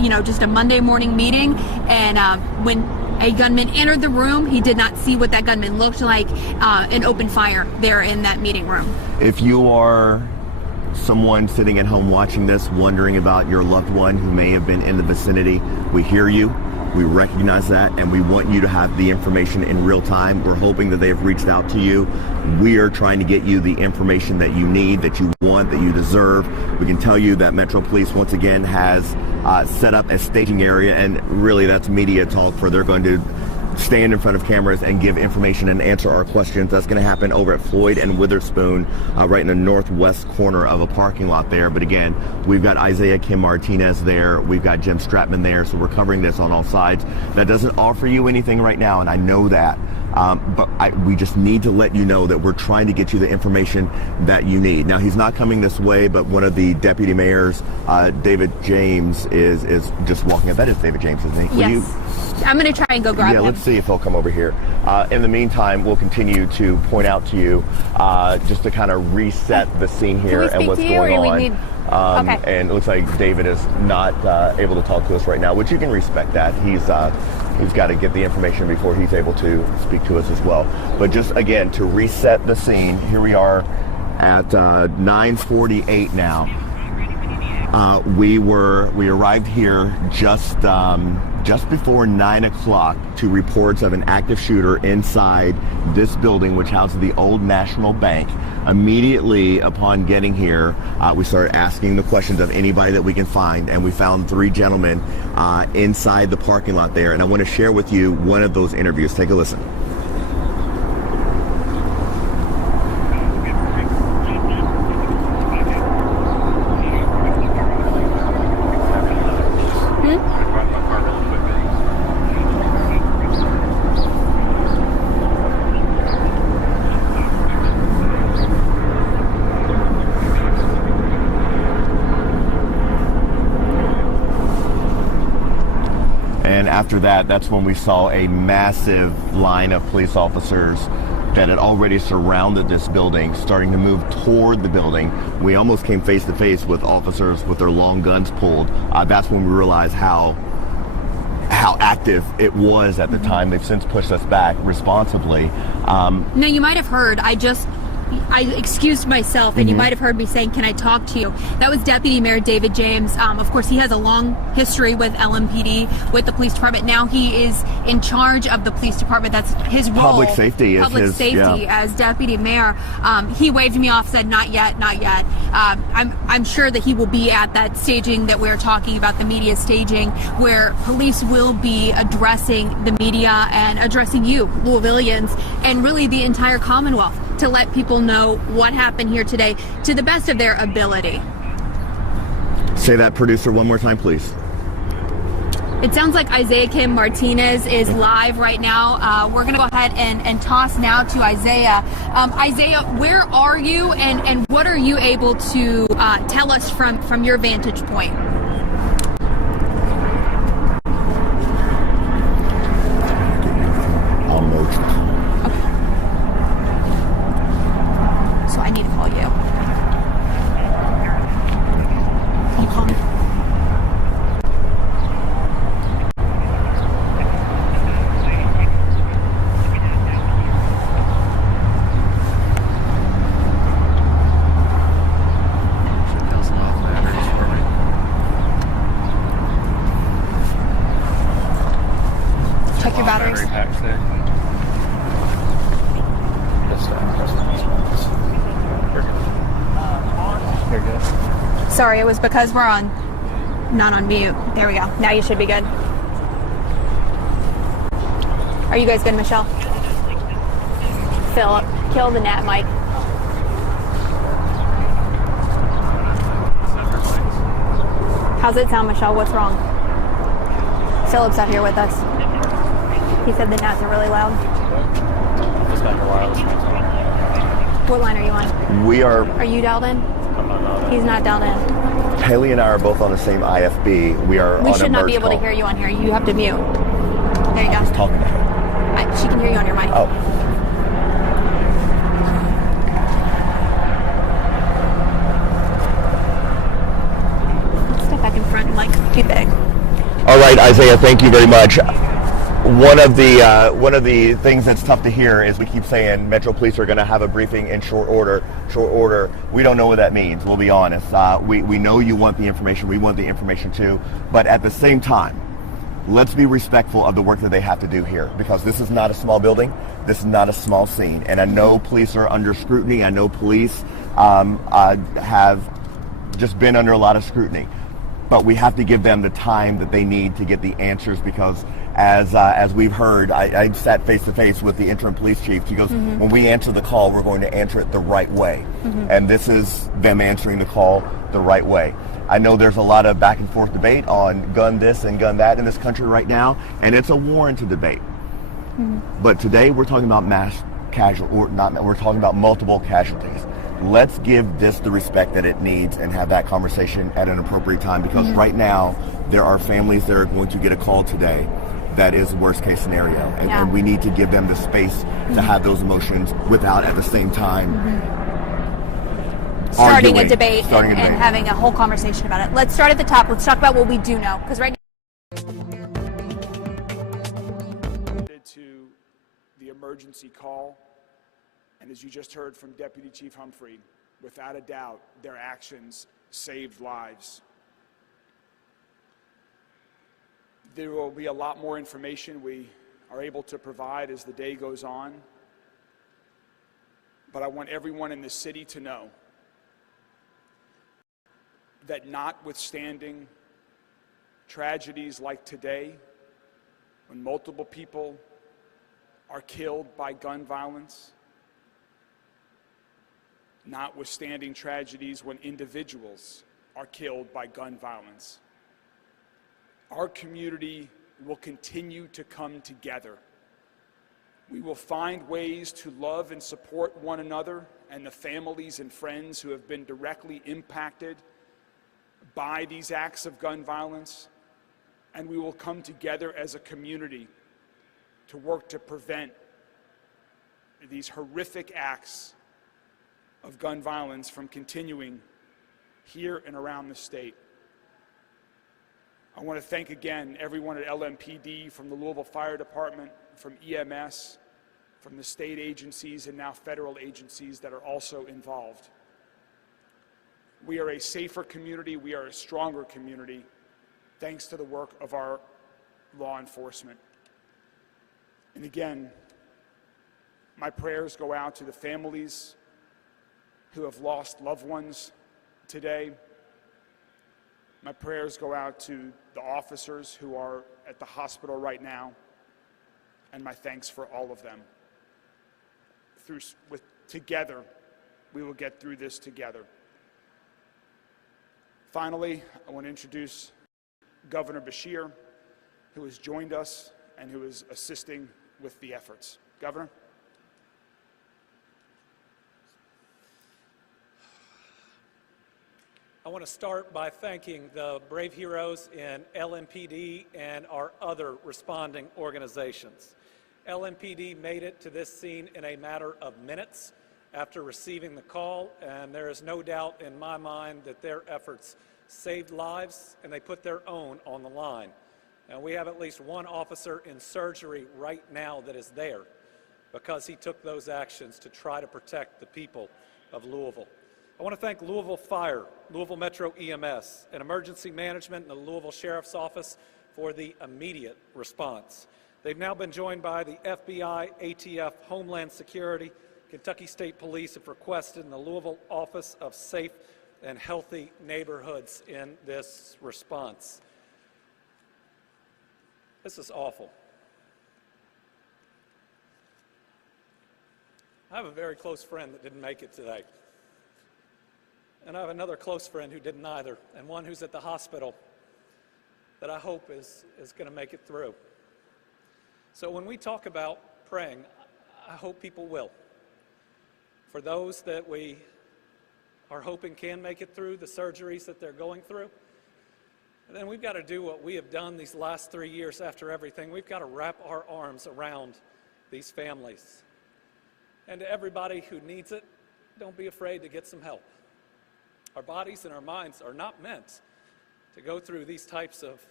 just a Monday morning meeting, and when a gunman entered the room, he did not see what that gunman looked like, and opened fire there in that meeting room. If you are someone sitting at home watching this, wondering about your loved one who may have been in the vicinity, we hear you, we recognize that, and we want you to have the information in real time. We're hoping that they have reached out to you. We are trying to get you the information that you need, that you want, that you deserve. We can tell you that Metro Police once again has set up a staging area, and really that's media talk, for they're going to stand in front of cameras and give information and answer our questions. That's going to happen over at Floyd and Witherspoon, right in the northwest corner of a parking lot there. But again, we've got Isaiah Kim Martinez there. We've got Jim Stratman there. So we're covering this on all sides. That doesn't offer you anything right now, and I know that. But we just need to let you know that we're trying to get you the information that you need. Now, he's not coming this way, but one of the deputy mayors, David James, is just walking up. That is David James, isn't he? Yes. I'm going to try and go grab him. Yeah, let's see if he'll come over here. In the meantime, we'll continue to point out to you, just to kind of reset the scene here and what's going on. Okay. And it looks like David is not able to talk to us right now, which you can respect that. He's got to get the information before he's able to speak to us as well. But just again, to reset the scene, here we are at 9:48 now. We arrived here just before 9 o'clock to reports of an active shooter inside this building, which houses the old National Bank. Immediately upon getting here, we started asking the questions of anybody that we can find, and we found 3 gentlemen inside the parking lot there. And I want to share with you one of those interviews. Take a listen. After that, that's when we saw a massive line of police officers that had already surrounded this building, starting to move toward the building. We almost came face to face with officers with their long guns pulled. That's when we realized how active it was at the time. They've since pushed us back responsibly. Now, you might have heard, I excused myself, and you might have heard me saying, "Can I talk to you?" That was Deputy Mayor David James. Of course, he has a long history with LMPD, with the police department. Now he is in charge of the police department. That's his role. Public safety as deputy mayor. He waved me off, said, "Not yet, not yet." I'm sure that he will be at that staging that we're talking about, the media staging, where police will be addressing the media and addressing you, Louisvillians, and really the entire Commonwealth, to let people know what happened here today to the best of their ability. Say that, producer, one more time, please. It sounds like Isaiah Kim Martinez is live right now. We're going to go ahead and toss now to Isaiah. Isaiah, where are you, and what are you able to tell us from your vantage point? Sorry, it was because we're not on mute. There we go. Now you should be good. Are you guys good, Michelle? Philip, kill the net, Mike. How's it sound, Michelle? What's wrong? Philip's out here with us. He said the gnats are really loud. What line are you on? We are... Are you dialed in? He's not dialed in. Haley and I are both on the same IFB. We are on a merge We should not be able to hear you on here. You have to mute. There you go. Just talking to her. She can hear you on your mic. Oh. Step back in front and, be big. All right, Isaiah, thank you very much. One of the things that's tough to hear is we keep saying Metro Police are going to have a briefing in short order. Short order. We don't know what that means. We'll be honest. We know you want the information. We want the information too. But at the same time, let's be respectful of the work that they have to do here, because this is not a small building. This is not a small scene. And I know police are under scrutiny. I know police have just been under a lot of scrutiny. But we have to give them the time that they need to get the answers, because as we've heard, I sat face to face with the interim police chief. He goes, when we answer the call, we're going to answer it the right way. And this is them answering the call the right way. I know there's a lot of back and forth debate on gun this and gun that in this country right now, and it's a warranted debate. But today we're talking about we're talking about multiple casualties. Let's give this the respect that it needs and have that conversation at an appropriate time, because right now there are families that are going to get a call today that is worst case scenario, and we need to give them the space to have those emotions without at the same time starting a debate and having a whole conversation about it. Let's start at the top. Let's talk about what we do know, because right now to the emergency call. And as you just heard from Deputy Chief Humphrey, without a doubt, their actions saved lives. There will be a lot more information we are able to provide as the day goes on. But I want everyone in the city to know that notwithstanding tragedies like today, when multiple people are killed by gun violence, notwithstanding tragedies when individuals are killed by gun violence, our community will continue to come together. We will find ways to love and support one another and the families and friends who have been directly impacted by these acts of gun violence, and we will come together as a community to work to prevent these horrific acts of gun violence from continuing here and around the state. I want to thank again everyone at LMPD, from the Louisville Fire Department, from EMS, from the state agencies and now federal agencies that are also involved. We are a safer community, we are a stronger community, thanks to the work of our law enforcement. And again, my prayers go out to the families who have lost loved ones today. My prayers go out to the officers who are at the hospital right now, and my thanks for all of them. Together, we will get through this together. Finally, I want to introduce Governor Beshear, who has joined us and who is assisting with the efforts. Governor? I want to start by thanking the brave heroes in LMPD and our other responding organizations. LMPD made it to this scene in a matter of minutes after receiving the call, and there is no doubt in my mind that their efforts saved lives and they put their own on the line. And we have at least one officer in surgery right now that is there because he took those actions to try to protect the people of Louisville. I want to thank Louisville Fire, Louisville Metro EMS, and Emergency Management and the Louisville Sheriff's Office for the immediate response. They've now been joined by the FBI, ATF, Homeland Security, Kentucky State Police have requested in the Louisville Office of Safe and Healthy Neighborhoods in this response. This is awful. I have a very close friend that didn't make it today. And I have another close friend who didn't either, and one who's at the hospital that I hope is going to make it through. So when we talk about praying, I hope people will. For those that we are hoping can make it through the surgeries that they're going through, and then we've got to do what we have done these last 3 years after everything. We've got to wrap our arms around these families. And to everybody who needs it, don't be afraid to get some help. Our bodies and our minds are not meant to go through these types of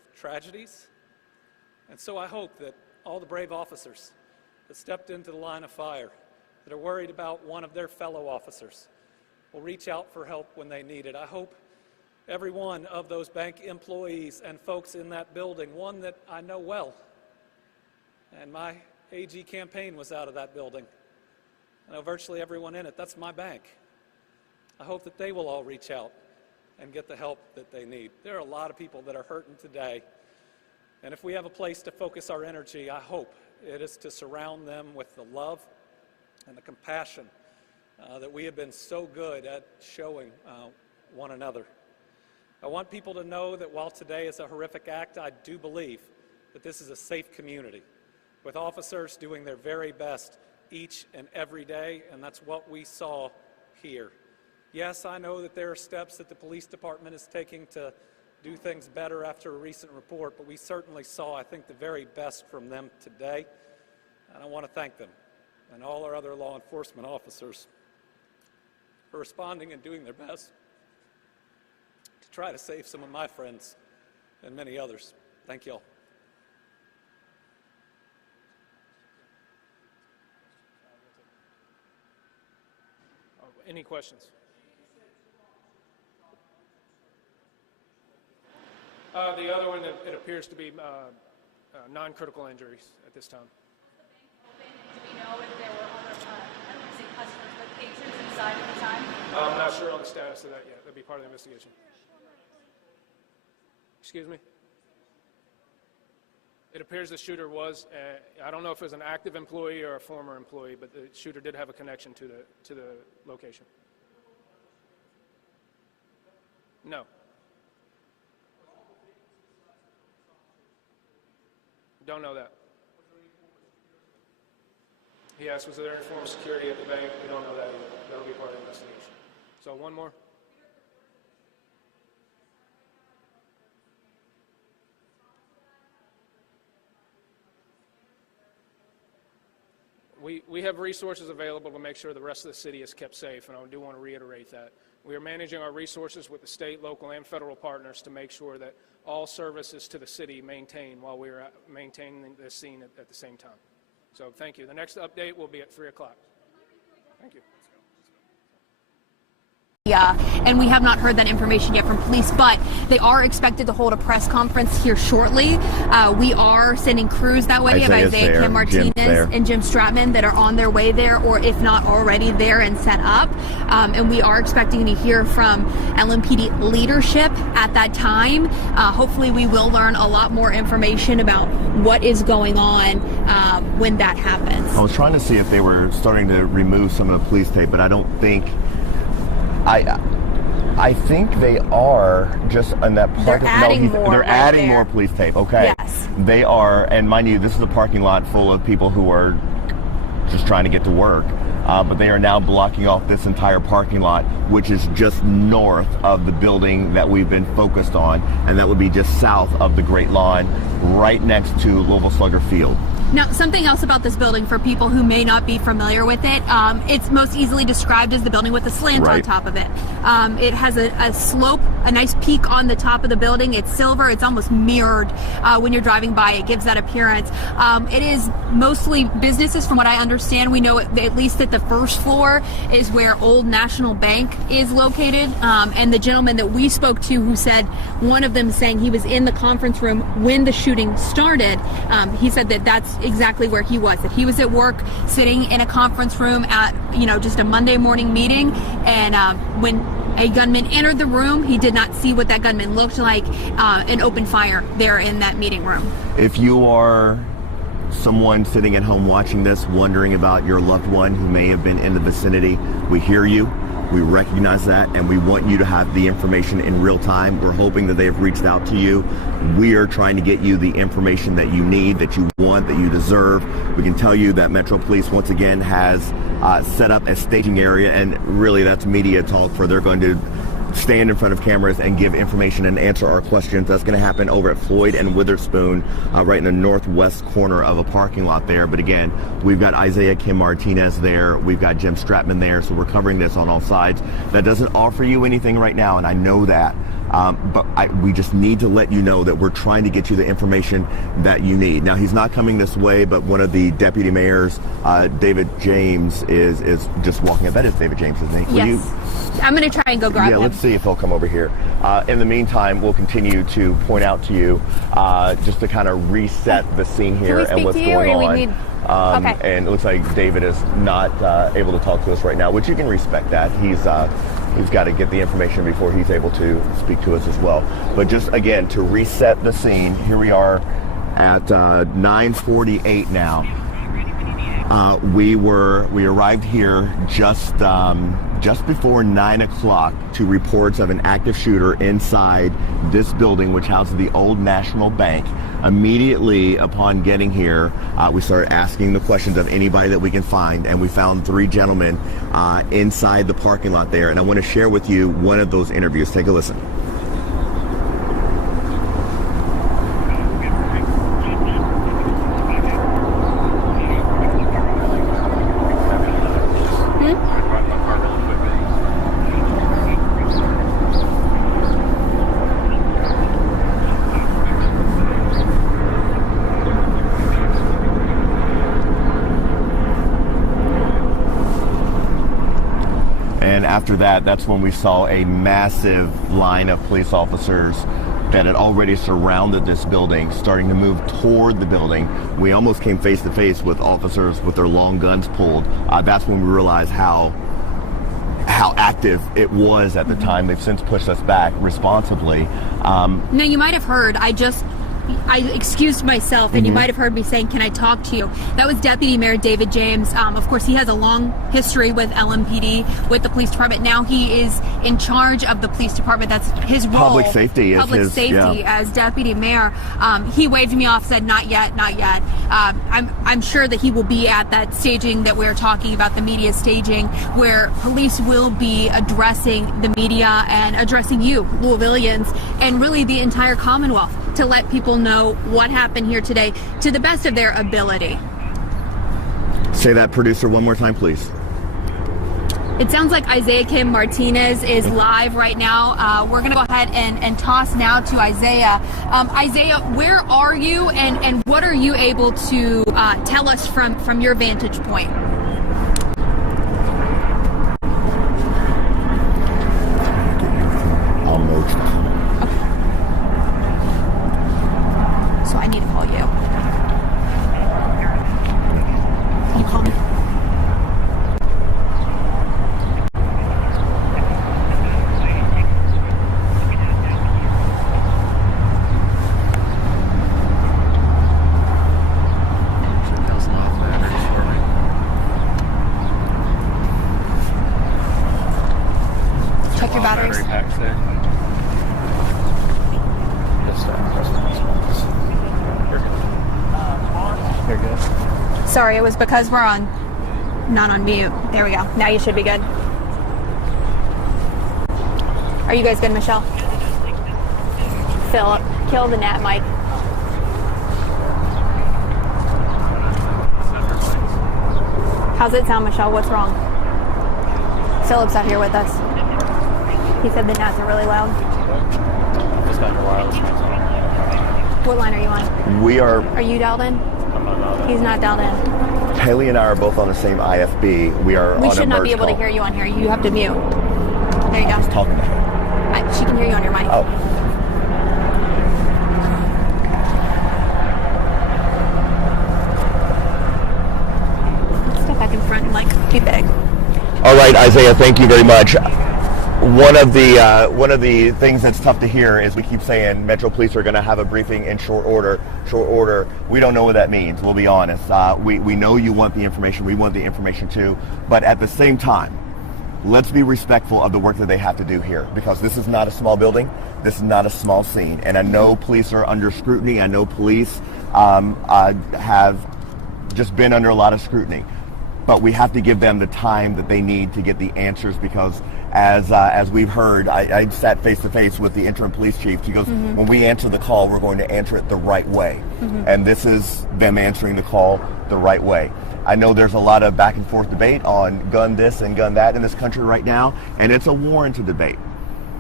tragedies. And so I hope that all the brave officers that stepped into the line of fire, that are worried about one of their fellow officers, will reach out for help when they need it. I hope every one of those bank employees and folks in that building, one that I know well, and my AG campaign was out of that building. I know virtually everyone in it. That's my bank. I hope that they will all reach out and get the help that they need. There are a lot of people that are hurting today, and if we have a place to focus our energy, I hope it is to surround them with the love and the compassion that we have been so good at showing one another. I want people to know that while today is a horrific act, I do believe that this is a safe community, with officers doing their very best each and every day, and that's what we saw here. Yes, I know that there are steps that the police department is taking to do things better after a recent report, but we certainly saw, I think, the very best from them today, and I want to thank them and all our other law enforcement officers for responding and doing their best to try to save some of my friends and many others. Thank you all. Any questions? The other one, it appears to be non-critical injuries at this time. Do we know if there were other, I don't want to say customers, but patrons inside at the time? I'm not sure on the status of that yet. That'll be part of the investigation. Excuse me? It appears the shooter was, I don't know if it was an active employee or a former employee, but the shooter did have a connection to the location. No. Don't know that. He asked, was there any form of security at the bank? We don't know that either. That'll be part of the investigation. So one more. We have resources available to make sure the rest of the city is kept safe, and I do want to reiterate that. We are managing our resources with the state, local, and federal partners to make sure that all services to the city maintain while we are maintaining this scene at the same time. So thank you. The next update will be at 3 o'clock. Thank you. And we have not heard that information yet from police, but they are expected to hold a press conference here shortly. We are sending crews that way of Isaiah Kim Martinez and Jim Stratman that are on their way there, or if not already there and set up. And we are expecting to hear from LMPD leadership at that time. Hopefully we will learn a lot more information about what is going on when that happens. I was trying to see if they were starting to remove some of the police tape, but I don't think... I think they are just on that part. They're adding more police tape. Okay. Yes. They are, and mind you, this is a parking lot full of people who are just trying to get to work. But they are now blocking off this entire parking lot, which is just north of the building that we've been focused on, and that would be just south of the Great Lawn, right next to Louisville Slugger Field. Now, something else about this building for people who may not be familiar with it, it's most easily described as the building with a slant on top of it. It has a slope, a nice peak on the top of the building. It's silver. It's almost mirrored when you're driving by. It gives that appearance. It is mostly businesses, from what I understand. We know at least that the first floor is where Old National Bank is located. And the gentleman that we spoke to, who said one of them saying he was in the conference room when the shooting started, he said that that's exactly where he was, that he was at work sitting in a conference room at, just a Monday morning meeting, and when a gunman entered the room, he did not see what that gunman looked like, and opened fire there in that meeting room. If you are someone sitting at home watching this, wondering about your loved one who may have been in the vicinity, we hear you. We recognize that, and we want you to have the information in real time. We're hoping that they have reached out to you. We are trying to get you the information that you need, that you want, that you deserve. We can tell you that Metro Police once again has set up a staging area, and really that's media talk, for they're going to stand in front of cameras and give information and answer our questions. That's going to happen over at Floyd and Witherspoon, right in the northwest corner of a parking lot there. But again, we've got Isaiah Kim Martinez there. We've got Jim Stratman there. So we're covering this on all sides. That doesn't offer you anything right now, and I know that. But we just need to let you know that we're trying to get you the information that you need. Now, he's not coming this way, but one of the deputy mayors, David James, is just walking. I bet it's David James, isn't he? Yes. I'm going to try and go grab him. Yeah, let's see if he'll come over here. In the meantime, we'll continue to point out to you just to kind of reset the scene here and what's going on. Okay. And it looks like David is not able to talk to us right now, which you can respect that. He's got to get the information before he's able to speak to us as well. But just again, to reset the scene, here we are at 9:48 now. We arrived here just before 9 o'clock to reports of an active shooter inside this building, which houses the old National Bank. Immediately upon getting here, we started asking the questions of anybody that we can find, and we found 3 gentlemen inside the parking lot there. And I want to share with you one of those interviews. Take a listen. After that, that's when we saw a massive line of police officers that had already surrounded this building, starting to move toward the building. We almost came face to face with officers with their long guns pulled. That's when we realized how active it was at the time. They've since pushed us back responsibly. Now, you might have heard, I excused myself, and you might have heard me saying, "Can I talk to you?" That was Deputy Mayor David James. Of course, he has a long history with LMPD, with the police department. Now he is in charge of the police department. That's his role. Public safety as deputy mayor. He waved me off, said, "Not yet, not yet." I'm sure that he will be at that staging that we're talking about, the media staging, where police will be addressing the media and addressing you, Louisvillians, and really the entire Commonwealth, to let people know what happened here today to the best of their ability. Say that, producer, one more time, please. It sounds like Isaiah Kim Martinez is live right now. We're going to go ahead and toss now to Isaiah. Isaiah, where are you, and what are you able to tell us from your vantage point? Almost. So I need to call you. You call me. Check your batteries. Sorry, it was because we're not on mute. There we go. Now you should be good. Are you guys good, Michelle? Philip, kill the net, Mike. How's it sound, Michelle? What's wrong? Philip's out here with us. He said the gnats are really loud. What line are you on? We are. Are you dialed in? I'm not dialed in. He's not dialed in. Haley and I are both on the same IFB. We are on a merge We should not be able call. to hear you on here. You have to mute. There you go. Talking to her. She can hear you on your mic. Oh. Let's step back in front and be big. All right, Isaiah, thank you very much. One of the things that's tough to hear is we keep saying Metro Police are going to have a briefing in short order. We don't know what that means. We'll be honest. We know you want the information. We want the information too. But at the same time, let's be respectful of the work that they have to do here, because this is not a small building. This is not a small scene. And I know police are under scrutiny. I know police have just been under a lot of scrutiny. But we have to give them the time that they need to get the answers, because as we've heard, I sat face to face with the interim police chief. She goes, when we answer the call, we're going to answer it the right way. And this is them answering the call the right way. I know there's a lot of back and forth debate on gun this and gun that in this country right now, and it's a warranted debate.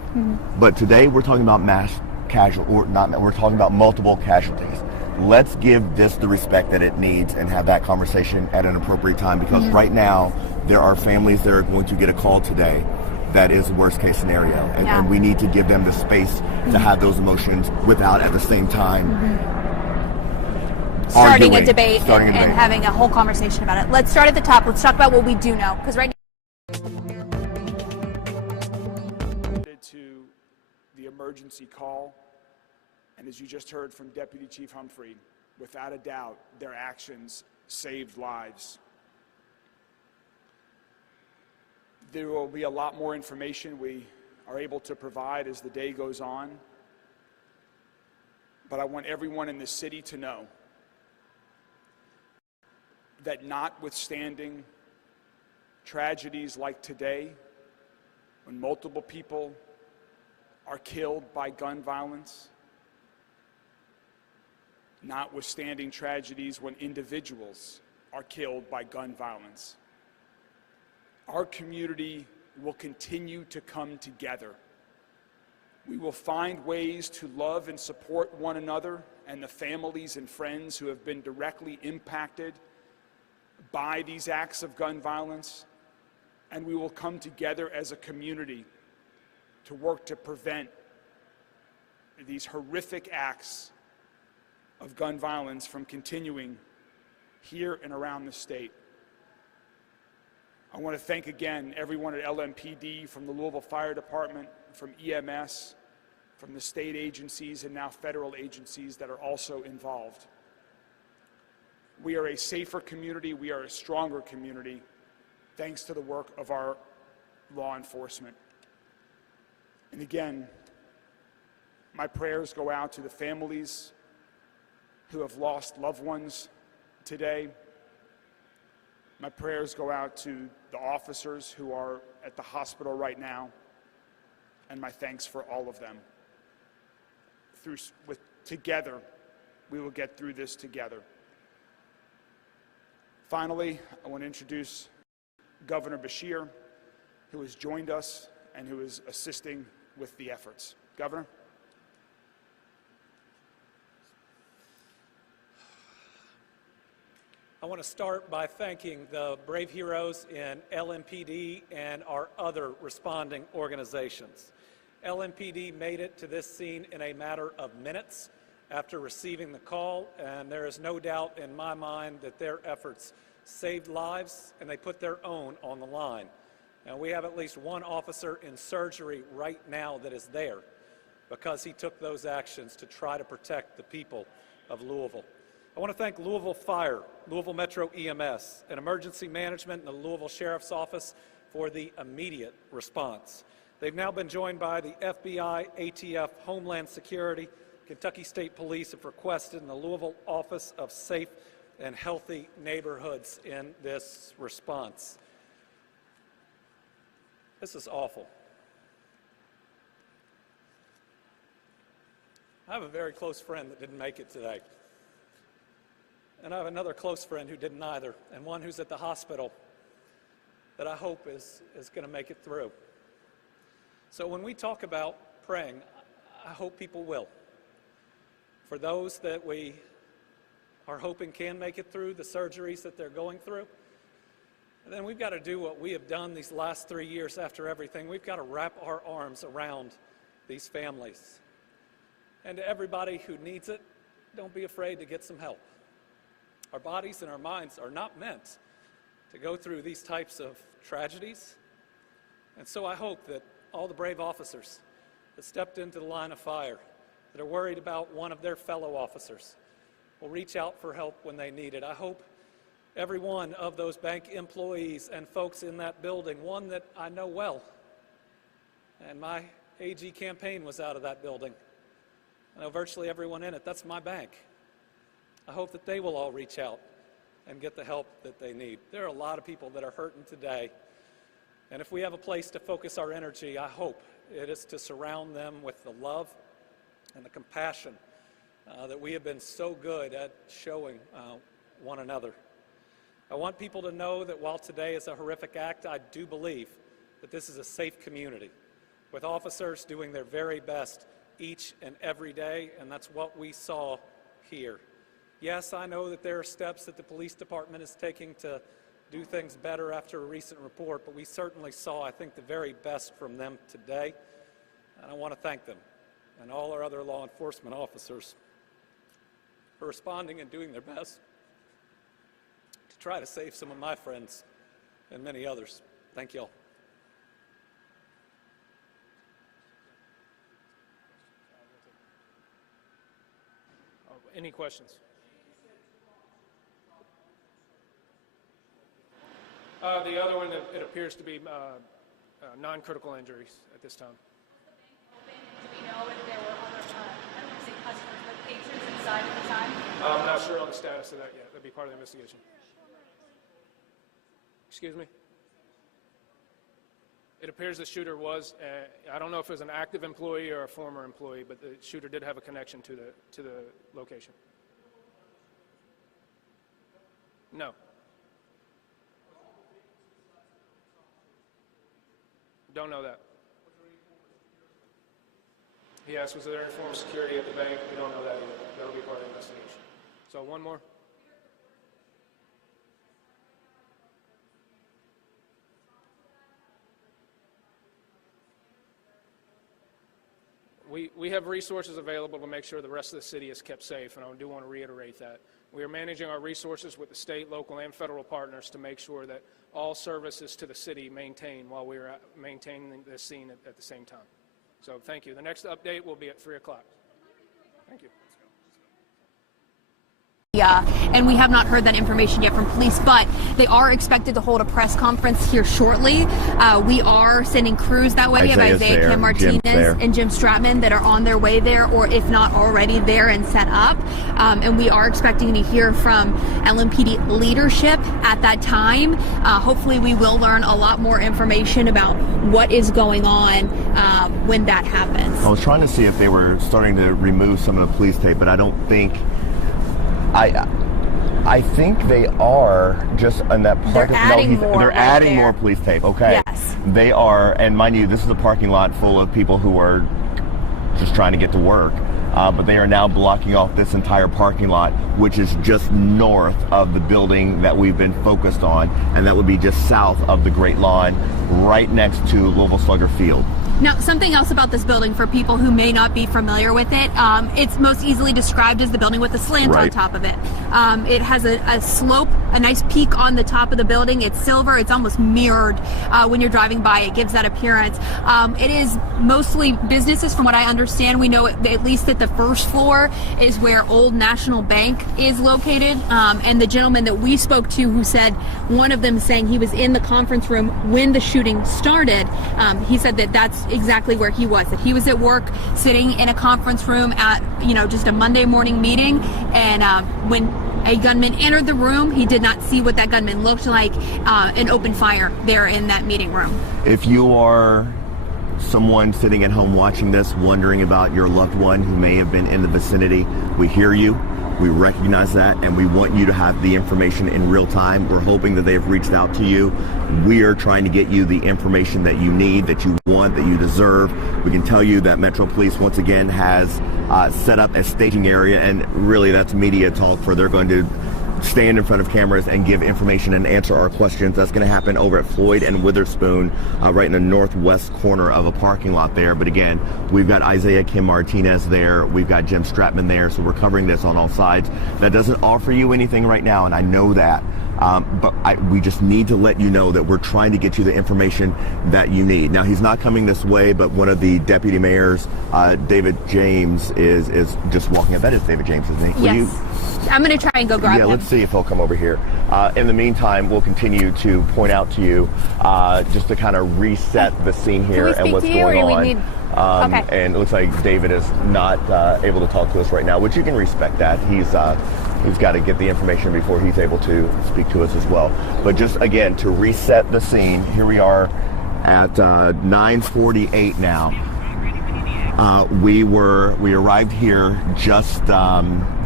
But today we're talking about we're talking about multiple casualties. Let's give this the respect that it needs and have that conversation at an appropriate time, because right now there are families that are going to get a call today that is worst case scenario, and we need to give them the space to have those emotions without at the same time starting a debate and having a whole conversation about it. Let's start at the top. Let's talk about what we do know, because right now to the emergency call, and as you just heard from Deputy Chief Humphrey, without a doubt their actions saved lives. There will be a lot more information we are able to provide as the day goes on, but I want everyone in the city to know that notwithstanding tragedies like today, when multiple people are killed by gun violence, notwithstanding tragedies when individuals are killed by gun violence, our community will continue to come together. We will find ways to love and support one another and the families and friends who have been directly impacted by these acts of gun violence, and we will come together as a community to work to prevent these horrific acts of gun violence from continuing here and around the state. I want to thank again everyone at LMPD, from the Louisville Fire Department, from EMS, from the state agencies and now federal agencies that are also involved. We are a safer community, we are a stronger community, thanks to the work of our law enforcement. And again, my prayers go out to the families who have lost loved ones today. My prayers go out to the officers who are at the hospital right now, and my thanks for all of them. Together, we will get through this together. Finally, I want to introduce Governor Beshear, who has joined us and who is assisting with the efforts. Governor? I want to start by thanking the brave heroes in LMPD and our other responding organizations. LMPD made it to this scene in a matter of minutes after receiving the call, and there is no doubt in my mind that their efforts saved lives and they put their own on the line. And we have at least one officer in surgery right now that is there because he took those actions to try to protect the people of Louisville. I want to thank Louisville Fire, Louisville Metro EMS, and Emergency Management and the Louisville Sheriff's Office for the immediate response. They've now been joined by the FBI, ATF, Homeland Security, Kentucky State Police have requested in the Louisville Office of Safe and Healthy Neighborhoods in this response. This is awful. I have a very close friend that didn't make it today. And I have another close friend who didn't either, and one who's at the hospital that I hope is going to make it through. So when we talk about praying, I hope people will. For those that we are hoping can make it through the surgeries that they're going through, and then we've got to do what we have done these last 3 years after everything. We've got to wrap our arms around these families. And to everybody who needs it, don't be afraid to get some help. Our bodies and our minds are not meant to go through these types of tragedies. And so I hope that all the brave officers that stepped into the line of fire, that are worried about one of their fellow officers, will reach out for help when they need it. I hope every one of those bank employees and folks in that building, one that I know well, and my AG campaign was out of that building. I know virtually everyone in it. That's my bank. I hope that they will all reach out and get the help that they need. There are a lot of people that are hurting today, and if we have a place to focus our energy, I hope it is to surround them with the love and the compassion that we have been so good at showing one another. I want people to know that while today is a horrific act, I do believe that this is a safe community. with officers doing their very best each and every day, and that's what we saw here. Yes, I know that there are steps that the police department is taking to do things better after a recent report, but we certainly saw, I think, the very best from them today, and I want to thank them and all our other law enforcement officers for responding and doing their best to try to save some of my friends and many others. Thank you all. Any questions? The other one, it appears to be non-critical injuries at this time. Do we know if there were other, I don't want to say customers, but patrons inside at the time? I'm not sure on the status of that yet. That'd be part of the investigation. Excuse me? It appears the shooter was, I don't know if it was an active employee or a former employee, but the shooter did have a connection to the location. No. Don't know that. He asked, was there any form of security at the bank? We don't know that either. That'll be part of the investigation. So one more. We have resources available to make sure the rest of the city is kept safe, and I do want to reiterate that. We are managing our resources with the state, local, and federal partners to make sure that all services to the city maintain while we are maintaining this scene at the same time. So thank you. The next update will be at 3 o'clock. Thank you. And we have not heard that information yet from police, but they are expected to hold a press conference here shortly. We are sending crews that way. We have Isaiah Kim Martinez and Jim Stratman that are on their way there, or if not already there and set up. And we are expecting to hear from LMPD leadership at that time. Hopefully we will learn a lot more information about what is going on when that happens. I was trying to see if they were starting to remove some of the police tape, but I don't think... I think they are just on that part. They're adding more. They're adding more police tape. Okay. Yes. They are, and mind you, this is a parking lot full of people who are just trying to get to work. But they are now blocking off this entire parking lot, which is just north of the building that we've been focused on, and that would be just south of the Great Lawn, right next to Louisville Slugger Field. Now, something else about this building for people who may not be familiar with it, it's most easily described as the building with a slant on top of it. It has a slope, a nice peak on the top of the building. It's silver. It's almost mirrored when you're driving by. It gives that appearance. It is mostly businesses, from what I understand. We know at least that the first floor is where Old National Bank is located. And the gentleman that we spoke to, who said, one of them saying he was in the conference room when the shooting started, he said that that's exactly where he was, that he was at work sitting in a conference room at, just a Monday morning meeting, and when a gunman entered the room, he did not see what that gunman looked like, and opened fire there in that meeting room. If you are someone sitting at home watching this, wondering about your loved one who may have been in the vicinity, we hear you. We recognize that, and we want you to have the information in real time. We're hoping that they've reached out to you. We are trying to get you the information that you need, that you want, that you deserve. We can tell you that Metro Police once again has set up a staging area, and really that's media talk for they're going to stand in front of cameras and give information and answer our questions. That's going to happen over at Floyd and Witherspoon, right in the northwest corner of a parking lot there. But again, we've got Isaiah Kim Martinez there. We've got Jim Stratman there. So we're covering this on all sides. That doesn't offer you anything right now, and I know that. But we just need to let you know that we're trying to get you the information that you need. Now, he's not coming this way, but one of the deputy mayors, David James, is just walking up. That is David James, isn't he? Yes. I'm going to try and go grab him. Yeah, let's see if he'll come over here. In the meantime, we'll continue to point out to you just to kind of reset the scene here and what's going on. Okay. And it looks like David is not able to talk to us right now, which you can respect that. He's got to get the information before he's able to speak to us as well. But just again, to reset the scene, here we are at 9:48 now. We arrived here just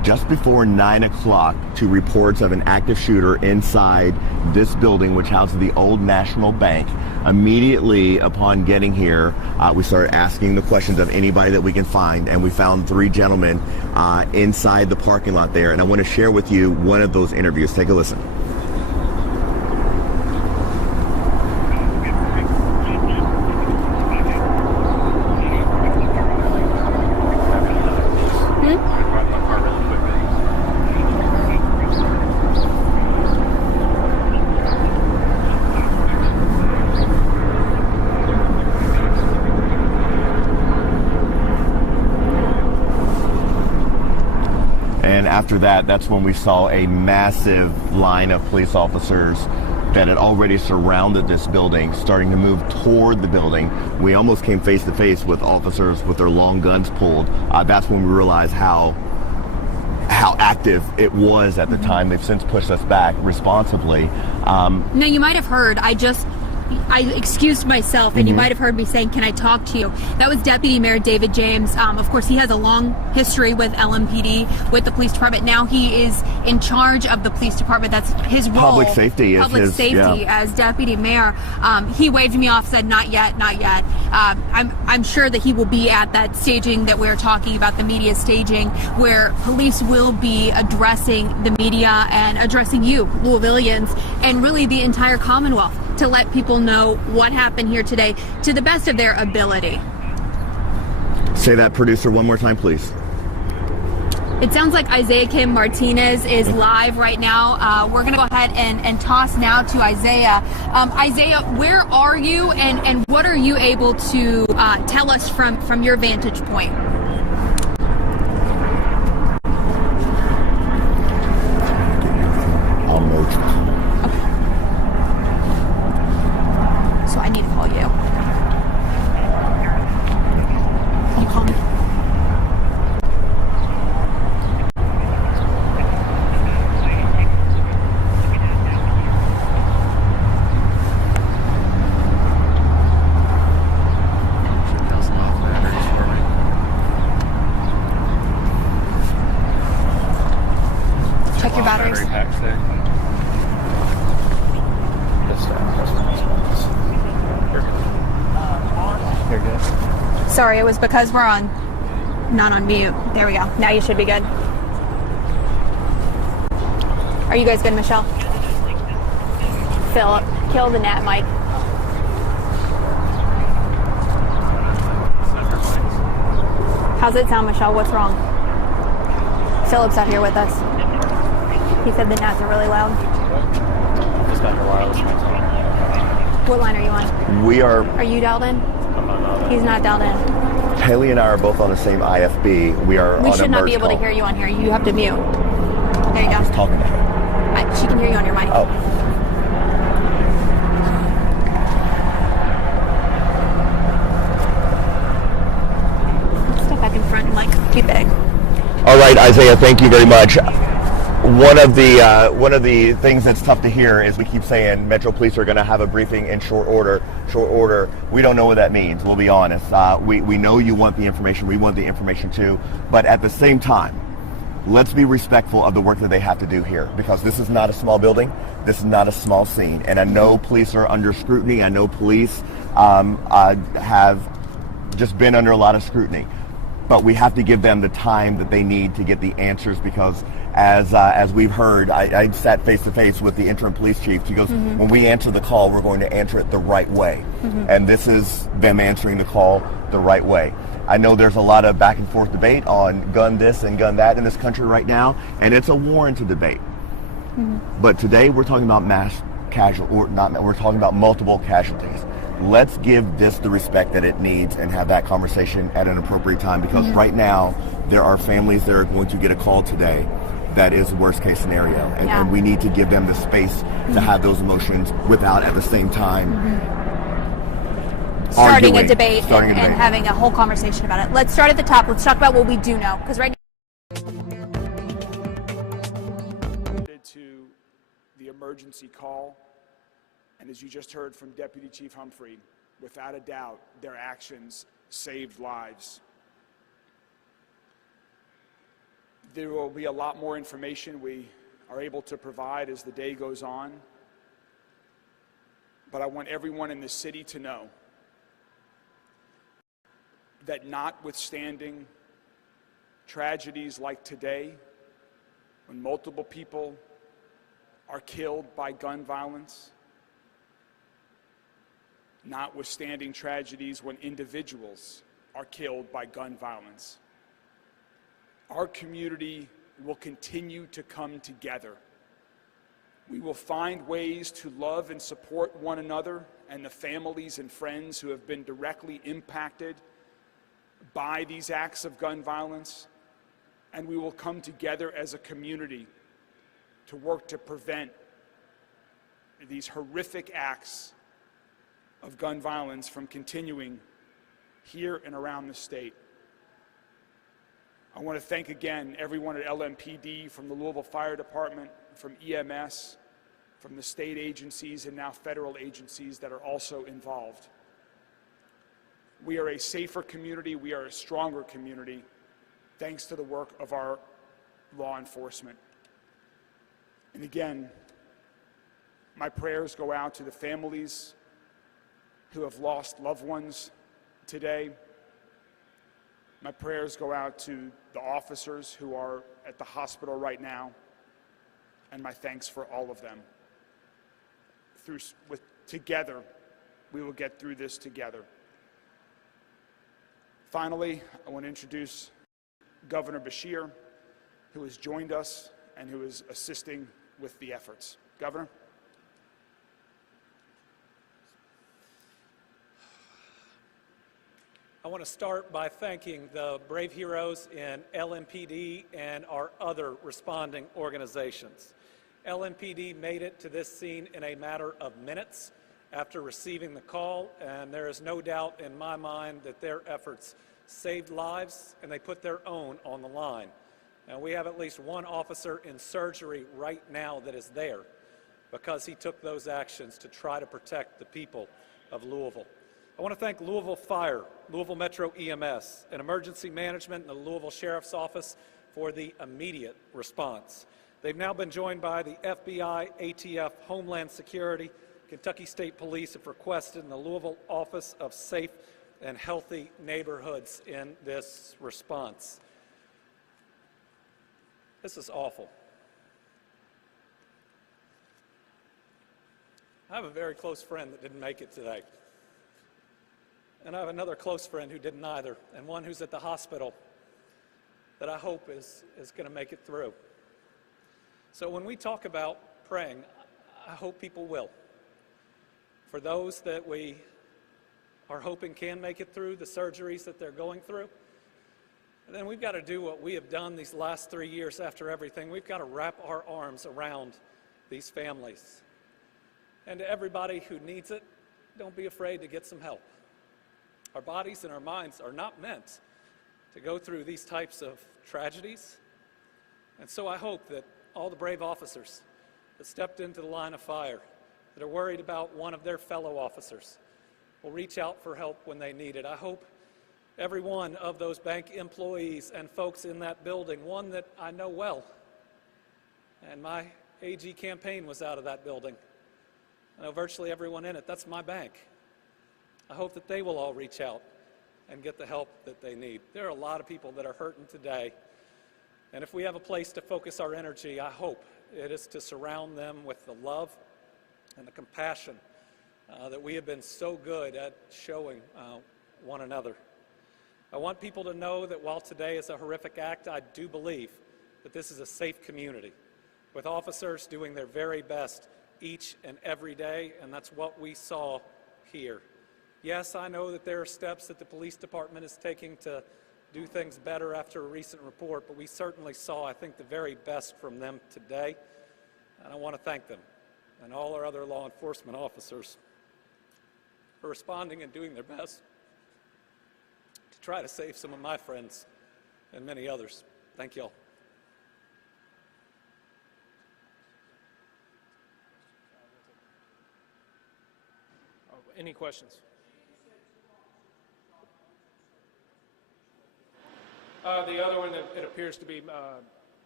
just before 9 o'clock to reports of an active shooter inside this building, which houses the old National Bank. Immediately upon getting here, we started asking the questions of anybody that we can find, and we found 3 gentlemen inside the parking lot there. And I want to share with you one of those interviews. Take a listen. And after that, that's when we saw a massive line of police officers that had already surrounded this building, starting to move toward the building. We almost came face to face with officers with their long guns pulled. That's when we realized how active it was at the time. They've since pushed us back responsibly. Now, you might have heard, I excused myself, and you might have heard me saying, "Can I talk to you?" That was Deputy Mayor David James. Of course, he has a long history with LMPD, with the police department. Now he is in charge of the police department. That's his role. Public safety is his, safety as deputy mayor. He waved me off, said, "Not yet, not yet." I'm sure that he will be at that staging that we're talking about, the media staging, where police will be addressing the media and addressing you, Louisvillians, and really the entire Commonwealth, to let people know what happened here today to the best of their ability. Say that, producer, one more time, please. It sounds like Isaiah Kim Martinez is live right now. We're going to go ahead and toss now to Isaiah. Isaiah, where are you, and what are you able to tell us from your vantage point? So I need to call you. You call me. Check your batteries. Sorry, it was because we're not on mute. There we go. Now you should be good. Are you guys good, Michelle? Philip, kill the gnat, Mike. How's it sound, Michelle? What's wrong? Philip's out here with us. He said the gnats are really loud. Just got your wireless. What line are you on? We are. Are you dialed in? I'm not dialed in. He's not dialed in. Haley and I are both on the same IFB. We are. We on should a not merge be able call. to hear you on here. You have to mute. There you I was go. talking to her. She can hear you on your mic. Oh. Step back in front and be big. All right, Isaiah, thank you very much. One of the things that's tough to hear is we keep saying Metro Police are going to have a briefing in short order. Short order. We don't know what that means. We'll be honest. We know you want the information. We want the information too. But at the same time, let's be respectful of the work that they have to do here, because this is not a small building. This is not a small scene. And I know police are under scrutiny. I know police have just been under a lot of scrutiny. But we have to give them the time that they need to get the answers, because as we've heard, I sat face to face with the interim police chief. She goes, when we answer the call, we're going to answer it the right way. And this is them answering the call the right way. I know there's a lot of back and forth debate on gun this and gun that in this country right now, and it's a warranted debate. But today we're talking about we're talking about multiple casualties. Let's give this the respect that it needs and have that conversation at an appropriate time, because right now there are families that are going to get a call today that is worst case scenario, and we need to give them the space to have those emotions without at the same time starting a debate and having a whole conversation about it. Let's start at the top. Let's talk about what we do know, because right now to the emergency call, and as you just heard from Deputy Chief Humphrey, without a doubt, their actions saved lives. There will be a lot more information we are able to provide as the day goes on. But I want everyone in the city to know that notwithstanding tragedies like today, when multiple people are killed by gun violence, notwithstanding tragedies when individuals are killed by gun violence, our community will continue to come together. We will find ways to love and support one another and the families and friends who have been directly impacted by these acts of gun violence, and we will come together as a community to work to prevent these horrific acts of gun violence from continuing here and around the state. I want to thank again everyone at LMPD, from the Louisville Fire Department, from EMS, from the state agencies and now federal agencies that are also involved. We are a safer community, we are a stronger community, thanks to the work of our law enforcement. And again, my prayers go out to the families who have lost loved ones today. My prayers go out to the officers who are at the hospital right now, and my thanks for all of them. Together, we will get through this together. Finally, I want to introduce Governor Beshear, who has joined us and who is assisting with the efforts. Governor? I want to start by thanking the brave heroes in LMPD and our other responding organizations. LMPD made it to this scene in a matter of minutes after receiving the call, and there is no doubt in my mind that their efforts saved lives and they put their own on the line. And we have at least one officer in surgery right now that is there because he took those actions to try to protect the people of Louisville. I want to thank Louisville Fire, Louisville Metro EMS, and Emergency Management and the Louisville Sheriff's Office for the immediate response. They've now been joined by the FBI, ATF, Homeland Security, Kentucky State Police have requested in the Louisville Office of Safe and Healthy Neighborhoods in this response. This is awful. I have a very close friend that didn't make it today. And I have another close friend who didn't either, and one who's at the hospital that I hope is going to make it through. So when we talk about praying, I hope people will. For those that we are hoping can make it through the surgeries that they're going through, and then we've got to do what we have done these last 3 years after everything. We've got to wrap our arms around these families. And to everybody who needs it, don't be afraid to get some help. Our bodies and our minds are not meant to go through these types of tragedies. And so I hope that all the brave officers that stepped into the line of fire, that are worried about one of their fellow officers, will reach out for help when they need it. I hope every one of those bank employees and folks in that building, one that I know well, and my AG campaign was out of that building. I know virtually everyone in it. That's my bank. I hope that they will all reach out and get the help that they need. There are a lot of people that are hurting today, and if we have a place to focus our energy, I hope it is to surround them with the love and the compassion that we have been so good at showing one another. I want people to know that while today is a horrific act, I do believe that this is a safe community, with officers doing their very best each and every day, and that's what we saw here. Yes, I know that there are steps that the police department is taking to do things better after a recent report, but we certainly saw, I think, the very best from them today, and I want to thank them and all our other law enforcement officers for responding and doing their best to try to save some of my friends and many others. Thank you all. Any questions? The other one, it appears to be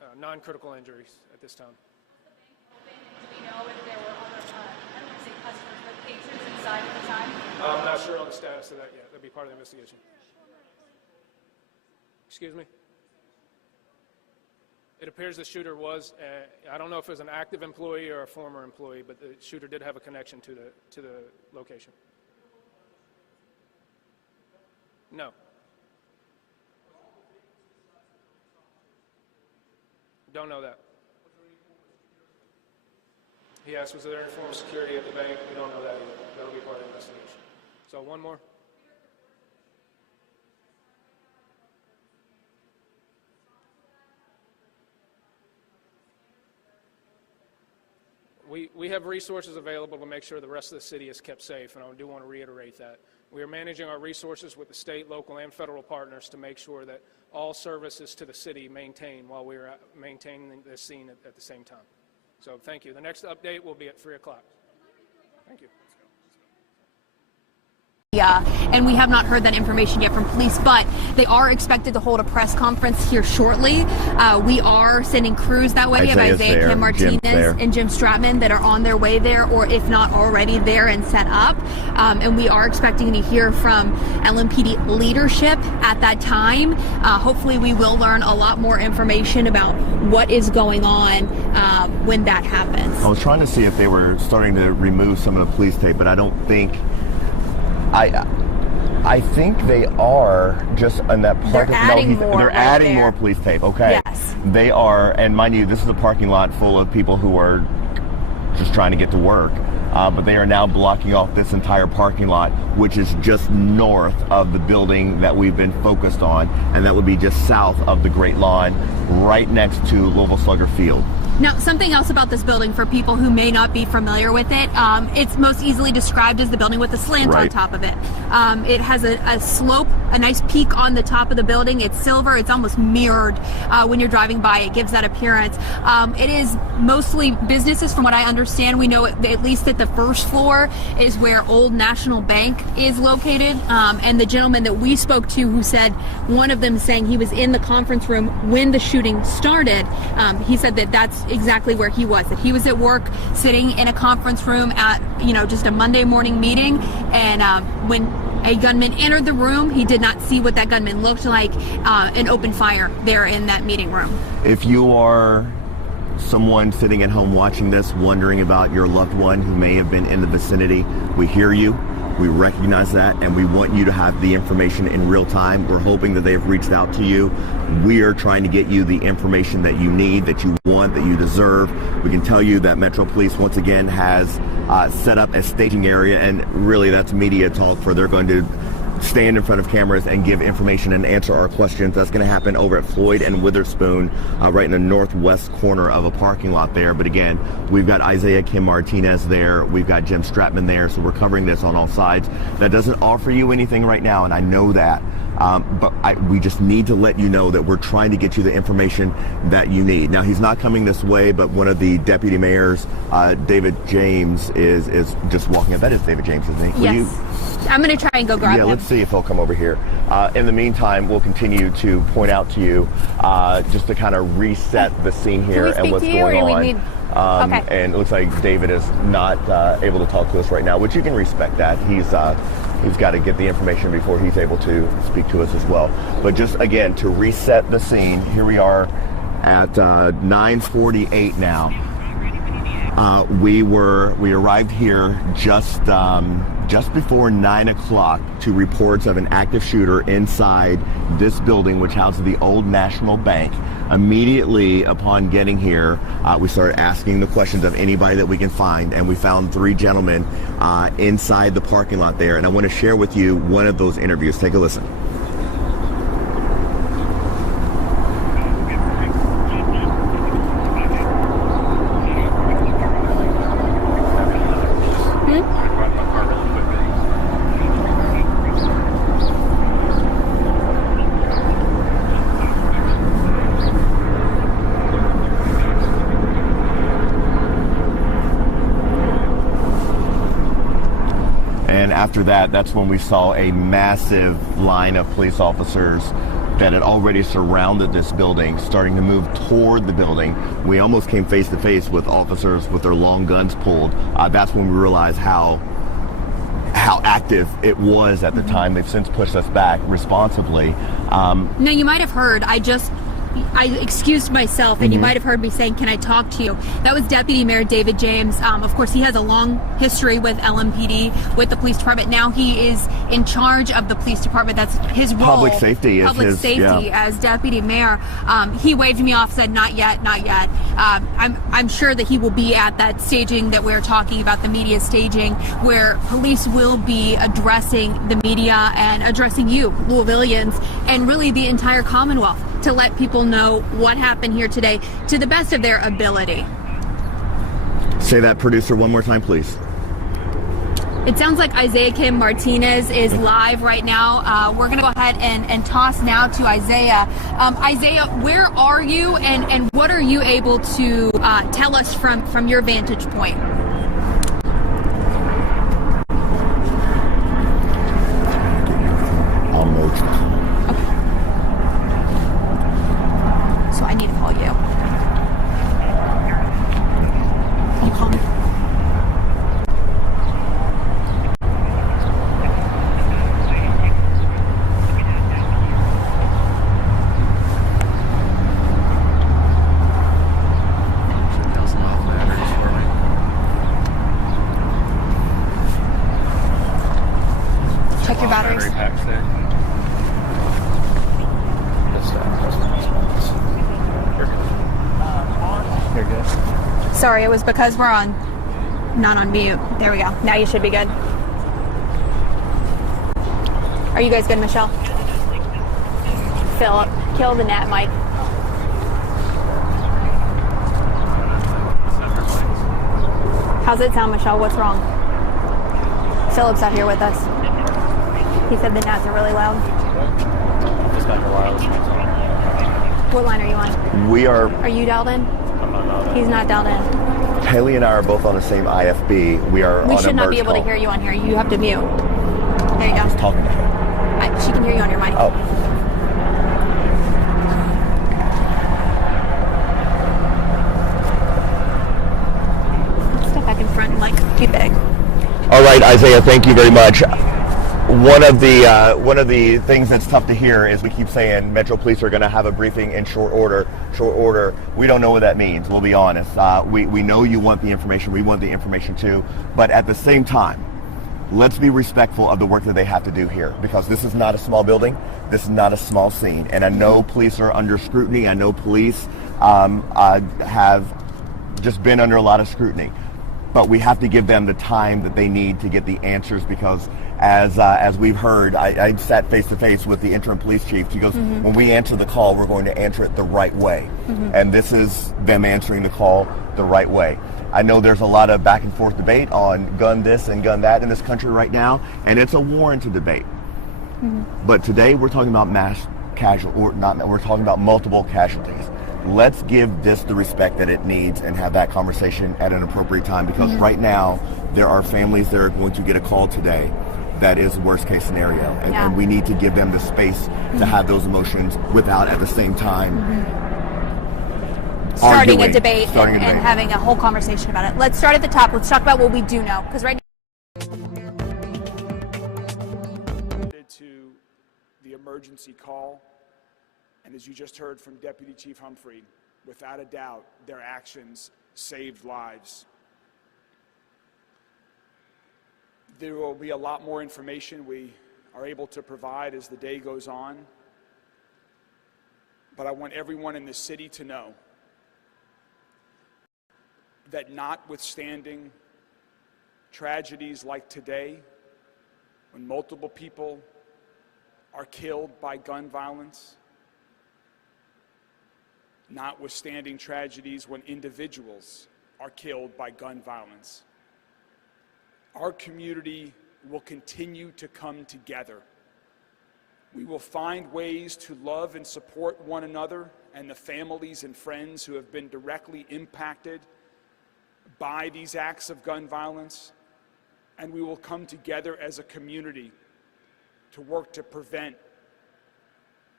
Non-critical injuries at this time. Do we know if there were other, I don't want to say customers, but patrons inside at the time? I'm not sure on the status of that yet. That'll be part of the investigation. Excuse me? It appears the shooter was, I don't know if it was an active employee or a former employee, but the shooter did have a connection to the location. No. Don't know that. He asked, was there any form of security at the bank? We don't know that either. That'll be part of the investigation. So one more. We have resources available to make sure the rest of the city is kept safe, and I do want to reiterate that. We are managing our resources with the state, local, and federal partners to make sure that all services to the city maintain while we are maintaining this scene at the same time. So thank you. The next update will be at 3 o'clock. Thank you. And we have not heard that information yet from police, but they are expected to hold a press conference here shortly. We are sending crews that way. We have Isaiah Kim Martinez and Jim Stratman that are on their way there, or if not already there and set up. And we are expecting to hear from LMPD leadership at that time. Hopefully we will learn a lot more information about what is going on when that happens. I was trying to see if they were starting to remove some of the police tape, but I don't think... I think they are just on that part. They're adding more. They're adding more police tape. Okay. Yes. They are, and mind you, this is a parking lot full of people who are just trying to get to work. But they are now blocking off this entire parking lot, which is just north of the building that we've been focused on, and that would be just south of the Great Lawn, right next to Louisville Slugger Field. Now, something else about this building for people who may not be familiar with it, it's most easily described as the building with a slant on top of it. It has a slope, a nice peak on the top of the building. It's silver. It's almost mirrored when you're driving by. It gives that appearance. It is mostly businesses, from what I understand. We know at least that the first floor is where Old National Bank is located. And the gentleman that we spoke to, who said, one of them saying he was in the conference room when the shooting started, he said that that's exactly where he was, that he was at work sitting in a conference room at, just a Monday morning meeting, and when a gunman entered the room, he did not see what that gunman looked like, and opened fire there in that meeting room. If you are someone sitting at home watching this, wondering about your loved one who may have been in the vicinity, we hear you. We recognize that, and we want you to have the information in real time. We're hoping that they've reached out to you. We are trying to get you the information that you need, that you want, that you deserve. We can tell you that Metro Police once again has set up a staging area, and really that's media talk for they're going to stand in front of cameras and give information and answer our questions. That's going to happen over at Floyd and Witherspoon, right in the northwest corner of a parking lot there. But again, we've got Isaiah Kim Martinez there. We've got Jim Stratman there. So we're covering this on all sides. That doesn't offer you anything right now, and I know that. But we just need to let you know that we're trying to get you the information that you need. Now, he's not coming this way, but one of the deputy mayors, David James, is just walking up. That is David James, isn't he? Yes. I'm going to try and go grab him. Yeah, let's see if he'll come over here. In the meantime, we'll continue to point out to you, just to kind of reset the scene here and what's going on. Okay. And it looks like David is not able to talk to us right now, which you can respect that. He's got to get the information before he's able to speak to us as well. But just again, to reset the scene, here we are at 9:48 now. We arrived here just before 9 o'clock to reports of an active shooter inside this building, which houses the Old National Bank. Immediately upon getting here, we started asking the questions of anybody that we can find, and we found 3 gentlemen inside the parking lot there. And I want to share with you one of those interviews. Take a listen. After that, that's when we saw a massive line of police officers that had already surrounded this building, starting to move toward the building. We almost came face to face with officers with their long guns pulled. That's when we realized how active it was at the time. They've since pushed us back responsibly. Now, you might have heard, I excused myself, and you might have heard me saying, can I talk to you? That was Deputy Mayor David James. Of course, he has a long history with LMPD, with the police department. Now he is in charge of the police department. That's his role. Public safety As deputy mayor. He waved me off, said, not yet, not yet. I'm sure that he will be at that staging that we're talking about, the media staging, where police will be addressing the media and addressing you, Louisvillians, and really the entire Commonwealth, to let people know what happened here today to the best of their ability. Say that, producer, one more time, please. It sounds like Isaiah Kim Martinez is live right now. We're going to go ahead and toss now to Isaiah. Isaiah, where are you, and what are you able to tell us from your vantage point? So I need to call you. Can you call me? Check your batteries. Battery packs there. You're good. Sorry, it was because we're not on mute. There we go. Now you should be good. Are you guys good, Michelle? Philip, kill the net, Mike. How's it sound, Michelle? What's wrong? Philip's out here with us. He said the gnats are really loud. Just got your wireless. What line are you on? We are. Are you dialed in? I'm not dialed in. He's not dialed in. Haley and I are both on the same IFB. We are We on should a not merge be able call. to hear you on here. You have to mute. There you go. Talking to her. She can hear you on your mic. Oh. Step back in front and be big. All right, Isaiah, thank you very much. One of the things that's tough to hear is we keep saying Metro Police are going to have a briefing in short order. We don't know what that means. We'll be honest. We know you want the information. We want the information too. But at the same time, let's be respectful of the work that they have to do here, because this is not a small building. This is not a small scene. And I know police are under scrutiny. I know police have just been under a lot of scrutiny. But we have to give them the time that they need to get the answers, because as we've heard, I sat face to face with the interim police chief. She goes, when we answer the call, we're going to answer it the right way. And this is them answering the call the right way. I know there's a lot of back and forth debate on gun this and gun that in this country right now, and it's a warranted debate. But today we're talking about we're talking about multiple casualties. Let's give this the respect that it needs and have that conversation at an appropriate time, because right now there are families that are going to get a call today that is worst case scenario, and we need to give them the space to have those emotions without at the same time starting a debate and having a whole conversation about it. Let's start at the top. Let's talk about what we do know, because right now to the emergency call. And as you just heard from Deputy Chief Humphrey, without a doubt, their actions saved lives. There will be a lot more information we are able to provide as the day goes on. But I want everyone in this city to know that notwithstanding tragedies like today, when multiple people are killed by gun violence, notwithstanding tragedies when individuals are killed by gun violence, our community will continue to come together. We will find ways to love and support one another and the families and friends who have been directly impacted by these acts of gun violence, and we will come together as a community to work to prevent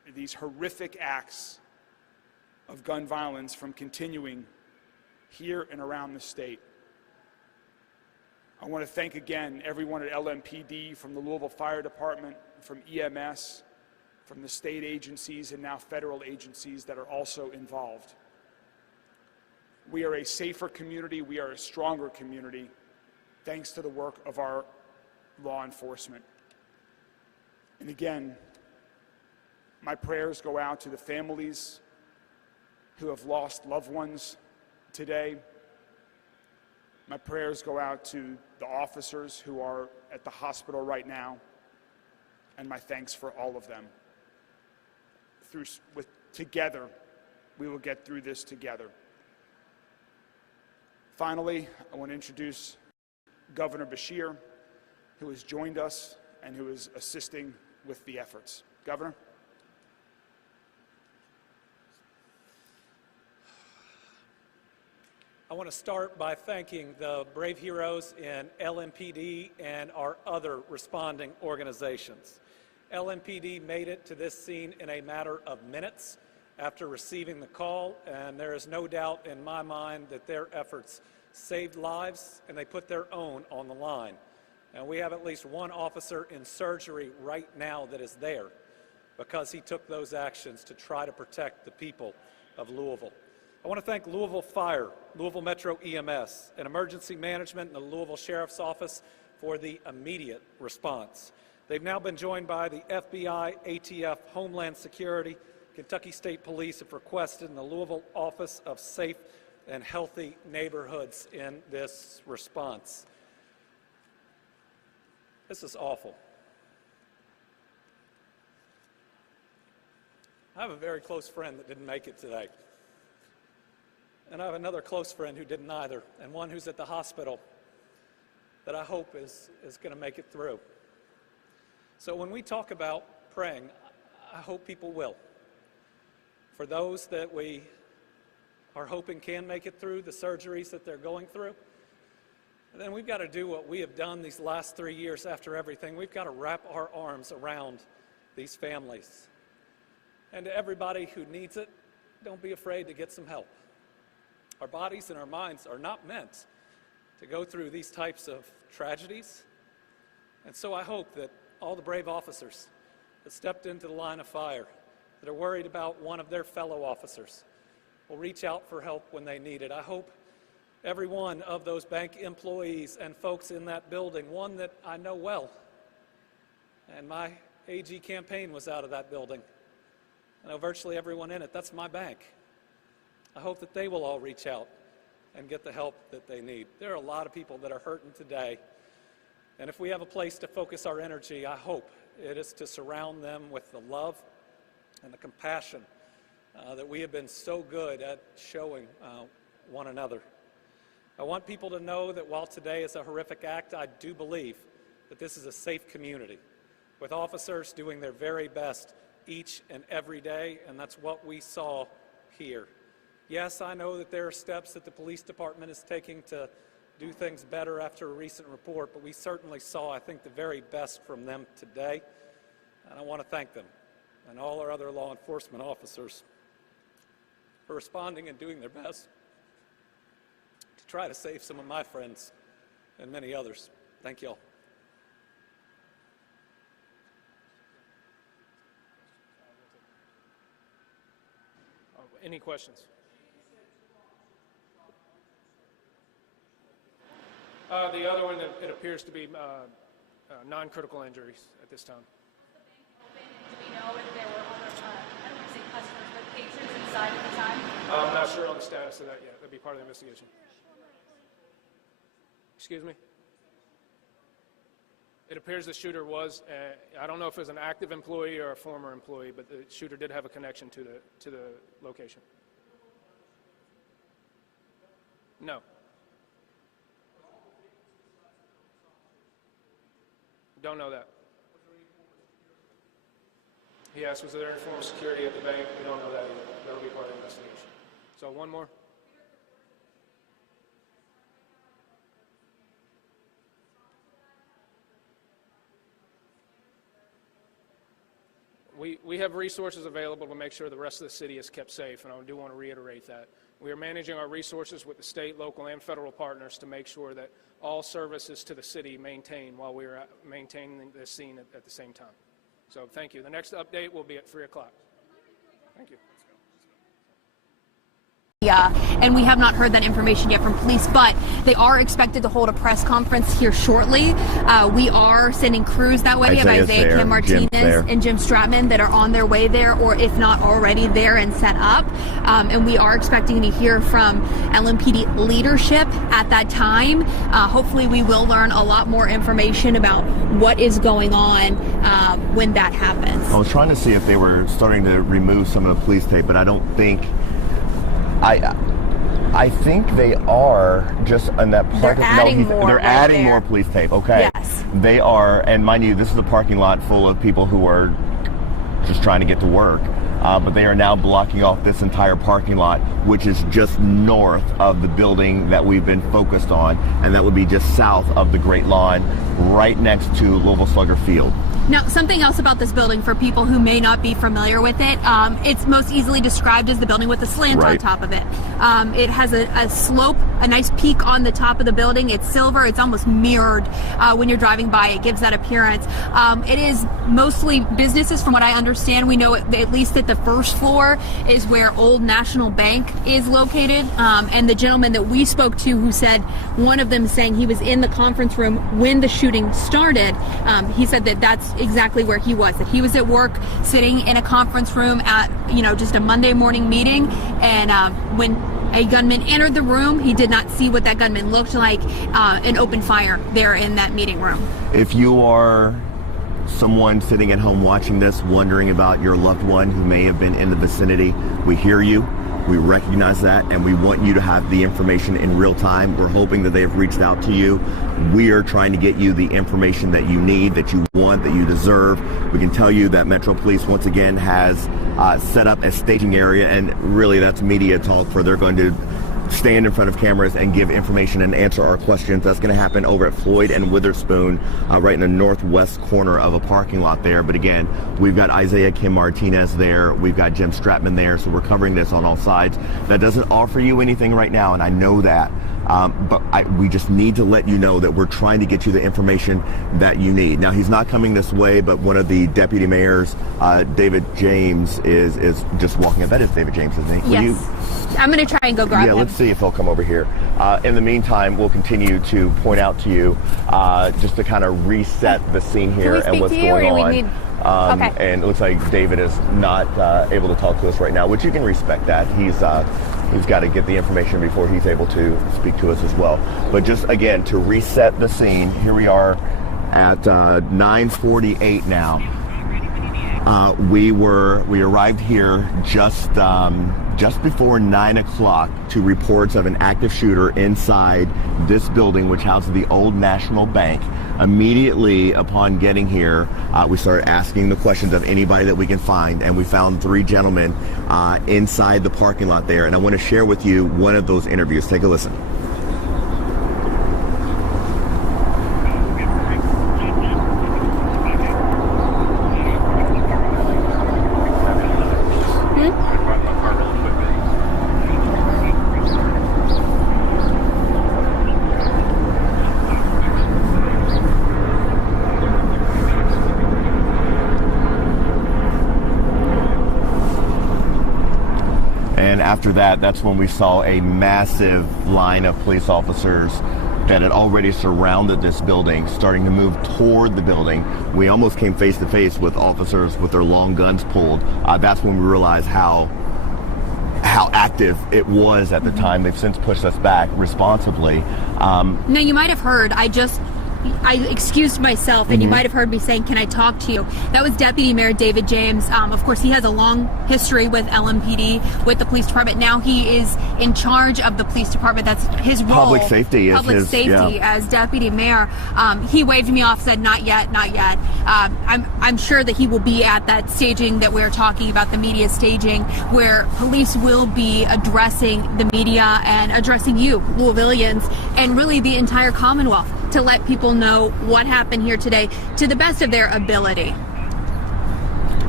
these horrific acts of gun violence from continuing here and around the state. I want to thank again everyone at LMPD, from the Louisville Fire Department, from EMS, from the state agencies and now federal agencies that are also involved. We are a safer community, we are a stronger community, thanks to the work of our law enforcement. And again, my prayers go out to the families who have lost loved ones today. My prayers go out to the officers who are at the hospital right now, and my thanks for all of them. Together, we will get through this together. Finally, I want to introduce Governor Beshear, who has joined us and who is assisting with the efforts. Governor? I want to start by thanking the brave heroes in LMPD and our other responding organizations. LMPD made it to this scene in a matter of minutes after receiving the call, and there is no doubt in my mind that their efforts saved lives and they put their own on the line. And we have at least one officer in surgery right now that is there because he took those actions to try to protect the people of Louisville. I want to thank Louisville Fire, Louisville Metro EMS, and Emergency Management and the Louisville Sheriff's Office for the immediate response. They've now been joined by the FBI, ATF, Homeland Security, Kentucky State Police have requested in the Louisville Office of Safe and Healthy Neighborhoods in this response. This is awful. I have a very close friend that didn't make it today. And I have another close friend who didn't either, and one who's at the hospital that I hope is going to make it through. So when we talk about praying, I hope people will. For those that we are hoping can make it through the surgeries that they're going through, and then we've got to do what we have done these last 3 years after everything. We've got to wrap our arms around these families. And to everybody who needs it, don't be afraid to get some help. Our bodies and our minds are not meant to go through these types of tragedies. And so I hope that all the brave officers that stepped into the line of fire, that are worried about one of their fellow officers, will reach out for help when they need it. I hope every one of those bank employees and folks in that building, one that I know well, and my AG campaign was out of that building. I know virtually everyone in it. That's my bank. I hope that they will all reach out and get the help that they need. There are a lot of people that are hurting today, and if we have a place to focus our energy, I hope it is to surround them with the love and the compassion that we have been so good at showing one another. I want people to know that while today is a horrific act, I do believe that this is a safe community with officers doing their very best each and every day, and that's what we saw here. Yes, I know that there are steps that the police department is taking to do things better after a recent report, but we certainly saw, I think, the very best from them today, and I want to thank them and all our other law enforcement officers for responding and doing their best to try to save some of my friends and many others. Thank you all. Any questions? The other one, it appears to be non-critical injuries at this time. Do we know if there were other, I don't want to say customers, but patrons inside at the time? I'm not sure on the status of that yet. That'd be part of the investigation. Excuse me? It appears the shooter was, I don't know if it was an active employee or a former employee, but the shooter did have a connection to the location. No. Don't know that. He asked, was there any form of security at the bank? We don't know that either. That'll be part of the investigation. So one more. We have resources available to make sure the rest of the city is kept safe, and I do want to reiterate that. We are managing our resources with the state, local, and federal partners to make sure that all services to the city maintain while we are maintaining the scene at the same time. So thank you. The next update will be at 3 o'clock. Thank you. And we have not heard that information yet from police, but they are expected to hold a press conference here shortly. We are sending crews that way. We have Isaiah Kim Martinez and Jim Stratman that are on their way there, or if not already there and set up. And we are expecting to hear from LMPD leadership at that time. Hopefully we will learn a lot more information about what is going on when that happens. I was trying to see if they were starting to remove some of the police tape, but I don't think... I think they are just on that parking. They're adding more. They're adding more police tape. Okay. Yes. They are, and mind you, this is a parking lot full of people who are just trying to get to work. But they are now blocking off this entire parking lot, which is just north of the building that we've been focused on, and that would be just south of the Great Lawn, right next to Louisville Slugger Field. Now, something else about this building for people who may not be familiar with it, it's most easily described as the building with a slant on top of it. It has a slope, a nice peak on the top of the building. It's silver. It's almost mirrored when you're driving by. It gives that appearance. It is mostly businesses, from what I understand. We know at least that the first floor is where Old National Bank is located. And the gentleman that we spoke to, who said, one of them saying he was in the conference room when the shooting started, he said that that's exactly where he was, that he was at work sitting in a conference room at, just a Monday morning meeting, and when a gunman entered the room, he did not see what that gunman looked like, and opened fire there in that meeting room. If you are someone sitting at home watching this, wondering about your loved one who may have been in the vicinity, we hear you. We recognize that, and we want you to have the information in real time. We're hoping that they have reached out to you. We are trying to get you the information that you need, that you want, that you deserve. We can tell you that Metro Police once again has set up a staging area, and really that's media talk, for they're going to stand in front of cameras and give information and answer our questions. That's going to happen over at Floyd and Witherspoon, right in the northwest corner of a parking lot there. But again, we've got Isaiah Kim Martinez there. We've got Jim Stratman there. So we're covering this on all sides. That doesn't offer you anything right now, and I know that. We just need to let you know that we're trying to get you the information that you need. Now, he's not coming this way, but one of the deputy mayors, David James, is just walking. I bet it's David James, isn't he? Yes. I'm going to try and go grab him. Yeah, let's see if he'll come over here. In the meantime, we'll continue to point out to you, just to kind of reset the scene here and what's going on. Okay. And it looks like David is not able to talk to us right now, which you can respect that. He's got to get the information before he's able to speak to us as well. But just again, to reset the scene, here we are at 9:48 now. We arrived here just before 9 o'clock to reports of an active shooter inside this building, which houses the Old National Bank. Immediately upon getting here, we started asking the questions of anybody that we can find, and we found 3 gentlemen inside the parking lot there. And I want to share with you one of those interviews. Take a listen. After that, that's when we saw a massive line of police officers that had already surrounded this building, starting to move toward the building. We almost came face to face with officers with their long guns pulled. That's when we realized how active it was at the time. They've since pushed us back responsibly. Now, you might have heard, I excused myself, and you might have heard me saying, "Can I talk to you?" That was Deputy Mayor David James. Of course, he has a long history with LMPD, with the police department. Now he is in charge of the police department. That's his role. Public safety as deputy mayor. He waved me off, said, "Not yet, not yet." I'm sure that he will be at that staging that we're talking about, the media staging, where police will be addressing the media and addressing you, Louisvillians, and really the entire Commonwealth, to let people know what happened here today to the best of their ability.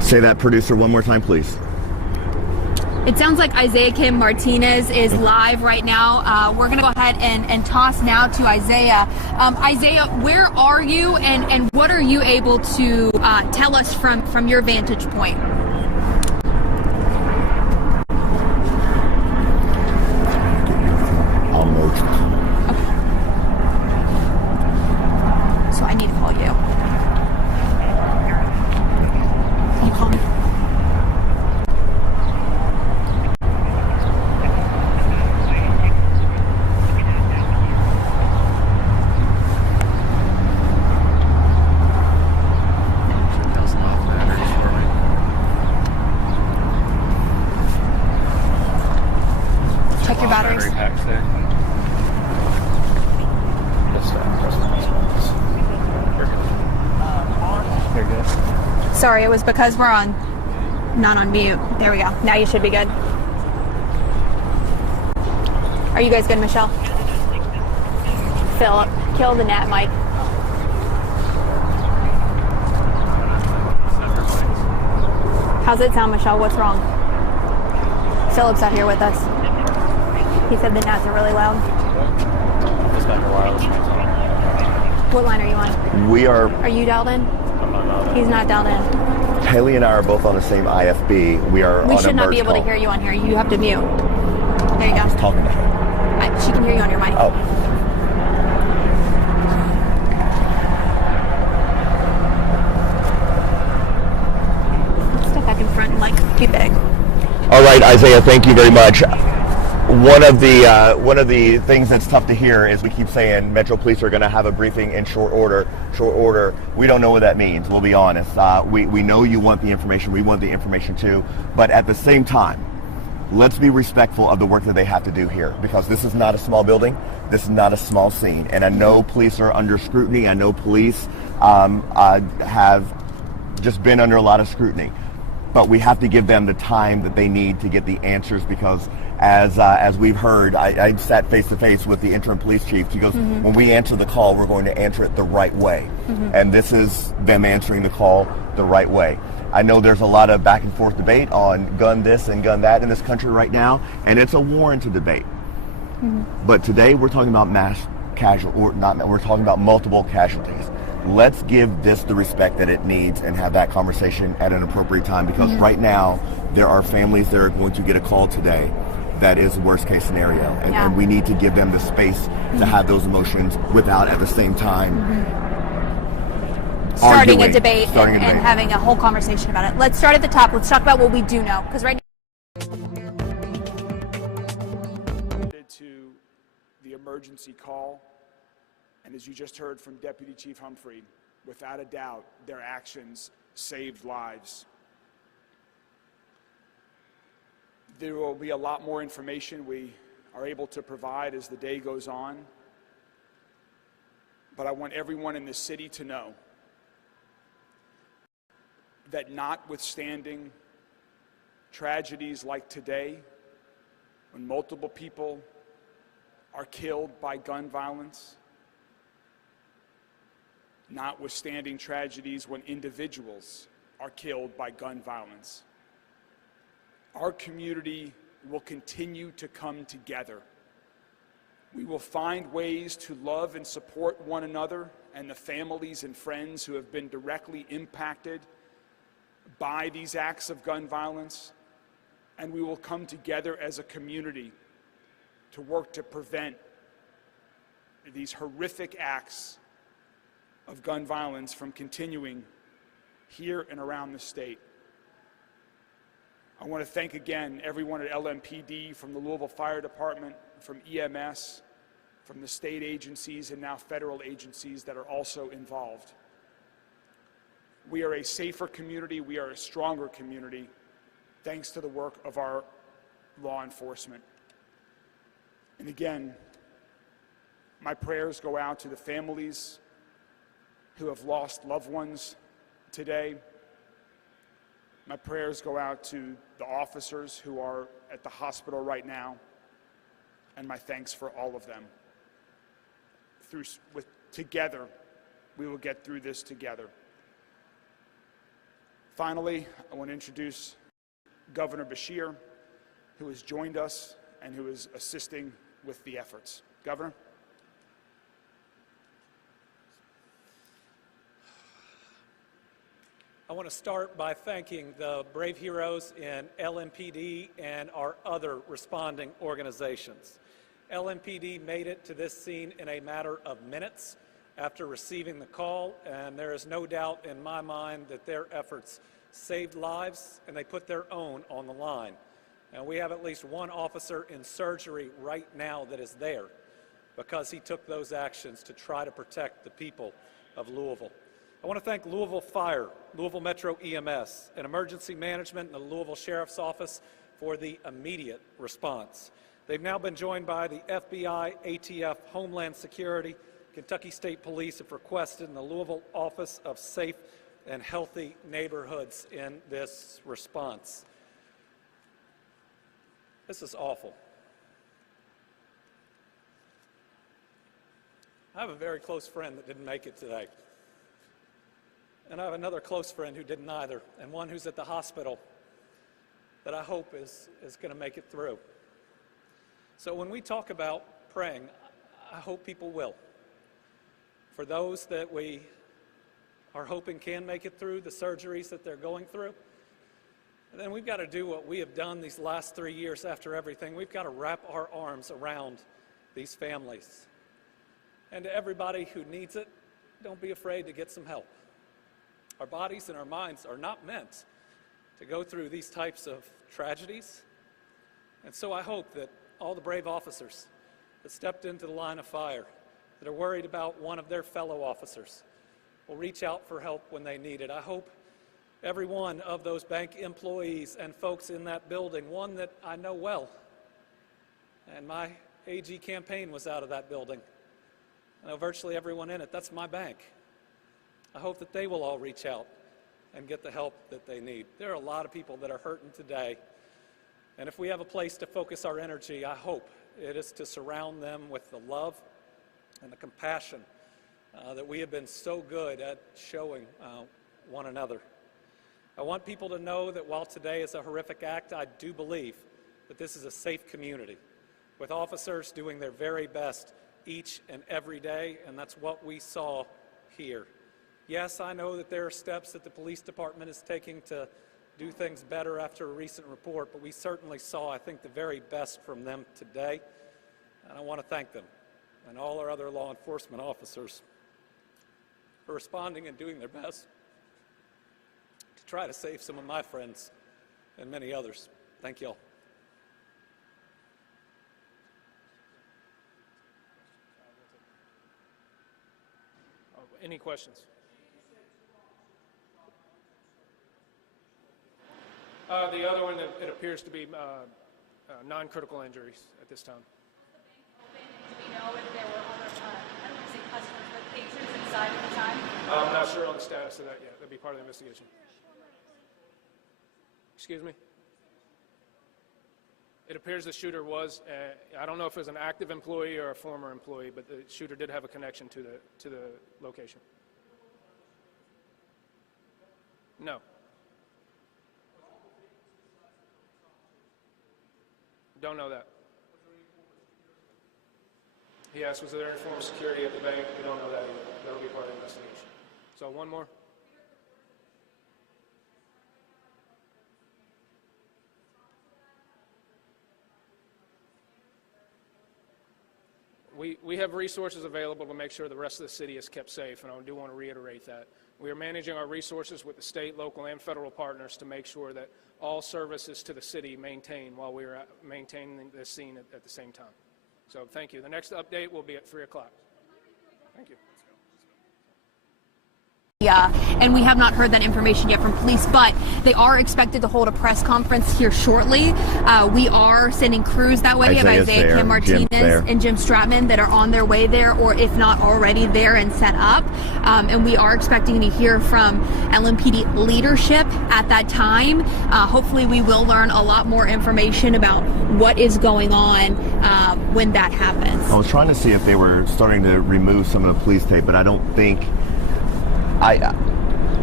Say that, producer, one more time, please. It sounds like Isaiah Kim Martinez is live right now. We're going to go ahead and toss now to Isaiah. Isaiah, where are you and what are you able to tell us from your vantage point? I'll merge. Okay. So I need to call you. Can you call me? Check your batteries. You're good. Sorry, it was because we're not on mute. There we go. Now you should be good. Are you guys good, Michelle? Philip, kill the net, Mike. How's it sound, Michelle? What's wrong? Philip's out here with us. He said the gnats are really loud. Just got your wireless. What line are you on? We are. Are you dialed in? I'm not dialed in. He's not dialed in. Haley and I are both on the same IFB. We are We on should a not merge be able call. to hear you on here. You have to mute. There you go. Talking to her. She can hear you on your mic. Oh. Step back in front and be big. All right, Isaiah, thank you very much. One of the things that's tough to hear is we keep saying Metro Police are going to have a briefing in short order. We don't know what that means. We'll be honest. We know you want the information. We want the information too. But at the same time, let's be respectful of the work that they have to do here, because this is not a small building. This is not a small scene. And I know police are under scrutiny. I know police have just been under a lot of scrutiny. But we have to give them the time that they need to get the answers, because as we've heard, I sat face to face with the interim police chief. He goes, when we answer the call, we're going to answer it the right way. And this is them answering the call the right way. I know there's a lot of back and forth debate on gun this and gun that in this country right now, and it's a warranted debate. But today we're talking about we're talking about multiple casualties. Let's give this the respect that it needs and have that conversation at an appropriate time, because right now there are families that are going to get a call today that is the worst case scenario, and we need to give them the space to have those emotions without at the same time starting a debate and having a whole conversation about it. Let's start at the top. Let's talk about what we do know, because right now to the emergency call, and as you just heard from Deputy Chief Humphrey, without a doubt, their actions saved lives. There will be a lot more information we are able to provide as the day goes on, but I want everyone in this city to know that notwithstanding tragedies like today, when multiple people are killed by gun violence, notwithstanding tragedies when individuals are killed by gun violence, our community will continue to come together. We will find ways to love and support one another and the families and friends who have been directly impacted by these acts of gun violence, and we will come together as a community to work to prevent these horrific acts of gun violence from continuing here and around the state. I want to thank again everyone at LMPD, from the Louisville Fire Department, from EMS, from the state agencies and now federal agencies that are also involved. We are a safer community, we are a stronger community, thanks to the work of our law enforcement. And again, my prayers go out to the families who have lost loved ones today. My prayers go out to the officers who are at the hospital right now, and my thanks for all of them. Together, we will get through this together. Finally, I want to introduce Governor Beshear, who has joined us and who is assisting with the efforts. Governor? I want to start by thanking the brave heroes in LMPD and our other responding organizations. LMPD made it to this scene in a matter of minutes after receiving the call, and there is no doubt in my mind that their efforts saved lives and they put their own on the line. And we have at least one officer in surgery right now that is there because he took those actions to try to protect the people of Louisville. I want to thank Louisville Fire, Louisville Metro EMS, and Emergency Management and the Louisville Sheriff's Office for the immediate response. They've now been joined by the FBI, ATF, Homeland Security, Kentucky State Police have requested in the Louisville Office of Safe and Healthy Neighborhoods in this response. This is awful. I have a very close friend that didn't make it today. And I have another close friend who didn't either, and one who's at the hospital that I hope is going to make it through. So when we talk about praying, I hope people will. For those that we are hoping can make it through the surgeries that they're going through, and then we've got to do what we have done these last 3 years after everything. We've got to wrap our arms around these families. And to everybody who needs it, don't be afraid to get some help. Our bodies and our minds are not meant to go through these types of tragedies. And so I hope that all the brave officers that stepped into the line of fire, that are worried about one of their fellow officers, will reach out for help when they need it. I hope every one of those bank employees and folks in that building, one that I know well, and my AG campaign was out of that building. I know virtually everyone in it. That's my bank. I hope that they will all reach out and get the help that they need. There are a lot of people that are hurting today, and if we have a place to focus our energy, I hope it is to surround them with the love and the compassion that we have been so good at showing one another. I want people to know that while today is a horrific act, I do believe that this is a safe community with officers doing their very best each and every day, and that's what we saw here. Yes, I know that there are steps that the police department is taking to do things better after a recent report, but we certainly saw, I think, the very best from them today, and I want to thank them and all our other law enforcement officers for responding and doing their best to try to save some of my friends and many others. Thank you all. Any questions? The other one, it appears to be non-critical injuries at this time. Do we know if there were other, I don't want to say customers, but patrons inside at the time? I'm not sure on the status of that yet. That'd be part of the investigation. Excuse me? It appears the shooter was, I don't know if it was an active employee or a former employee, but the shooter did have a connection to the location. No. Don't know that. He asked, was there any form of security at the bank? We don't know that either. That'll be part of the investigation. So one more. We have resources available to make sure the rest of the city is kept safe, and I do want to reiterate that. We are managing our resources with the state, local, and federal partners to make sure that all services to the city maintain while we are maintaining this scene at the same time. So thank you. The next update will be at 3 o'clock. Thank you. And we have not heard that information yet from police, but they are expected to hold a press conference here shortly. We are sending crews that way. We have Isaiah Kim Martinez and Jim Stratman that are on their way there, or if not already there and set up. And we are expecting to hear from LMPD leadership at that time. Hopefully we will learn a lot more information about what is going on when that happens. I was trying to see if they were starting to remove some of the police tape, but I don't think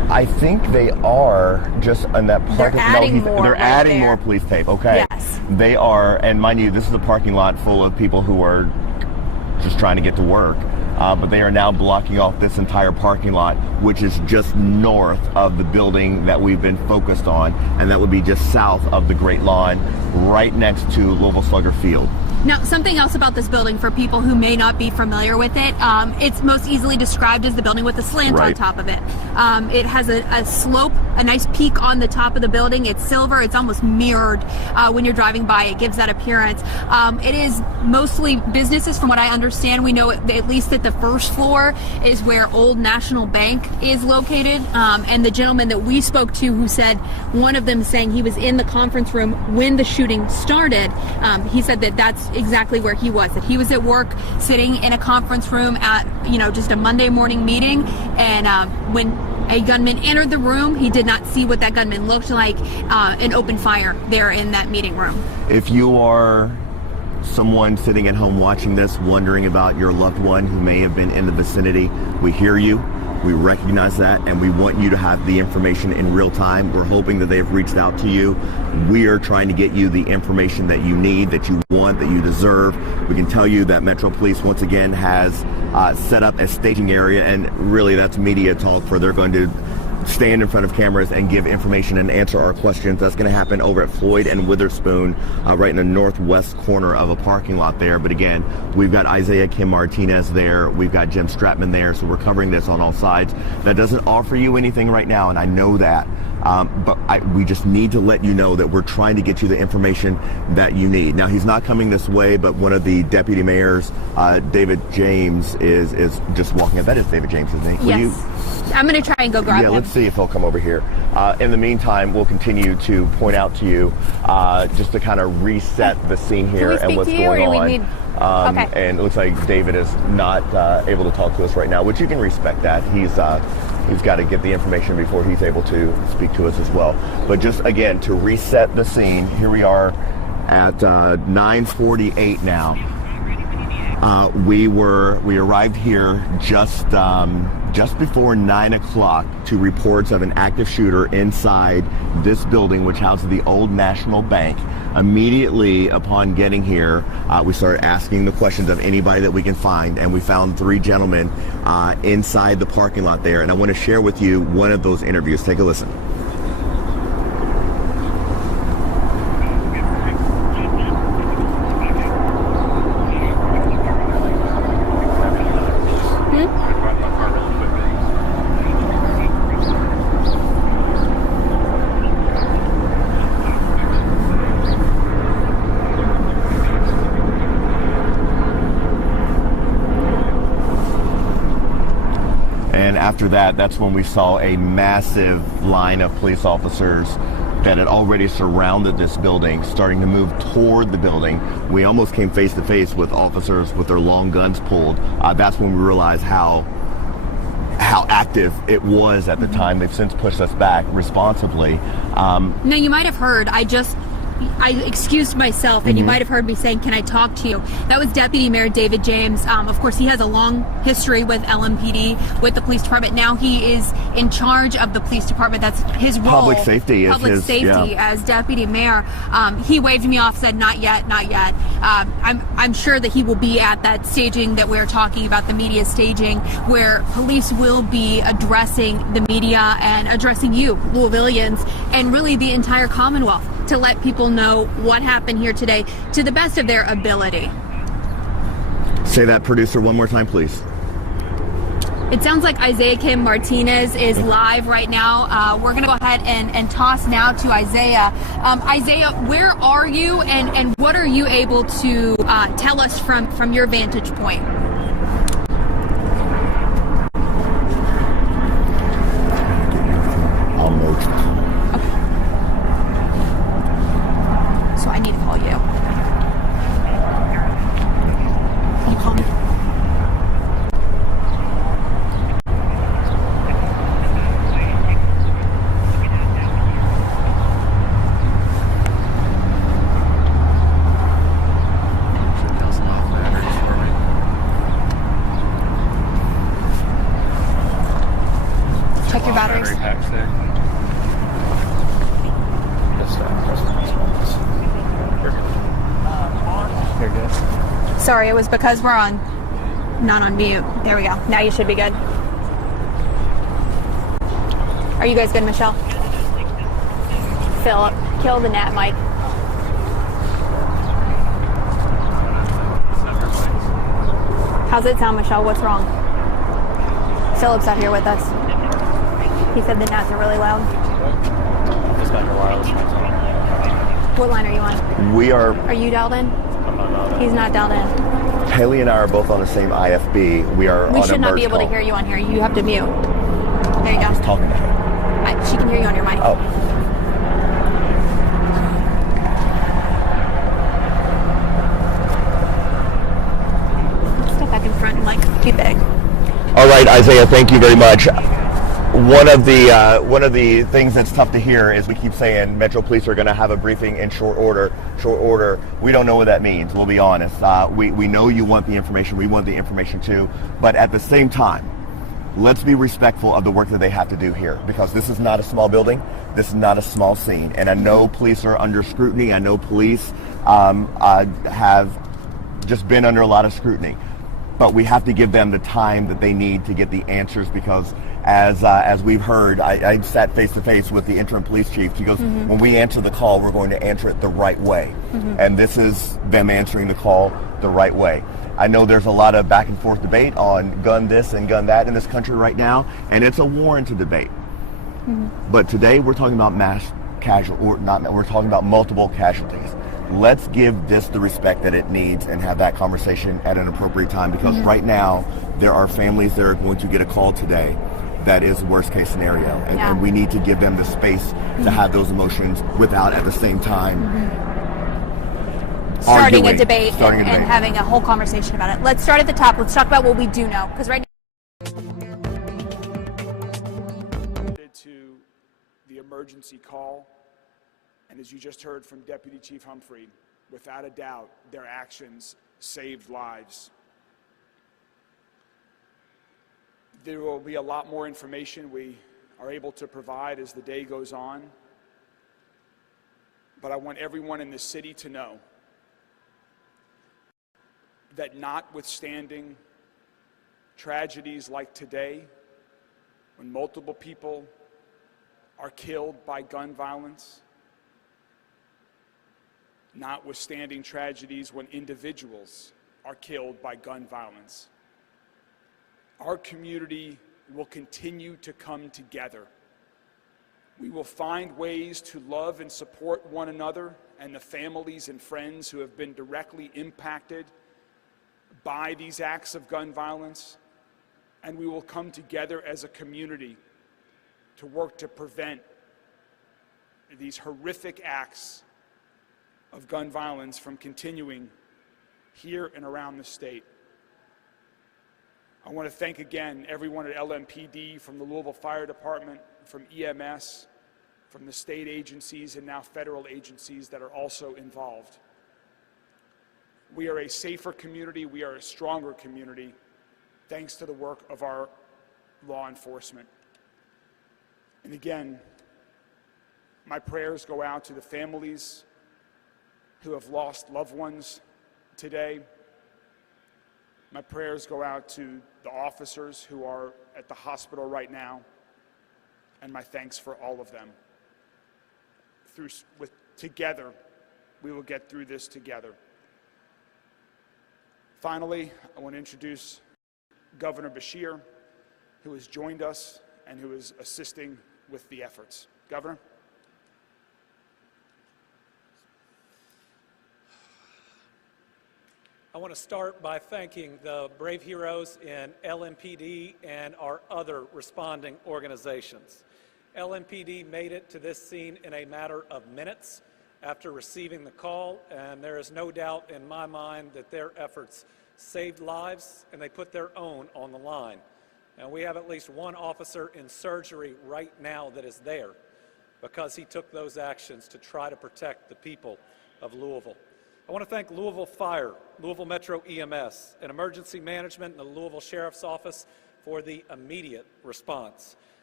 I think they are just on that parking. They're adding more. They're right adding there. more police tape. Okay. Yes. They are, and mind you, this is a parking lot full of people who are just trying to get to work. But they are now blocking off this entire parking lot, which is just north of the building that we've been focused on, and that would be just south of the Great Lawn, right next to Louisville Slugger Field. Now, something else about this building for people who may not be familiar with it, it's most easily described as the building with a slant on Right. top of it. It has a slope, a nice peak on the top of the building. It's silver. It's almost mirrored when you're driving by. It gives that appearance. It is mostly businesses, from what I understand. We know at least that the first floor is where Old National Bank is located. And the gentleman that we spoke to, who said one of them saying he was in the conference room when the shooting started, he said that that's exactly where he was, that he was at work sitting in a conference room at, just a Monday morning meeting, and when a gunman entered the room, he did not see what that gunman looked like, and opened fire there in that meeting room. If you are someone sitting at home watching this, wondering about your loved one who may have been in the vicinity, we hear you. We recognize that, and we want you to have the information in real time. We're hoping that they've reached out to you. We are trying to get you the information that you need, that you want, that you deserve. We can tell you that Metro Police once again has set up a staging area, and really that's media talk, for they're going to stand in front of cameras and give information and answer our questions. That's going to happen over at Floyd and Witherspoon, right in the northwest corner of a parking lot there. But again, we've got Isaiah Kim Martinez there. We've got Jim Stratman there. So we're covering this on all sides. That doesn't offer you anything right now, and I know that. But we just need to let you know that we're trying to get you the information that you need. Now, he's not coming this way, but one of the deputy mayors, David James, is just walking. I bet it's David James, isn't he? Yes. I'm going to try and go grab him. Let's see if he'll come over here. In the meantime, we'll continue to point out to you, just to kind of reset the scene here and what's going on. Okay. And it looks like David is not able to talk to us right now, which you can respect that. He's got to get the information before he's able to speak to us as well. But just again, to reset the scene, here we are at 9:48 now. We arrived here just before 9 o'clock to reports of an active shooter inside this building, which houses the Old National Bank. Immediately upon getting here, we started asking the questions of anybody that we can find, and we found 3 gentlemen inside the parking lot there. And I want to share with you one of those interviews. Take a listen. After that, that's when we saw a massive line of police officers that had already surrounded this building, starting to move toward the building. We almost came face to face with officers with their long guns pulled. That's when we realized how active it was at the time. They've since pushed us back responsibly. Now, you might have heard, I excused myself, and you might have heard me saying, "Can I talk to you?" That was Deputy Mayor David James. Of course, he has a long history with LMPD, with the police department. Now he is in charge of the police department. That's his role. Public safety As deputy mayor. He waved me off, said, "Not yet, not yet." I'm sure that he will be at that staging that we're talking about, the media staging, where police will be addressing the media and addressing you, Louisvillians, and really the entire Commonwealth, to let people know what happened here today to the best of their ability. Say that, producer, one more time, please. It sounds like Isaiah Kim Martinez is live right now. We're going to go ahead and toss now to Isaiah. Isaiah, where are you, and what are you able to tell us from your vantage point? So I need to call you. Can you call me? Check your batteries? Battery pack's there. You're good. Sorry, it was because we're not on mute. There we go. Now you should be good. Are you guys good, Michelle? Philip, kill the net, Mike. How's it sound, Michelle? What's wrong? Philip's out here with us. He said the gnats are really loud. Dispatch your wireless. What line are you on? We are. Are you dialed in? I'm not dialed in. He's not dialed in. Haley and I are both on the same IFB. We are. We on should a not be merge able to call. hear you on here. You have to mute. There you go. Talking to her. She can hear you on your mic. Oh. Step back in front and be big. All right, Isaiah, thank you very much. One of the things that's tough to hear is we keep saying Metro Police are going to have a briefing in short order. Short order. We don't know what that means. We'll be honest. We know you want the information. We want the information too. But at the same time, let's be respectful of the work that they have to do here, because this is not a small building. This is not a small scene. And I know police are under scrutiny. I know police have just been under a lot of scrutiny. But we have to give them the time that they need to get the answers, because as we've heard, I sat face to face with the interim police chief. She goes, when we answer the call, we're going to answer it the right way. And this is them answering the call the right way. I know there's a lot of back and forth debate on gun this and gun that in this country right now, and it's a warranted debate. But today we're talking about we're talking about multiple casualties. Let's give this the respect that it needs and have that conversation at an appropriate time, because right now there are families that are going to get a call today that is worst case scenario, and we need to give them the space to have those emotions without at the same time starting a debate and having a whole conversation about it. Let's start at the top. Let's talk about what we do know, because right now to the emergency call, and as you just heard from Deputy Chief Humphrey, without a doubt, their actions saved lives. There will be a lot more information we are able to provide as the day goes on, but I want everyone in the city to know that notwithstanding tragedies like today, when multiple people are killed by gun violence, notwithstanding tragedies when individuals are killed by gun violence, our community will continue to come together. We will find ways to love and support one another and the families and friends who have been directly impacted by these acts of gun violence, and we will come together as a community to work to prevent these horrific acts of gun violence from continuing here and around the state. I want to thank again everyone at LMPD, from the Louisville Fire Department, from EMS, from the state agencies and now federal agencies that are also involved. We are a safer community, we are a stronger community, thanks to the work of our law enforcement. And again, my prayers go out to the families who have lost loved ones today. My prayers go out to the officers who are at the hospital right now, and my thanks for all of them. Together, we will get through this together. Finally, I want to introduce Governor Beshear, who has joined us and who is assisting with the efforts. Governor? I want to start by thanking the brave heroes in LMPD and our other responding organizations. LMPD made it to this scene in a matter of minutes after receiving the call, and there is no doubt in my mind that their efforts saved lives and they put their own on the line. And we have at least one officer in surgery right now that is there because he took those actions to try to protect the people of Louisville. I want to thank Louisville Fire, Louisville Metro EMS, and Emergency Management and the Louisville Sheriff's Office for the immediate response.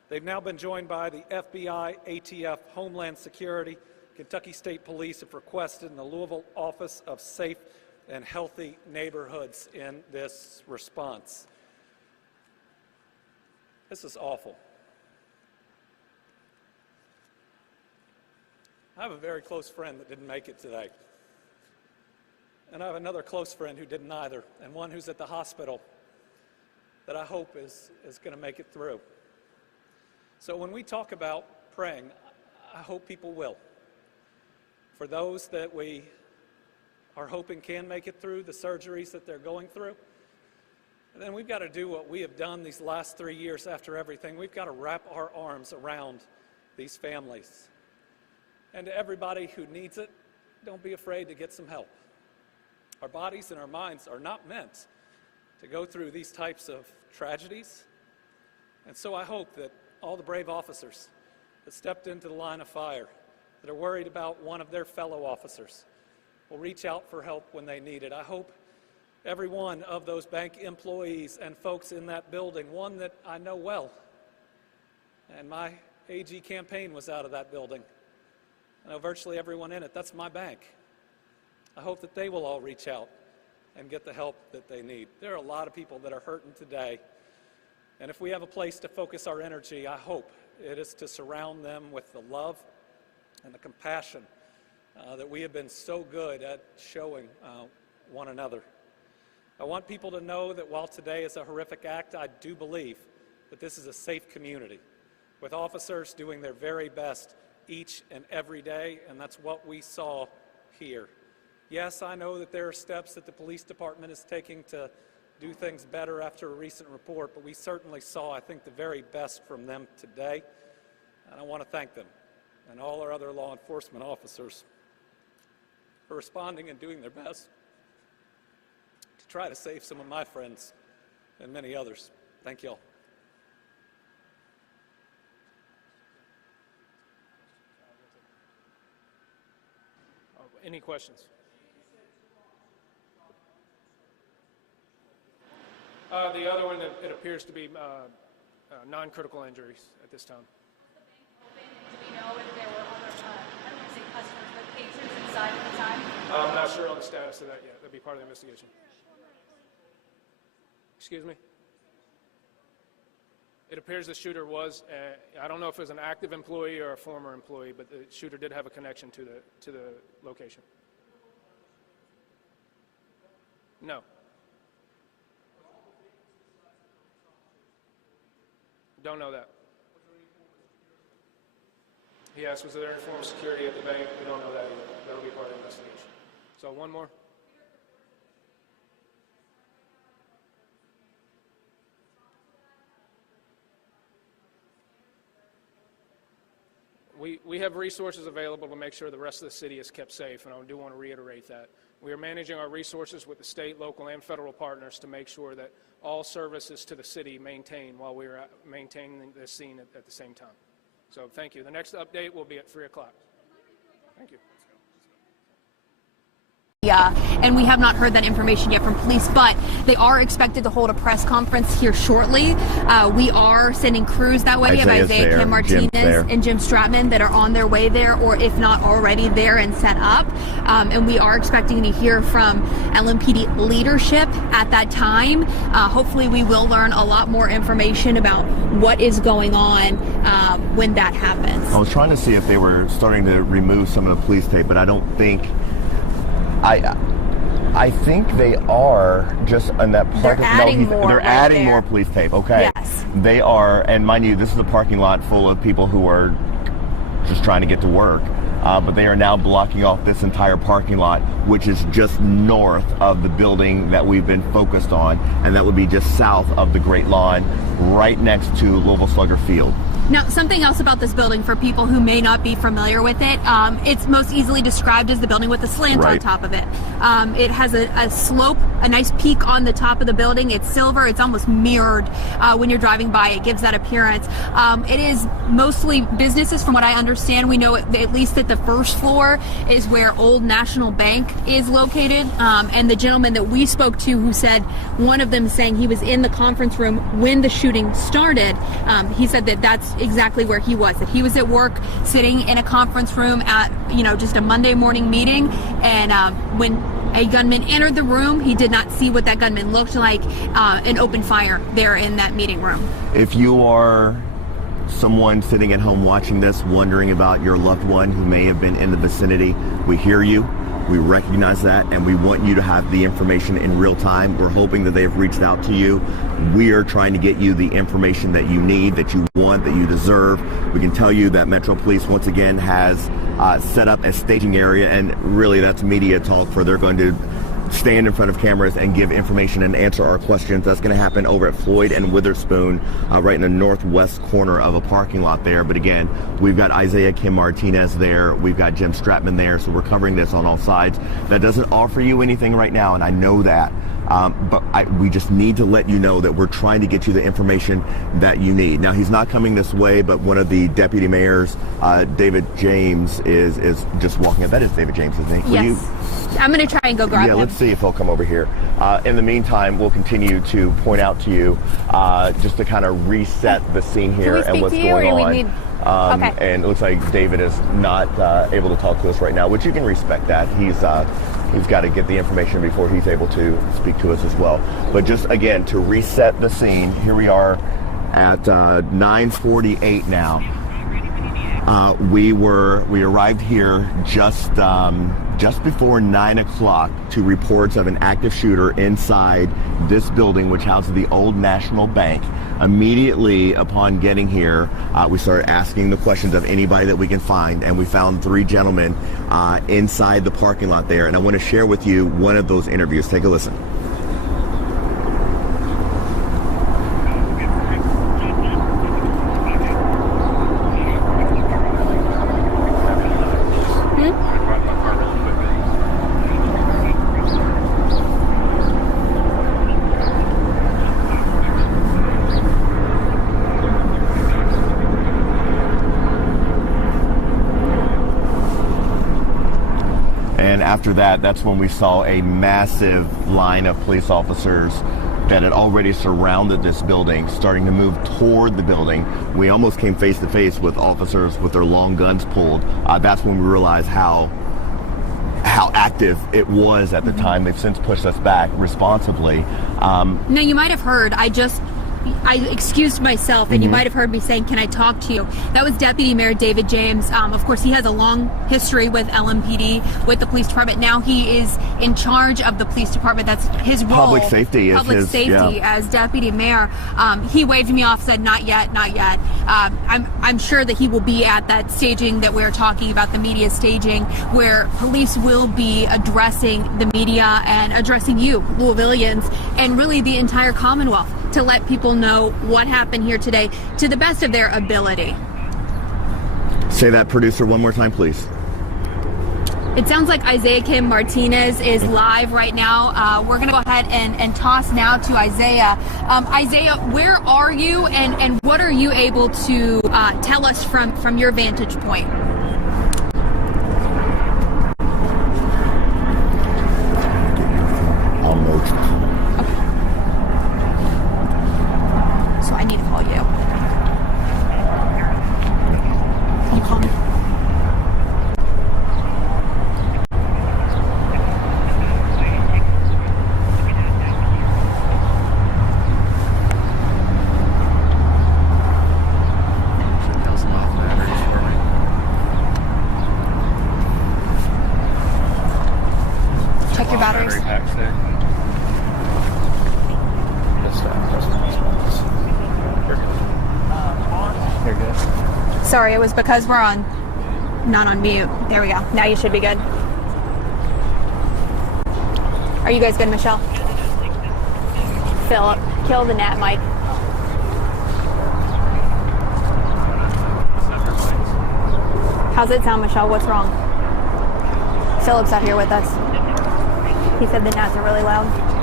They've now been joined by the FBI, ATF, Homeland Security, Kentucky State Police have requested in the Louisville Office of Safe and Healthy Neighborhoods in this response. This is awful. I have a very close friend that didn't make it today. And I have another close friend who didn't either, and one who's at the hospital that I hope is going to make it through. So when we talk about praying, I hope people will. For those that we are hoping can make it through the surgeries that they're going through, and then we've got to do what we have done these last 3 years after everything. We've got to wrap our arms around these families. And to everybody who needs it, don't be afraid to get some help. Our bodies and our minds are not meant to go through these types of tragedies. And so I hope that all the brave officers that stepped into the line of fire, that are worried about one of their fellow officers, will reach out for help when they need it. I hope every one of those bank employees and folks in that building, one that I know well, and my AG campaign was out of that building. I know virtually everyone in it. That's my bank. I hope that they will all reach out and get the help that they need. There are a lot of people that are hurting today, and if we have a place to focus our energy, I hope it is to surround them with the love and the compassion that we have been so good at showing one another. I want people to know that while today is a horrific act, I do believe that this is a safe community with officers doing their very best each and every day, and that's what we saw here. Yes, I know that there are steps that the police department is taking to do things better after a recent report, but we certainly saw, I think, the very best from them today, and I want to thank them and all our other law enforcement officers for responding and doing their best to try to save some of my friends and many others. Thank you all. Any questions? The other one, it appears to be non-critical injuries at this time. Do we know if there were other, I don't want to say customers, but patrons inside at the time? I'm not sure on the status of that yet. That'd be part of the investigation. Excuse me? It appears the shooter was, I don't know if it was an active employee or a former employee, but the shooter did have a connection to the location. No. Don't know that. He asked, was there any form of security at the bank? We don't know that either. That'll be part of the investigation. So one more. We have resources available to make sure the rest of the city is kept safe, and I do want to reiterate that. We are managing our resources with the state, local, and federal partners to make sure that all services to the city maintain while we are maintaining this scene at the same time. So thank you. The next update will be at 3 o'clock. Thank you. Yeah, and we have not heard that information yet from police, but they are expected to hold a press conference here shortly. We are sending crews that way. We have Isaiah Kim Martinez and Jim Stratman that are on their way there, or if not already there and set up. And we are expecting to hear from LMPD leadership at that time. Hopefully we will learn a lot more information about what is going on when that happens. I was trying to see if they were starting to remove some of the police tape, but I don't think... I think they are just on that part. They're adding more police tape. Okay. Yes. They are, and mind you, this is a parking lot full of people who are just trying to get to work. But they are now blocking off this entire parking lot, which is just north of the building that we've been focused on, and that would be just south of the Great Lawn, right next to Louisville Slugger Field. Now, something else about this building for people who may not be familiar with it, it's most easily described as the building with a slant on top of it. It has a slope a nice peak on the top of the building. It's silver. It's almost mirrored when you're driving by. It gives that appearance. It is mostly businesses, from what I understand. We know at least that the first floor is where Old National Bank is located. And the gentleman that we spoke to, who said one of them saying he was in the conference room when the shooting started, he said that that's exactly where he was. That he was at work, sitting in a conference room at just a Monday morning meeting, and when a gunman entered the room, he did not see what that gunman looked like, and opened fire there in that meeting room. If you are someone sitting at home watching this, wondering about your loved one who may have been in the vicinity, we hear you. We recognize that, and we want you to have the information in real time. We're hoping that they've reached out to you. We are trying to get you the information that you need, that you want, that you deserve. We can tell you that Metro Police once again has set up a staging area, and really that's media talk, for they're going to stand in front of cameras and give information and answer our questions. That's going to happen over at Floyd and Witherspoon, right in the northwest corner of a parking lot there. But again, we've got Isaiah Kim Martinez there. We've got Jim Stratman there. So we're covering this on all sides. That doesn't offer you anything right now, and I know that. We just need to let you know that we're trying to get you the information that you need. Now, he's not coming this way, but one of the deputy mayors, David James, is just walking up. That is David James, isn't he? Yes. I'm going to try and go grab him. Yeah, let's see if he'll come over here. In the meantime, we'll continue to point out to you, just to kind of reset the scene here and what's going on. Okay. And it looks like David is not able to talk to us right now, which you can respect that. He's got to get the information before he's able to speak to us as well. But just again, to reset the scene, here we are at 9:48 now. We arrived here just before 9 o'clock to reports of an active shooter inside this building, which houses the Old National Bank. Immediately upon getting here, we started asking the questions of anybody that we can find, and we found 3 gentlemen inside the parking lot there. And I want to share with you one of those interviews. Take a listen. After that, that's when we saw a massive line of police officers that had already surrounded this building, starting to move toward the building. We almost came face to face with officers with their long guns pulled. That's when we realized how active it was at the time. They've since pushed us back responsibly. Now, you might have heard, I excused myself, and you might have heard me saying, "Can I talk to you?" That was Deputy Mayor David James. Of course, he has a long history with LMPD, with the police department. Now he is in charge of the police department. That's his role. Public safety as deputy mayor. He waved me off, said, "Not yet, not yet." I'm sure that he will be at that staging that we're talking about, the media staging, where police will be addressing the media and addressing you, Louisvillians, and really the entire Commonwealth, to let people know what happened here today to the best of their ability. Say that, producer, one more time, please. It sounds like Isaiah Kim Martinez is live right now. We're going to go ahead and toss now to Isaiah. Isaiah, where are you, and what are you able to tell us from your vantage point? So I need to call you. I'm calling. Check your batteries. You're good. Sorry, it was because we're not on mute. There we go. Now you should be good. Are you guys good, Michelle? Philip, kill the net, Mike. How's it sound, Michelle? What's wrong? Philip's out here with us. He said the gnats are really loud.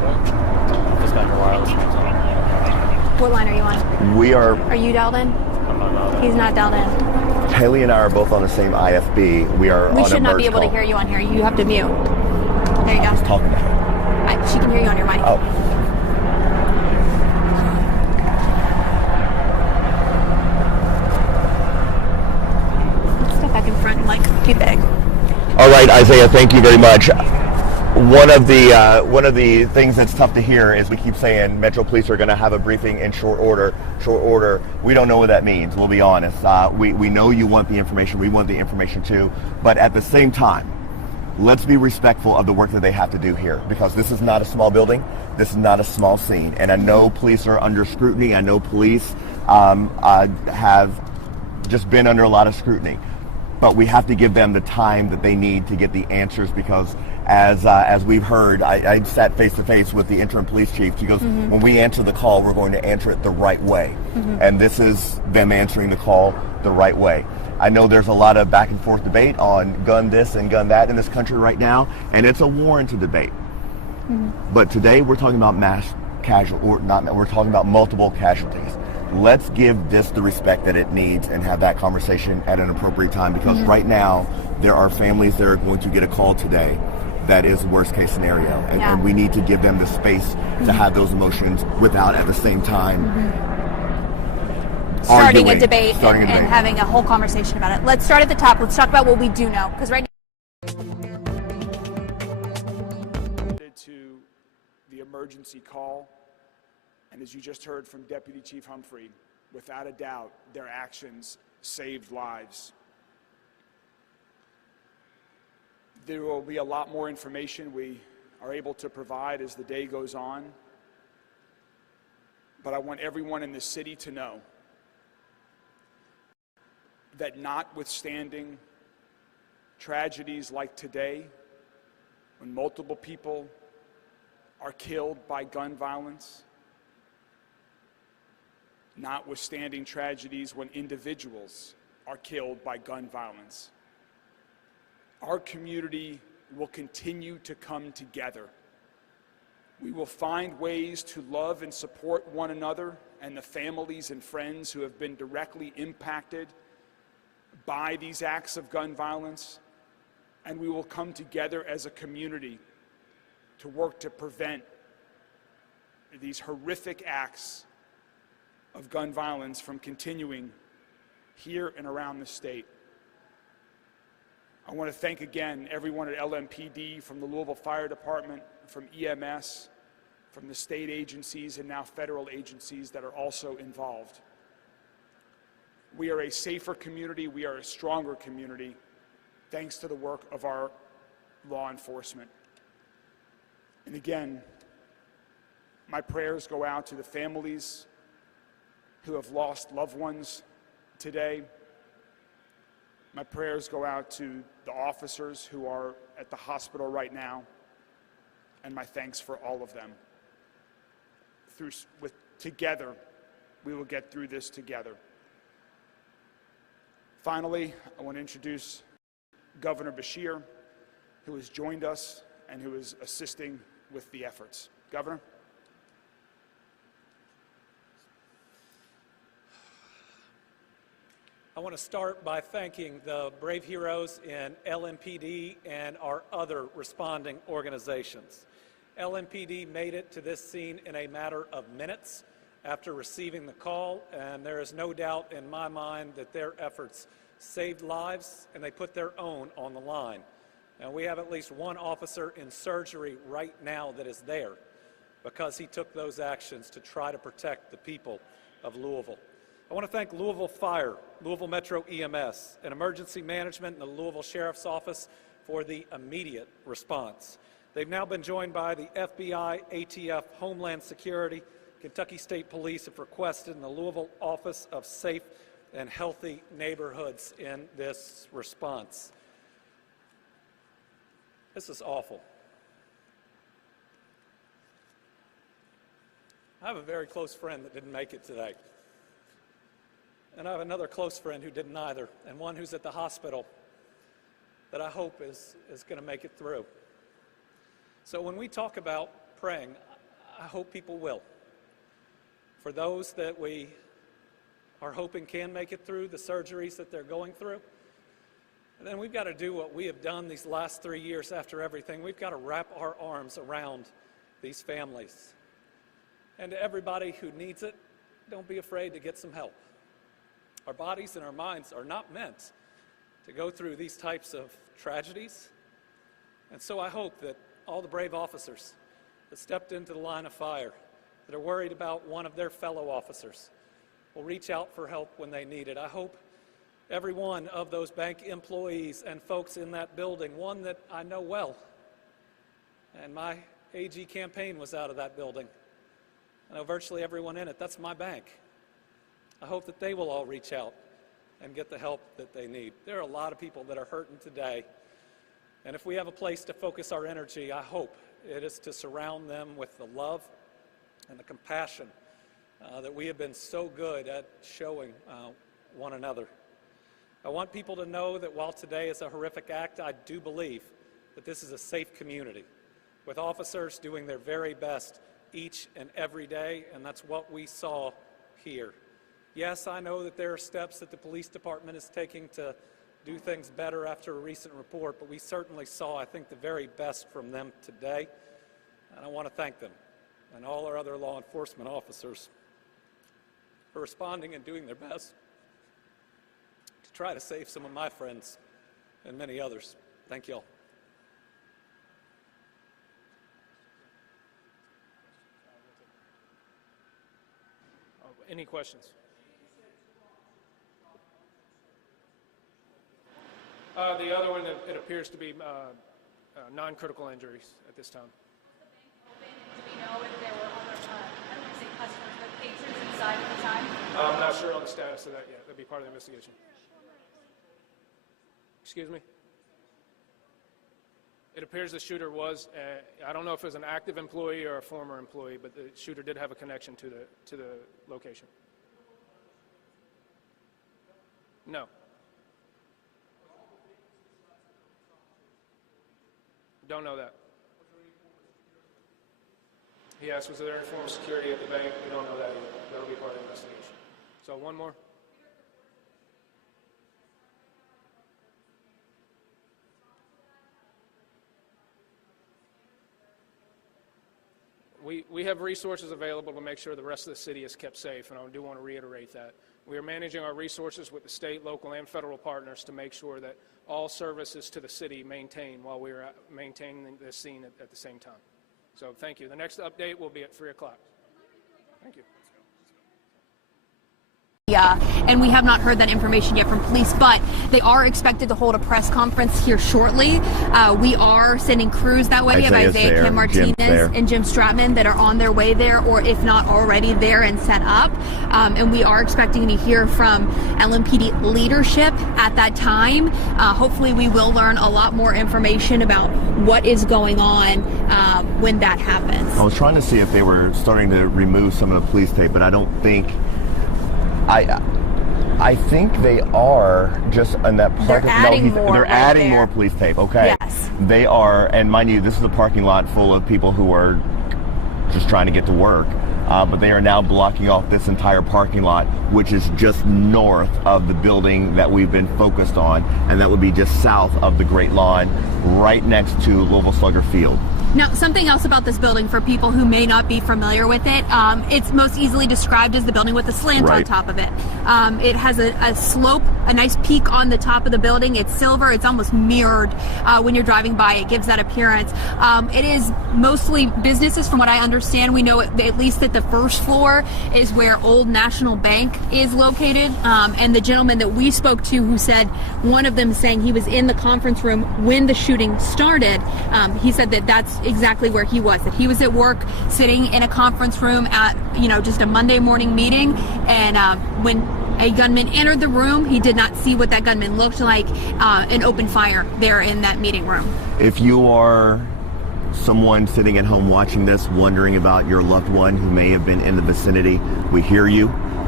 Just got your wireless ones on. What line are you on? We are, Are you dialed in? I'm not dialed in. He's not dialed in. Haley and I are both on the same IFB. We are on We a should not be merge able to call. hear you on here. You have to mute. There you go. Talking to her. She can hear you on your mic. Oh. Step back in front and be big. All right, Isaiah, thank you very much. One of the things that's tough to hear is we keep saying Metro Police are going to have a briefing in short order. Short order. We don't know what that means. We'll be honest. We know you want the information. We want the information too. But at the same time, let's be respectful of the work that they have to do here, because this is not a small building. This is not a small scene. And I know police are under scrutiny. I know police have just been under a lot of scrutiny. But we have to give them the time that they need to get the answers, because as we've heard, I sat face to face with the interim police chief. She goes, when we answer the call, we're going to answer it the right way. And this is them answering the call the right way. I know there's a lot of back and forth debate on gun this and gun that in this country right now, and it's a warranted debate. But today we're talking about we're talking about multiple casualties. Let's give this the respect that it needs and have that conversation at an appropriate time, because right now there are families that are going to get a call today that is worst case scenario, and we need to give them the space to have those emotions without at the same time starting a debate and having a whole conversation about it. Let's start at the top. Let's talk about what we do know, because right now to the emergency call, and as you just heard from Deputy Chief Humphrey, without a doubt, their actions saved lives. There will be a lot more information we are able to provide as the day goes on, but I want everyone in the city to know that notwithstanding tragedies like today, when multiple people are killed by gun violence, notwithstanding tragedies when individuals are killed by gun violence, our community will continue to come together. We will find ways to love and support one another and the families and friends who have been directly impacted by these acts of gun violence, and we will come together as a community to work to prevent these horrific acts of gun violence from continuing here and around the state. I want to thank again everyone at LMPD, from the Louisville Fire Department, from EMS, from the state agencies and now federal agencies that are also involved. We are a safer community, we are a stronger community, thanks to the work of our law enforcement. And again, my prayers go out to the families who have lost loved ones today. My prayers go out to the officers who are at the hospital right now, and my thanks for all of them. Together, we will get through this together. Finally, I want to introduce Governor Beshear, who has joined us and who is assisting with the efforts. Governor? I want to start by thanking the brave heroes in LMPD and our other responding organizations. LMPD made it to this scene in a matter of minutes after receiving the call, and there is no doubt in my mind that their efforts saved lives and they put their own on the line. And we have at least one officer in surgery right now that is there because he took those actions to try to protect the people of Louisville. I want to thank Louisville Fire, Louisville Metro EMS, and Emergency Management and the Louisville Sheriff's Office for the immediate response. They've now been joined by the FBI, ATF, Homeland Security, Kentucky State Police have requested in the Louisville Office of Safe and Healthy Neighborhoods in this response. This is awful. I have a very close friend that didn't make it today. And I have another close friend who didn't either, and one who's at the hospital that I hope is going to make it through. So when we talk about praying, I hope people will. For those that we are hoping can make it through the surgeries that they're going through, and then we've got to do what we have done these last 3 years after everything. We've got to wrap our arms around these families. And to everybody who needs it, don't be afraid to get some help. Our bodies and our minds are not meant to go through these types of tragedies. And so I hope that all the brave officers that stepped into the line of fire, that are worried about one of their fellow officers, will reach out for help when they need it. I hope every one of those bank employees and folks in that building, one that I know well, and my AG campaign was out of that building. I know virtually everyone in it. That's my bank. I hope that they will all reach out and get the help that they need. There are a lot of people that are hurting today, and if we have a place to focus our energy, I hope it is to surround them with the love and the compassion that we have been so good at showing one another. I want people to know that while today is a horrific act, I do believe that this is a safe community, with officers doing their very best each and every day, and that's what we saw here. Yes, I know that there are steps that the police department is taking to do things better after a recent report, but we certainly saw, I think, the very best from them today, and I want to thank them and all our other law enforcement officers for responding and doing their best to try to save some of my friends and many others. Thank you all. Any questions? The other one, it appears to be non-critical injuries at this time. Do we know if there were other, I don't want to say customers, but patrons inside at the time? I'm not sure on the status of that yet. That'd be part of the investigation. Excuse me? It appears the shooter was, I don't know if it was an active employee or a former employee, but the shooter did have a connection to the location. No. Don't know that. He asked, was there any form of security at the bank? We don't know that either. That'll be part of the investigation. So one more. We have resources available to make sure the rest of the city is kept safe, and I do want to reiterate that. We are managing our resources with the state, local, and federal partners to make sure that all services to the city maintain while we are maintaining this scene at the same time. So thank you. The next update will be at 3 o'clock. Thank you. And we have not heard that information yet from police, but they are expected to hold a press conference here shortly. We are sending crews that way. We have Isaiah Kim Martinez and Jim Stratman that are on their way there, or if not already there and set up. And we are expecting to hear from LMPD leadership at that time. Hopefully we will learn a lot more information about what is going on when that happens. I was trying to see if they were starting to remove some of the police tape, but I don't think... I think they are just in that part. They're adding more. They're adding more police tape. Okay. Yes. They are, and mind you, this is a parking lot full of people who are just trying to get to work. But they are now blocking off this entire parking lot, which is just north of the building that we've been focused on, and that would be just south of the Great Lawn, right next to Louisville Slugger Field. Now, something else about this building for people who may not be familiar with it, it's most easily described as the building with a slant on top of it. It has a slope, a nice peak on the top of the building. It's silver. It's almost mirrored when you're driving by. It gives that appearance. It is mostly businesses, from what I understand. We know at least that the first floor is where Old National Bank is located. And the gentleman that we spoke to, who said, one of them saying he was in the conference room when the shooting started, he said that that's exactly where he was, that he was at work sitting in a conference room at, just a Monday morning meeting, and when a gunman entered the room, he did not see what that gunman looked like, and opened fire there in that meeting room. If you are someone sitting at home watching this, wondering about your loved one who may have been in the vicinity, we hear you,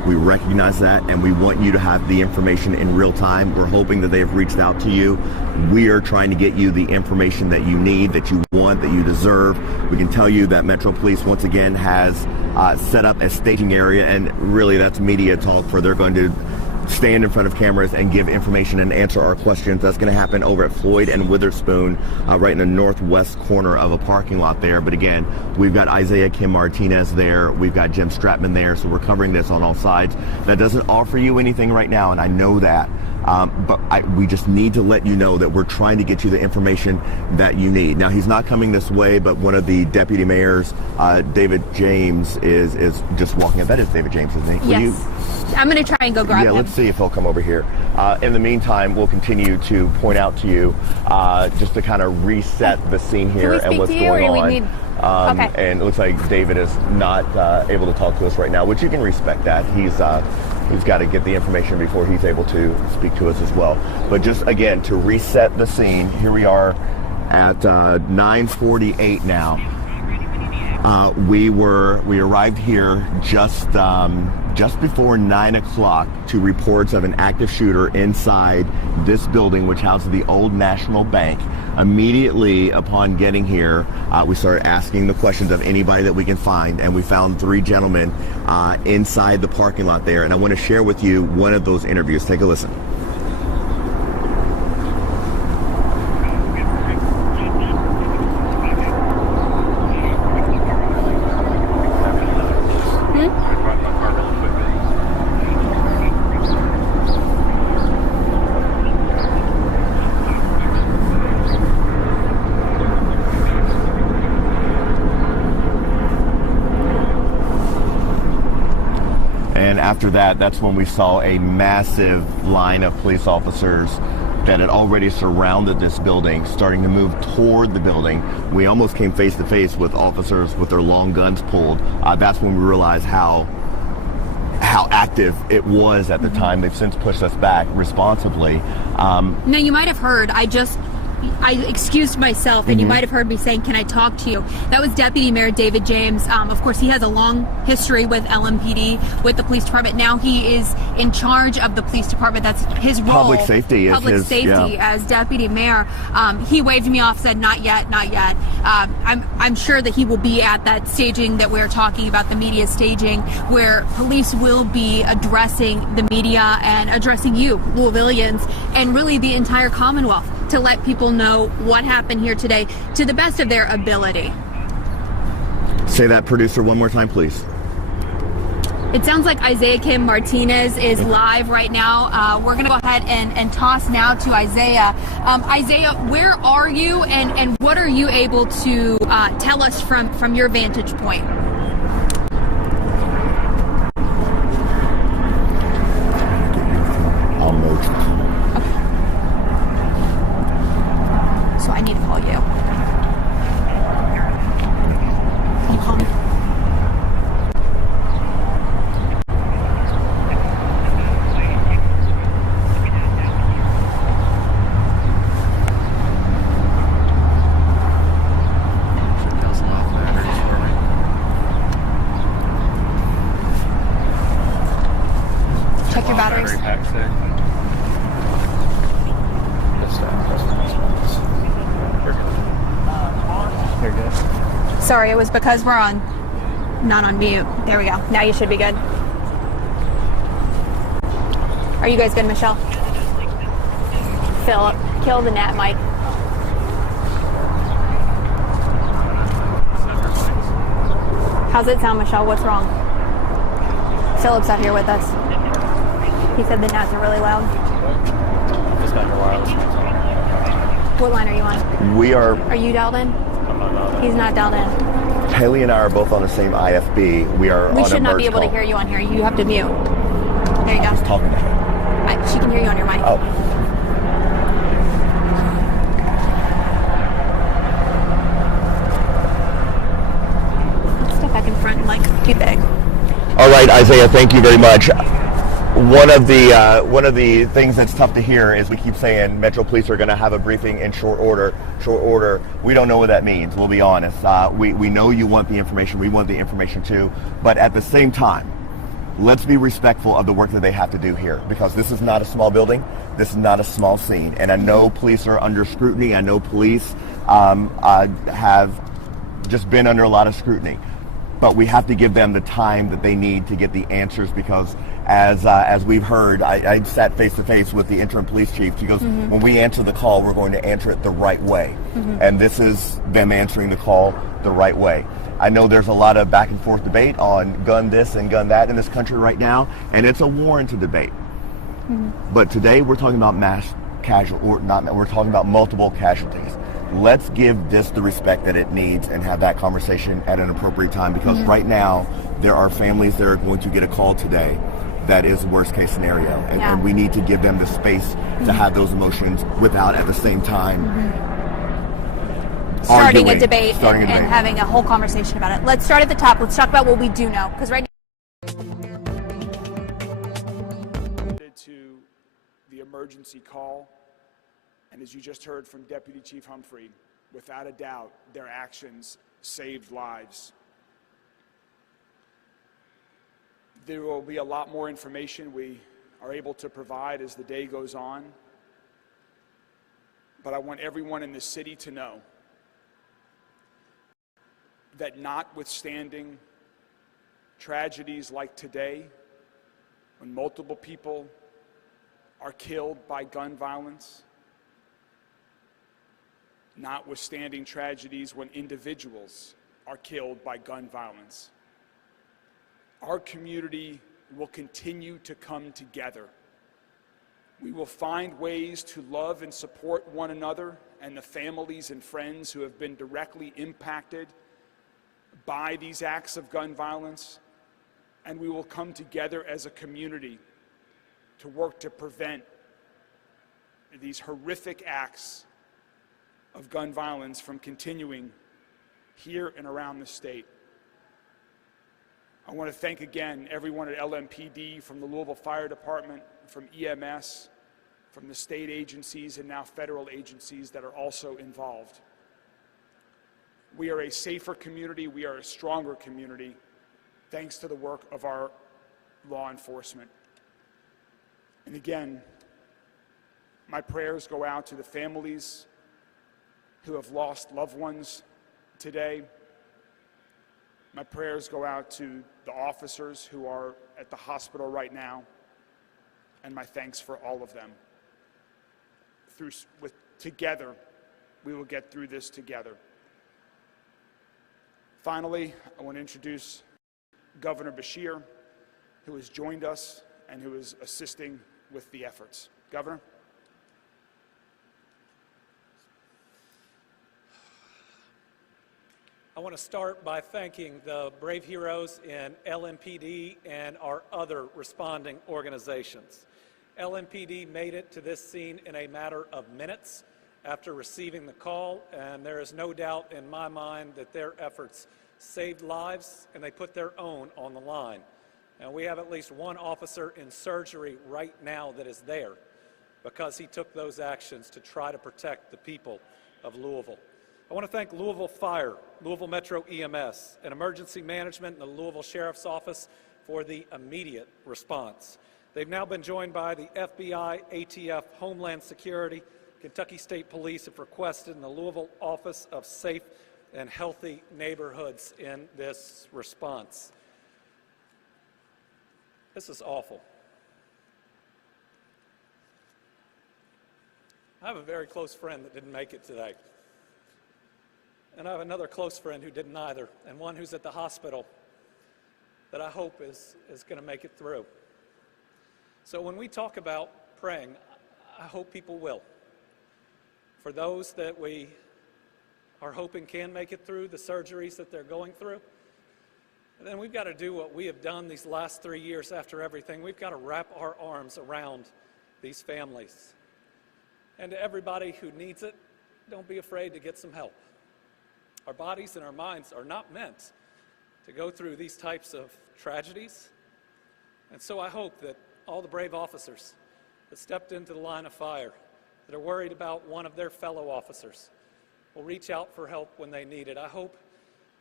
We recognize that, and we want you to have the information in real time. We're hoping that they have reached out to you. We are trying to get you the information that you need, that you want, that you deserve. We can tell you that Metro Police once again has set up a staging area, and really that's media talk for they're going to stand in front of cameras and give information and answer our questions. That's going to happen over at Floyd and Witherspoon, right in the northwest corner of a parking lot there. But again, we've got Isaiah Kim Martinez there. We've got Jim Stratman there. So we're covering this on all sides. That doesn't offer you anything right now, and I know that. We just need to let you know that we're trying to get you the information that you need. Now, he's not coming this way, but one of the deputy mayors, David James, is just walking up. That is David James, isn't he? Yes. I'm going to try and go grab him. Yeah, let's see if he'll come over here. In the meantime, we'll continue to point out to you just to kind of reset the scene here and what's going on. Okay. And it looks like David is not able to talk to us right now, which you can respect that. He's got to get the information before he's able to speak to us as well. But just again, to reset the scene, here we are at 9:48 now. We arrived here just before 9 o'clock to reports of an active shooter inside this building, which houses the old National Bank. Immediately upon getting here, we started asking the questions of anybody that we can find, and we found 3 gentlemen inside the parking lot there. And I want to share with you one of those interviews. Take a listen. After that, that's when we saw a massive line of police officers that had already surrounded this building, starting to move toward the building. We almost came face to face with officers with their long guns pulled. That's when we realized how active it was at the time. They've since pushed us back responsibly. Now, you might have heard, I excused myself, and you might have heard me saying, "Can I talk to you?" That was Deputy Mayor David James. Of course, he has a long history with LMPD, with the police department. Now he is in charge of the police department. That's his role. Public safety as deputy mayor. He waved me off, said, "Not yet, not yet." I'm sure that he will be at that staging that we're talking about, the media staging, where police will be addressing the media and addressing you, Louisvillians, and really the entire Commonwealth, to let people know what happened here today to the best of their ability. Say that, producer, one more time, please. It sounds like Isaiah Kim Martinez is live right now. We're going to go ahead and toss now to Isaiah. Isaiah, where are you, and what are you able to tell us from your vantage point? So I need to call you. Can you call me? Check your batteries. Sorry, it was because we're not on mute. There we go. Now you should be good. Are you guys good, Michelle? Philip, kill the net, Mike. How's it sound, Michelle? What's wrong? Philip's out here with us. He said the gnats are really loud. Just got your wireless. What line are you on? We are. Are you dialed in? I'm not dialed in. He's not dialed in. Haley and I are both on the same IFB. We are. We on should a not be merge able to call. hear you on here. You have to mute. There you I was go. talking to her. She can hear you on your mic. Oh. Step back in front and get big. All right, Isaiah, thank you very much. One of the things that's tough to hear is we keep saying Metro Police are going to have a briefing in short order. Short order. We don't know what that means. We'll be honest. We know you want the information. We want the information too. But at the same time, let's be respectful of the work that they have to do here, because this is not a small building. This is not a small scene. And I know police are under scrutiny. I know police have just been under a lot of scrutiny. But we have to give them the time that they need to get the answers, because as we've heard, I sat face to face with the interim police chief. She goes, when we answer the call, we're going to answer it the right way. And this is them answering the call the right way. I know there's a lot of back and forth debate on gun this and gun that in this country right now, and it's a warranted debate. But today we're talking about we're talking about multiple casualties. Let's give this the respect that it needs and have that conversation at an appropriate time, because right now there are families that are going to get a call today that is worst case scenario, and we need to give them the space to have those emotions without at the same time starting a debate and having a whole conversation about it. Let's start at the top. Let's talk about what we do know, because right now to the emergency call. And as you just heard from Deputy Chief Humphrey, without a doubt, their actions saved lives. There will be a lot more information we are able to provide as the day goes on. But I want everyone in this city to know that notwithstanding tragedies like today, when multiple people are killed by gun violence, notwithstanding tragedies when individuals are killed by gun violence, our community will continue to come together. We will find ways to love and support one another and the families and friends who have been directly impacted by these acts of gun violence, and we will come together as a community to work to prevent these horrific acts of gun violence from continuing here and around the state. I want to thank again everyone at LMPD, from the Louisville Fire Department, from EMS, from the state agencies and now federal agencies that are also involved. We are a safer community, we are a stronger community, thanks to the work of our law enforcement. And again, my prayers go out to the families who have lost loved ones today. My prayers go out to the officers who are at the hospital right now, and my thanks for all of them. Together, we will get through this together. Finally, I want to introduce Governor Beshear, who has joined us and who is assisting with the efforts. Governor? I want to start by thanking the brave heroes in LMPD and our other responding organizations. LMPD made it to this scene in a matter of minutes after receiving the call, and there is no doubt in my mind that their efforts saved lives and they put their own on the line. And we have at least one officer in surgery right now that is there because he took those actions to try to protect the people of Louisville. I want to thank Louisville Fire, Louisville Metro EMS, and Emergency Management and the Louisville Sheriff's Office for the immediate response. They've now been joined by the FBI, ATF, Homeland Security, Kentucky State Police have requested in the Louisville Office of Safe and Healthy Neighborhoods in this response. This is awful. I have a very close friend that didn't make it today. And I have another close friend who didn't either, and one who's at the hospital that I hope is going to make it through. So when we talk about praying, I hope people will. For those that we are hoping can make it through the surgeries that they're going through, and then we've got to do what we have done these last 3 years after everything. We've got to wrap our arms around these families. And to everybody who needs it, don't be afraid to get some help. Our bodies and our minds are not meant to go through these types of tragedies. And so I hope that all the brave officers that stepped into the line of fire, that are worried about one of their fellow officers, will reach out for help when they need it. I hope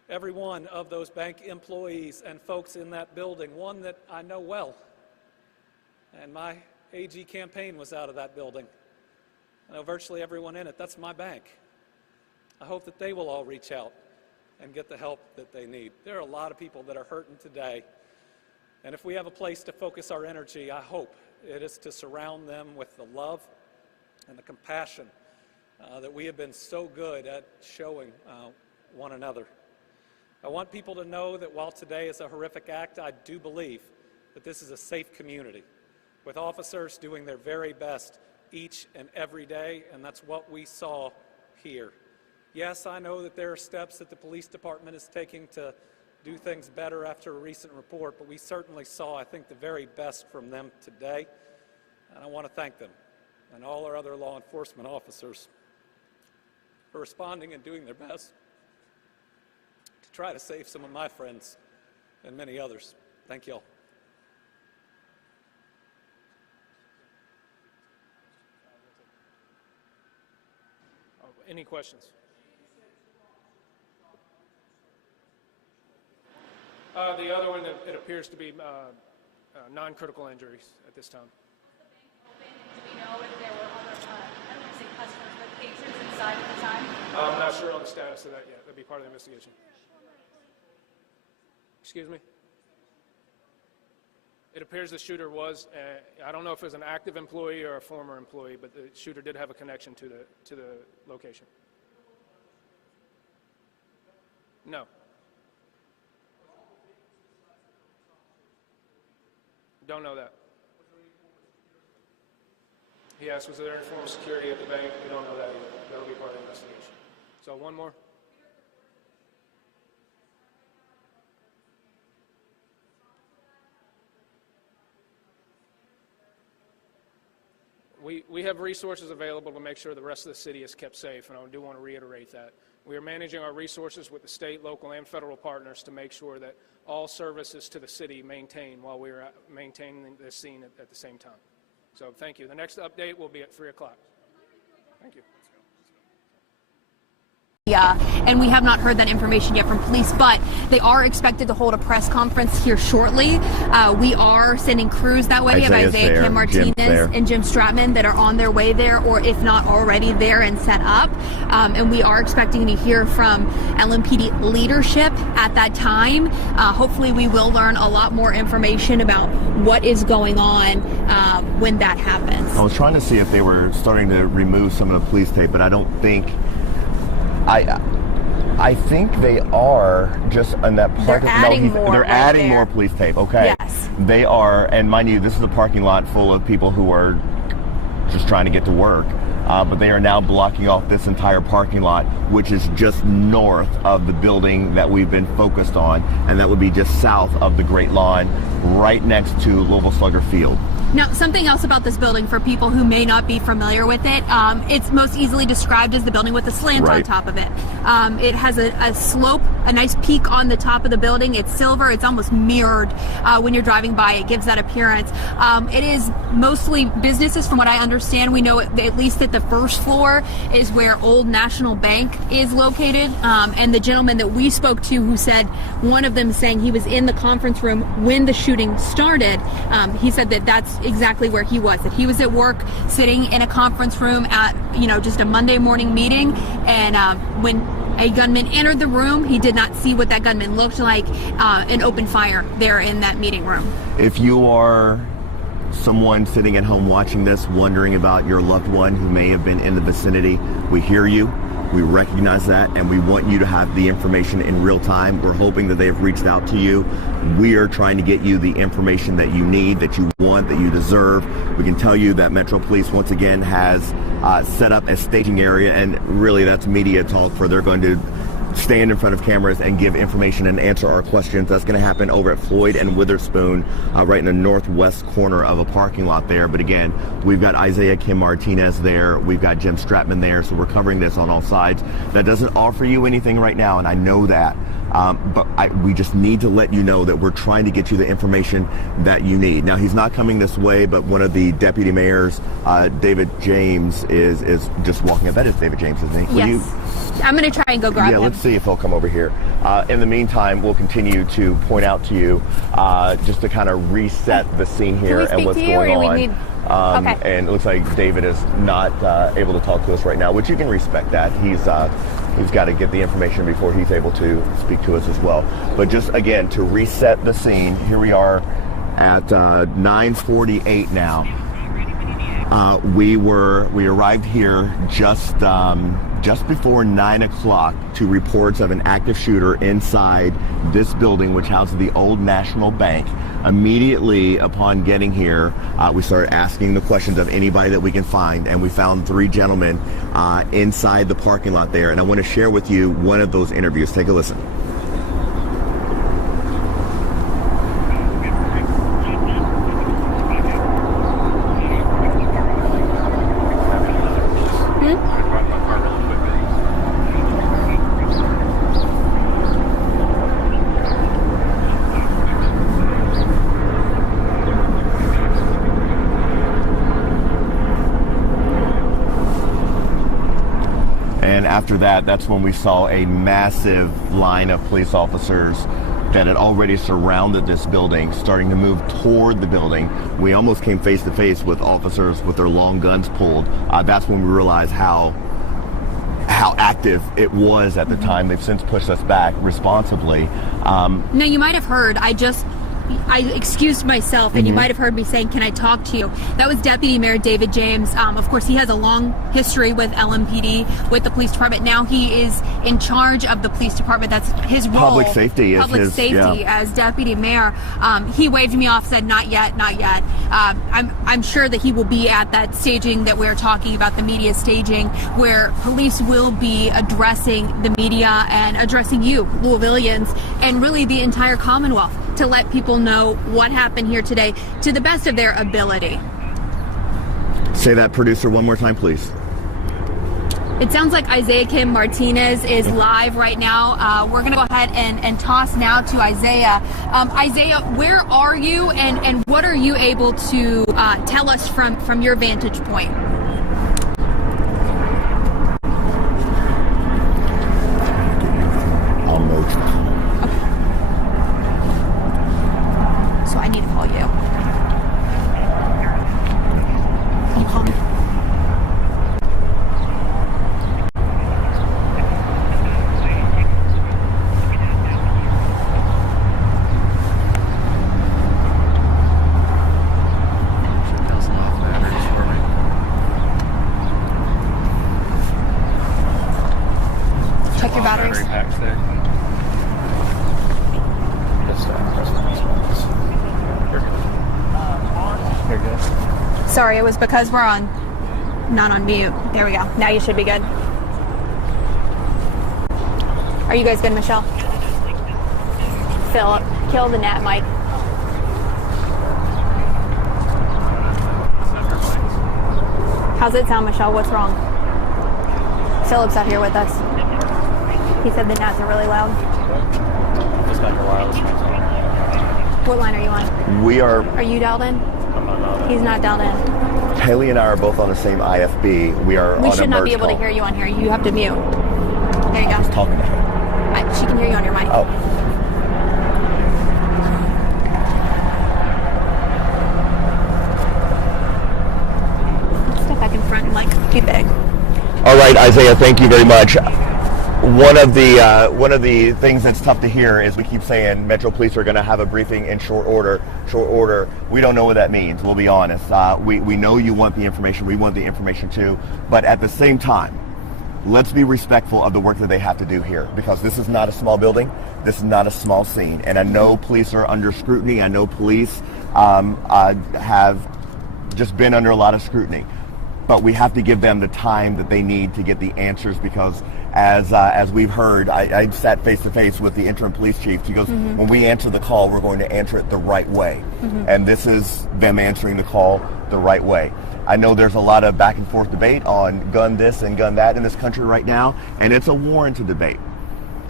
every one of those bank employees and folks in that building, one that I know well. And my AG campaign was out of that building. I know virtually everyone in it. That's my bank. I hope that they will all reach out and get the help that they need. There are a lot of people that are hurting today. And if we have a place to focus our energy, I hope it is to surround them with the love and the compassion that we have been so good at showing one another. I want people to know that while today is a horrific act, I do believe that this is a safe community with officers doing their very best each and every day, and that's what we saw here. Yes, I know that there are steps that the police department is taking to do things better after a recent report, but we certainly saw, I think, the very best from them today, and I want to thank them and all our other law enforcement officers for responding and doing their best to try to save some of my friends and many others. Thank you all. Any questions? The other one, it appears to be non-critical injuries at this time. Do we know if there were other, I don't want to say customers, but patrons inside at the time? I'm not sure on the status of that yet. That'd be part of the investigation. Excuse me? It appears the shooter was, I don't know if it was an active employee or a former employee, but the shooter did have a connection to the location. No. Don't know that. He asked, was there any form of security at the bank? We don't know that either. That'll be part of the investigation. So one more. We have resources available to make sure the rest of the city is kept safe, and I do want to reiterate that. We are managing our resources with the state, local, and federal partners to make sure that all services to the city maintain while we are maintaining the scene at the same time. So thank you. The next update will be at 3 o'clock. Thank you. And we have not heard that information yet from police, but they are expected to hold a press conference here shortly. We are sending crews that way. We have Isaiah Kim Martinez and Jim Stratman that are on their way there, or if not already there and set up. And we are expecting to hear from LMPD leadership at that time. Hopefully we will learn a lot more information about what is going on when that happens. I was trying to see if they were starting to remove some of the police tape, but I don't think... I think they are just in that parking lot. They're adding more police tape. Okay. Yes. They are, and mind you, this is a parking lot full of people who are just trying to get to work. But they are now blocking off this entire parking lot, which is just north of the building that we've been focused on, and that would be just south of the Great Lawn, right next to Louisville Slugger Field. Now, something else about this building for people who may not be familiar with it, it's most easily described as the building with a slant on top of it. It has a slope, a nice peak on the top of the building. It's silver. It's almost mirrored when you're driving by. It gives that appearance. It is mostly businesses, from what I understand. We know at least that the first floor is where Old National Bank is located. And the gentleman that we spoke to, who said, one of them saying he was in the conference room when the shooting started, he said that that's exactly where he was, that he was at work sitting in a conference room at, just a Monday morning meeting, and when a gunman entered the room, he did not see what that gunman looked like, and opened fire there in that meeting room. If you are someone sitting at home watching this, wondering about your loved one who may have been in the vicinity, we hear you. We recognize that, and we want you to have the information in real time. We're hoping that they have reached out to you. We are trying to get you the information that you need, that you want, that you deserve. We can tell you that Metro Police once again has set up a staging area, and really that's media talk for they're going to stand in front of cameras and give information and answer our questions. That's going to happen over at Floyd and Witherspoon, right in the northwest corner of a parking lot there. But again, we've got Isaiah Kim Martinez there. We've got Jim Stratman there. So we're covering this on all sides. That doesn't offer you anything right now, and I know that. But we just need to let you know that we're trying to get you the information that you need. Now, he's not coming this way, but one of the deputy mayors, David James, is just walking up. That is David James, isn't he? Yes. I'm going to try and go grab him. Yeah, let's see if he'll come over here. In the meantime, we'll continue to point out to you just to kind of reset the scene here and what's going on. Okay. And it looks like David is not able to talk to us right now, which you can respect that. He's got to get the information before he's able to speak to us as well. But just again, to reset the scene, here we are at 9:48 now. We arrived here just before 9 o'clock to reports of an active shooter inside this building, which houses the old National Bank. Immediately upon getting here, we started asking the questions of anybody that we can find, and we found 3 gentlemen inside the parking lot there. And I want to share with you one of those interviews. Take a listen. After that's when we saw a massive line of police officers that had already surrounded this building, starting to move toward the building. We almost came face to face with officers with their long guns pulled. That's when we realized how active it was at the time. They've since pushed us back responsibly. Now, you might have heard, I excused myself, and you might have heard me saying, "Can I talk to you?" That was Deputy Mayor David James. Of course, he has a long history with LMPD, with the police department. Now he is in charge of the police department. That's his role. Public safety as deputy mayor. He waved me off, said, "Not yet, not yet." I'm sure that he will be at that staging that we're talking about, the media staging, where police will be addressing the media and addressing you, Louisvillians, and really the entire Commonwealth, to let people know what happened here today to the best of their ability. Say that, producer, one more time, please. It sounds like Isaiah Kim Martinez is live right now. We're going to go ahead and toss now to Isaiah. Isaiah, where are you, and what are you able to tell us from your vantage point? I need to call you. Can you call me? Check your batteries. Sorry, it was because we're not on mute. There we go. Now you should be good. Are you guys good, Michelle? Philip, kill the net, Mike. How's it sound, Michelle? What's wrong? Philip's out here with us. He said the gnats are really loud. Just got your wireless. What line are you on? We are... Are you dialed in? I'm not dialed in. He's not dialed in. Haley and I are both on the same IFB. We are on a merge call. We should not be able to hear you on here. You have to mute. There you go. I was talking to her. She can hear you on your mic. Oh. Step back in front and, like, be big. All right, Isaiah, thank you very much. One of the things that's tough to hear is we keep saying Metro Police are going to have a briefing in short order. Short order. We don't know what that means. We'll be honest. We know you want the information. We want the information too. But at the same time, let's be respectful of the work that they have to do here, because this is not a small building. This is not a small scene. And I know police are under scrutiny. I know police have just been under a lot of scrutiny. But we have to give them the time that they need to get the answers, because as we've heard, I sat face to face with the interim police chief. He goes, when we answer the call, we're going to answer it the right way. And this is them answering the call the right way. I know there's a lot of back and forth debate on gun this and gun that in this country right now, and it's a warranted debate.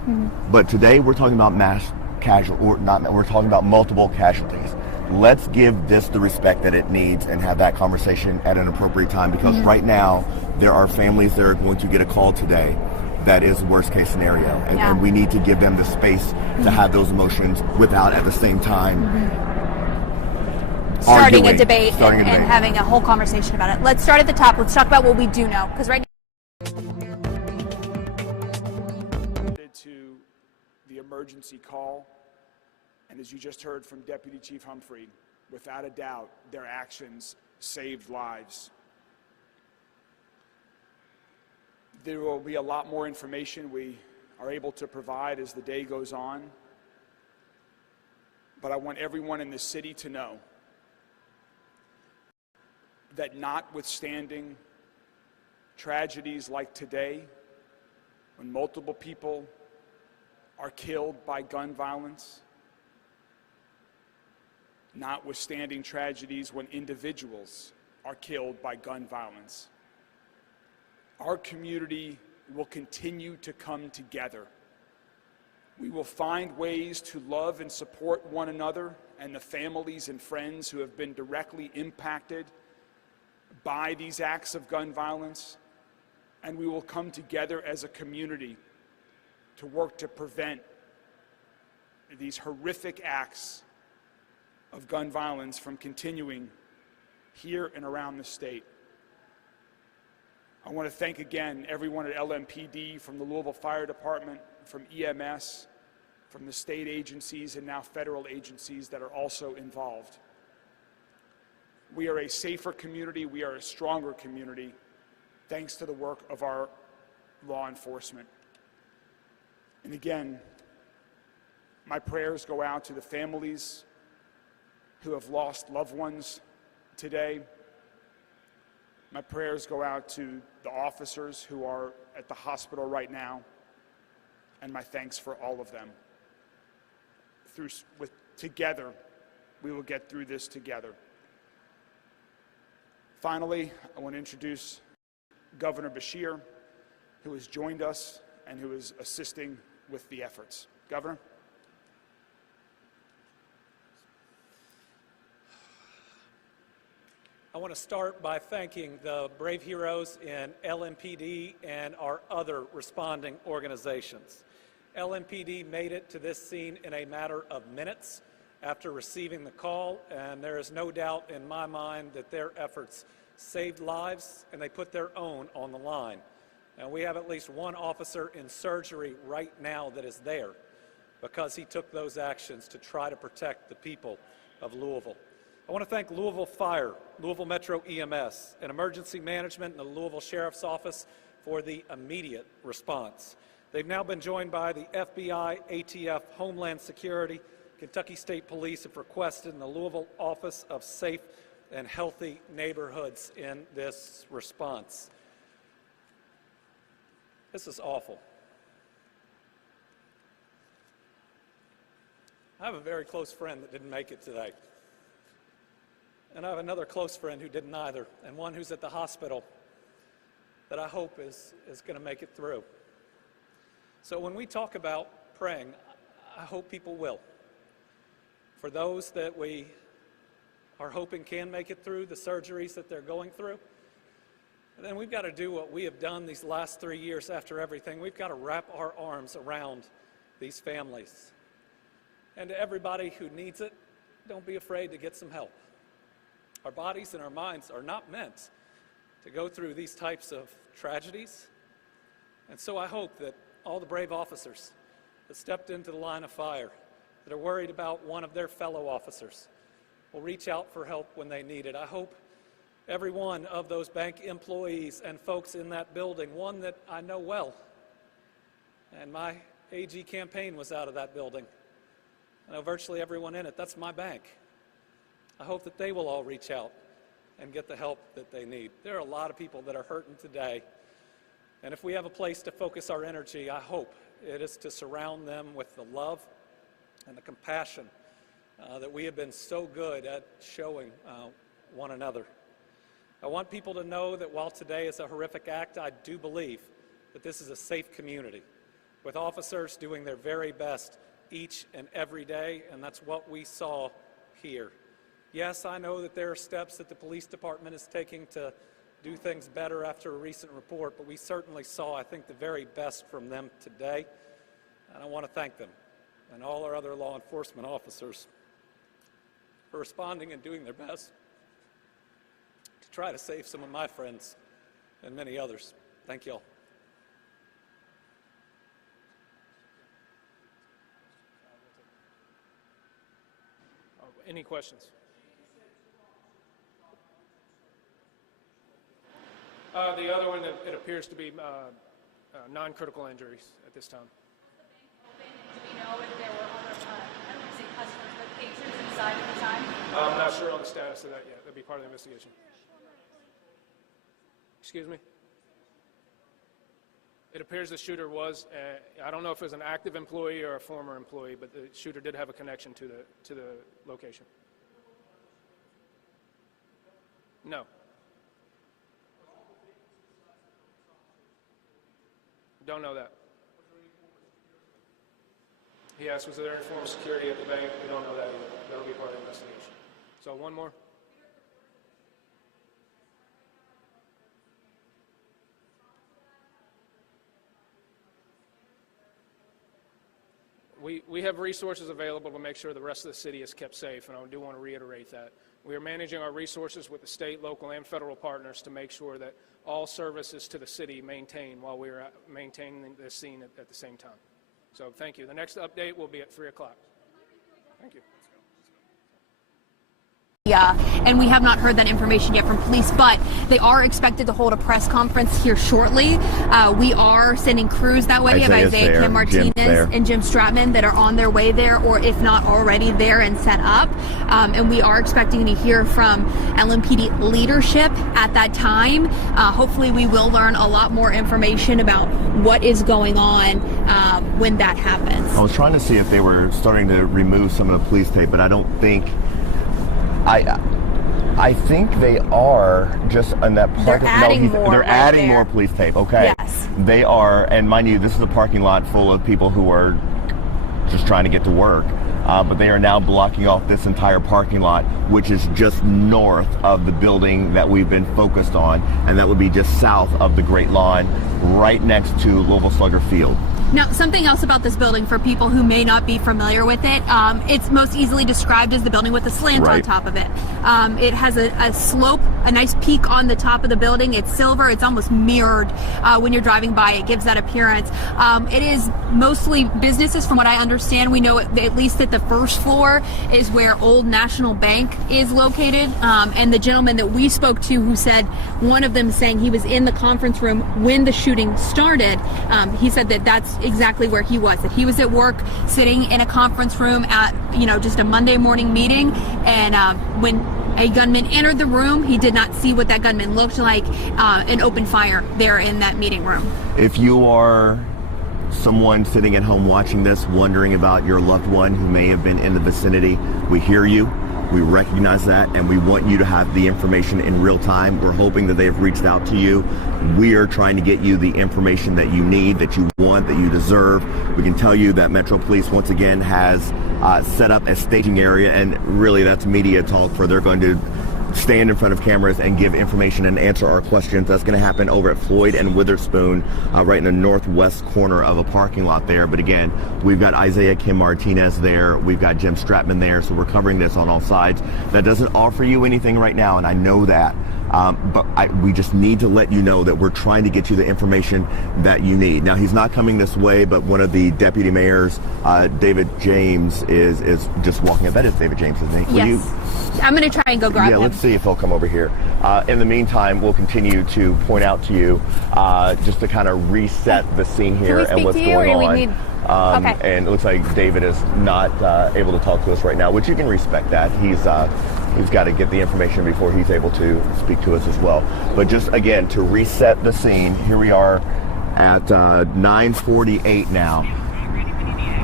But today we're talking about we're talking about multiple casualties. Let's give this the respect that it needs and have that conversation at an appropriate time, because right now there are families that are going to get a call today that is worst case scenario, and we need to give them the space to have those emotions without at the same time starting a debate and having a whole conversation about it. Let's start at the top. Let's talk about what we do know, because right now to the emergency call, and as you just heard from Deputy Chief Humphrey, without a doubt, their actions saved lives. There will be a lot more information we are able to provide as the day goes on, but I want everyone in this city to know that notwithstanding tragedies like today, when multiple people are killed by gun violence, notwithstanding tragedies when individuals are killed by gun violence, our community will continue to come together. We will find ways to love and support one another and the families and friends who have been directly impacted by these acts of gun violence, and we will come together as a community to work to prevent these horrific acts of gun violence from continuing here and around the state. I want to thank again everyone at LMPD, from the Louisville Fire Department, from EMS, from the state agencies and now federal agencies that are also involved. We are a safer community, we are a stronger community, thanks to the work of our law enforcement. And again, my prayers go out to the families who have lost loved ones today. My prayers go out to the officers who are at the hospital right now, and my thanks for all of them. Together, we will get through this together. Finally, I want to introduce Governor Beshear, who has joined us and who is assisting with the efforts. Governor? I want to start by thanking the brave heroes in LMPD and our other responding organizations. LMPD made it to this scene in a matter of minutes after receiving the call, and there is no doubt in my mind that their efforts saved lives and they put their own on the line. And we have at least one officer in surgery right now that is there because he took those actions to try to protect the people of Louisville. I want to thank Louisville Fire, Louisville Metro EMS, and Emergency Management and the Louisville Sheriff's Office for the immediate response. They've now been joined by the FBI, ATF, Homeland Security, Kentucky State Police have requested in the Louisville Office of Safe and Healthy Neighborhoods in this response. This is awful. I have a very close friend that didn't make it today. And I have another close friend who didn't either, and one who's at the hospital that I hope is going to make it through. So when we talk about praying, I hope people will. For those that we are hoping can make it through the surgeries that they're going through, and then we've got to do what we have done these last 3 years after everything. We've got to wrap our arms around these families. And to everybody who needs it, don't be afraid to get some help. Our bodies and our minds are not meant to go through these types of tragedies. And so I hope that all the brave officers that stepped into the line of fire, that are worried about one of their fellow officers, will reach out for help when they need it. I hope every one of those bank employees and folks in that building, one that I know well, and my AG campaign was out of that building. I know virtually everyone in it. That's my bank. I hope that they will all reach out and get the help that they need. There are a lot of people that are hurting today, and if we have a place to focus our energy, I hope it is to surround them with the love and the compassion that we have been so good at showing one another. I want people to know that while today is a horrific act, I do believe that this is a safe community, with officers doing their very best each and every day, and that's what we saw here. Yes, I know that there are steps that the police department is taking to do things better after a recent report, but we certainly saw, I think, the very best from them today, and I want to thank them and all our other law enforcement officers for responding and doing their best to try to save some of my friends and many others. Thank you all. Any questions? The other one, it appears to be non-critical injuries at this time. Do we know if there were other, I don't want to say customers, but patrons inside at the time? I'm not sure on the status of that yet. That'll be part of the investigation. Excuse me? It appears the shooter was, I don't know if it was an active employee or a former employee, but the shooter did have a connection to the location. No. Don't know that. He asked, was there any form of security at the bank? We don't know that either. That'll be part of the investigation. So one more. We have resources available to make sure the rest of the city is kept safe, and I do want to reiterate that. We are managing our resources with the state, local, and federal partners to make sure that all services to the city maintain while we are maintaining the scene at the same time. So thank you. The next update will be at 3 o'clock. Thank you. And we have not heard that information yet from police, but they are expected to hold a press conference here shortly. We are sending crews that way. We have Isaiah Kim Martinez and Jim Stratman that are on their way there, or if not already there and set up. And we are expecting to hear from LMPD leadership at that time. Hopefully we will learn a lot more information about what is going on when that happens. I was trying to see if they were starting to remove some of the police tape, but I don't think... I think they are just on that part. They're adding more. They're adding more police tape. Okay. Yes. They are, and mind you, this is a parking lot full of people who are just trying to get to work. But they are now blocking off this entire parking lot, which is just north of the building that we've been focused on, and that would be just south of the Great Lawn, right next to Louisville Slugger Field. Now, something else about this building for people who may not be familiar with it, it's most easily described as the building with a slant on top of it. It has a slope, a nice peak on the top of the building. It's silver. It's almost mirrored when you're driving by. It gives that appearance. It is mostly businesses, from what I understand. We know at least that the first floor is where Old National Bank is located. And the gentleman that we spoke to, who said, one of them saying he was in the conference room when the shooting started, he said that that's exactly where he was, that he was at work sitting in a conference room at, just a Monday morning meeting, and when a gunman entered the room, he did not see what that gunman looked like, and opened fire there in that meeting room. If you are someone sitting at home watching this, wondering about your loved one who may have been in the vicinity, we hear you. We recognize that, and we want you to have the information in real time. We're hoping that they have reached out to you. We are trying to get you the information that you need, that you want, that you deserve. We can tell you that Metro Police once again has set up a staging area, and really that's media talk, for they're going to stand in front of cameras and give information and answer our questions. That's going to happen over at Floyd and Witherspoon, right in the northwest corner of a parking lot there. But again, we've got Isaiah Kim Martinez there. We've got Jim Stratman there. So we're covering this on all sides. That doesn't offer you anything right now, and I know that. We just need to let you know that we're trying to get you the information that you need. Now, he's not coming this way, but one of the deputy mayors, David James, is just walking. I bet it's David James, isn't he? Yes. I'm going to try and go grab him. Yeah, let's see if he'll come over here. In the meantime, we'll continue to point out to you, just to kind of reset the scene here and what's going on. Okay. And it looks like David is not able to talk to us right now, which you can respect that. He's got to get the information before he's able to speak to us as well. But just again, to reset the scene, here we are at 9:48 now.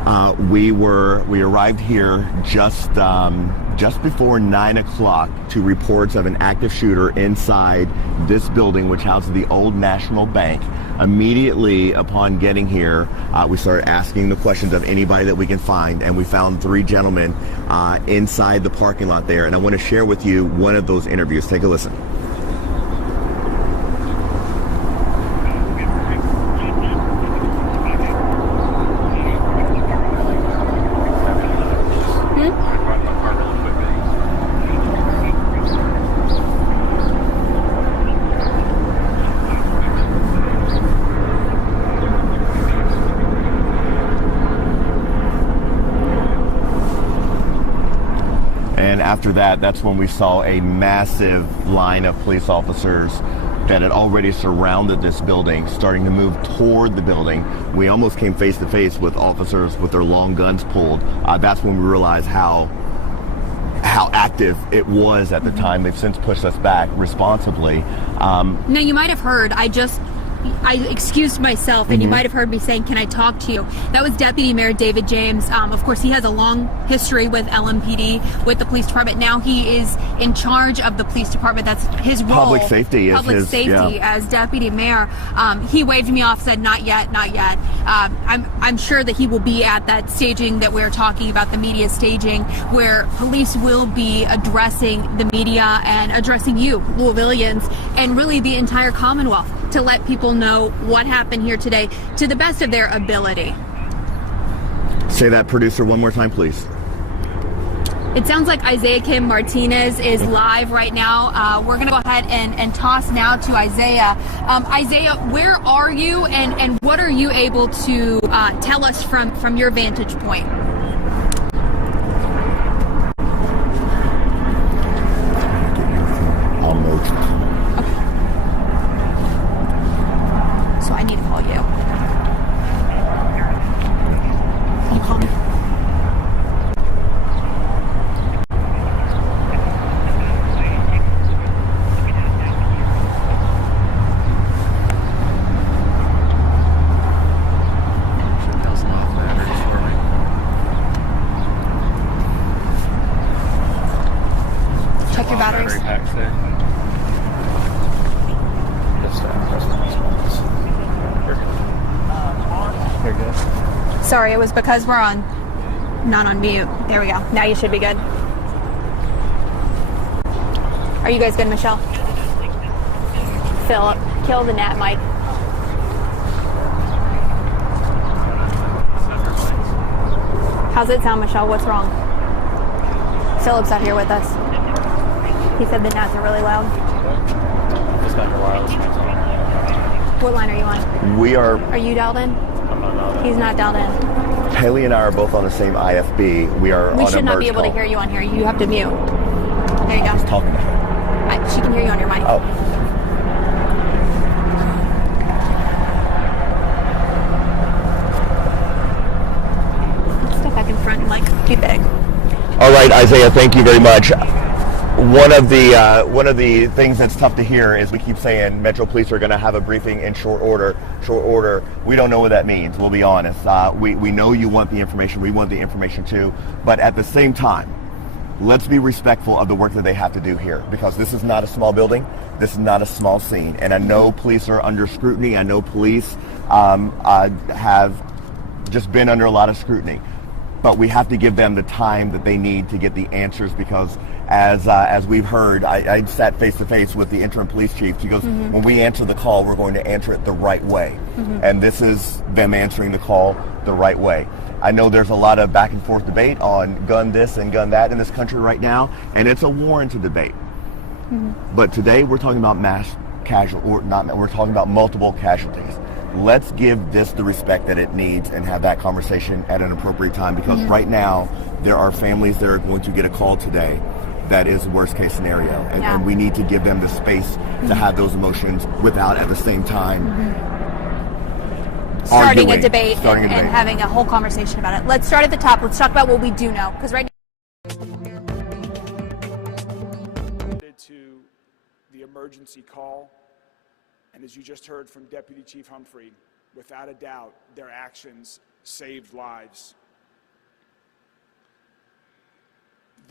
We arrived here just before 9 o'clock to reports of an active shooter inside this building, which houses the old National Bank. Immediately upon getting here, we started asking the questions of anybody that we can find, and we found 3 gentlemen inside the parking lot there. And I want to share with you one of those interviews. Take a listen. After that, that's when we saw a massive line of police officers that had already surrounded this building, starting to move toward the building. We almost came face to face with officers with their long guns pulled. That's when we realized how active it was at the time. They've since pushed us back responsibly. Now, you might have heard, I excused myself, and you might have heard me saying, "Can I talk to you?" That was Deputy Mayor David James. Of course, he has a long history with LMPD, with the police department. Now he is in charge of the police department. That's his role. Public safety is Public his, safety yeah. As deputy mayor. He waved me off, said, "Not yet, not yet." I'm sure that he will be at that staging that we're talking about, the media staging, where police will be addressing the media and addressing you, Louisvillians, and really the entire Commonwealth, to let people know what happened here today to the best of their ability. Say that, producer, one more time, please. It sounds like Isaiah Kim Martinez is live right now. We're going to go ahead and toss now to Isaiah. Isaiah, where are you, and what are you able to tell us from your vantage point? So I need to call you. Can you call me? Check your batteries. You're good. Sorry, it was because we're not on mute. There we go. Now you should be good. Are you guys good, Michelle? Philip, kill the gnat, Mike. How's it sound, Michelle? What's wrong? Philip's out here with us. He said the gnats are really loud. Just got your wireless. What line are you on? We are. Are you dialed in? I'm not dialed in. He's not dialed in. Haley and I are both on the same IFB. We are We on a should not be merge able to call. hear you on here. You have to mute. There you go. Talking to her. She can hear you on your mic. Oh. Step back in front and be big. All right, Isaiah, thank you very much. One of the things that's tough to hear is we keep saying Metro Police are going to have a briefing in short order. We don't know what that means. We'll be honest. We know you want the information. We want the information too. But at the same time, let's be respectful of the work that they have to do here, because this is not a small building. This is not a small scene. And I know police are under scrutiny. I know police have just been under a lot of scrutiny. But we have to give them the time that they need to get the answers, because as we've heard, I sat face to face with the interim police chief. He goes, when we answer the call, we're going to answer it the right way. And this is them answering the call the right way. I know there's a lot of back and forth debate on gun this and gun that in this country right now, and it's a warranted debate. But today we're talking about we're talking about multiple casualties. Let's give this the respect that it needs and have that conversation at an appropriate time, because right now there are families that are going to get a call today that is the worst case scenario, and we need to give them the space to have those emotions without at the same time starting a debate and having a whole conversation about it. Let's start at the top. Let's talk about what we do know, because right now to the emergency call, and as you just heard from Deputy Chief Humphrey, without a doubt, their actions saved lives.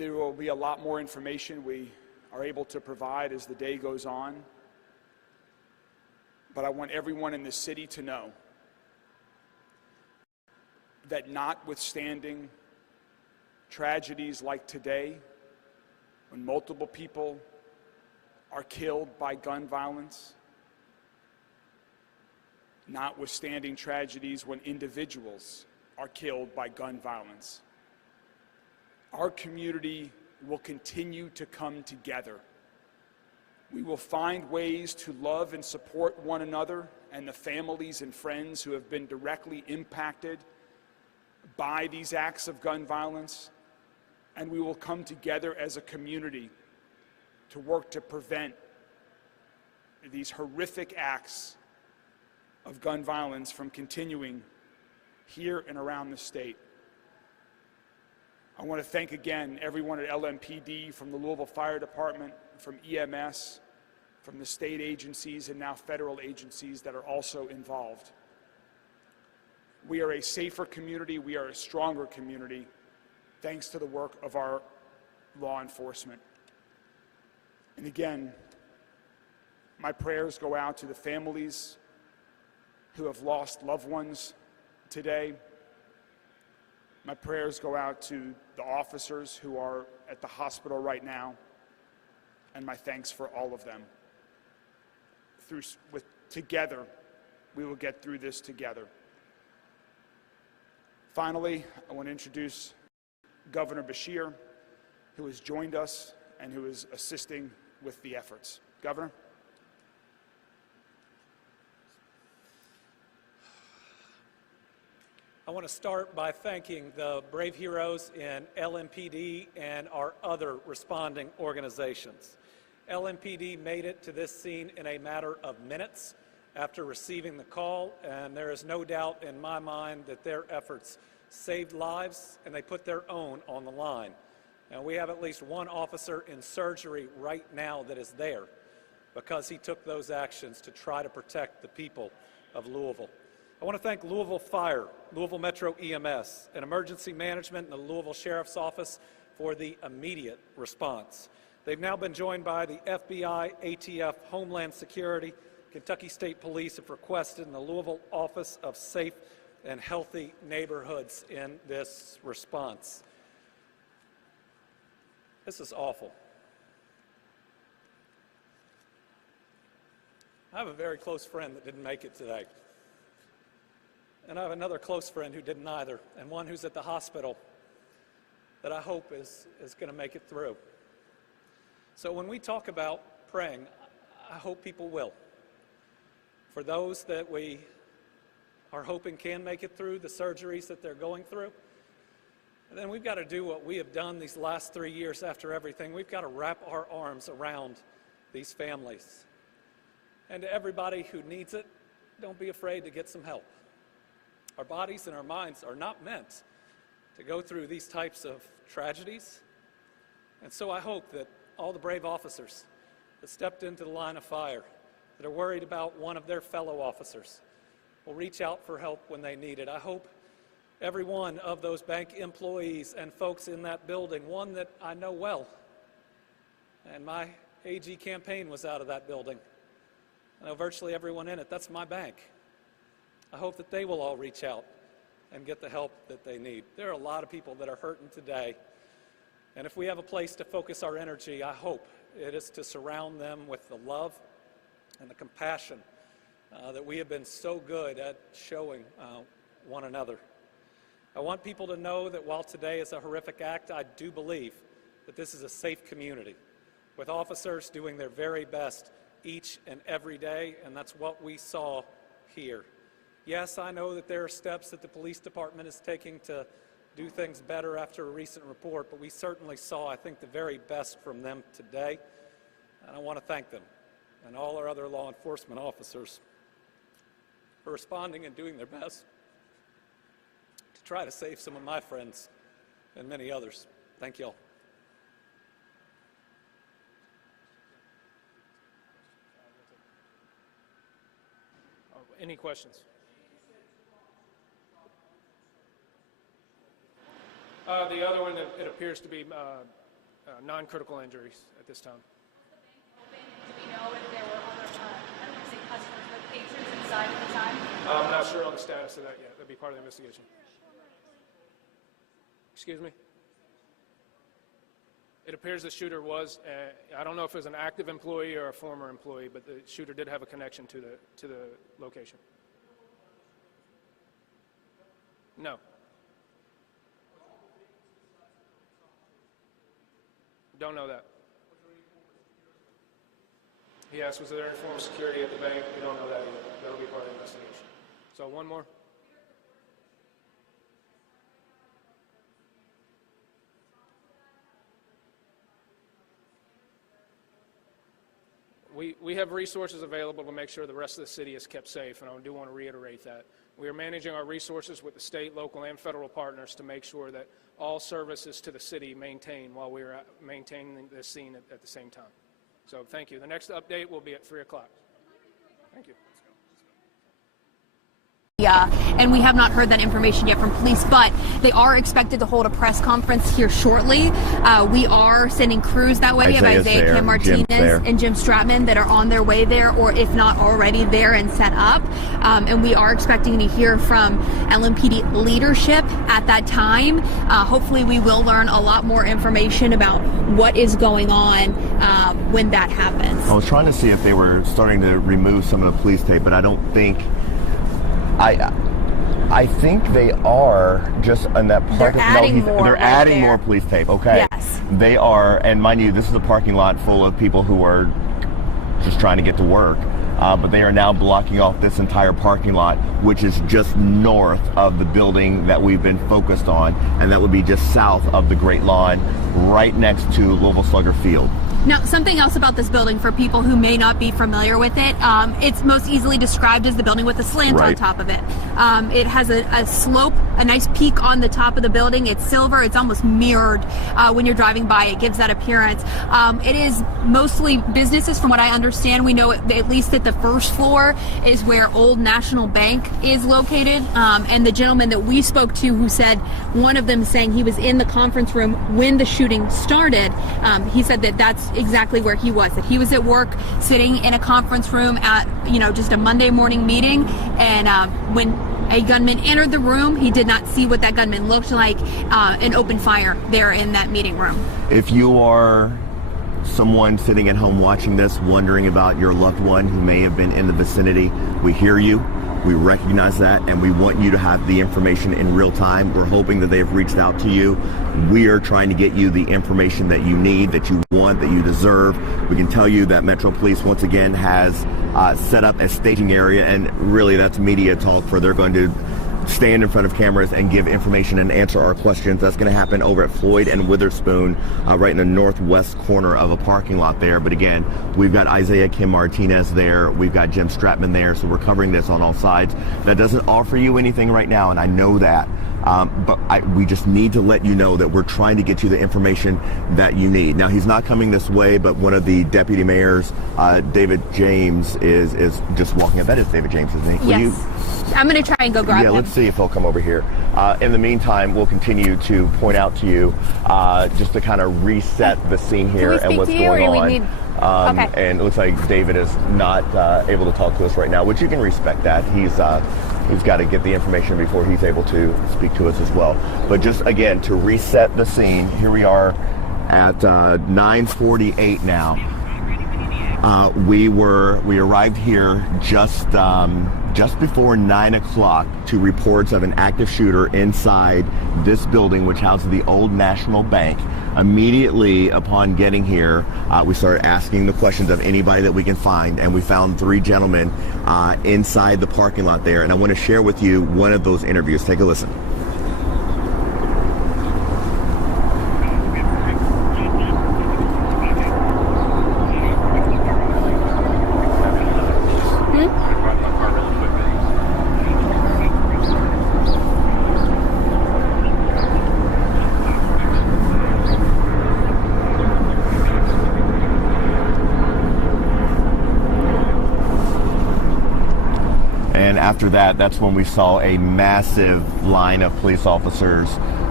There will be a lot more information we are able to provide as the day goes on. But I want everyone in this city to know that notwithstanding tragedies like today, when multiple people are killed by gun violence, notwithstanding tragedies when individuals are killed by gun violence, our community will continue to come together. We will find ways to love and support one another and the families and friends who have been directly impacted by these acts of gun violence, and we will come together as a community to work to prevent these horrific acts of gun violence from continuing here and around the state. I want to thank again everyone at LMPD, from the Louisville Fire Department, from EMS, from the state agencies and now federal agencies that are also involved. We are a safer community, we are a stronger community, thanks to the work of our law enforcement. And again, my prayers go out to the families who have lost loved ones today. My prayers go out to the officers who are at the hospital right now, and my thanks for all of them. Together, we will get through this together. Finally, I want to introduce Governor Beshear, who has joined us and who is assisting with the efforts. Governor? I want to start by thanking the brave heroes in LMPD and our other responding organizations. LMPD made it to this scene in a matter of minutes after receiving the call, and there is no doubt in my mind that their efforts saved lives and they put their own on the line. Now, we have at least one officer in surgery right now that is there because he took those actions to try to protect the people of Louisville. I want to thank Louisville Fire, Louisville Metro EMS, and Emergency Management and the Louisville Sheriff's Office for the immediate response. They've now been joined by the FBI, ATF, Homeland Security, Kentucky State Police have requested in the Louisville Office of Safe and Healthy Neighborhoods in this response. This is awful. I have a very close friend that didn't make it today. And I have another close friend who didn't either, and one who's at the hospital that I hope is going to make it through. So when we talk about praying, I hope people will. For those that we are hoping can make it through the surgeries that they're going through, and then we've got to do what we have done these last 3 years after everything. We've got to wrap our arms around these families. And to everybody who needs it, don't be afraid to get some help. Our bodies and our minds are not meant to go through these types of tragedies. And so I hope that all the brave officers that stepped into the line of fire, that are worried about one of their fellow officers, will reach out for help when they need it. I hope every one of those bank employees and folks in that building, one that I know well, and my AG campaign was out of that building. I know virtually everyone in it. That's my bank. I hope that they will all reach out and get the help that they need. There are a lot of people that are hurting today, and if we have a place to focus our energy, I hope it is to surround them with the love and the compassion that we have been so good at showing one another. I want people to know that while today is a horrific act, I do believe that this is a safe community with officers doing their very best each and every day, and that's what we saw here. Yes, I know that there are steps that the police department is taking to do things better after a recent report, but we certainly saw, I think, the very best from them today, and I want to thank them and all our other law enforcement officers for responding and doing their best to try to save some of my friends and many others. Thank you all. Any questions? The other one, it appears to be non-critical injuries at this time. Do we know if there were other, I don't want to say customers, but patrons inside at the time? I'm not sure on the status of that yet. That'd be part of the investigation. Excuse me? It appears the shooter was, I don't know if it was an active employee or a former employee, but the shooter did have a connection to the location. No. Don't know that. He asked, was there any form of security at the bank? We don't know that either. That'll be part of the investigation. So one more. We have resources available to make sure the rest of the city is kept safe, and I do want to reiterate that. We are managing our resources with the state, local, and federal partners to make sure that all services to the city maintain while we are maintaining this scene at the same time. So thank you. The next update will be at 3 o'clock. Thank you. And we have not heard that information yet from police, but they are expected to hold a press conference here shortly. We are sending crews that way. We have Isaiah Kim Martinez and Jim Stratman that are on their way there, or if not already there and set up. And we are expecting to hear from LMPD leadership at that time. Hopefully we will learn a lot more information about what is going on when that happens. I was trying to see if they were starting to remove some of the police tape, but I don't think... I think they are just on that part. They're adding more. They're adding more police tape. Okay. Yes. They are, and mind you, this is a parking lot full of people who are just trying to get to work. But they are now blocking off this entire parking lot, which is just north of the building that we've been focused on, and that would be just south of the Great Lawn, right next to Louisville Slugger Field. Now, something else about this building for people who may not be familiar with it, it's most easily described as the building with a slant on top of it. It has a slope, a nice peak on the top of the building. It's silver. It's almost mirrored when you're driving by. It gives that appearance. It is mostly businesses, from what I understand. We know at least that the first floor is where Old National Bank is located. And the gentleman that we spoke to, who said, one of them saying he was in the conference room when the shooting started, he said that that's exactly where he was, that he was at work sitting in a conference room at, just a Monday morning meeting, and when a gunman entered the room, he did not see what that gunman looked like, and opened fire there in that meeting room. If you are someone sitting at home watching this, wondering about your loved one who may have been in the vicinity, we hear you. We recognize that, and we want you to have the information in real time. We're hoping that they have reached out to you. We are trying to get you the information that you need, that you want, that you deserve. We can tell you that Metro Police once again has set up a staging area, and really that's media talk, for they're going to stand in front of cameras and give information and answer our questions. That's going to happen over at Floyd and Witherspoon, right in the northwest corner of a parking lot there. But again, we've got Isaiah Kim Martinez there. We've got Jim Stratman there. So we're covering this on all sides. That doesn't offer you anything right now, and I know that. But we just need to let you know that we're trying to get you the information that you need. Now, he's not coming this way, but one of the deputy mayors, David James, is just walking. I bet it's David James, isn't he? Yes. I'm going to try and go grab him. Yeah, let's see if he'll come over here. In the meantime, we'll continue to point out to you, just to kind of reset the scene here and what's going on. Okay. And it looks like David is not able to talk to us right now, which you can respect that. He's got to get the information before he's able to speak to us as well. But just again, to reset the scene, here we are at 9:48 now. We arrived here just before 9 o'clock to reports of an active shooter inside this building, which houses the Old National Bank. Immediately upon getting here, we started asking the questions of anybody that we can find, and we found 3 gentlemen inside the parking lot there. And I want to share with you one of those interviews. Take a listen. After that, that's when we saw a massive line of police officers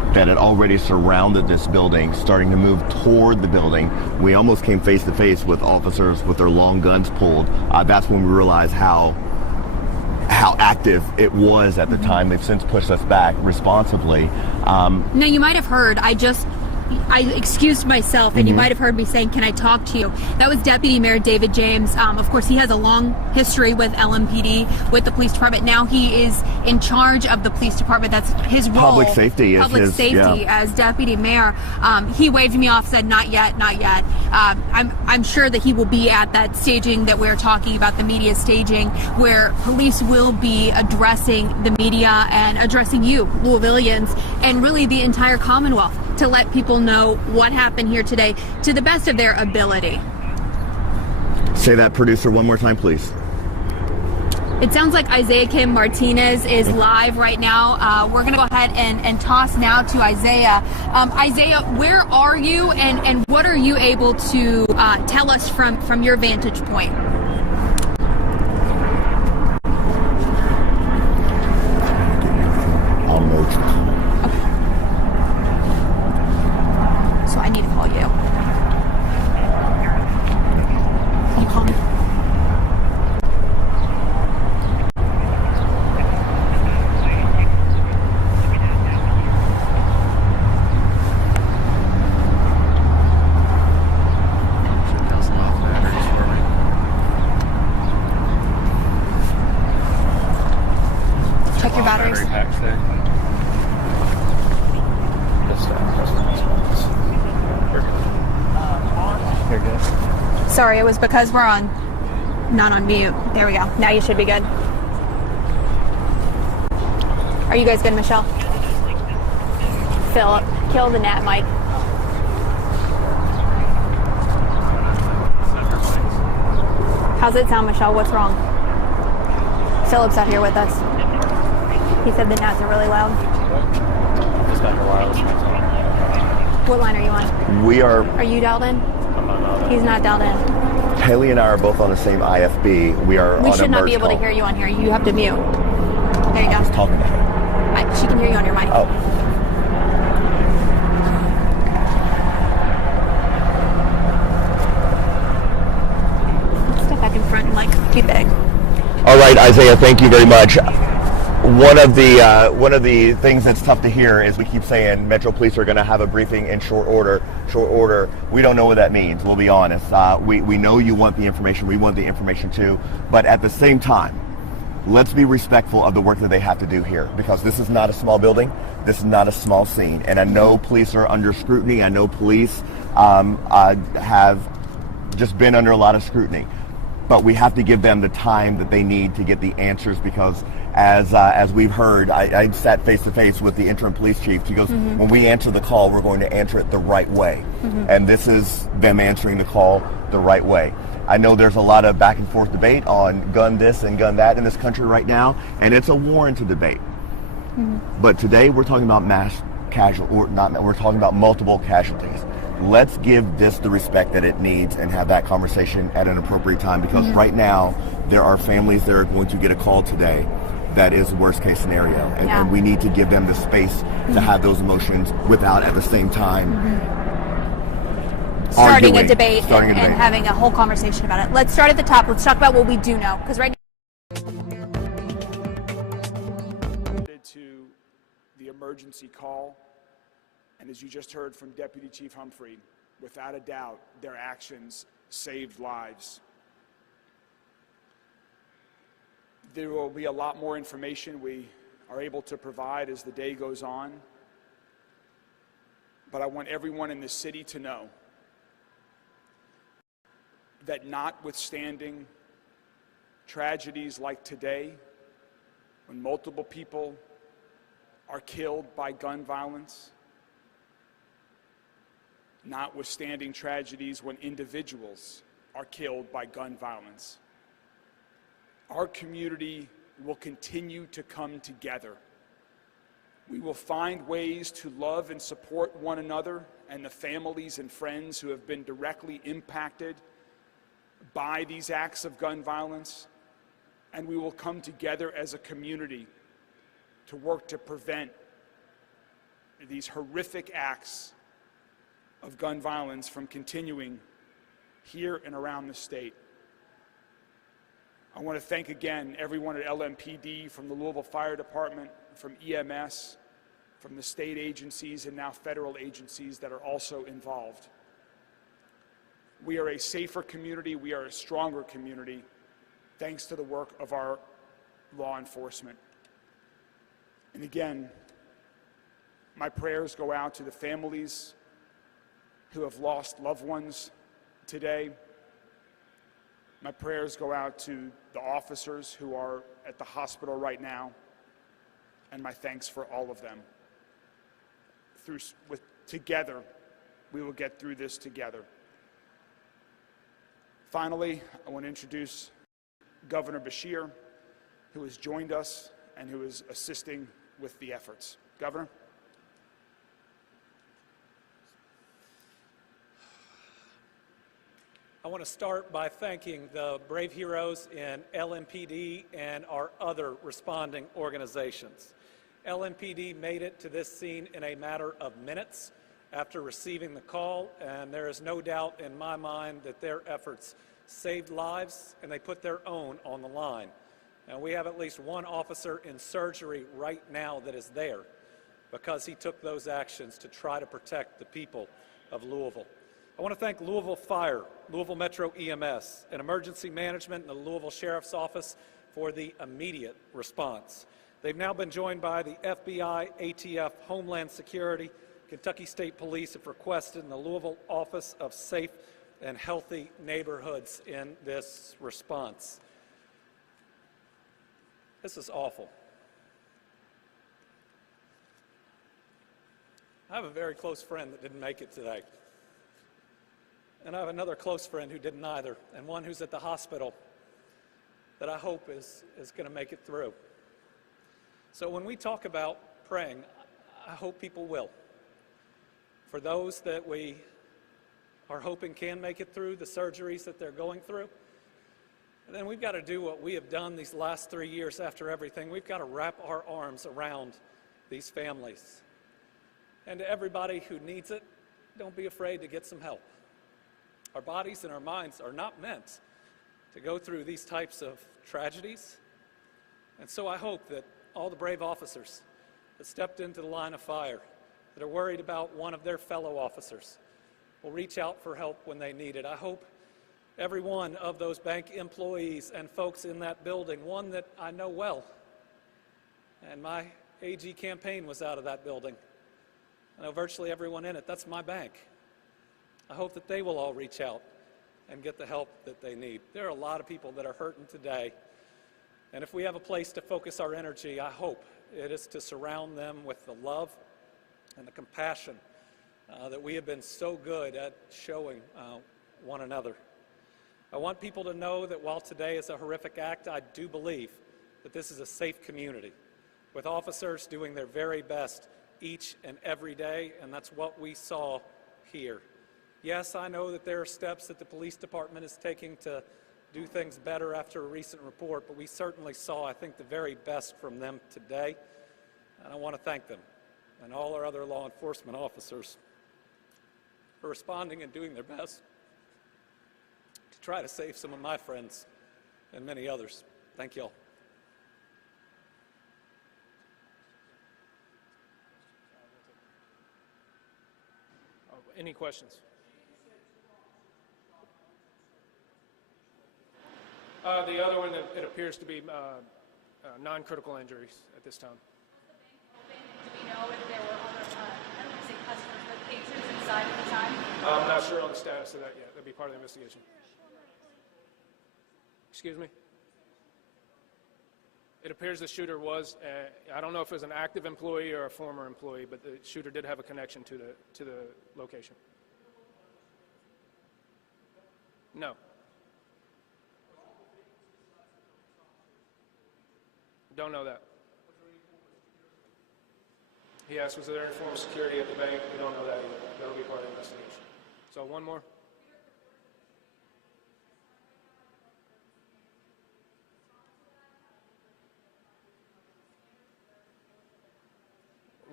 that had already surrounded this building, starting to move toward the building. We almost came face to face with officers with their long guns pulled. That's when we realized how active it was at the time. They've since pushed us back responsibly. Now, you might have heard, I excused myself, and you might have heard me saying, "Can I talk to you?" That was Deputy Mayor David James. Of course, he has a long history with LMPD, with the police department. Now he is in charge of the police department. That's his role. Public safety As deputy mayor. He waved me off, said, "Not yet, not yet." I'm sure that he will be at that staging that we're talking about, the media staging, where police will be addressing the media and addressing you, Louisvillians, and really the entire Commonwealth, to let people know what happened here today to the best of their ability. Say that, producer, one more time, please. It sounds like Isaiah Kim Martinez is live right now. We're going to go ahead and toss now to Isaiah. Isaiah, where are you, and what are you able to tell us from your vantage point? So I need to call you. Can you call me? Check your batteries. You're good. Sorry, it was because we're not on mute. There we go. Now you should be good. Are you guys good, Michelle? Philip, kill the net, Mike. How's it sound, Michelle? What's wrong? Philip's out here with us. He said the gnats are really loud. Just got your wireless. What line are you on? We are. Are you dialed in? I'm not dialed in. He's not dialed in. Haley and I are both on the same IFB. We are on We a should not be merge able to call. hear you on here. You have to mute. There you go. Talking to her. She can hear you on your mic. Oh. Step back in front and be big. All right, Isaiah, thank you very much. One of the things that's tough to hear is we keep saying Metro Police are going to have a briefing in short order. We don't know what that means. We'll be honest. We know you want the information. We want the information too. But at the same time, let's be respectful of the work that they have to do here, because this is not a small building. This is not a small scene. And I know police are under scrutiny. I know police have just been under a lot of scrutiny. But we have to give them the time that they need to get the answers, because as we've heard, I sat face to face with the interim police chief. He goes, when we answer the call, we're going to answer it the right way. And this is them answering the call the right way. I know there's a lot of back and forth debate on gun this and gun that in this country right now, and it's a warranted debate. But today we're talking about we're talking about multiple casualties. Let's give this the respect that it needs and have that conversation at an appropriate time, because right now there are families that are going to get a call today that is worst case scenario, and we need to give them the space to have those emotions without at the same time starting a debate and having a whole conversation about it. Let's start at the top. Let's talk about what we do know, because right now to the emergency call. And as you just heard from Deputy Chief Humphrey, without a doubt, their actions saved lives. There will be a lot more information we are able to provide as the day goes on. But I want everyone in the city to know that notwithstanding tragedies like today, when multiple people are killed by gun violence, notwithstanding tragedies when individuals are killed by gun violence, our community will continue to come together. We will find ways to love and support one another and the families and friends who have been directly impacted by these acts of gun violence, and we will come together as a community to work to prevent these horrific acts of gun violence from continuing here and around the state. I want to thank again everyone at LMPD, from the Louisville Fire Department, from EMS, from the state agencies and now federal agencies that are also involved. We are a safer community, we are a stronger community, thanks to the work of our law enforcement. And again, my prayers go out to the families who have lost loved ones today. My prayers go out to the officers who are at the hospital right now, and my thanks for all of them. Together, we will get through this together. Finally, I want to introduce Governor Beshear, who has joined us and who is assisting with the efforts. Governor? I want to start by thanking the brave heroes in LMPD and our other responding organizations. LMPD made it to this scene in a matter of minutes after receiving the call, and there is no doubt in my mind that their efforts saved lives and they put their own on the line. And we have at least one officer in surgery right now that is there because he took those actions to try to protect the people of Louisville. I want to thank Louisville Fire, Louisville Metro EMS, and Emergency Management and the Louisville Sheriff's Office for the immediate response. They've now been joined by the FBI, ATF, Homeland Security, Kentucky State Police have requested in the Louisville Office of Safe and Healthy Neighborhoods in this response. This is awful. I have a very close friend that didn't make it today. And I have another close friend who didn't either, and one who's at the hospital that I hope is going to make it through. So when we talk about praying, I hope people will. For those that we are hoping can make it through the surgeries that they're going through, and then we've got to do what we have done these last 3 years after everything. We've got to wrap our arms around these families. And to everybody who needs it, don't be afraid to get some help. Our bodies and our minds are not meant to go through these types of tragedies. And so I hope that all the brave officers that stepped into the line of fire, that are worried about one of their fellow officers, will reach out for help when they need it. I hope every one of those bank employees and folks in that building, one that I know well, and my AG campaign was out of that building. I know virtually everyone in it. That's my bank. I hope that they will all reach out and get the help that they need. There are a lot of people that are hurting today, and if we have a place to focus our energy, I hope it is to surround them with the love and the compassion that we have been so good at showing one another. I want people to know that while today is a horrific act, I do believe that this is a safe community with officers doing their very best each and every day, and that's what we saw here. Yes, I know that there are steps that the police department is taking to do things better after a recent report, but we certainly saw, I think, the very best from them today, and I want to thank them and all our other law enforcement officers for responding and doing their best to try to save some of my friends and many others. Thank you all. Any questions? The other one, it appears to be non-critical injuries at this time. Do we know if there were other, I don't want to say customers, but patrons inside at the time? I'm not sure on the status of that yet. That'll be part of the investigation. Excuse me? It appears the shooter was, I don't know if it was an active employee or a former employee, but the shooter did have a connection to the location. No. Don't know that. He asked, was there any form of security at the bank? We don't know that either. That'll be part of the investigation. So one more.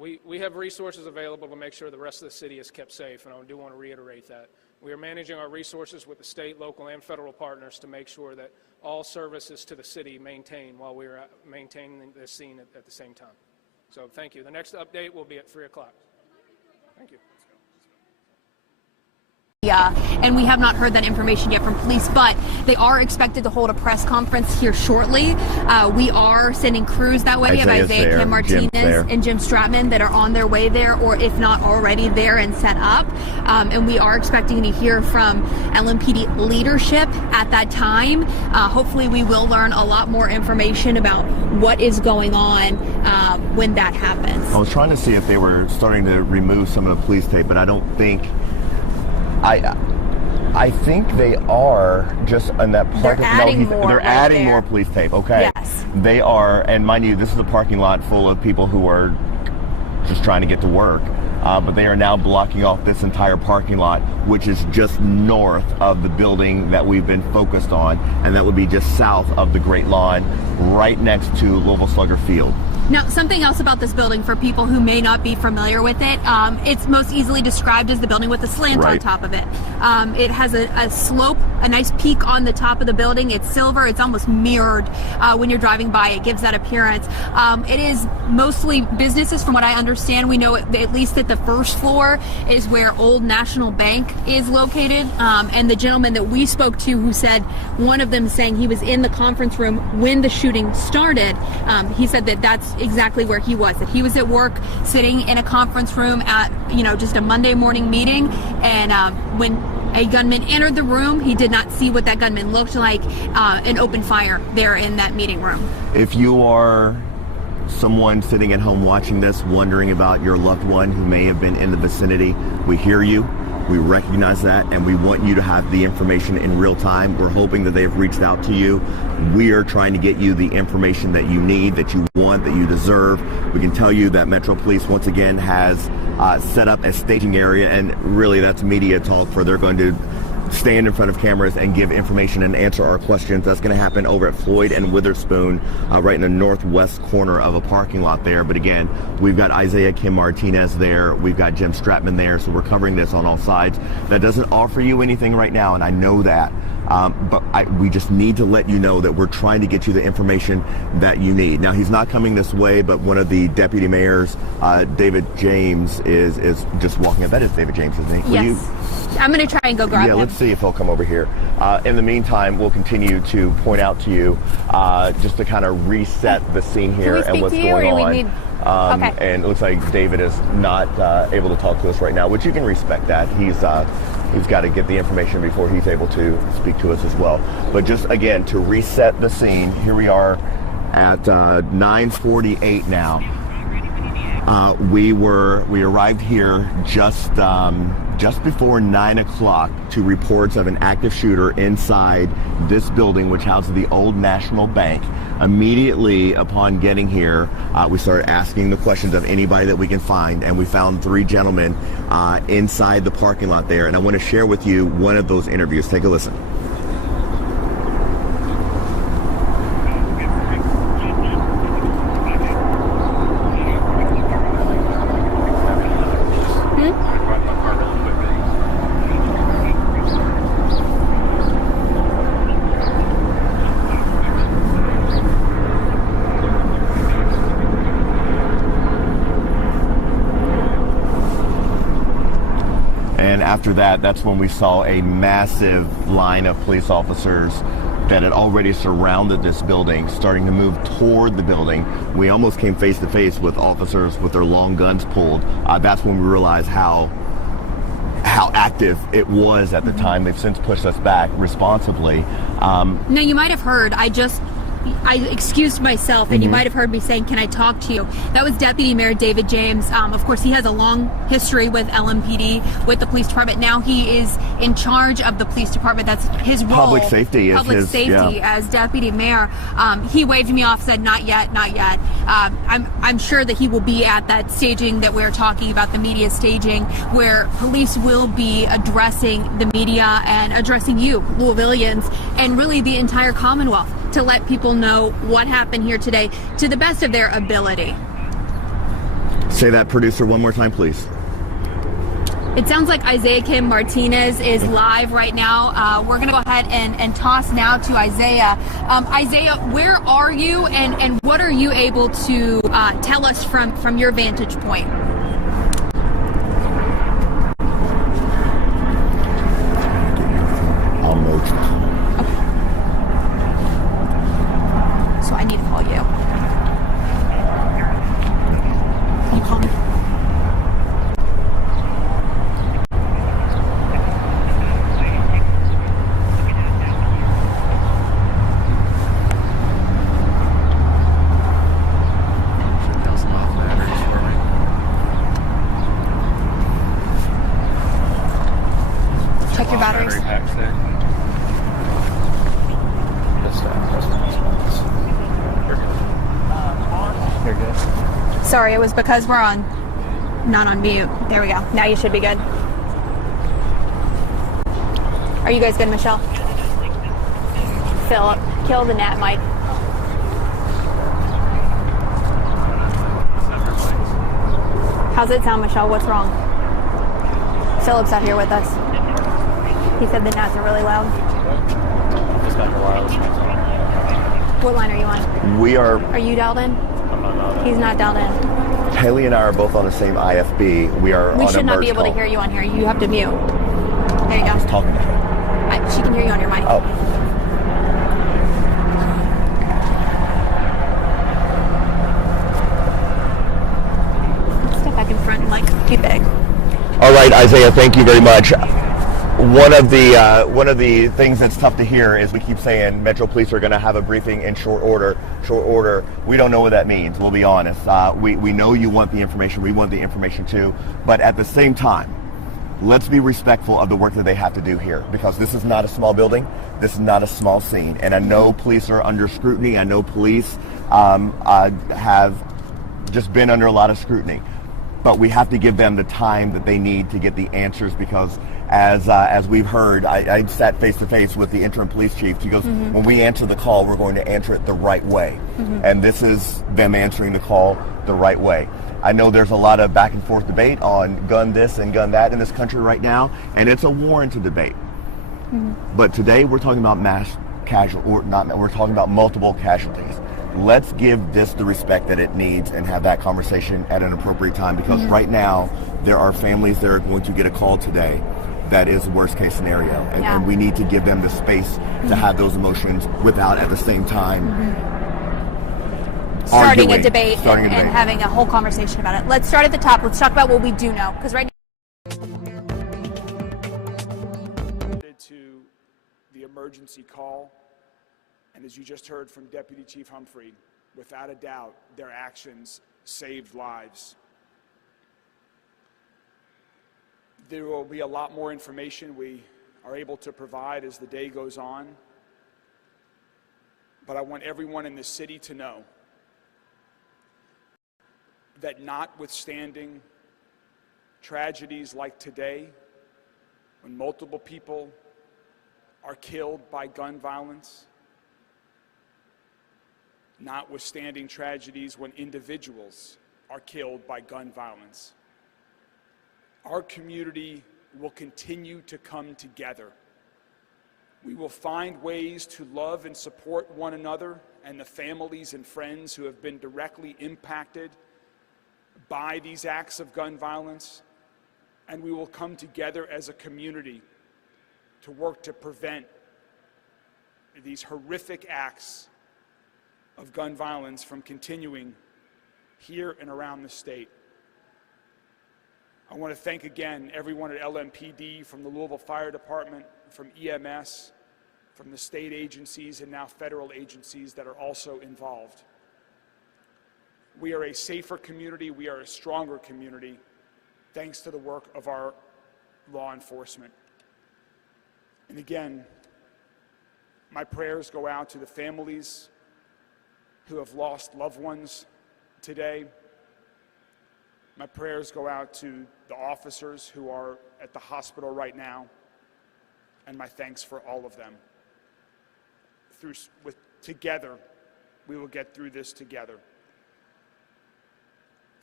We have resources available to make sure the rest of the city is kept safe, and I do want to reiterate that. We are managing our resources with the state, local, and federal partners to make sure that all services to the city maintain while we are maintaining this scene at the same time. So thank you. The next update will be at 3 o'clock. Thank you. And we have not heard that information yet from police, but they are expected to hold a press conference here shortly. We are sending crews that way. We have Isaiah Kim Martinez and Jim Stratman that are on their way there, or if not already there and set up. And we are expecting to hear from LMPD leadership at that time. Hopefully we will learn a lot more information about what is going on when that happens. I was trying to see if they were starting to remove some of the police tape, but I don't think... I think they are just in that part. They're adding more police tape. Okay. Yes. They are, and mind you, this is a parking lot full of people who are just trying to get to work. But they are now blocking off this entire parking lot, which is just north of the building that we've been focused on, and that would be just south of the Great Lawn, right next to Louisville Slugger Field. Now, something else about this building for people who may not be familiar with it, it's most easily described as the building with a slant on top of it. It has a slope, a nice peak on the top of the building. It's silver. It's almost mirrored when you're driving by. It gives that appearance. It is mostly businesses, from what I understand. We know at least that the first floor is where Old National Bank is located. And the gentleman that we spoke to, who said one of them saying he was in the conference room when the shooting started, he said that that's exactly where he was, that he was at work sitting in a conference room at, just a Monday morning meeting, and when a gunman entered the room, he did not see what that gunman looked like, and opened fire there in that meeting room. If you are someone sitting at home watching this, wondering about your loved one who may have been in the vicinity, we hear you. We recognize that, and we want you to have the information in real time. We're hoping that they've reached out to you. We are trying to get you the information that you need, that you want, that you deserve. We can tell you that Metro Police once again has set up a staging area, and really that's media talk, for they're going to stand in front of cameras and give information and answer our questions. That's going to happen over at Floyd and Witherspoon, right in the northwest corner of a parking lot there. But again, we've got Isaiah Kim Martinez there. We've got Jim Stratman there. So we're covering this on all sides. That doesn't offer you anything right now, and I know that. But we just need to let you know that we're trying to get you the information that you need. Now, he's not coming this way, but one of the deputy mayors, David James, is just walking up. That is David James, isn't he? Yes. I'm going to try and go grab him. Yeah, let's see if he'll come over here. In the meantime, we'll continue to point out to you, just to kind of reset the scene here and what's going on. Okay. And it looks like David is not able to talk to us right now, which you can respect that. He's got to get the information before he's able to speak to us as well. But just again, to reset the scene, here we are at 9:48 now. We arrived here just before 9 o'clock to reports of an active shooter inside this building, which houses the Old National Bank. Immediately upon getting here, we started asking the questions of anybody that we can find, and we found 3 gentlemen inside the parking lot there. And I want to share with you one of those interviews. Take a listen. After that, that's when we saw a massive line of police officers that had already surrounded this building, starting to move toward the building. We almost came face to face with officers with their long guns pulled. That's when we realized how active it was at the time. They've since pushed us back responsibly. Now, you might have heard, I excused myself, and you might have heard me saying, "Can I talk to you?" That was Deputy Mayor David James. Of course, he has a long history with LMPD, with the police department. Now he is in charge of the police department. That's his role. Public safety as deputy mayor. He waved me off, said, "Not yet, not yet." I'm sure that he will be at that staging that we're talking about, the media staging, where police will be addressing the media and addressing you, Louisvillians, and really the entire Commonwealth, to let people know what happened here today to the best of their ability. Say that, producer, one more time, please. It sounds like Isaiah Kim Martinez is live right now. We're going to go ahead and toss now to Isaiah. Isaiah, where are you and what are you able to tell us from your vantage point? Almost. Okay. So I need to call you. Can you call me? Check your batteries. Battery packs there. You're good. Sorry, it was because we're not on mute. There we go. Now you should be good. Are you guys good, Michelle? Philip, kill the net, Mike. How's it sound, Michelle? What's wrong? Philip's out here with us. He said the gnats are really loud. Just got your wireless. What line are you on? We are. Are you dialed in? I'm not dialed in. He's not dialed in. Haley and I are both on the same IFB. We are on a We should not be merge able to call. hear you on here. You have to mute. There you go. Talking to her. She can hear you on your mic. Oh. Step back in front and be big. All right, Isaiah, thank you very much. One of the things that's tough to hear is we keep saying Metro Police are going to have a briefing in short order. Short order. We don't know what that means. We'll be honest. We know you want the information. We want the information too. But at the same time, let's be respectful of the work that they have to do here, because this is not a small building. This is not a small scene. And I know police are under scrutiny. I know police have just been under a lot of scrutiny. But we have to give them the time that they need to get the answers, because as we've heard, I sat face to face with the interim police chief. She goes, when we answer the call, we're going to answer it the right way. And this is them answering the call the right way. I know there's a lot of back and forth debate on gun this and gun that in this country right now, and it's a warranted debate. But today we're talking about we're talking about multiple casualties. Let's give this the respect that it needs and have that conversation at an appropriate time, because right now there are families that are going to get a call today that is worst case scenario, and we need to give them the space to have those emotions without at the same time Starting a arguing, debate and having a whole conversation about it. Let's start at the top. Let's talk about what we do know, because right now to the emergency call, and as you just heard from Deputy Chief Humphrey, without a doubt, their actions saved lives. There will be a lot more information we are able to provide as the day goes on, but I want everyone in the city to know that notwithstanding tragedies like today, when multiple people are killed by gun violence, notwithstanding tragedies when individuals are killed by gun violence, our community will continue to come together. We will find ways to love and support one another and the families and friends who have been directly impacted by these acts of gun violence, and we will come together as a community to work to prevent these horrific acts of gun violence from continuing here and around the state. I want to thank again everyone at LMPD, from the Louisville Fire Department, from EMS, from the state agencies and now federal agencies that are also involved. We are a safer community, we are a stronger community, thanks to the work of our law enforcement. And again, my prayers go out to the families who have lost loved ones today. My prayers go out to the officers who are at the hospital right now, and my thanks for all of them. Together, we will get through this together.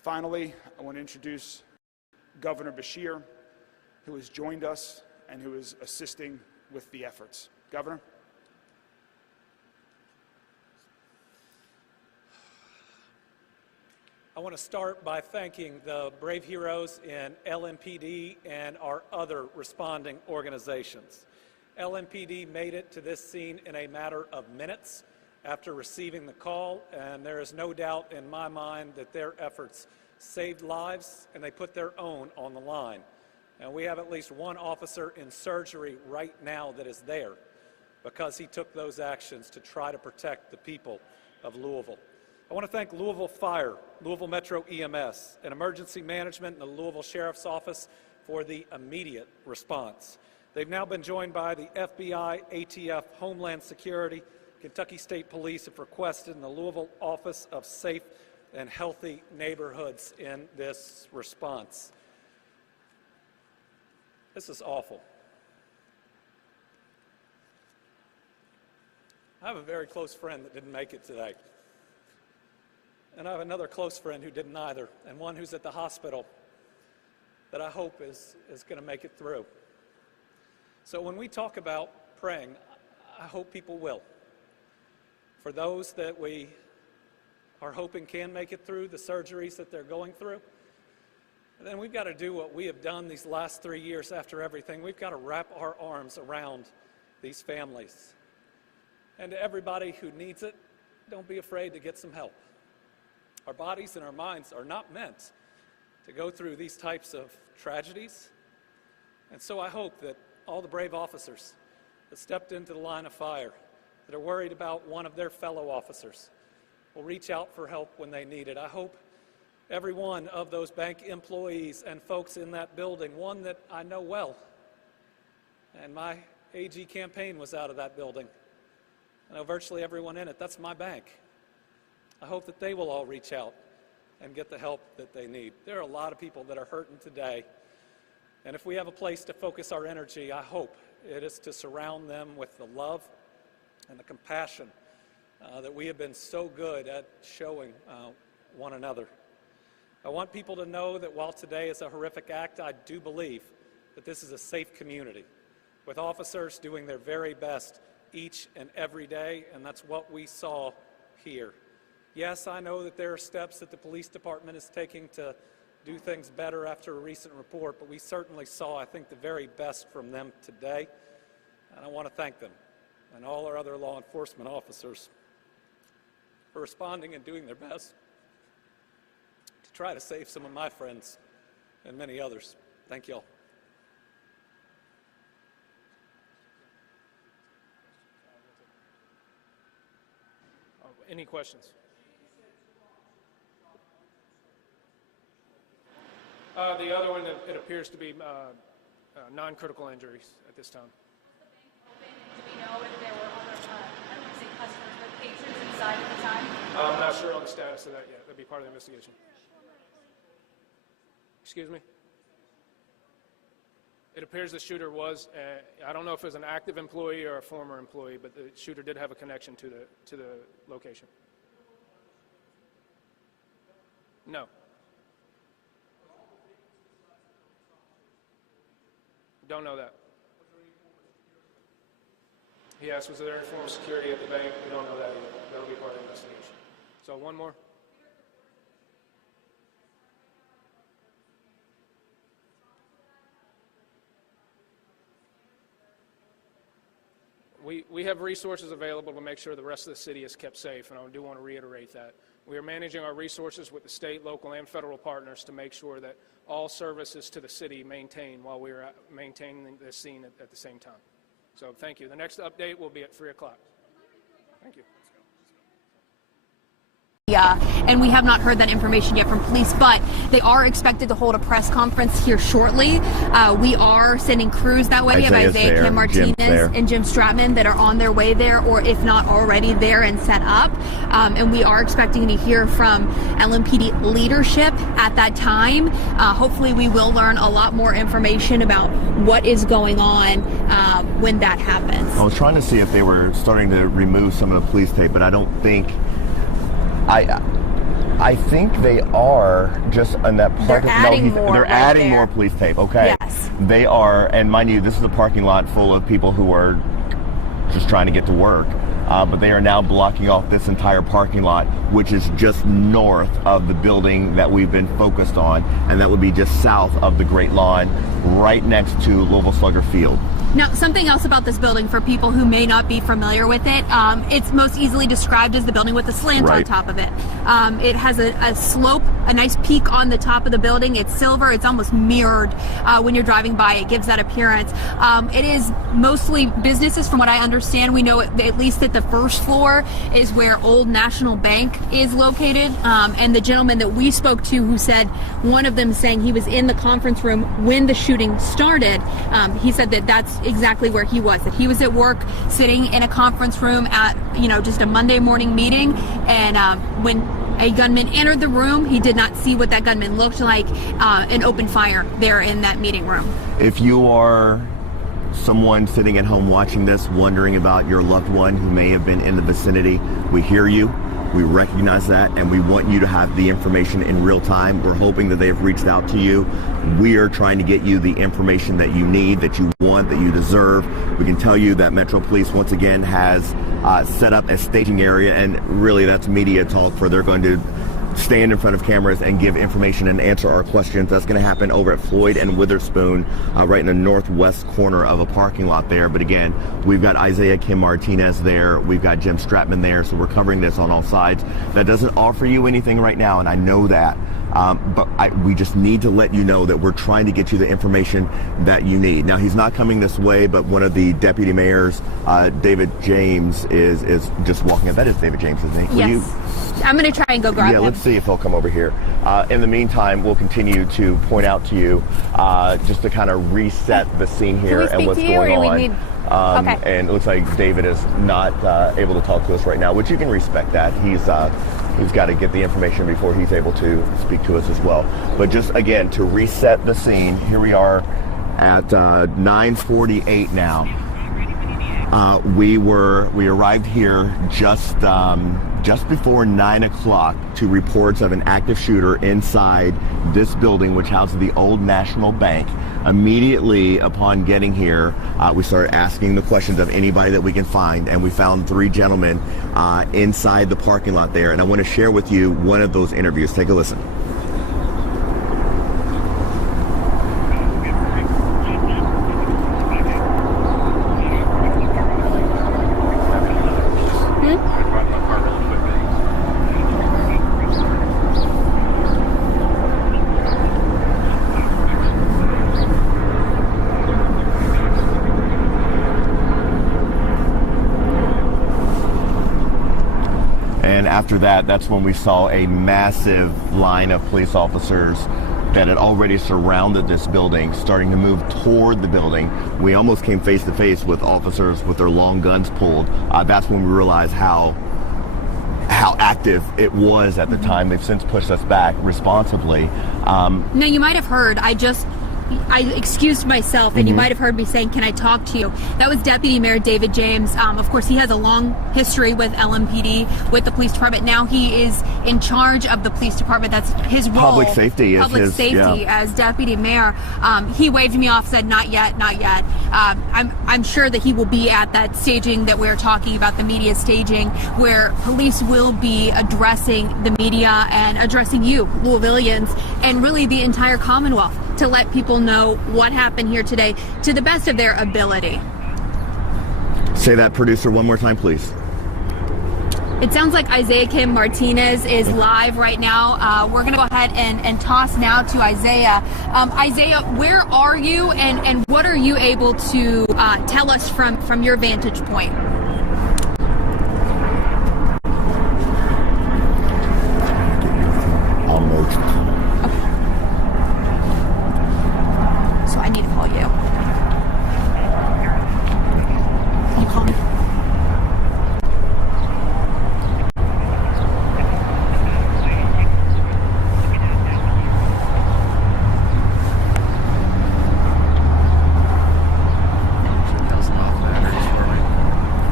Finally, I want to introduce Governor Beshear, who has joined us and who is assisting with the efforts. Governor? I want to start by thanking the brave heroes in LMPD and our other responding organizations. LMPD made it to this scene in a matter of minutes after receiving the call, and there is no doubt in my mind that their efforts saved lives and they put their own on the line. And we have at least one officer in surgery right now that is there because he took those actions to try to protect the people of Louisville. I want to thank Louisville Fire, Louisville Metro EMS, and Emergency Management and the Louisville Sheriff's Office for the immediate response. They've now been joined by the FBI, ATF, Homeland Security, Kentucky State Police have requested in the Louisville Office of Safe and Healthy Neighborhoods in this response. This is awful. I have a very close friend that didn't make it today. And I have another close friend who didn't either, and one who's at the hospital that I hope is going to make it through. So when we talk about praying, I hope people will. For those that we are hoping can make it through the surgeries that they're going through, and then we've got to do what we have done these last 3 years after everything. We've got to wrap our arms around these families. And to everybody who needs it, don't be afraid to get some help. Our bodies and our minds are not meant to go through these types of tragedies. And so I hope that all the brave officers that stepped into the line of fire, that are worried about one of their fellow officers, will reach out for help when they need it. I hope every one of those bank employees and folks in that building, one that I know well, and my AG campaign was out of that building. I know virtually everyone in it. That's my bank. I hope that they will all reach out and get the help that they need. There are a lot of people that are hurting today, and if we have a place to focus our energy, I hope it is to surround them with the love and the compassion that we have been so good at showing one another. I want people to know that while today is a horrific act, I do believe that this is a safe community with officers doing their very best each and every day, and that's what we saw here. Yes, I know that there are steps that the police department is taking to do things better after a recent report, but we certainly saw, I think, the very best from them today, and I want to thank them and all our other law enforcement officers for responding and doing their best to try to save some of my friends and many others. Thank you all. Any questions? The other one, it appears to be non-critical injuries at this time. Do we know if there were other, I don't want to say customers, but patrons inside at the time? I'm not sure on the status of that yet. That'd be part of the investigation. Excuse me? It appears the shooter was, I don't know if it was an active employee or a former employee, but the shooter did have a connection to the location. No. Don't know that. He asked, was there any form of security at the bank? We don't know that either. That'll be part of the investigation. So one more. We have resources available to make sure the rest of the city is kept safe, and I do want to reiterate that. We are managing our resources with the state, local, and federal partners to make sure that all services to the city maintain while we are maintaining this scene at the same time. So thank you. The next update will be at 3 o'clock. Thank you. And we have not heard that information yet from police, but they are expected to hold a press conference here shortly. We are sending crews that way. We have Isaiah Kim Martinez and Jim Stratman that are on their way there, or if not already there and set up. And we are expecting to hear from LMPD leadership at that time. Hopefully we will learn a lot more information about what is going on when that happens. I was trying to see if they were starting to remove some of the police tape, but I don't think I think they are just on that They're parking. adding more they're right adding there. more police tape. Okay. Yes. They are, and mind you, this is a parking lot full of people who are just trying to get to work. But they are now blocking off this entire parking lot, which is just north of the building that we've been focused on, and that would be just south of the Great Lawn, right next to Louisville Slugger Field. Now, something else about this building for people who may not be familiar with it, it's most easily described as the building with a slant on Right. top of it. It has a slope, a nice peak on the top of the building. It's silver. It's almost mirrored when you're driving by. It gives that appearance. It is mostly businesses, from what I understand. We know at least that the first floor is where Old National Bank is located. And the gentleman that we spoke to, who said, one of them saying he was in the conference room when the shooting started, he said that that's exactly where he was, that he was at work sitting in a conference room at, just a Monday morning meeting, and when a gunman entered the room, he did not see what that gunman looked like, and opened fire there in that meeting room. If you are someone sitting at home watching this, wondering about your loved one who may have been in the vicinity, we hear you. We recognize that, and we want you to have the information in real time. We're hoping that they have reached out to you. We are trying to get you the information that you need, that you want, that you deserve. We can tell you that Metro Police once again has set up a staging area, and really that's media talk, for they're going to stand in front of cameras and give information and answer our questions. That's going to happen over at Floyd and Witherspoon, right in the northwest corner of a parking lot there. But again, we've got Isaiah Kim Martinez there. We've got Jim Stratman there. So we're covering this on all sides. That doesn't offer you anything right now, and I know that. But we just need to let you know that we're trying to get you the information that you need. Now, he's not coming this way, but one of the deputy mayors, David James, is just walking up. That is David James, isn't he? Yes. I'm going to try and go grab him. Yeah, let's see if he'll come over here. In the meantime, we'll continue to point out to you, just to kind of reset the scene here and what's going on. Okay. And it looks like David is not able to talk to us right now, which you can respect that. He's got to get the information before he's able to speak to us as well. But just again, to reset the scene, here we are at 9:48 now. We arrived here just before 9 o'clock to reports of an active shooter inside this building, which houses the Old National Bank. Immediately upon getting here, we started asking the questions of anybody that we can find, and we found 3 gentlemen inside the parking lot there. And I want to share with you one of those interviews. Take a listen. After that, that's when we saw a massive line of police officers that had already surrounded this building, starting to move toward the building. We almost came face to face with officers with their long guns pulled. That's when we realized how active it was at the time. They've since pushed us back responsibly. Now, you might have heard, I excused myself, and you might have heard me saying, "Can I talk to you?" That was Deputy Mayor David James. Of course, he has a long history with LMPD, with the police department. Now he is in charge of the police department. That's his role. Public safety as deputy mayor. He waved me off, said, "Not yet, not yet." I'm sure that he will be at that staging that we're talking about, the media staging, where police will be addressing the media and addressing you, Louisvillians, and really the entire Commonwealth, to let people know what happened here today to the best of their ability. Say that, producer, one more time, please. It sounds like Isaiah Kim Martinez is live right now. We're going to go ahead and toss now to Isaiah. Isaiah, where are you, and what are you able to tell us from your vantage point? So I need to call you. You call me.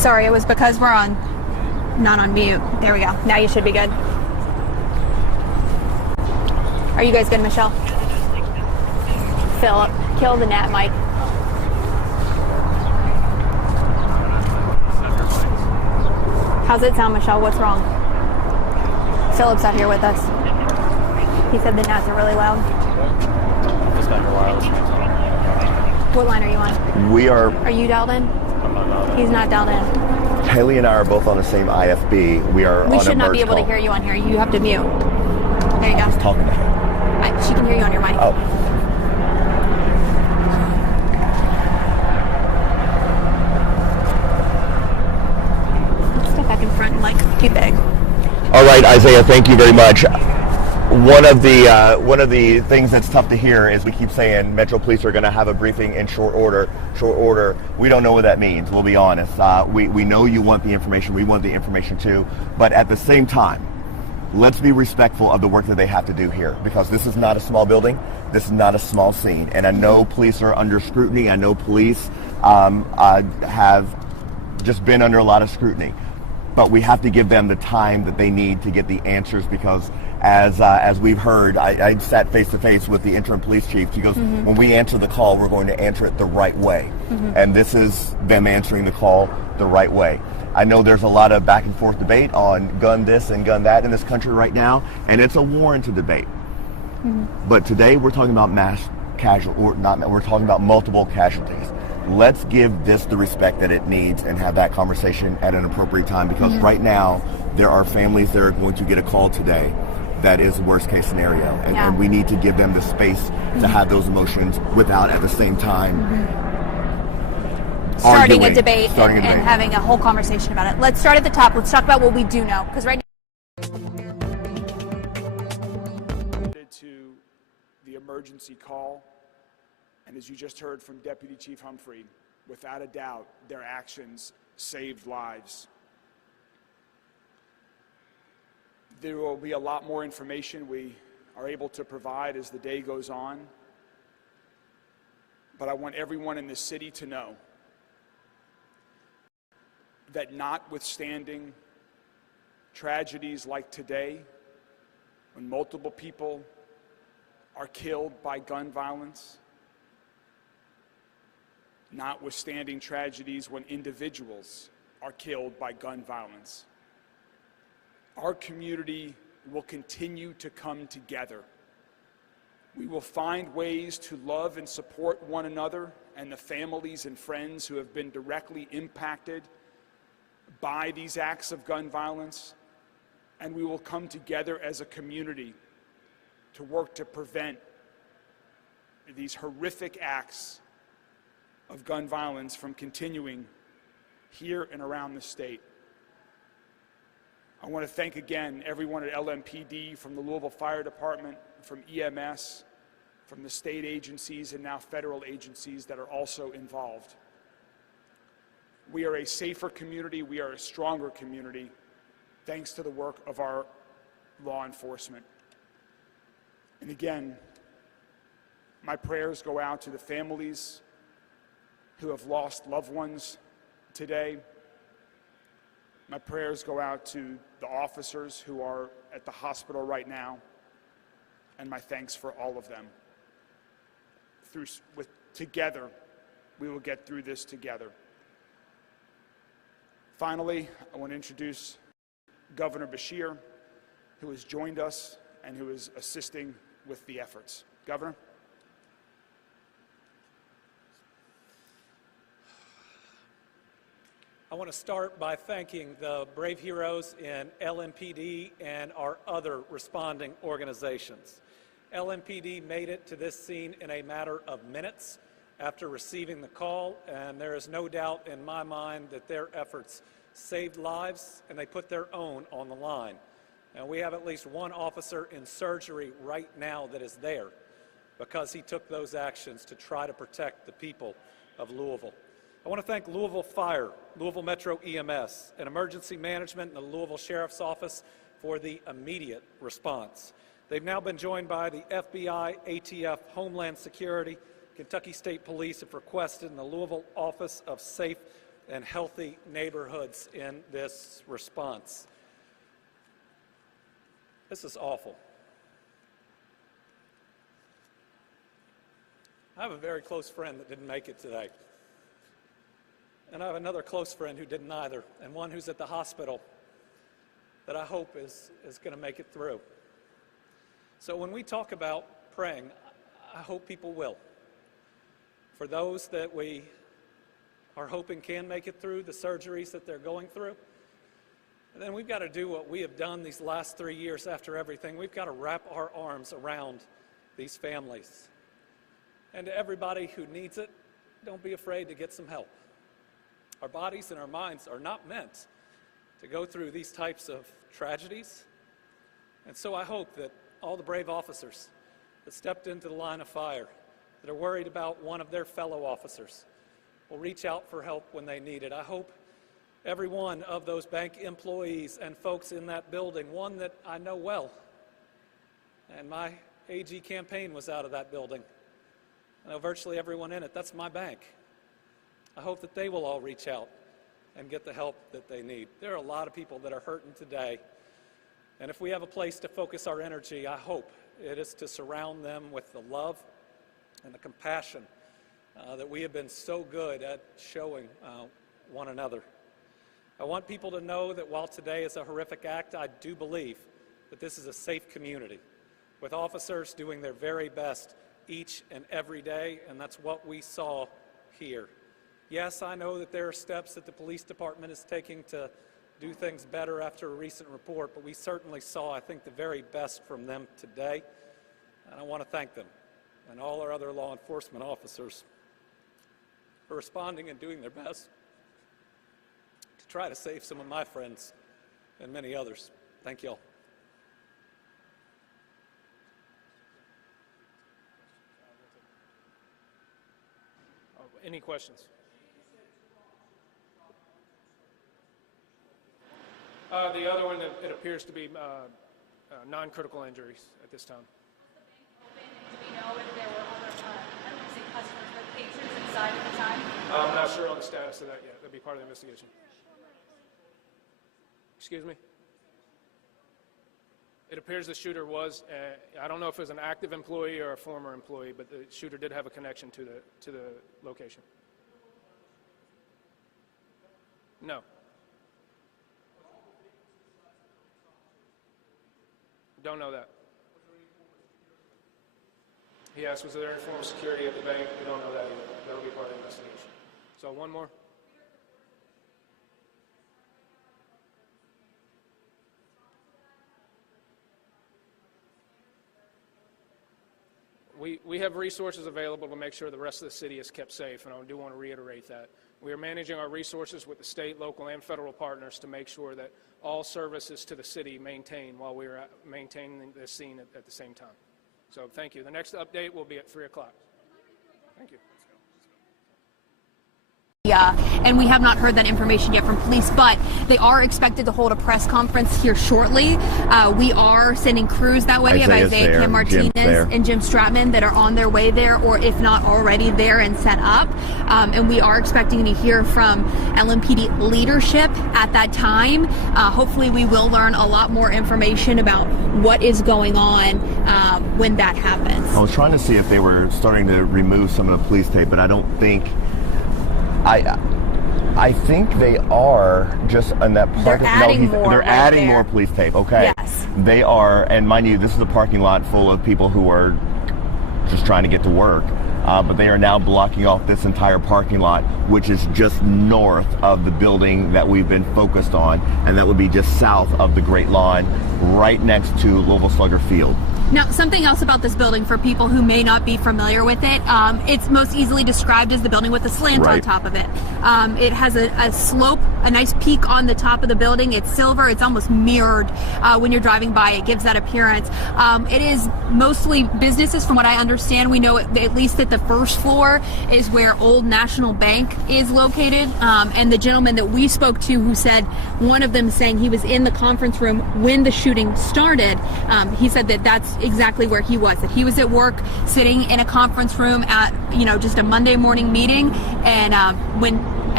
Sorry, it was because we're not on mute. There we go. Now you should be good. Are you guys good, Michelle? Philip, kill the net, Mike. How's it sound, Michelle? What's wrong? Philip's out here with us. He said the gnats are really loud. Just got your wireless. What line are you on? We are. Are you dialed in? I'm not dialed in. He's not dialed in. Haley and I are both on the same IFB. We are. We on should a not be merge able to call. hear you on here. You have to mute. There you go. Talking to her. She can hear you on your mic. Oh. Step back in front and get big. All right, Isaiah, thank you very much. One of the things that's tough to hear is we keep saying Metro Police are going to have a briefing in short order. Short order. We don't know what that means. We'll be honest. We know you want the information. We want the information too. But at the same time, let's be respectful of the work that they have to do here, because this is not a small building. This is not a small scene. And I know police are under scrutiny. I know police have just been under a lot of scrutiny. But we have to give them the time that they need to get the answers, because as we've heard, I sat face to face with the interim police chief. She goes, when we answer the call, we're going to answer it the right way. And this is them answering the call the right way. I know there's a lot of back and forth debate on gun this and gun that in this country right now, and it's a warranted debate. But today we're talking about we're talking about multiple casualties. Let's give this the respect that it needs and have that conversation at an appropriate time, because right now there are families that are going to get a call today that is the worst case scenario, and we need to give them the space to have those emotions without at the same time starting a debate and having a whole conversation about it. Let's start at the top. Let's talk about what we do know, because right now to the emergency call, and as you just heard from Deputy Chief Humphrey, without a doubt, their actions saved lives. There will be a lot more information we are able to provide as the day goes on, but I want everyone in this city to know that notwithstanding tragedies like today, when multiple people are killed by gun violence, notwithstanding tragedies when individuals are killed by gun violence, our community will continue to come together. We will find ways to love and support one another and the families and friends who have been directly impacted by these acts of gun violence, and we will come together as a community to work to prevent these horrific acts of gun violence from continuing here and around the state. I want to thank again everyone at LMPD, from the Louisville Fire Department, from EMS, from the state agencies and now federal agencies that are also involved. We are a safer community, we are a stronger community, thanks to the work of our law enforcement. And again, my prayers go out to the families who have lost loved ones today. My prayers go out to the officers who are at the hospital right now, and my thanks for all of them. Together, we will get through this together. Finally, I want to introduce Governor Beshear, who has joined us and who is assisting with the efforts. Governor? I want to start by thanking the brave heroes in LMPD and our other responding organizations. LMPD made it to this scene in a matter of minutes after receiving the call, and there is no doubt in my mind that their efforts saved lives and they put their own on the line. And we have at least one officer in surgery right now that is there because he took those actions to try to protect the people of Louisville. I want to thank Louisville Fire, Louisville Metro EMS, and Emergency Management and the Louisville Sheriff's Office for the immediate response. They've now been joined by the FBI, ATF, Homeland Security, Kentucky State Police have requested, and the Louisville Office of Safe and healthy neighborhoods in this response. This is awful. I have a very close friend that didn't make it today. And I have another close friend who didn't either, and one who's at the hospital that I hope is going to make it through. So when we talk about praying, I hope people will. For those that we are hoping can make it through the surgeries that they're going through, and then we've got to do what we have done these last 3 years after everything. We've got to wrap our arms around these families. And to everybody who needs it, don't be afraid to get some help. Our bodies and our minds are not meant to go through these types of tragedies. And so I hope that all the brave officers that stepped into the line of fire, that are worried about one of their fellow officers, will reach out for help when they need it. I hope every one of those bank employees and folks in that building, one that I know well, and my AG campaign was out of that building. I know virtually everyone in it. That's my bank. I hope that they will all reach out and get the help that they need. There are a lot of people that are hurting today, and if we have a place to focus our energy, I hope it is to surround them with the love and the compassion that we have been so good at showing one another. I want people to know that while today is a horrific act, I do believe that this is a safe community with officers doing their very best each and every day, and that's what we saw here. Yes, I know that there are steps that the police department is taking to do things better after a recent report, but we certainly saw, I think, the very best from them today, and I want to thank them and all our other law enforcement officers for responding and doing their best to try to save some of my friends and many others. Thank you all. Any questions? The other one, it appears to be non-critical injuries at this time. Do we know if there were other, I don't want to say customers, but patrons inside at the time? I'm not sure on the status of that yet. That'd be part of the investigation. Excuse me? It appears the shooter was, I don't know if it was an active employee or a former employee, but the shooter did have a connection to the location. No. Don't know that. He asked, was there any form of security at the bank? We don't know that either. That'll be part of the investigation. So one more. We have resources available to make sure the rest of the city is kept safe, and I do want to reiterate that. We are managing our resources with the state, local, and federal partners to make sure that all services to the city maintain while we are maintaining the scene at the same time. So thank you. The next update will be at 3 o'clock. Thank you. And we have not heard that information yet from police, but they are expected to hold a press conference here shortly. We are sending crews that way. We have Isaiah Kim Martinez and Jim Stratman that are on their way there, or if not already there and set up. And we are expecting to hear from LMPD leadership at that time. Hopefully we will learn a lot more information about what is going on when that happens. I was trying to see if they were starting to remove some of the police tape, but I don't think... I think they are just on that part. They're adding more. They're adding more police tape. Okay. Yes. They are, and mind you, this is a parking lot full of people who are just trying to get to work. But they are now blocking off this entire parking lot, which is just north of the building that we've been focused on, and that would be just south of the Great Lawn, right next to Louisville Slugger Field. Now, something else about this building for people who may not be familiar with it, it's most easily described as the building with a slant on top of it. It has a slope, a nice peak on the top of the building. It's silver. It's almost mirrored when you're driving by. It gives that appearance. It is mostly businesses, from what I understand. We know at least that the first floor is where Old National Bank is located. And the gentleman that we spoke to, who said, one of them saying he was in the conference room when the shooting started, he said that that's exactly where he was, that he was at work sitting in a conference room at, just a Monday morning meeting, and when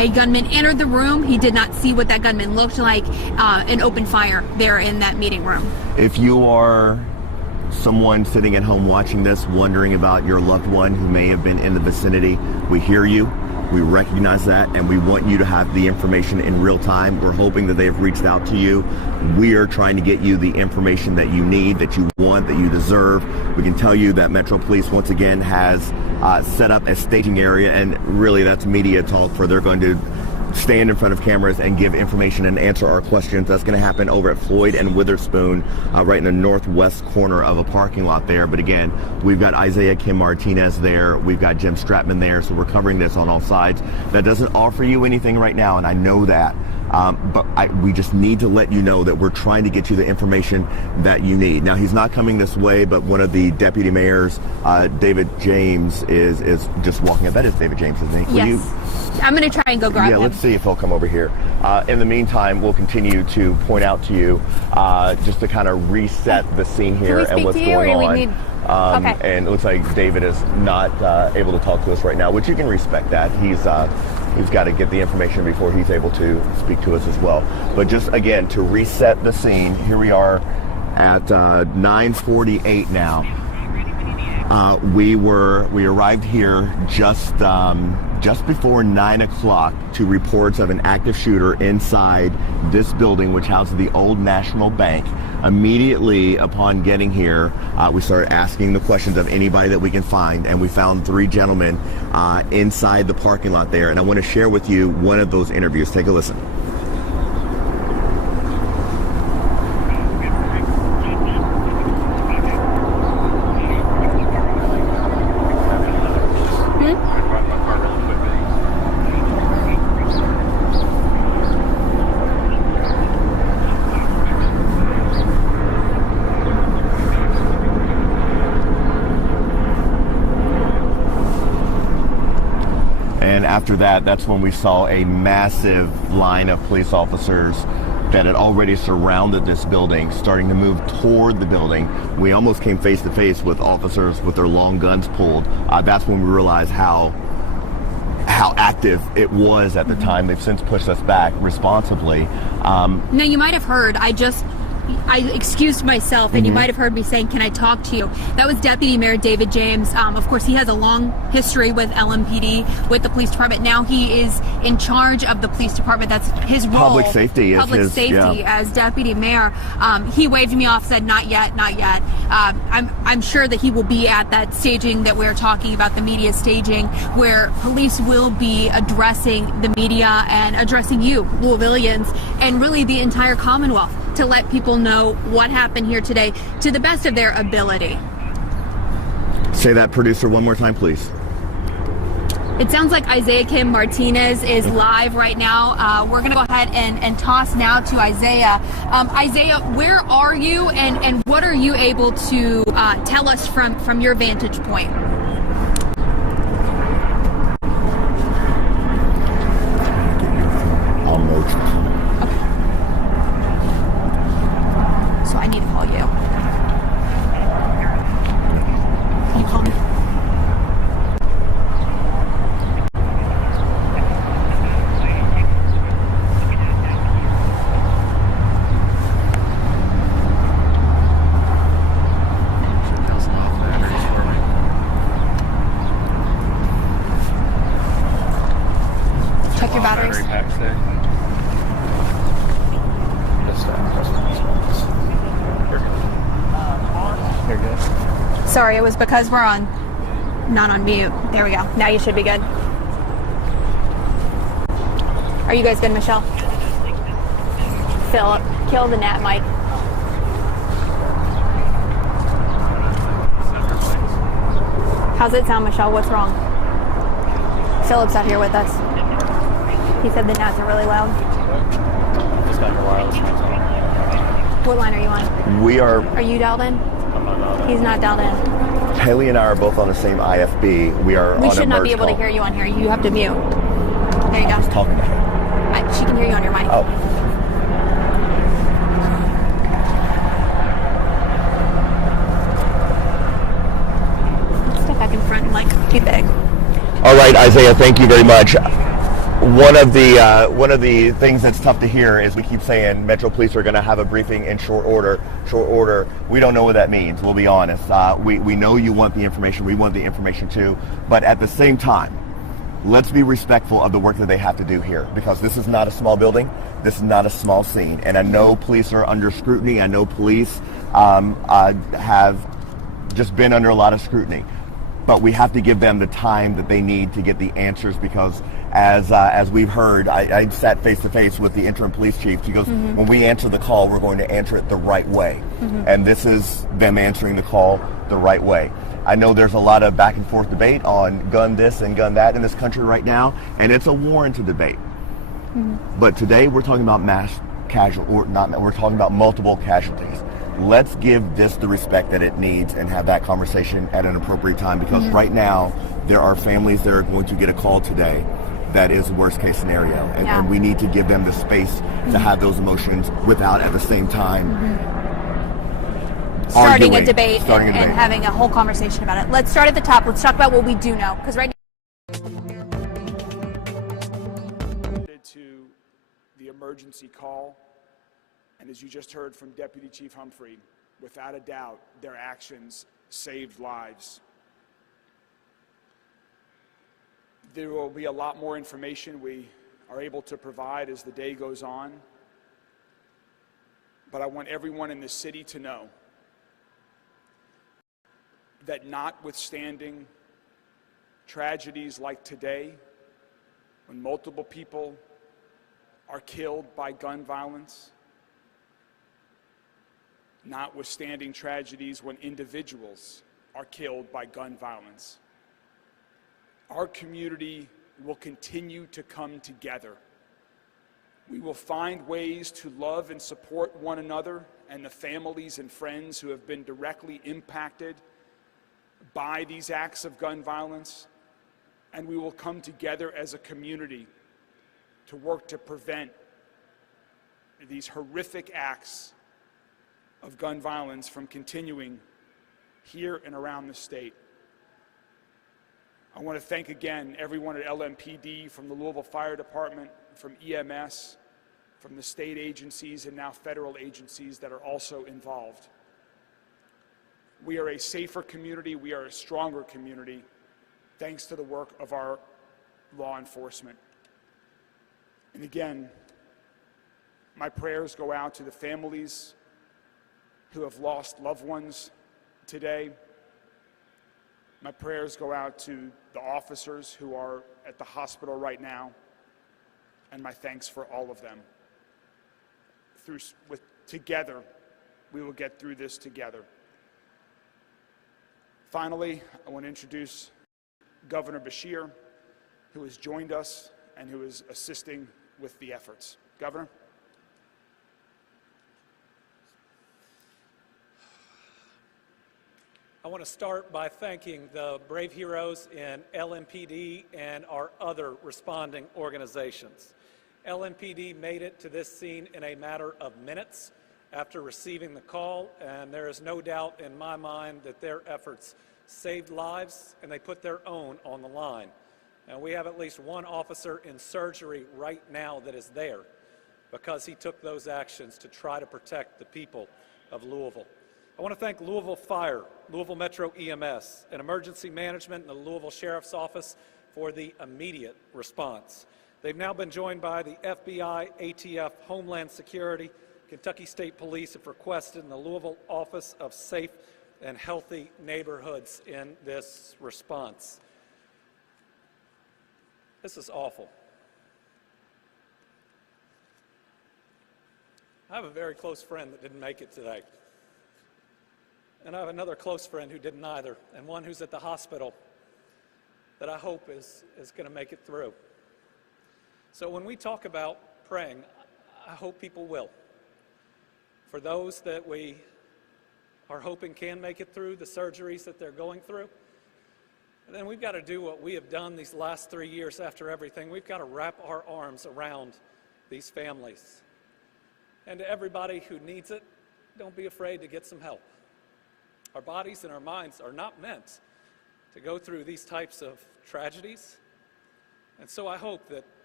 a gunman entered the room. He did not see what that gunman looked like and opened fire there in that meeting room. If you are someone sitting at home watching this, wondering about your loved one who may have been in the vicinity, we hear you. We recognize that, and we want you to have the information in real time. We're hoping that they have reached out to you. We are trying to get you the information that you need, that you want, that you deserve. We can tell you that Metro Police once again has set up a staging area, and really that's media talk for they're going to stand in front of cameras and give information and answer our questions. That's going to happen over at Floyd and Witherspoon, right in the northwest corner of a parking lot there. But again, we've got Isaiah Kim Martinez there. We've got Jim Stratman there. So we're covering this on all sides. That doesn't offer you anything right now, and I know that. But we just need to let you know that we're trying to get you the information that you need. Now, he's not coming this way, but one of the deputy mayors, David James, is just walking up. That is David James, isn't he? Yes. I'm going to try and go grab him. Yeah, let's see if he'll come over here. In the meantime, we'll continue to point out to you just to kind of reset the scene here and what's going on. Okay. And it looks like David is not able to talk to us right now, which you can respect that. He's got to get the information before he's able to speak to us as well. But just again, to reset the scene, here we are at 9:48 now. We arrived here just before 9 o'clock to reports of an active shooter inside this building, which houses the old National Bank. Immediately upon getting here, we started asking the questions of anybody that we can find, and we found 3 gentlemen inside the parking lot there. And I want to share with you one of those interviews. Take a listen. After that, that's when we saw a massive line of police officers that had already surrounded this building, starting to move toward the building. We almost came face to face with officers with their long guns pulled. That's when we realized how active it was at the time. They've since pushed us back responsibly. Now, you might have heard, I excused myself, and you might have heard me saying, "Can I talk to you?" That was Deputy Mayor David James. Of course, he has a long history with LMPD, with the police department. Now he is in charge of the police department. That's his role. Public safety as deputy mayor. He waved me off, said, "Not yet, not yet." I'm sure that he will be at that staging that we're talking about, the media staging, where police will be addressing the media and addressing you, Louisvillians, and really the entire Commonwealth, to let people know what happened here today to the best of their ability. Say that, producer, one more time, please. It sounds like Isaiah Kim Martinez is live right now. We're going to go ahead and toss now to Isaiah. Isaiah, where are you, and what are you able to tell us from your vantage point? So I need to call you. Can you call me? Check your batteries. Sorry, it was because we're not on mute. There we go. Now you should be good. Are you guys good, Michelle? Philip, kill the gnat, Mike. How's it sound, Michelle? What's wrong? Philip's out here with us. He said the gnats are really loud. Just got your wireless. What line are you on? We are. Are you dialed in? I'm not dialed in. He's not dialed in. Haley and I are both on the same IFB. We are. We on should a not be merge able to call. hear you on here. You have to mute. There you go. Just talking to her. She can hear you on your mic. Oh. Step back in front and, like, be big. All right, Isaiah, thank you very much. One of the things that's tough to hear is we keep saying Metro Police are going to have a briefing in short order. Short order. We don't know what that means. We'll be honest. We know you want the information. We want the information too. But at the same time, let's be respectful of the work that they have to do here, because this is not a small building. This is not a small scene. And I know police are under scrutiny. I know police have just been under a lot of scrutiny. But we have to give them the time that they need to get the answers, because as we've heard, I sat face to face with the interim police chief. She goes, when we answer the call, we're going to answer it the right way. And this is them answering the call the right way. I know there's a lot of back and forth debate on gun this and gun that in this country right now, and it's a warranted debate. But today we're talking about we're talking about multiple casualties. Let's give this the respect that it needs and have that conversation at an appropriate time, because right now there are families that are going to get a call today that is worst case scenario, and we need to give them the space to have those emotions without at the same time starting a debate and having a whole conversation about it. Let's start at the top. Let's talk about what we do know, because right now to the emergency call. And as you just heard from Deputy Chief Humphrey, without a doubt, their actions saved lives. There will be a lot more information we are able to provide as the day goes on. But I want everyone in the city to know that notwithstanding tragedies like today, when multiple people are killed by gun violence, notwithstanding tragedies when individuals are killed by gun violence, our community will continue to come together. We will find ways to love and support one another and the families and friends who have been directly impacted by these acts of gun violence, and we will come together as a community to work to prevent these horrific acts of gun violence from continuing here and around the state. I want to thank again everyone at LMPD, from the Louisville Fire Department, from EMS, from the state agencies and now federal agencies that are also involved. We are a safer community, we are a stronger community, thanks to the work of our law enforcement. And again, my prayers go out to the families who have lost loved ones today. My prayers go out to the officers who are at the hospital right now, and my thanks for all of them. Together, we will get through this together. Finally, I want to introduce Governor Beshear, who has joined us and who is assisting with the efforts. Governor? I want to start by thanking the brave heroes in LMPD and our other responding organizations. LMPD made it to this scene in a matter of minutes after receiving the call, and there is no doubt in my mind that their efforts saved lives and they put their own on the line. And we have at least one officer in surgery right now that is there because he took those actions to try to protect the people of Louisville. I want to thank Louisville Fire, Louisville Metro EMS, and Emergency Management and the Louisville Sheriff's Office for the immediate response. They've now been joined by the FBI, ATF, Homeland Security, Kentucky State Police have requested in the Louisville Office of Safe and Healthy Neighborhoods in this response. This is awful. I have a very close friend that didn't make it today. And I have another close friend who didn't either, and one who's at the hospital that I hope is going to make it through. So when we talk about praying, I hope people will. For those that we are hoping can make it through the surgeries that they're going through, and then we've got to do what we have done these last 3 years after everything. We've got to wrap our arms around these families. And to everybody who needs it, don't be afraid to get some help. Our bodies and our minds are not meant to go through these types of tragedies. And so I hope that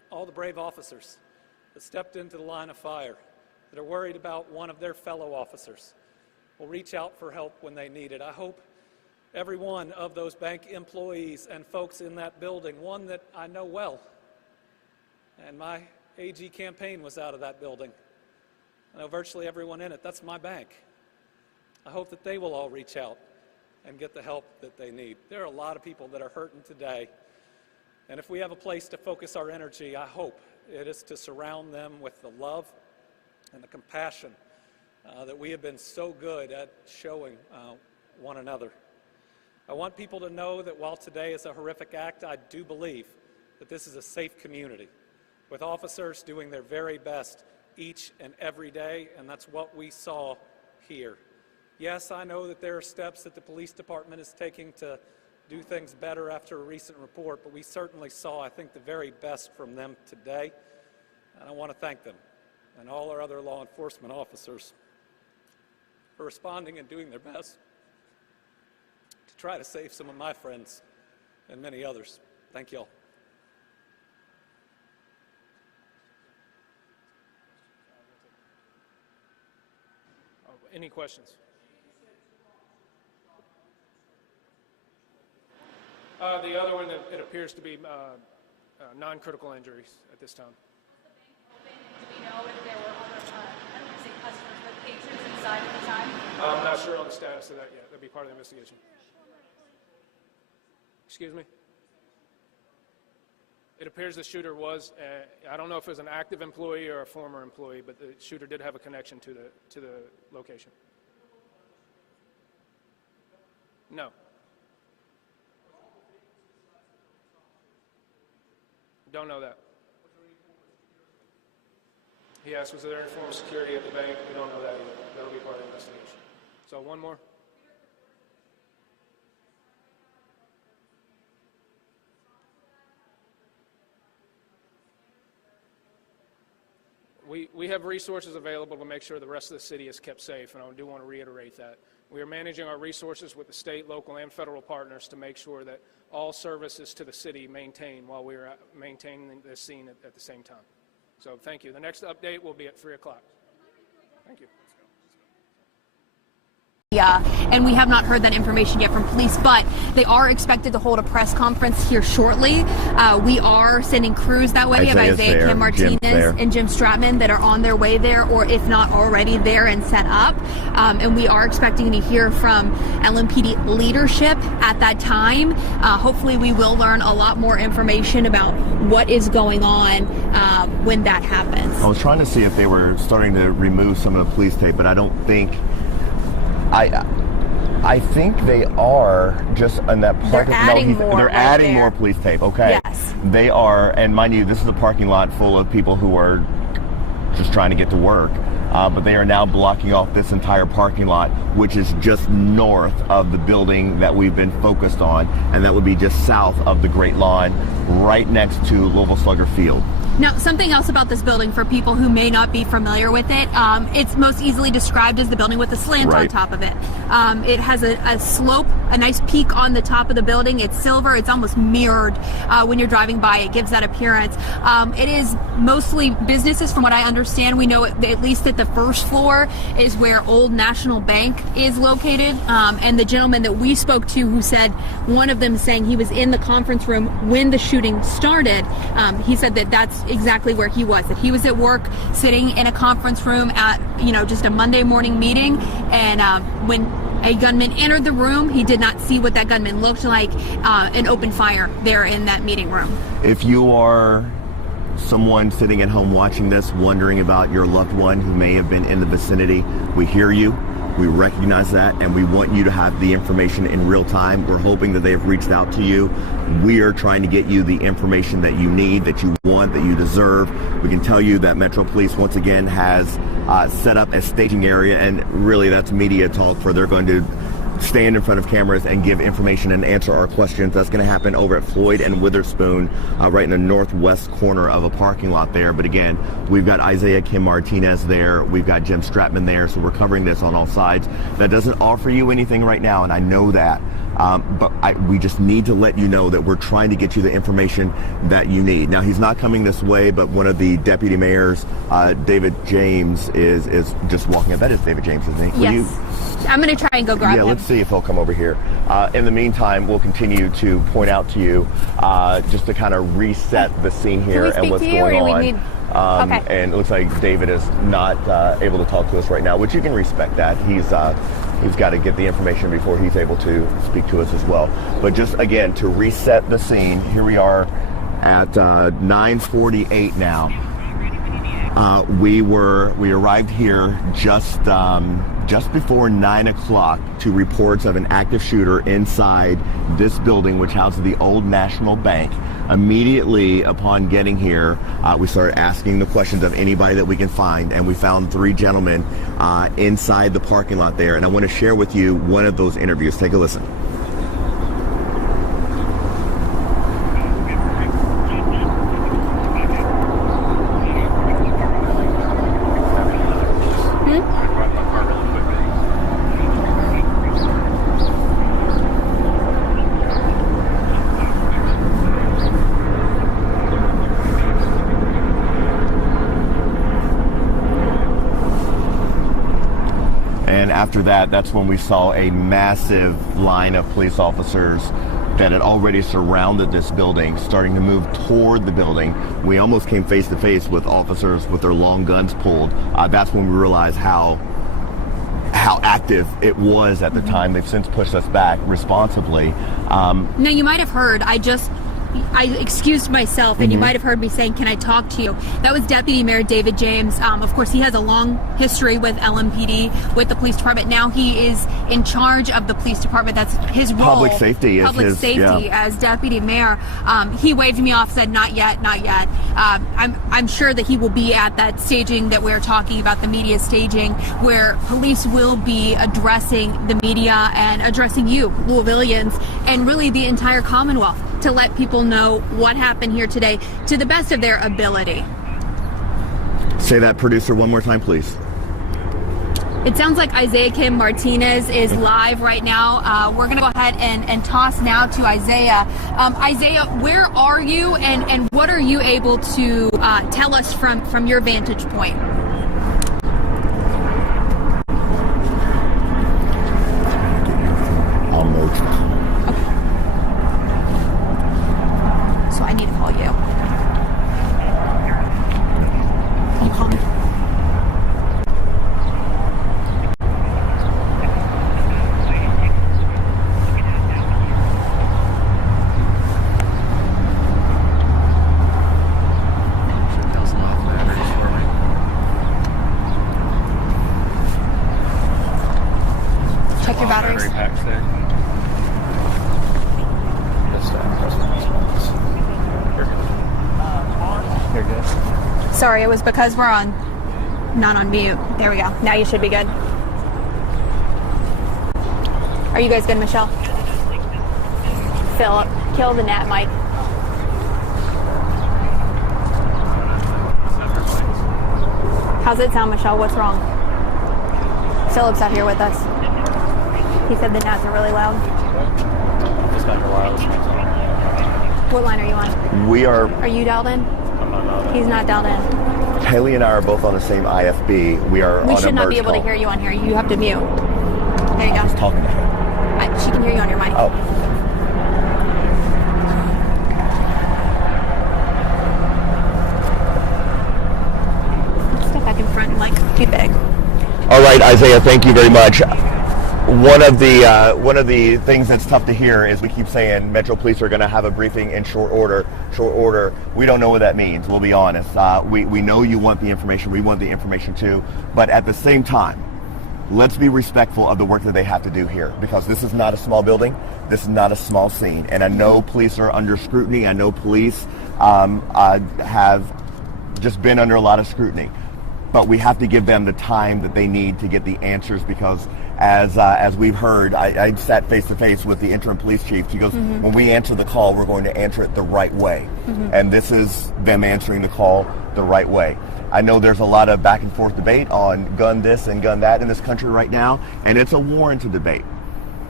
all the brave officers that stepped into the line of fire, that are worried about one of their fellow officers, will reach out for help when they need it. I hope every one of those bank employees and folks in that building, one that I know well, and my AG campaign was out of that building. I know virtually everyone in it. That's my bank. I hope that they will all reach out and get the help that they need. There are a lot of people that are hurting today, and if we have a place to focus our energy, I hope it is to surround them with the love and the compassion that we have been so good at showing one another. I want people to know that while today is a horrific act, I do believe that this is a safe community, with officers doing their very best each and every day, and that's what we saw here. Yes, I know that there are steps that the police department is taking to do things better after a recent report, but we certainly saw, I think, the very best from them today, and I want to thank them and all our other law enforcement officers for responding and doing their best to try to save some of my friends and many others. Thank you all. Any questions? The other one, it appears to be non-critical injuries at this time. Do we know if there were other, I don't want to say customers, but patrons inside at the time? I'm not sure on the status of that yet. That'll be part of the investigation. Excuse me? It appears the shooter was, I don't know if it was an active employee or a former employee, but the shooter did have a connection to the location. No. Don't know that. He asked, was there any form of security at the bank? We don't know that either. That'll be part of the investigation. So one more. We have resources available to make sure the rest of the city is kept safe, and I do want to reiterate that. We are managing our resources with the state, local, and federal partners to make sure that all services to the city maintain while we are maintaining this scene at the same time. So thank you. The next update will be at 3 o'clock. Thank you. And we have not heard that information yet from police, but they are expected to hold a press conference here shortly. We are sending crews that way of Isaiah Kim Martinez and Jim Stratman that are on their way there, or if not already there and set up. And we are expecting to hear from LMPD leadership at that time. Hopefully we will learn a lot more information about what is going on when that happens. I was trying to see if they were starting to remove some of the police tape, but I don't think... I think they are just in that parking lot. They're adding more police tape. Okay. Yes. They are, and mind you, this is a parking lot full of people who are just trying to get to work. But they are now blocking off this entire parking lot, which is just north of the building that we've been focused on, and that would be just south of the Great Lawn, right next to Louisville Slugger Field. Now, something else about this building for people who may not be familiar with it, it's most easily described as the building with a slant on top of it. It has a slope, a nice peak on the top of the building. It's silver. It's almost mirrored when you're driving by. It gives that appearance. It is mostly businesses, from what I understand. We know at least that the first floor is where Old National Bank is located. And the gentleman that we spoke to, who said one of them saying he was in the conference room when the shooting started, he said that that's exactly where he was, that he was at work sitting in a conference room at, just a Monday morning meeting, and when a gunman entered the room, he did not see what that gunman looked like, and opened fire there in that meeting room. If you are someone sitting at home watching this, wondering about your loved one who may have been in the vicinity, we hear you. We recognize that, and we want you to have the information in real time. We're hoping that they have reached out to you. We are trying to get you the information that you need, that you want, that you deserve. We can tell you that Metro Police once again has set up a staging area, and really that's media talk, for they're going to stand in front of cameras and give information and answer our questions. That's going to happen over at Floyd and Witherspoon, right in the northwest corner of a parking lot there. But again, we've got Isaiah Kim Martinez there. We've got Jim Stratman there. So we're covering this on all sides. That doesn't offer you anything right now, and I know that. But we just need to let you know that we're trying to get you the information that you need. Now, he's not coming this way, but one of the deputy mayors, David James, is just walking up. That is David James, isn't he? Yes. I'm going to try and go grab him. Yeah, let's see if he'll come over here. In the meantime, we'll continue to point out to you just to kind of reset the scene here and what's going on. Okay. And it looks like David is not able to talk to us right now, which you can respect that. He's got to get the information before he's able to speak to us as well. But just again, to reset the scene, here we are at 9:48 now. We arrived here just before 9 o'clock to reports of an active shooter inside this building, which houses the old National Bank. Immediately upon getting here, we started asking the questions of anybody that we can find, and we found 3 gentlemen inside the parking lot there. And I want to share with you one of those interviews. Take a listen. After that's when we saw a massive line of police officers that had already surrounded this building, starting to move toward the building. We almost came face to face with officers with their long guns pulled. That's when we realized how active it was at the time. They've since pushed us back responsibly. Now, you might have heard, I excused myself, and you might have heard me saying, "Can I talk to you?" That was Deputy Mayor David James. Of course, he has a long history with LMPD, with the police department. Now he is in charge of the police department. That's his role. Public safety as deputy mayor. He waved me off, said, "Not yet, not yet." I'm sure that he will be at that staging that we're talking about, the media staging, where police will be addressing the media and addressing you, Louisvillians, and really the entire Commonwealth, to let people know what happened here today to the best of their ability. Say that, producer, one more time, please. It sounds like Isaiah Kim Martinez is live right now. We're going to go ahead and toss now to Isaiah. Isaiah, where are you, and what are you able to tell us from your vantage point? So I need to call you. You call me. Check your batteries. Packs there. You're good. Sorry, it was because we're not on mute. There we go. Now you should be good. Are you guys good, Michelle? Philip, kill the net, Mike. How's it sound, Michelle? What's wrong? Philip's out here with us. He said the gnats are really loud. Just got your wireless. What line are you on? We are. Are you dialed in? I'm not dialed in. He's not dialed in. Haley and I are both on the same IFB. We are on a merge We should not be able call. to hear you on here. You have to mute. There you go. He's talking to her. She can hear you on your mic. Oh. Step back in front and get big. All right, Isaiah, thank you very much. One of the things that's tough to hear is we keep saying Metro Police are going to have a briefing in short order. Short order. We don't know what that means. We'll be honest. We know you want the information. We want the information too. But at the same time, let's be respectful of the work that they have to do here, because this is not a small building. This is not a small scene. And I know police are under scrutiny. I know police have just been under a lot of scrutiny. But we have to give them the time that they need to get the answers, because as we've heard, I sat face to face with the interim police chief. She goes, when we answer the call, we're going to answer it the right way. And this is them answering the call the right way. I know there's a lot of back and forth debate on gun this and gun that in this country right now, and it's a warranted debate.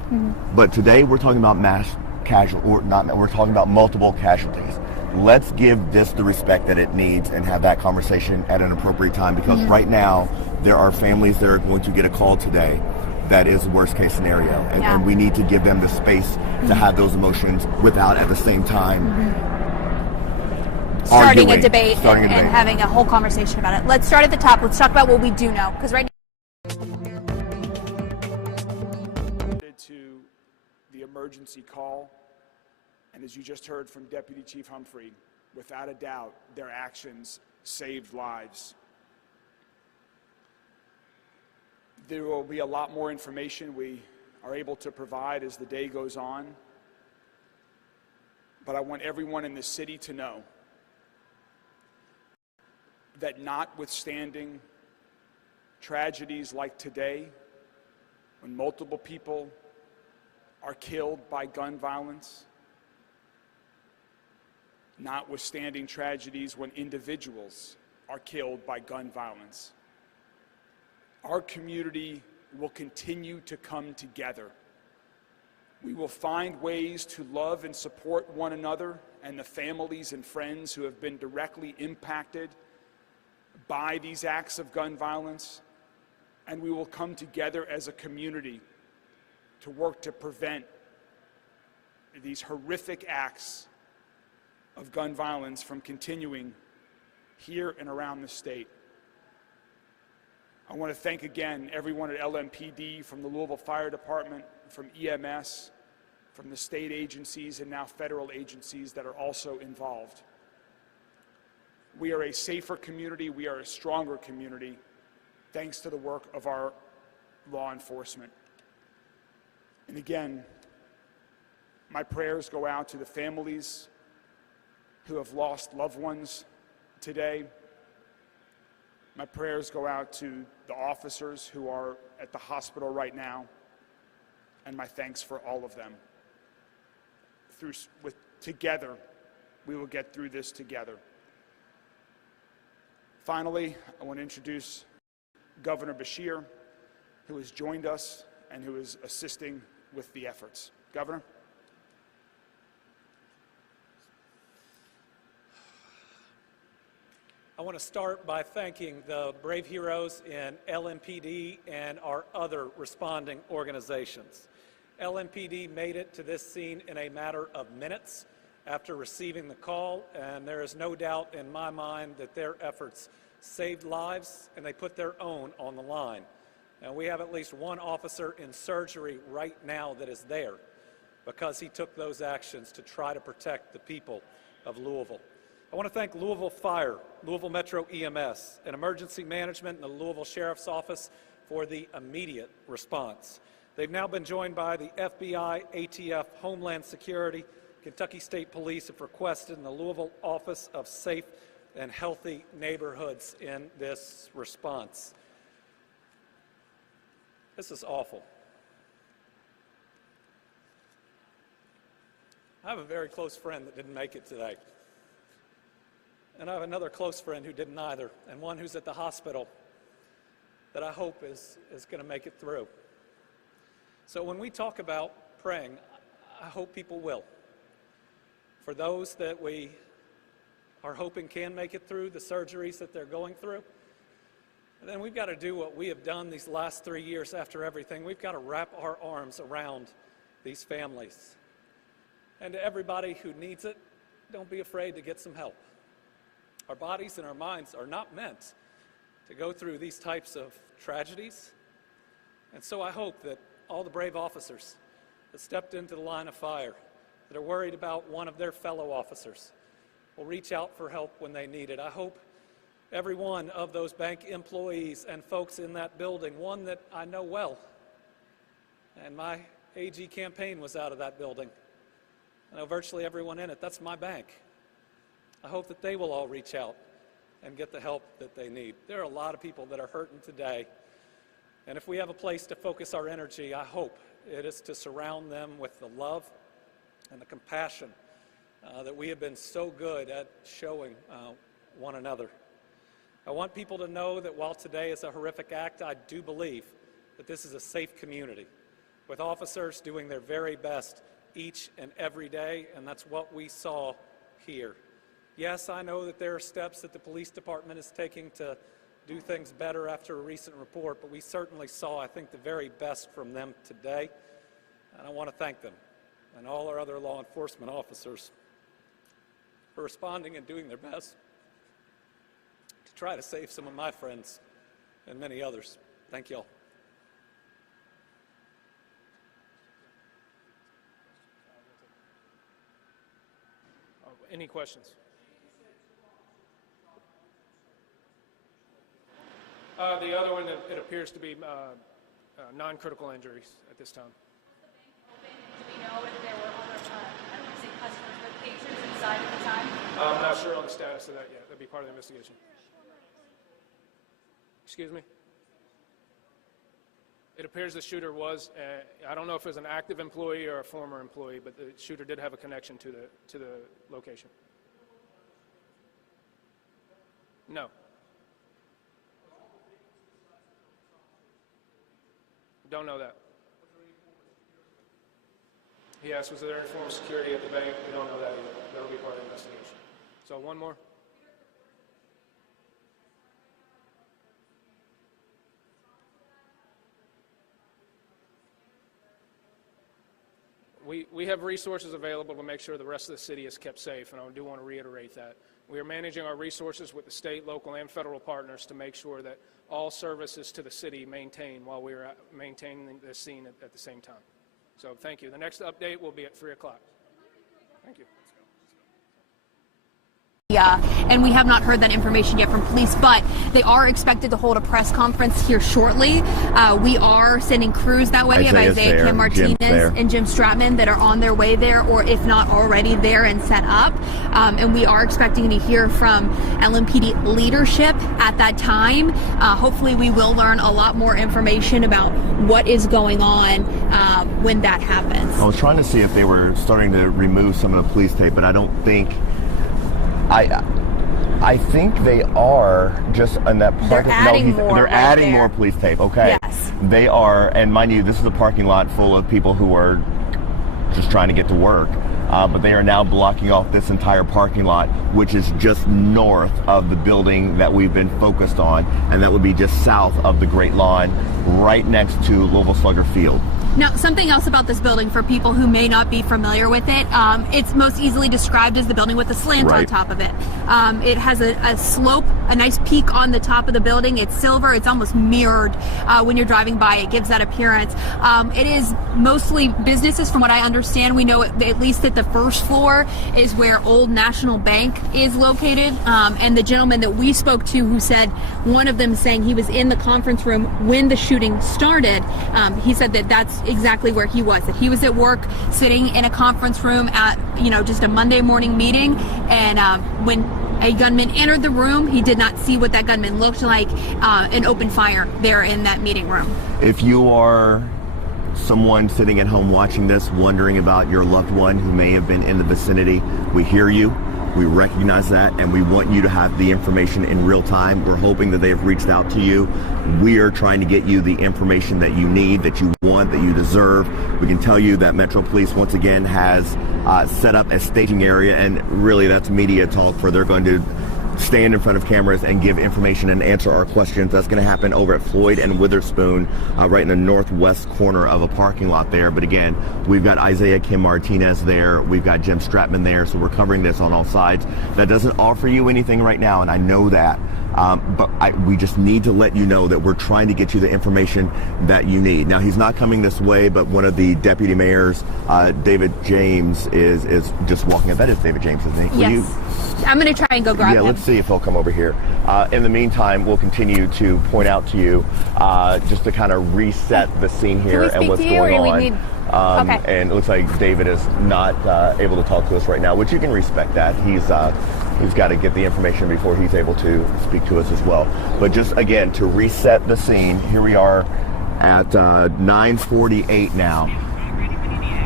But today we're talking about mass we're talking about multiple casualties. Let's give this the respect that it needs and have that conversation at an appropriate time, because right now there are families that are going to get a call today that is worst case scenario, and we need to give them the space to have those emotions without at the same time starting a debate and having a whole conversation about it. Let's start at the top. Let's talk about what we do know, because right now to the emergency call, and as you just heard from Deputy Chief Humphrey, without a doubt their actions saved lives. There will be a lot more information we are able to provide as the day goes on, but I want everyone in this city to know that notwithstanding tragedies like today, when multiple people are killed by gun violence, notwithstanding tragedies when individuals are killed by gun violence, our community will continue to come together. We will find ways to love and support one another and the families and friends who have been directly impacted by these acts of gun violence, and we will come together as a community to work to prevent these horrific acts of gun violence from continuing here and around the state. I want to thank again everyone at LMPD, from the Louisville Fire Department, from EMS, from the state agencies and now federal agencies that are also involved. We are a safer community, we are a stronger community, thanks to the work of our law enforcement. And again, my prayers go out to the families who have lost loved ones today. My prayers go out to the officers who are at the hospital right now, and my thanks for all of them. Together, we will get through this together. Finally, I want to introduce Governor Beshear, who has joined us and who is assisting with the efforts. Governor? I want to start by thanking the brave heroes in LMPD and our other responding organizations. LMPD made it to this scene in a matter of minutes after receiving the call, and there is no doubt in my mind that their efforts saved lives and they put their own on the line. And we have at least one officer in surgery right now that is there because he took those actions to try to protect the people of Louisville. I want to thank Louisville Fire, Louisville Metro EMS, and Emergency Management and the Louisville Sheriff's Office for the immediate response. They've now been joined by the FBI, ATF, Homeland Security, Kentucky State Police have requested in the Louisville Office of Safe and Healthy Neighborhoods in this response. This is awful. I have a very close friend that didn't make it today. And I have another close friend who didn't either, and one who's at the hospital that I hope is going to make it through. So when we talk about praying, I hope people will. For those that we are hoping can make it through the surgeries that they're going through, and then we've got to do what we have done these last 3 years after everything. We've got to wrap our arms around these families. And to everybody who needs it, don't be afraid to get some help. Our bodies and our minds are not meant to go through these types of tragedies. And so I hope that all the brave officers that stepped into the line of fire, that are worried about one of their fellow officers, will reach out for help when they need it. I hope every one of those bank employees and folks in that building, one that I know well, and my AG campaign was out of that building. I know virtually everyone in it. That's my bank. I hope that they will all reach out and get the help that they need. There are a lot of people that are hurting today, and if we have a place to focus our energy, I hope it is to surround them with the love and the compassion that we have been so good at showing one another. I want people to know that while today is a horrific act, I do believe that this is a safe community. with officers doing their very best each and every day, and that's what we saw here. Yes, I know that there are steps that the police department is taking to do things better after a recent report, but we certainly saw, I think, the very best from them today, and I want to thank them and all our other law enforcement officers for responding and doing their best to try to save some of my friends and many others. Thank you all. Any questions? The other one, it appears to be non-critical injuries at this time. Do we know if there were other, I don't want to say customers, but patrons inside at the time? I'm not sure on the status of that yet. That'd be part of the investigation. Excuse me? It appears the shooter was, I don't know if it was an active employee or a former employee, but the shooter did have a connection to the location. No. Don't know that. Yes, was there any form of security at the bank? We don't know that either. That'll be part of the investigation. So one more. We have resources available to make sure the rest of the city is kept safe, and I do want to reiterate that. We are managing our resources with the state, local, and federal partners to make sure that all services to the city maintain while we are maintaining the scene at the same time. So thank you. The next update will be at 3 o'clock. Thank you. And we have not heard that information yet from police, but they are expected to hold a press conference here shortly. We are sending crews that way of Isaiah Kim Martinez and Jim Stratman that are on their way there, or if not already there and set up. And we are expecting to hear from LMPD leadership at that time. Hopefully we will learn a lot more information about what is going on when that happens. I was trying to see if they were starting to remove some of the police tape, but I don't think... I think they are just in that parking. They're adding more. They're adding more police tape. Okay. Yes. They are, and mind you, this is a parking lot full of people who are just trying to get to work. But they are now blocking off this entire parking lot, which is just north of the building that we've been focused on, and that would be just south of the Great Lawn, right next to Louisville Slugger Field. Now, something else about this building for people who may not be familiar with it, it's most easily described as the building with a slant on top of it. It has a slope, a nice peak on the top of the building. It's silver. It's almost mirrored when you're driving by. It gives that appearance. It is mostly businesses, from what I understand. We know at least that the first floor is where Old National Bank is located. And the gentleman that we spoke to, who said, one of them saying he was in the conference room when the shooting started, he said that that's exactly where he was, that he was at work sitting in a conference room at, just a Monday morning meeting, and when a gunman entered the room, he did not see what that gunman looked like, and opened fire there in that meeting room. If you are someone sitting at home watching this, wondering about your loved one who may have been in the vicinity, we hear you. We recognize that, and we want you to have the information in real time. We're hoping that they have reached out to you. We are trying to get you the information that you need, that you want, that you deserve. We can tell you that Metro Police once again has set up a staging area, and really that's media talk, for they're going to stand in front of cameras and give information and answer our questions. That's going to happen over at Floyd and Witherspoon, right in the northwest corner of a parking lot there. But again, we've got Isaiah Kim Martinez there. We've got Jim Stratman there. So we're covering this on all sides. That doesn't offer you anything right now, and I know that. But we just need to let you know that we're trying to get you the information that you need. Now, he's not coming this way, but one of the deputy mayors, David James, is just walking up. That is David James, isn't he? Yes. I'm going to try and go grab him. Yeah, let's see if he'll come over here. In the meantime, we'll continue to point out to you, just to kind of reset the scene here and what's going on. Okay. And it looks like David is not able to talk to us right now, which you can respect that. He's got to get the information before he's able to speak to us as well. But just, again, to reset the scene, here we are at 9:48 now.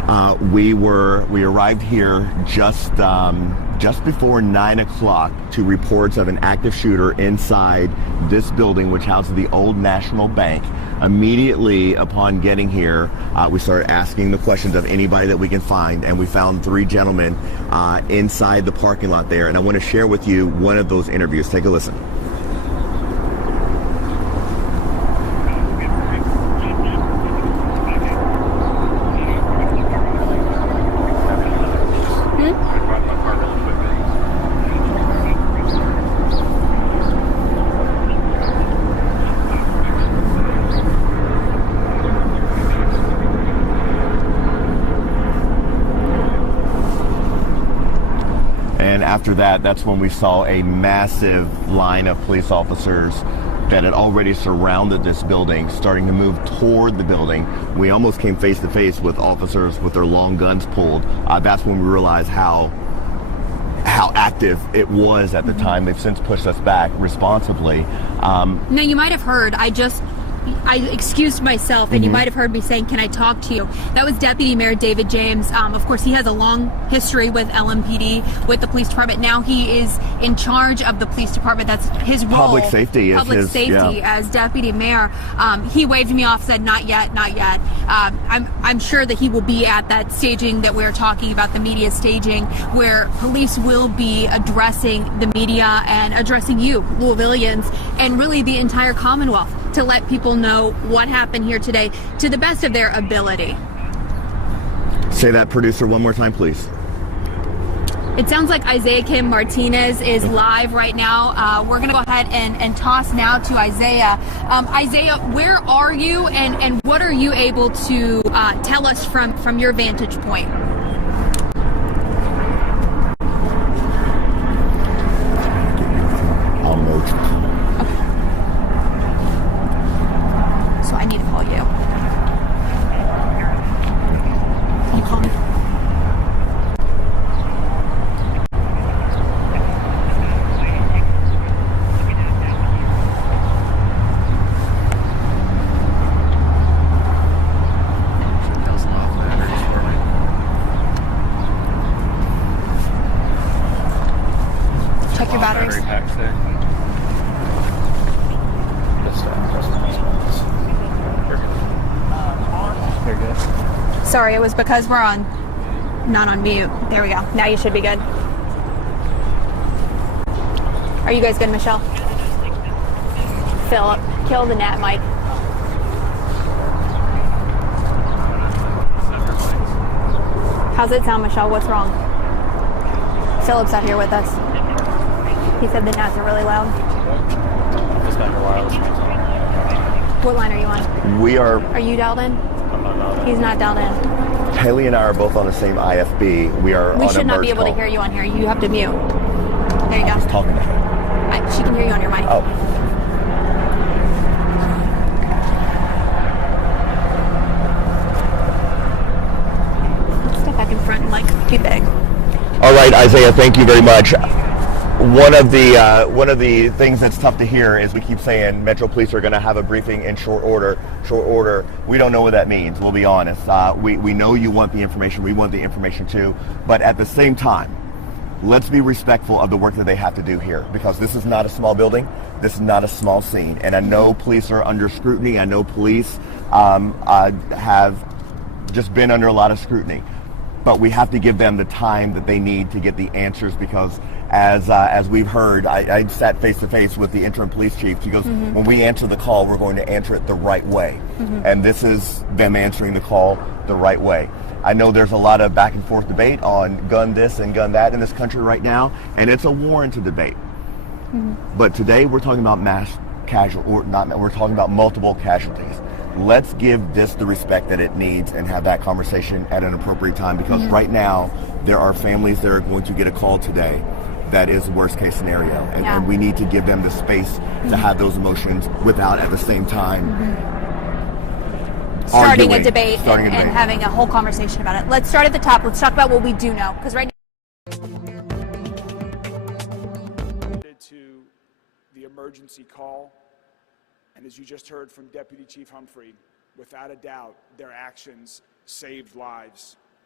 We arrived here just before 9 o'clock to reports of an active shooter inside this building, which houses the old National Bank. Immediately upon getting here, we started asking the questions of anybody that we can find, and we found 3 gentlemen inside the parking lot there. And I want to share with you one of those interviews. Take a listen. After that's when we saw a massive line of police officers that had already surrounded this building, starting to move toward the building. We almost came face to face with officers with their long guns pulled. That's when we realized how active it was at the time. They've since pushed us back responsibly. Now, you might have heard, I excused myself, and you might have heard me saying, can I talk to you? That was Deputy Mayor David James. Of course, he has a long history with LMPD, with the police department. Now he is in charge of the police department. That's his role. Public safety as deputy mayor. He waved me off, said, not yet, not yet. I'm sure that he will be at that staging that we're talking about, the media staging, where police will be addressing the media and addressing you, Louisvillians, and really the entire Commonwealth, to let people know what happened here today to the best of their ability. Say that, producer, one more time, please. It sounds like Isaiah Kim Martinez is live right now. We're going to go ahead and toss now to Isaiah. Isaiah, where are you, and what are you able to tell us from your vantage point? I need to call you. Can you call me? Check your batteries. You're good. Sorry, it was because we're not on mute. There we go. Now you should be good. Are you guys good, Michelle? Philip, kill the net, Mike. How's it sound, Michelle? What's wrong? Philip's out here with us. He said the gnats are really loud. Just got your wireless. What line are you on? We are. Are you dialed in? I'm not dialed in. He's not dialed in. Haley and I are both on the same IFB. We are. We on should a not be merge able call. to hear you on here. You have to mute. There you go. Just talking to her. She can hear you on your mic. Oh. Step back in front and be big. All right, Isaiah, thank you very much. One of the things that's tough to hear is we keep saying Metro Police are going to have a briefing in short order. We don't know what that means. We'll be honest. We know you want the information. We want the information too. But at the same time, let's be respectful of the work that they have to do here, because this is not a small building. This is not a small scene. And I know police are under scrutiny. I know police have just been under a lot of scrutiny. But we have to give them the time that they need to get the answers, because as we've heard, I sat face to face with the interim police chief. She goes, when we answer the call, we're going to answer it the right way. And this is them answering the call the right way. I know there's a lot of back and forth debate on gun this and gun that in this country right now, and it's a warranted debate. But today we're talking about we're talking about multiple casualties. Let's give this the respect that it needs and have that conversation at an appropriate time, because right now there are families that are going to get a call today that is worst case scenario, and we need to give them the space to have those emotions without at the same time starting a debate and having a whole conversation about it. Let's start at the top. Let's talk about what we do know, because right now to the emergency call. And as you just heard from Deputy Chief Humphrey, without a doubt, their actions saved lives.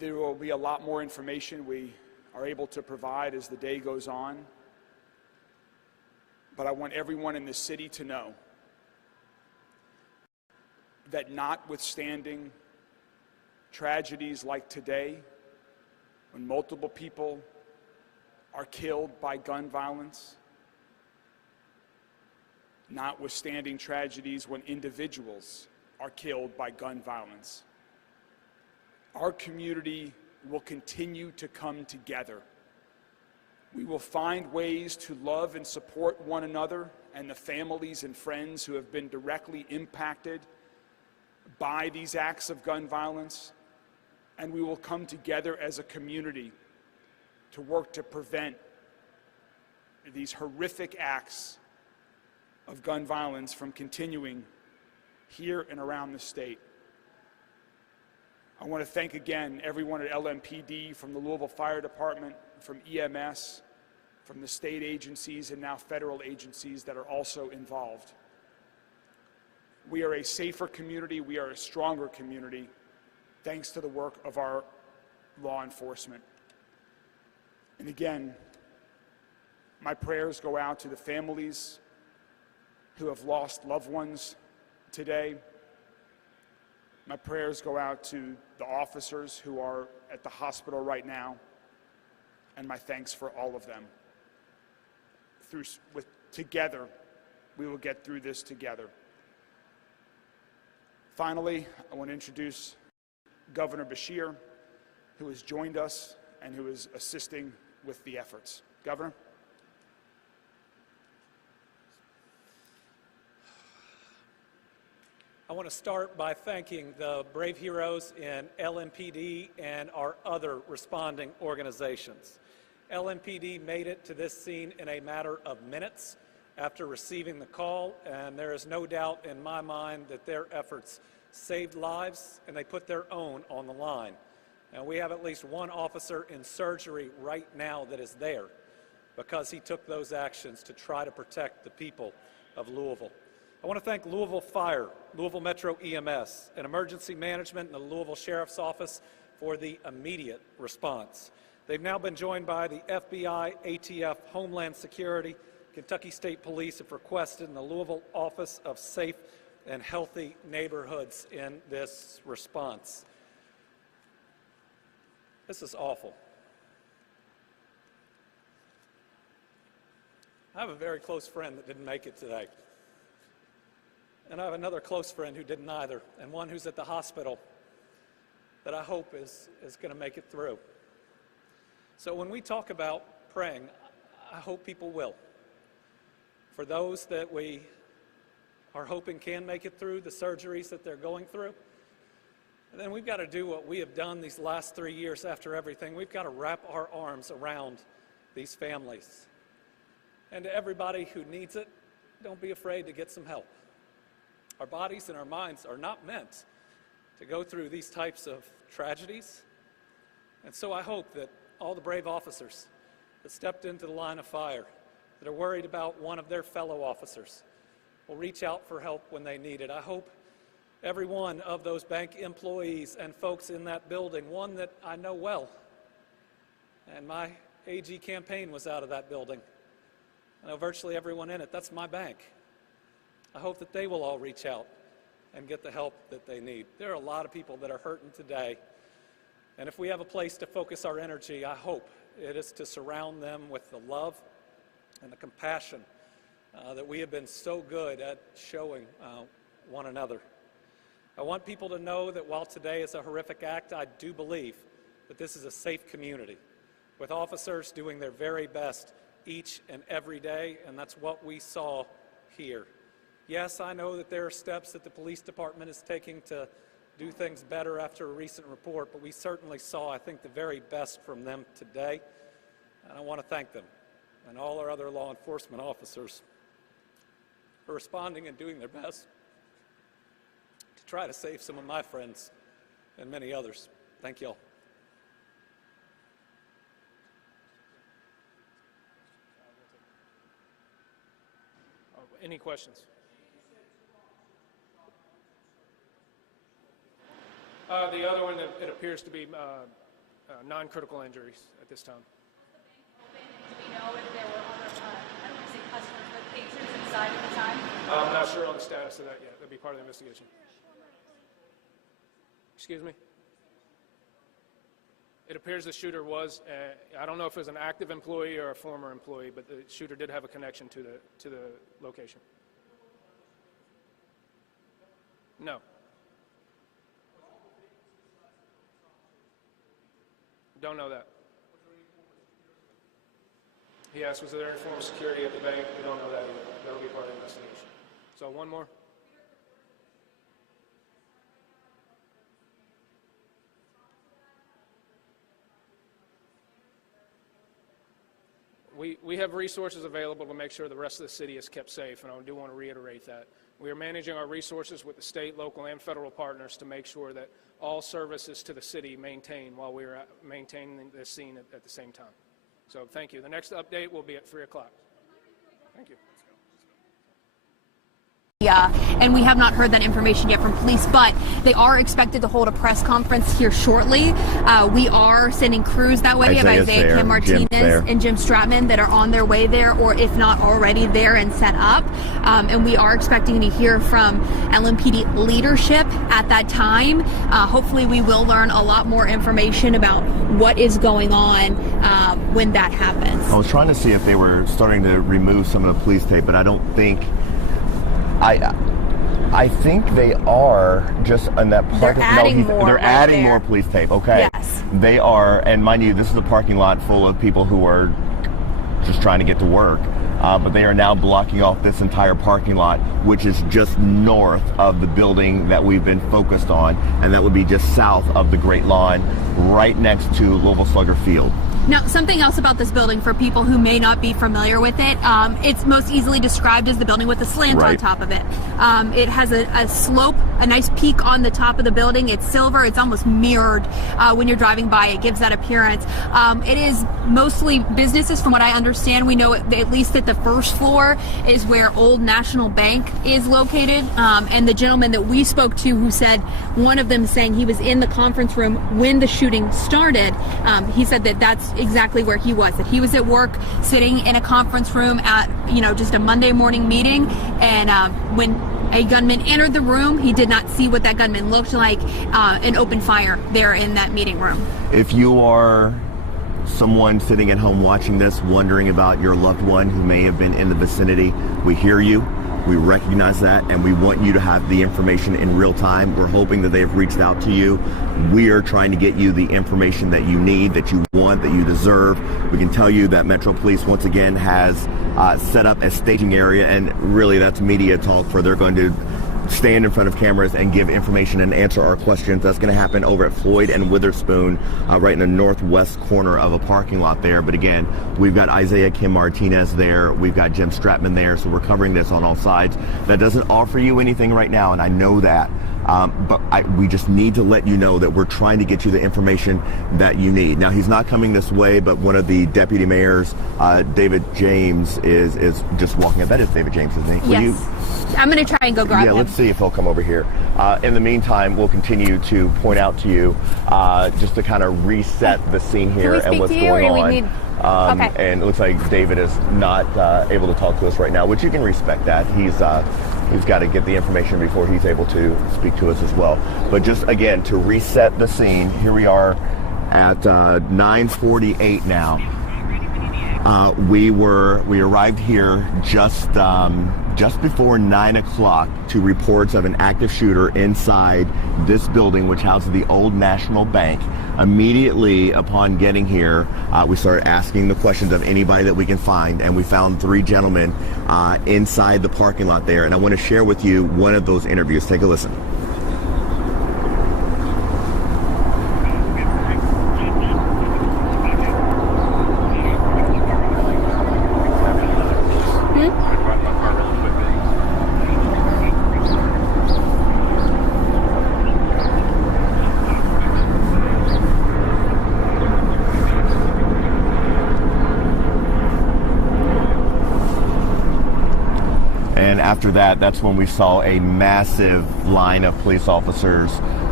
There will be a lot more information we are able to provide as the day goes on. But I want everyone in this city to know that notwithstanding tragedies like today, when multiple people are killed by gun violence, notwithstanding tragedies when individuals are killed by gun violence, our community will continue to come together. We will find ways to love and support one another and the families and friends who have been directly impacted by these acts of gun violence, and we will come together as a community to work to prevent these horrific acts of gun violence from continuing here and around the state. I want to thank again everyone at LMPD, from the Louisville Fire Department, from EMS, from the state agencies and now federal agencies that are also involved. We are a safer community, we are a stronger community, thanks to the work of our law enforcement. And again, my prayers go out to the families who have lost loved ones today. My prayers go out to the officers who are at the hospital right now, and my thanks for all of them. Together, we will get through this together. Finally, I want to introduce Governor Beshear, who has joined us and who is assisting with the efforts. Governor? I want to start by thanking the brave heroes in LMPD and our other responding organizations. LMPD made it to this scene in a matter of minutes after receiving the call, and there is no doubt in my mind that their efforts saved lives and they put their own on the line. And we have at least one officer in surgery right now that is there because he took those actions to try to protect the people of Louisville. I want to thank Louisville Fire, Louisville Metro EMS, and Emergency Management and the Louisville Sheriff's Office for the immediate response. They've now been joined by the FBI, ATF, Homeland Security, Kentucky State Police have requested in the Louisville Office of Safe and Healthy Neighborhoods in this response. This is awful. I have a very close friend that didn't make it today. And I have another close friend who didn't either, and one who's at the hospital that I hope is going to make it through. So when we talk about praying, I hope people will. For those that we are hoping can make it through the surgeries that they're going through, and then we've got to do what we have done these last 3 years after everything. We've got to wrap our arms around these families. And to everybody who needs it, don't be afraid to get some help. Our bodies and our minds are not meant to go through these types of tragedies. And so I hope that all the brave officers that stepped into the line of fire, that are worried about one of their fellow officers, will reach out for help when they need it. I hope every one of those bank employees and folks in that building, one that I know well, and my AG campaign was out of that building. I know virtually everyone in it. That's my bank. I hope that they will all reach out and get the help that they need. There are a lot of people that are hurting today, and if we have a place to focus our energy, I hope it is to surround them with the love and the compassion that we have been so good at showing one another. I want people to know that while today is a horrific act, I do believe that this is a safe community with officers doing their very best each and every day, and that's what we saw here. Yes, I know that there are steps that the police department is taking to do things better after a recent report, but we certainly saw, I think, the very best from them today, and I want to thank them and all our other law enforcement officers for responding and doing their best to try to save some of my friends and many others. Thank you all. Any questions? The other one, it appears to be non-critical injuries at this time. Do we know if there were other, I don't want to say customers, but patrons inside at the time? I'm not sure on the status of that yet. That'll be part of the investigation. Excuse me? It appears the shooter was, I don't know if it was an active employee or a former employee, but the shooter did have a connection to the location. No. Don't know that. He asked, was there any form of security at the bank? We don't know that either. That'll be part of the investigation. So one more. We have resources available to make sure the rest of the city is kept safe, and I do want to reiterate that. We are managing our resources with the state, local, and federal partners to make sure that all services to the city maintain while we are maintaining this scene at the same time. So thank you. The next update will be at 3 o'clock. Thank you. And we have not heard that information yet from police, but they are expected to hold a press conference here shortly. We are sending crews that way. We have Isaiah Kim Martinez and Jim Stratman that are on their way there, or if not already there and set up. And we are expecting to hear from LMPD leadership at that time. Hopefully we will learn a lot more information about what is going on when that happens. I was trying to see if they were starting to remove some of the police tape, but I don't think... I think they are just on that part. They're adding more. They're adding more police tape. Okay. Yes. They are, and mind you, this is a parking lot full of people who are just trying to get to work. But they are now blocking off this entire parking lot, which is just north of the building that we've been focused on, and that would be just south of the Great Lawn, right next to Louisville Slugger Field. Now, something else about this building for people who may not be familiar with it, it's most easily described as the building with a slant on top of it. It has a slope, a nice peak on the top of the building. It's silver. It's almost mirrored when you're driving by. It gives that appearance. It is mostly businesses, from what I understand. We know at least that the first floor is where Old National Bank is located. And the gentleman that we spoke to, who said, one of them saying he was in the conference room when the shooting started, he said that that's exactly where he was, that he was at work sitting in a conference room at, just a Monday morning meeting, and when a gunman entered the room, he did not see what that gunman looked like, and opened fire there in that meeting room. If you are someone sitting at home watching this, wondering about your loved one who may have been in the vicinity, we hear you. We recognize that, and we want you to have the information in real time. We're hoping that they have reached out to you. We are trying to get you the information that you need, that you want, that you deserve. We can tell you that Metro Police once again has set up a staging area, and really that's media talk, for they're going to stand in front of cameras and give information and answer our questions. That's going to happen over at Floyd and Witherspoon, right in the northwest corner of a parking lot there. But again, we've got Isaiah Kim Martinez there. We've got Jim Stratman there. So we're covering this on all sides. That doesn't offer you anything right now, and I know that. But we just need to let you know that we're trying to get you the information that you need. Now, he's not coming this way, but one of the deputy mayors, David James, is just walking. I bet it's David James, isn't he? Yes. I'm going to try and go grab him. Yeah, let's see if he'll come over here. In the meantime, we'll continue to point out to you, just to kind of reset the scene here and what's going on. Okay. And it looks like David is not able to talk to us right now, which you can respect that. He's got to get the information before he's able to speak to us as well. But just again, to reset the scene, here we are at 9:48 now. We arrived here just before 9 o'clock to reports of an active shooter inside this building, which houses the Old National Bank. Immediately upon getting here, we started asking the questions of anybody that we can find, and we found 3 gentlemen inside the parking lot there. And I want to share with you one of those interviews. Take a listen. After that, that's when we saw a massive line of police officers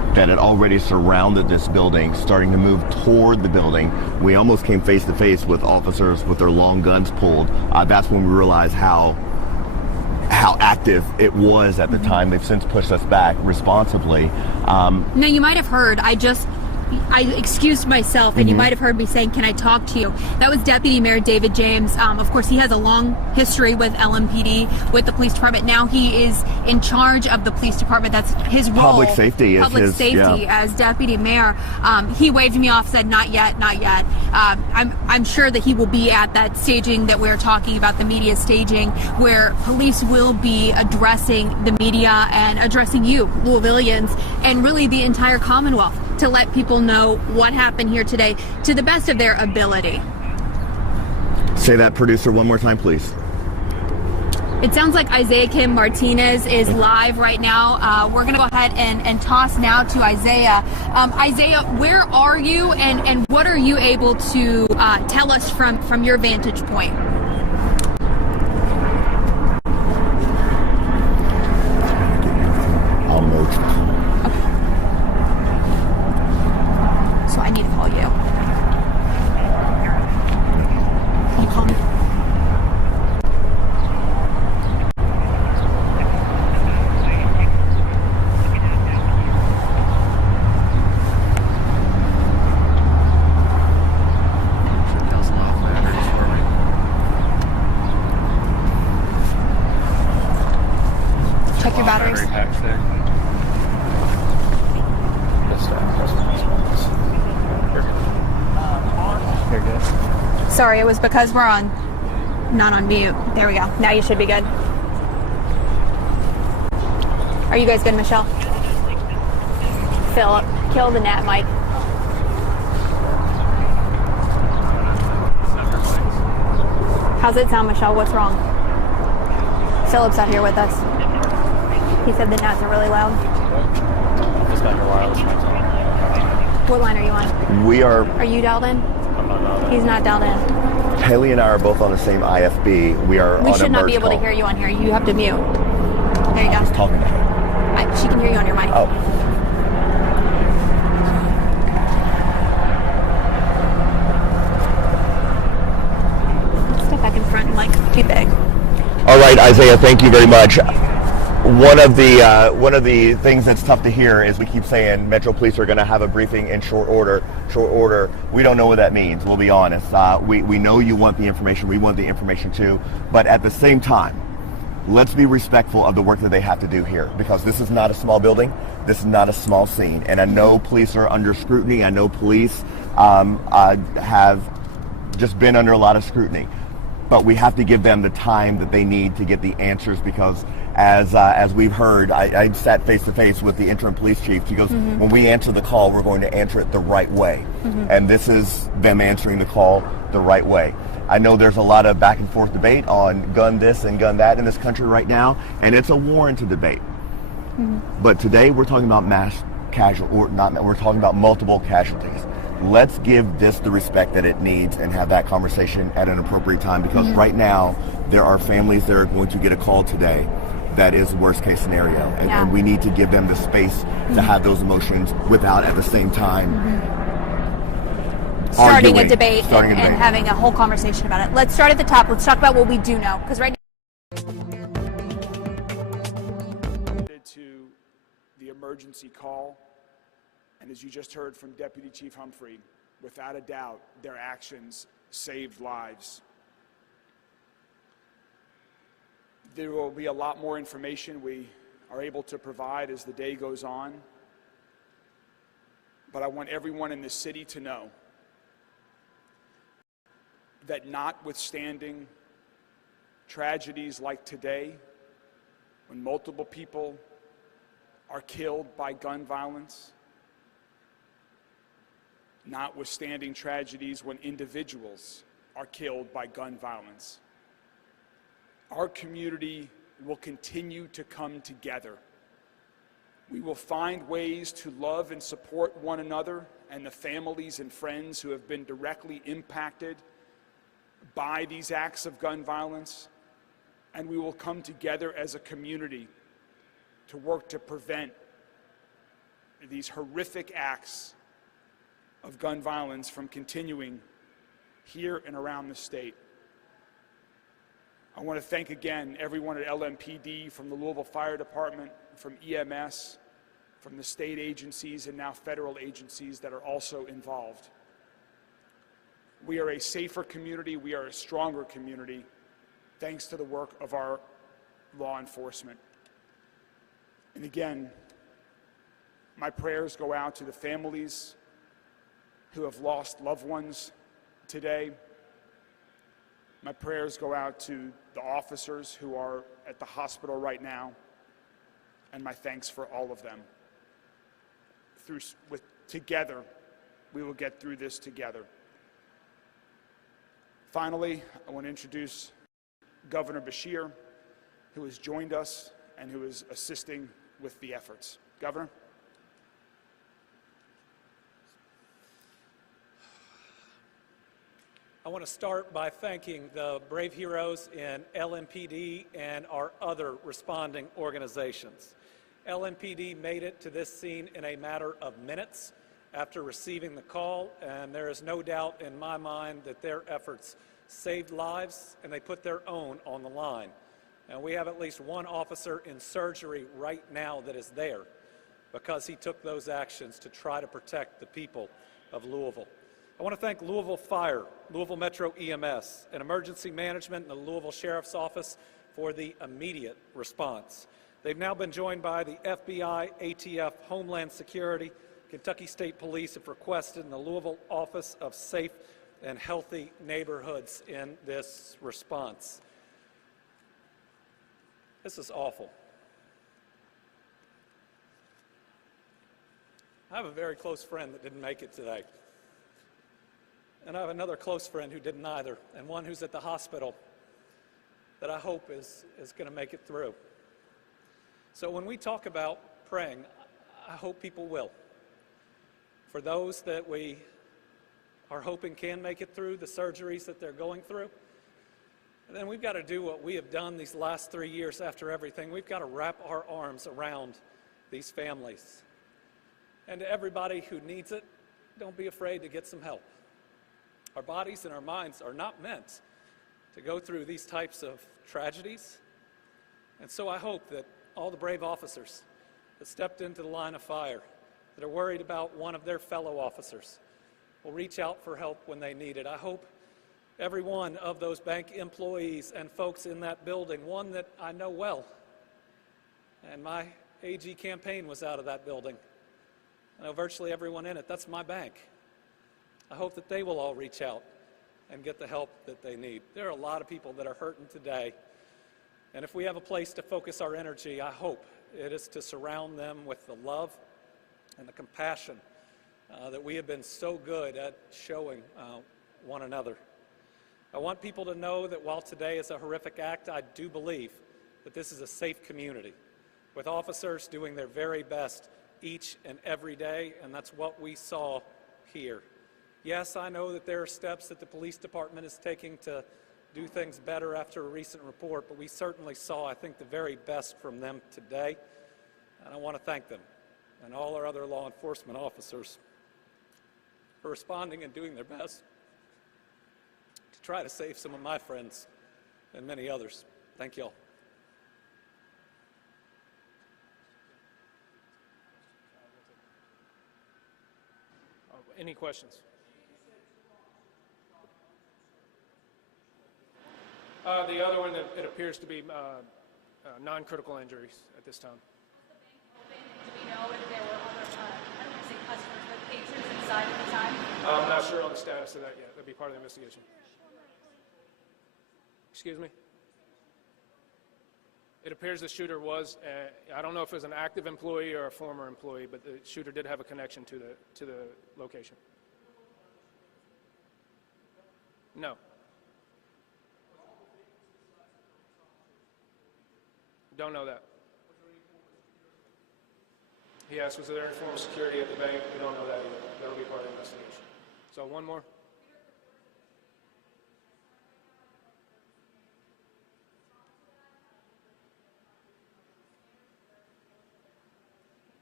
that had already surrounded this building, starting to move toward the building. We almost came face to face with officers with their long guns pulled. That's when we realized how active it was at the time. They've since pushed us back responsibly. Now, you might have heard, I excused myself, and you might have heard me saying, "Can I talk to you?" That was Deputy Mayor David James. Of course, he has a long history with LMPD, with the police department. Now he is in charge of the police department. That's his role. Public safety is Public his, safety yeah. as deputy mayor. He waved me off, said, "Not yet, not yet." I'm sure that he will be at that staging that we're talking about, the media staging, where police will be addressing the media and addressing you, Louisvillians, and really the entire Commonwealth, to let people know what happened here today to the best of their ability. Say that, producer, one more time, please. It sounds like Isaiah Kim Martinez is live right now. We're going to go ahead and toss now to Isaiah. Isaiah, where are you, and what are you able to tell us from your vantage point? I'll merge the call. Okay. So I need to call you. Can you call me? Check your batteries. You're good. Sorry, it was because we're not on mute. There we go. Now you should be good. Are you guys good, Michelle? Philip, kill the net, Mike. How's it sound, Michelle? What's wrong? Philip's out here with us. He said the gnats are really loud. Just got your wireless. What line are you on? We are, Are you dialed in? I'm not dialed in. He's not dialed in. Haley and I are both on the same IFB. We are We on a should not be merge able to call. hear you on here. You have to mute. There you go. Talking to her. She can hear you on your mic. Oh. Step back in front and be big. All right, Isaiah, thank you very much. One of the things that's tough to hear is we keep saying Metro Police are going to have a briefing in short order. We don't know what that means. We'll be honest. We know you want the information. We want the information too. But at the same time, let's be respectful of the work that they have to do here, because this is not a small building. This is not a small scene. And I know police are under scrutiny. I know police have just been under a lot of scrutiny. But we have to give them the time that they need to get the answers, because as we've heard, I sat face to face with the interim police chief. He goes, when we answer the call, we're going to answer it the right way. And this is them answering the call the right way. I know there's a lot of back and forth debate on gun this and gun that in this country right now, and it's a warranted debate. But today we're talking about we're talking about multiple casualties. Let's give this the respect that it needs and have that conversation at an appropriate time, because right now there are families that are going to get a call today that is worst case scenario, and we need to give them the space to have those emotions without at the same time starting a debate and having a whole conversation about it. Let's start at the top. Let's talk about what we do know, because right now to the emergency call, and as you just heard from Deputy Chief Humphrey, without a doubt, their actions saved lives. There will be a lot more information we are able to provide as the day goes on, but I want everyone in this city to know that notwithstanding tragedies like today, when multiple people are killed by gun violence, notwithstanding tragedies when individuals are killed by gun violence, our community will continue to come together. We will find ways to love and support one another and the families and friends who have been directly impacted by these acts of gun violence, and we will come together as a community to work to prevent these horrific acts of gun violence from continuing here and around the state. I want to thank again everyone at LMPD, from the Louisville Fire Department, from EMS, from the state agencies and now federal agencies that are also involved. We are a safer community, we are a stronger community, thanks to the work of our law enforcement. And again, my prayers go out to the families who have lost loved ones today. My prayers go out to the officers who are at the hospital right now, and my thanks for all of them. Together, we will get through this together. Finally, I want to introduce Governor Beshear, who has joined us and who is assisting with the efforts. Governor? I want to start by thanking the brave heroes in LMPD and our other responding organizations. LMPD made it to this scene in a matter of minutes after receiving the call, and there is no doubt in my mind that their efforts saved lives and they put their own on the line. And we have at least one officer in surgery right now that is there because he took those actions to try to protect the people of Louisville. I want to thank Louisville Fire, Louisville Metro EMS, and Emergency Management and the Louisville Sheriff's Office for the immediate response. They've now been joined by the FBI, ATF, Homeland Security, Kentucky State Police have requested in the Louisville Office of Safe and Healthy Neighborhoods in this response. This is awful. I have a very close friend that didn't make it today. And I have another close friend who didn't either, and one who's at the hospital that I hope is going to make it through. So when we talk about praying, I hope people will. For those that we are hoping can make it through the surgeries that they're going through, and then we've got to do what we have done these last 3 years after everything. We've got to wrap our arms around these families. And to everybody who needs it, don't be afraid to get some help. Our bodies and our minds are not meant to go through these types of tragedies. And so I hope that all the brave officers that stepped into the line of fire, that are worried about one of their fellow officers, will reach out for help when they need it. I hope every one of those bank employees and folks in that building, one that I know well, and my AG campaign was out of that building. I know virtually everyone in it. That's my bank. I hope that they will all reach out and get the help that they need. There are a lot of people that are hurting today, and if we have a place to focus our energy, I hope it is to surround them with the love and the compassion that we have been so good at showing one another. I want people to know that while today is a horrific act, I do believe that this is a safe community with officers doing their very best each and every day, and that's what we saw here. Yes, I know that there are steps that the police department is taking to do things better after a recent report, but we certainly saw, I think, the very best from them today, and I want to thank them and all our other law enforcement officers for responding and doing their best to try to save some of my friends and many others. Thank you all. Any questions? The other one, it appears to be non-critical injuries at this time. Do we know if there were other, I don't want to say customers, but patrons inside at the time? I'm not sure on the status of that yet. That'd be part of the investigation. Excuse me? It appears the shooter was, I don't know if it was an active employee or a former employee, but the shooter did have a connection to the location. No. Don't know that. He asked, was there any form of security at the bank? We don't know that either. That'll be part of the investigation. So one more.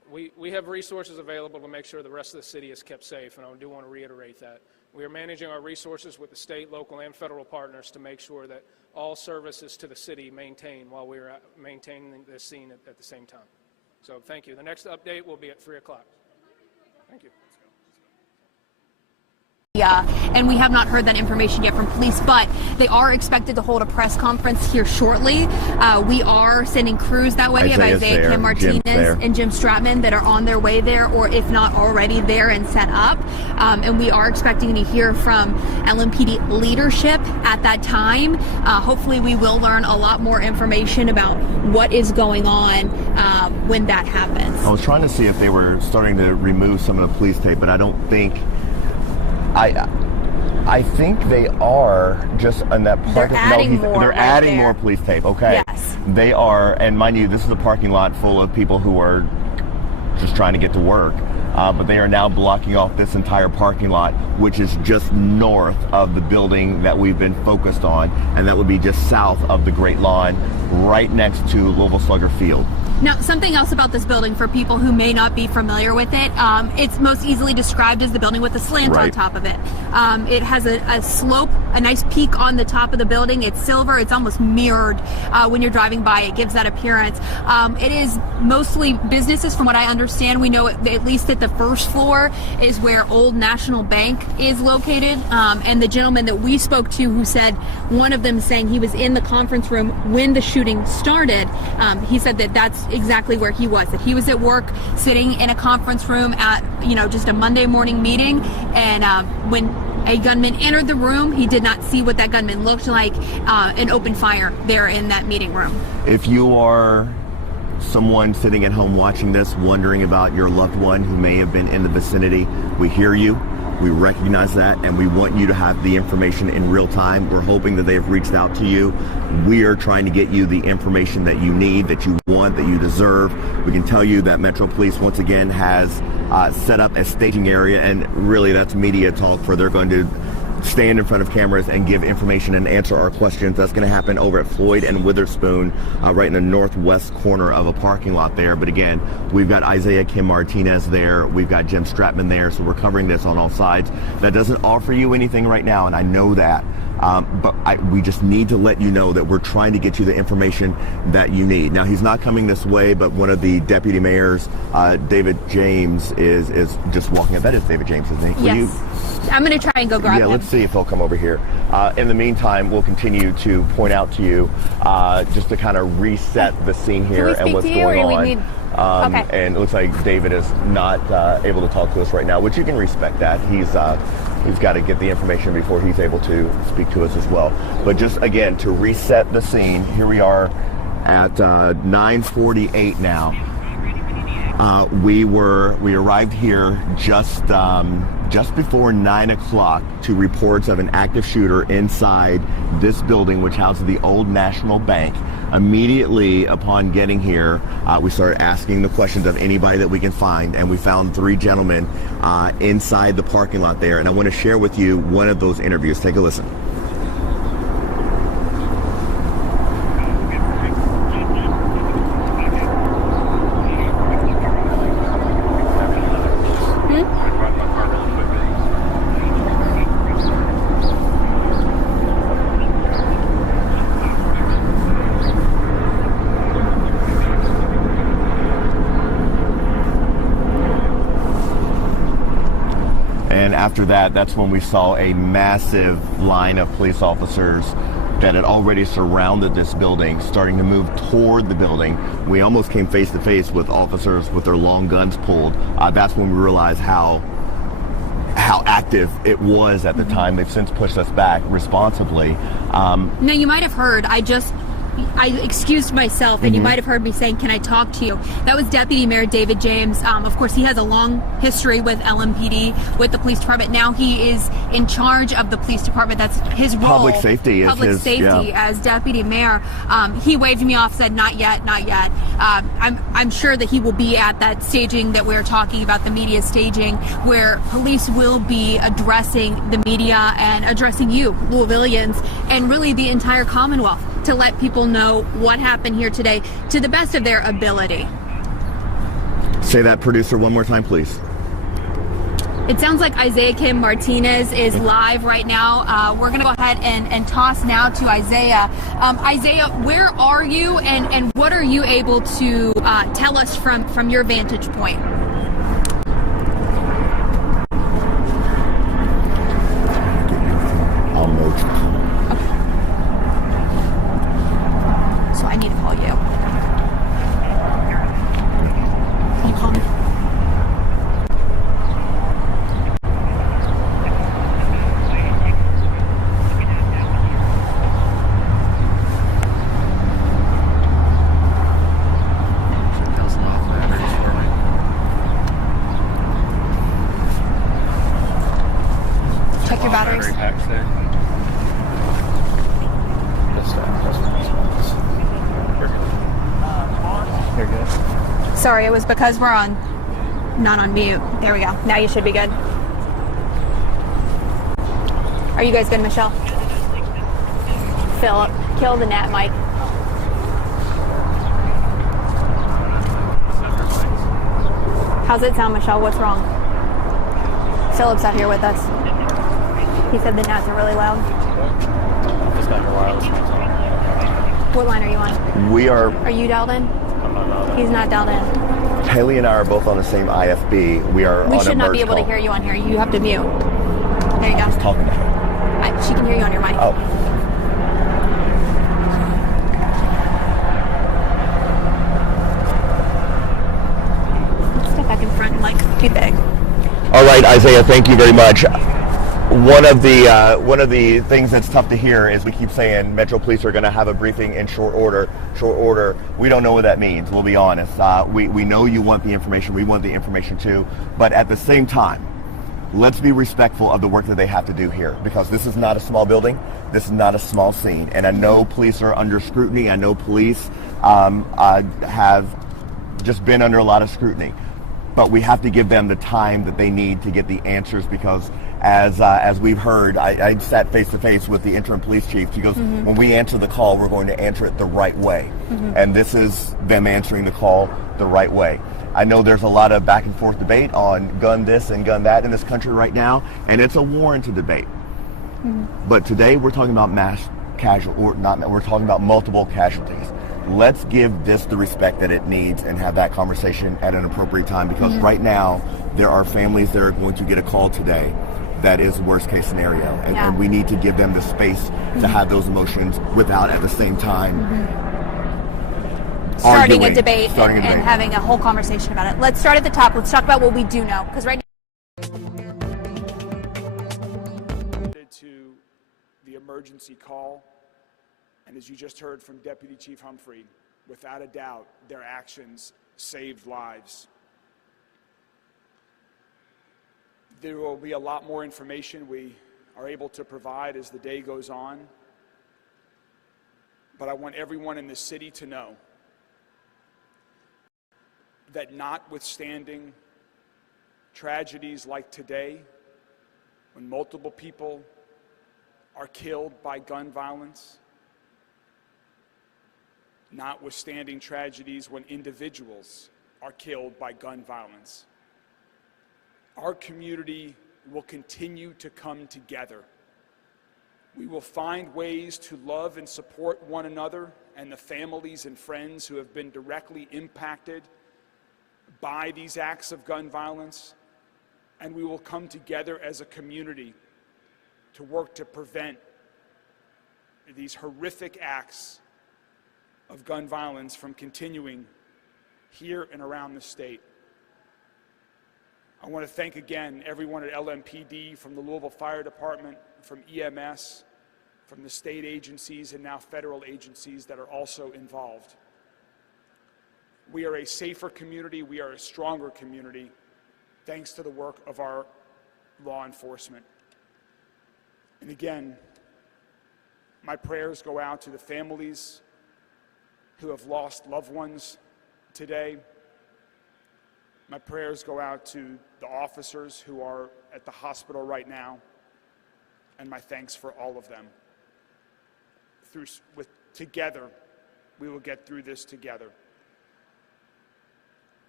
We have resources available to make sure the rest of the city is kept safe, and I do want to reiterate that. We are managing our resources with the state, local, and federal partners to make sure that all services to the city maintain while we are maintaining this scene at the same time. So thank you. The next update will be at 3 o'clock. Thank you. And we have not heard that information yet from police, but they are expected to hold a press conference here shortly. We are sending crews that way. We have Isaiah Kim Martinez and Jim Stratman that are on their way there, or if not already there and set up. And we are expecting to hear from LMPD leadership at that time. Hopefully we will learn a lot more information about what is going on when that happens. I was trying to see if they were starting to remove some of the police tape, but I don't think... I think they are just on that part. They're adding more. They're adding more police tape. Okay. Yes. They are, and mind you, this is a parking lot full of people who are just trying to get to work. But they are now blocking off this entire parking lot, which is just north of the building that we've been focused on, and that would be just south of the Great Lawn, right next to Louisville Slugger Field. Now, something else about this building for people who may not be familiar with it, it's most easily described as the building with a slant on top of it. It has a slope, a nice peak on the top of the building. It's silver. It's almost mirrored when you're driving by. It gives that appearance. It is mostly businesses, from what I understand. We know at least that the first floor is where Old National Bank is located. And the gentleman that we spoke to, who said, one of them saying he was in the conference room when the shooting started, he said that that's exactly where he was, that he was at work sitting in a conference room at, just a Monday morning meeting, and when a gunman entered the room, he did not see what that gunman looked like, and opened fire there in that meeting room. If you are someone sitting at home watching this, wondering about your loved one who may have been in the vicinity, we hear you. We recognize that, and we want you to have the information in real time. We're hoping that they have reached out to you. We are trying to get you the information that you need, that you want, that you deserve. We can tell you that Metro Police once again has set up a staging area, and really that's media talk, for they're going to stand in front of cameras and give information and answer our questions. That's going to happen over at Floyd and Witherspoon, right in the northwest corner of a parking lot there. But again, we've got Isaiah Kim Martinez there. We've got Jim Stratman there. So we're covering this on all sides. That doesn't offer you anything right now, and I know that. But we just need to let you know that we're trying to get you the information that you need. Now, he's not coming this way, but one of the deputy mayors, David James, is just walking. I bet it's David James, isn't he? Yes. I'm going to try and go grab him. Yeah, let's see if he'll come over here. In the meantime, we'll continue to point out to you, just to kind of reset the scene here and what's going on. Okay. And it looks like David is not able to talk to us right now, which you can respect that. He's got to get the information before he's able to speak to us as well. But just again, to reset the scene, here we are at 9:48 now. We arrived here just before 9 o'clock to reports of an active shooter inside this building, which houses the Old National Bank. Immediately upon getting here, we started asking the questions of anybody that we can find, and we found 3 gentlemen inside the parking lot there. And I want to share with you one of those interviews. Take a listen. After that, that's when we saw a massive line of police officers that had already surrounded this building, starting to move toward the building. We almost came face to face with officers with their long guns pulled. That's when we realized how active it was at the time. They've since pushed us back responsibly. Now, you might have heard, I excused myself, and you might have heard me saying, can I talk to you? That was Deputy Mayor David James. Of course, he has a long history with LMPD, with the police department. Now he is in charge of the police department. That's his role. Public safety as deputy mayor. He waved me off, said, not yet, not yet. I'm sure that he will be at that staging that we're talking about, the media staging, where police will be addressing the media and addressing you, Louisvillians, and really the entire Commonwealth, to let people know what happened here today to the best of their ability. Say that, producer, one more time, please. It sounds like Isaiah Kim Martinez is live right now. We're going to go ahead and toss now to Isaiah. Isaiah, where are you and what are you able to tell us from your vantage point? Okay. So I need to call you. Can you call me? Check your batteries. You're good. Sorry, it was because we're not on mute. There we go. Now you should be good. Are you guys good, Michelle? Philip, kill the net, Mike. How's it sound, Michelle? What's wrong? Philip's out here with us. He said the gnats are really loud. Just got your wireless ones on. What line are you on? We are. Are you dialed in? I'm not dialed in. He's not dialed in. Haley and I are both on the same IFB. We are We on a should not be merge able to call. hear you on here. You have to mute. There you go. Talking to her. She can hear you on your mic. Oh. Step back in front and be big. All right, Isaiah, thank you very much. One of the things that's tough to hear is we keep saying Metro Police are going to have a briefing in short order. Short order. We don't know what that means. We'll be honest. We know you want the information. We want the information too. But at the same time, let's be respectful of the work that they have to do here, because this is not a small building. This is not a small scene. And I know police are under scrutiny. I know police have just been under a lot of scrutiny. But we have to give them the time that they need to get the answers, because as we've heard, I sat face to face with the interim police chief. She goes, when we answer the call, we're going to answer it the right way. And this is them answering the call the right way. I know there's a lot of back and forth debate on gun this and gun that in this country right now, and it's a warranted debate. But today we're talking about we're talking about multiple casualties. Let's give this the respect that it needs and have that conversation at an appropriate time, because right now there are families that are going to get a call today that is worst case scenario, and we need to give them the space to have those emotions without at the same time starting a debate and having a whole conversation about it. Let's start at the top. Let's talk about what we do know, because right now to the emergency call. And as you just heard from Deputy Chief Humphrey, without a doubt, their actions saved lives. There will be a lot more information we are able to provide as the day goes on. But I want everyone in the city to know that notwithstanding tragedies like today, when multiple people are killed by gun violence, notwithstanding tragedies when individuals are killed by gun violence, our community will continue to come together. We will find ways to love and support one another and the families and friends who have been directly impacted by these acts of gun violence, and we will come together as a community to work to prevent these horrific acts of gun violence from continuing here and around the state. I want to thank again everyone at LMPD, from the Louisville Fire Department, from EMS, from the state agencies and now federal agencies that are also involved. We are a safer community, we are a stronger community, thanks to the work of our law enforcement. And again, my prayers go out to the families who have lost loved ones today. My prayers go out to the officers who are at the hospital right now, and my thanks for all of them. Together, we will get through this together.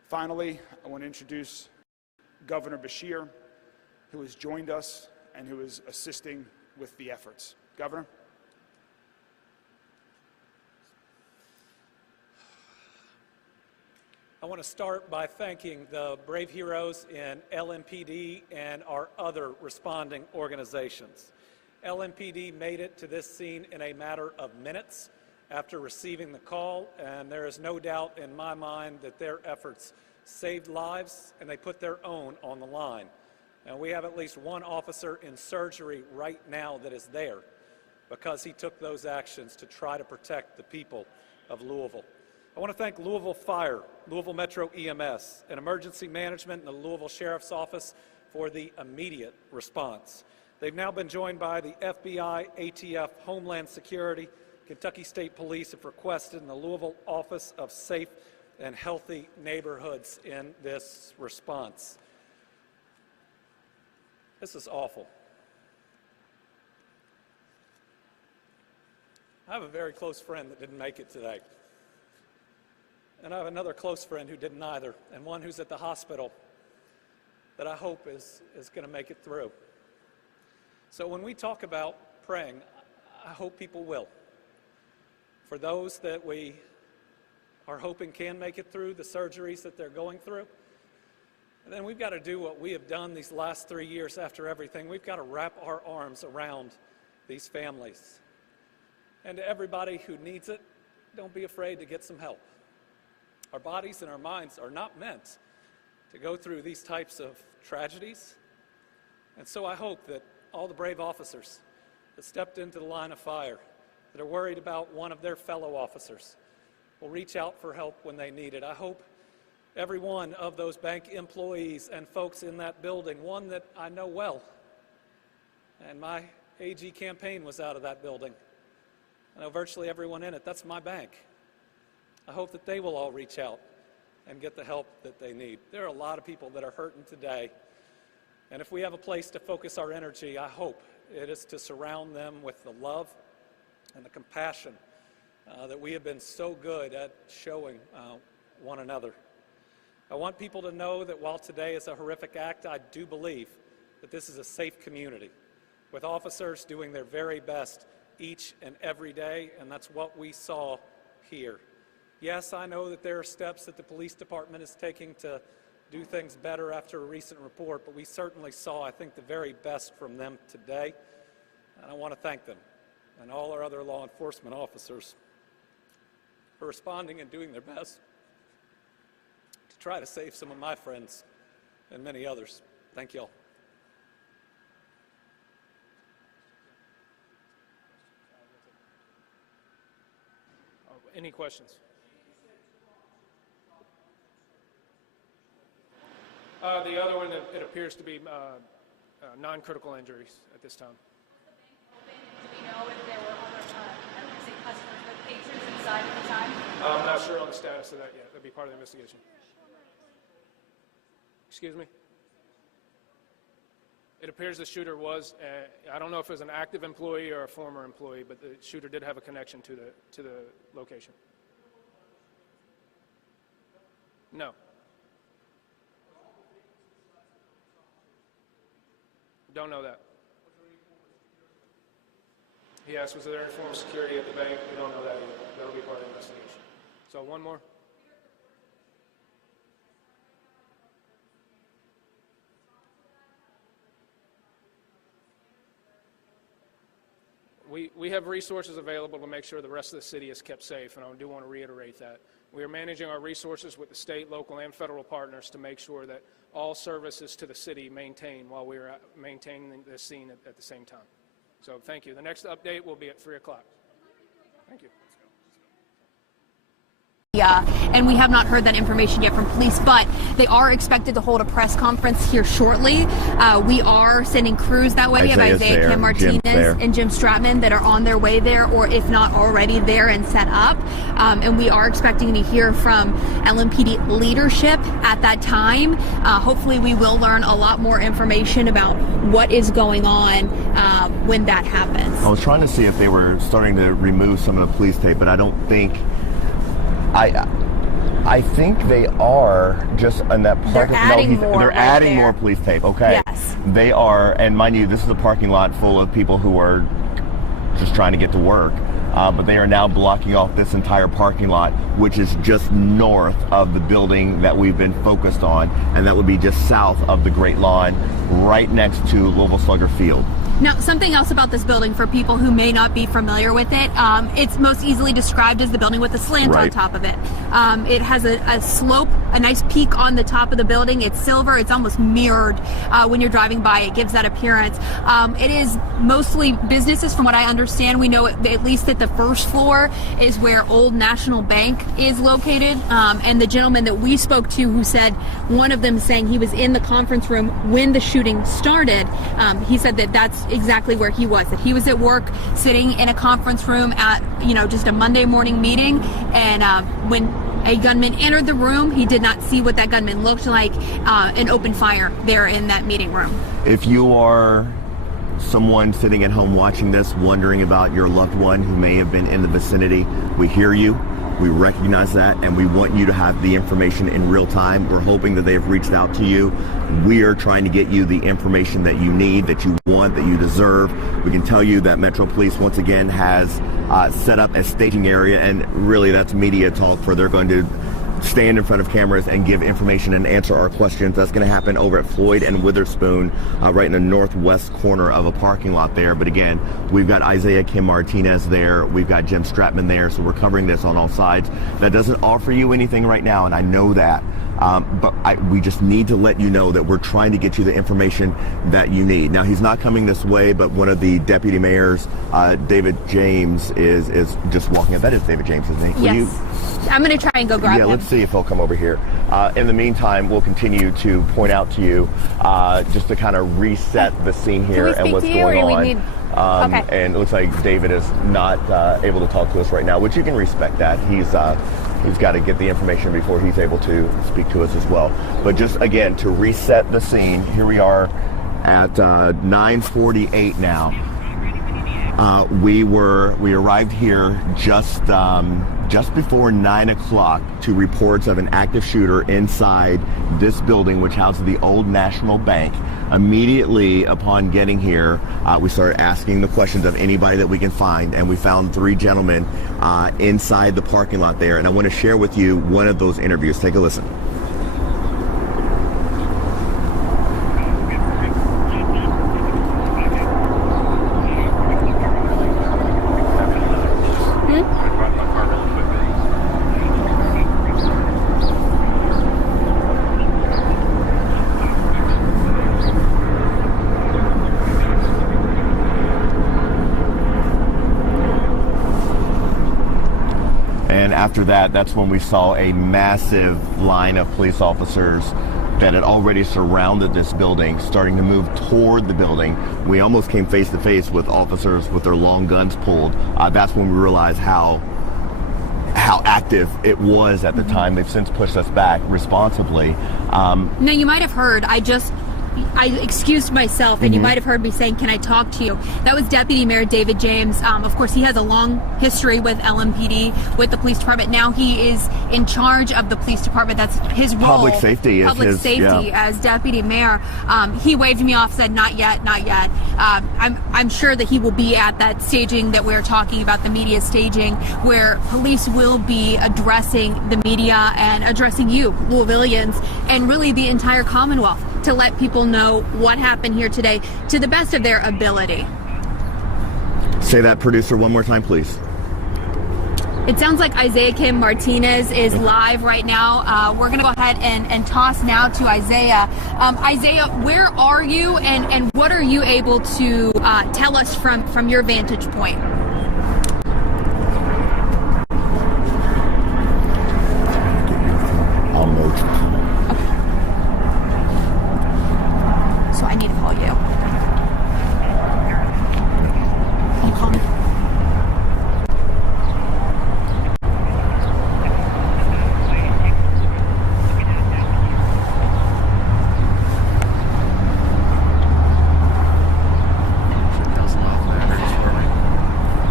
Finally, I want to introduce Governor Beshear, who has joined us and who is assisting with the efforts. Governor? I want to start by thanking the brave heroes in LMPD and our other responding organizations. LMPD made it to this scene in a matter of minutes after receiving the call, and there is no doubt in my mind that their efforts saved lives and they put their own on the line. And we have at least one officer in surgery right now that is there because he took those actions to try to protect the people of Louisville. I want to thank Louisville Fire, Louisville Metro EMS, and Emergency Management and the Louisville Sheriff's Office for the immediate response. They've now been joined by the FBI, ATF, Homeland Security, Kentucky State Police have requested in the Louisville Office of Safe and Healthy Neighborhoods in this response. This is awful. I have a very close friend that didn't make it today. And I have another close friend who didn't either, and one who's at the hospital that I hope is going to make it through. So when we talk about praying, I hope people will. For those that we are hoping can make it through the surgeries that they're going through, and then we've got to do what we have done these last 3 years after everything. We've got to wrap our arms around these families. And to everybody who needs it, don't be afraid to get some help. Our bodies and our minds are not meant to go through these types of tragedies. And so I hope that all the brave officers that stepped into the line of fire, that are worried about one of their fellow officers, will reach out for help when they need it. I hope every one of those bank employees and folks in that building, one that I know well, and my AG campaign was out of that building. I know virtually everyone in it. That's my bank. I hope that they will all reach out and get the help that they need. There are a lot of people that are hurting today, and if we have a place to focus our energy, I hope it is to surround them with the love and the compassion that we have been so good at showing one another. I want people to know that while today is a horrific act, I do believe that this is a safe community with officers doing their very best each and every day, and that's what we saw here. Yes, I know that there are steps that the police department is taking to do things better after a recent report, but we certainly saw, I think, the very best from them today, and I want to thank them and all our other law enforcement officers for responding and doing their best to try to save some of my friends and many others. Thank you all. Any questions? The other one, it appears to be non-critical injuries at this time. Do we know if there were other, I don't want to say customers, but patrons inside at the time? I'm not sure on the status of that yet. That'd be part of the investigation. Excuse me? It appears the shooter was, I don't know if it was an active employee or a former employee, but the shooter did have a connection to the location. No. Don't know that. He asked, was there any form of security at the bank? We don't know that either. That'll be part of the investigation. So one more. We have resources available to make sure the rest of the city is kept safe, and I do want to reiterate that. We are managing our resources with the state, local, and federal partners to make sure that all services to the city maintain while we are maintaining this scene at the same time. So thank you. The next update will be at 3 o'clock. Thank you. And we have not heard that information yet from police, but they are expected to hold a press conference here shortly. We are sending crews that way. We have Isaiah Kim Martinez and Jim Stratman that are on their way there, or if not already there and set up. And we are expecting to hear from LMPD leadership at that time. Hopefully we will learn a lot more information about what is going on when that happens. I was trying to see if they were starting to remove some of the police tape, but I don't think... I think they are just in that parking. They're adding more. They're right adding there. more police tape. Okay. Yes. They are, and mind you, this is a parking lot full of people who are just trying to get to work. But they are now blocking off this entire parking lot, which is just north of the building that we've been focused on, and that would be just south of the Great Lawn, right next to Louisville Slugger Field. Now, something else about this building for people who may not be familiar with it, it's most easily described as the building with a slant on top of it. It has a slope, a nice peak on the top of the building. It's silver. It's almost mirrored when you're driving by. It gives that appearance. It is mostly businesses, from what I understand. We know at least that the first floor is where Old National Bank is located. And the gentleman that we spoke to, who said one of them saying he was in the conference room when the shooting started, he said that that's exactly where he was, that he was at work sitting in a conference room at, just a Monday morning meeting, and when a gunman entered the room, he did not see what that gunman looked like, and opened fire there in that meeting room. If you are someone sitting at home watching this, wondering about your loved one who may have been in the vicinity, we hear you. We recognize that, and we want you to have the information in real time. We're hoping that they've reached out to you. We are trying to get you the information that you need, that you want, that you deserve. We can tell you that Metro Police once again has set up a staging area, and really that's media talk, for they're going to stand in front of cameras and give information and answer our questions. That's going to happen over at Floyd and Witherspoon, right in the northwest corner of a parking lot there. But again, we've got Isaiah Kim Martinez there. We've got Jim Stratman there. So we're covering this on all sides. That doesn't offer you anything right now, and I know that. We just need to let you know that we're trying to get you the information that you need. Now, he's not coming this way, but one of the deputy mayors, David James, is just walking up. That is David James, isn't he? Yes. I'm going to try and go grab him. Yeah, let's see if he'll come over here. In the meantime, we'll continue to point out to you, just to kind of reset the scene here and what's going on. Okay. And it looks like David is not able to talk to us right now, which you can respect that. He's got to get the information before he's able to speak to us as well. But just again, to reset the scene, here we are at 9:48 now. We arrived here just before 9 o'clock to reports of an active shooter inside this building, which houses the Old National Bank. Immediately upon getting here, we started asking the questions of anybody that we can find, and we found 3 gentlemen inside the parking lot there. And I want to share with you one of those interviews. Take a listen. After that, that's when we saw a massive line of police officers that had already surrounded this building, starting to move toward the building. We almost came face to face with officers with their long guns pulled. That's when we realized how active it was at the time. They've since pushed us back responsibly. Now, you might have heard, I excused myself, and you might have heard me saying, "Can I talk to you?" That was Deputy Mayor David James. Of course, he has a long history with LMPD, with the police department. Now he is in charge of the police department. That's his role. Public safety as deputy mayor. He waved me off, said, "Not yet, not yet." I'm sure that he will be at that staging that we're talking about, the media staging, where police will be addressing the media and addressing you, Louisvillians, and really the entire Commonwealth, to let people know what happened here today to the best of their ability. Say that, producer, one more time, please. It sounds like Isaiah Kim Martinez is live right now. We're going to go ahead and toss now to Isaiah. Isaiah, where are you, and what are you able to tell us from your vantage point? So I need to call you. I'm calling.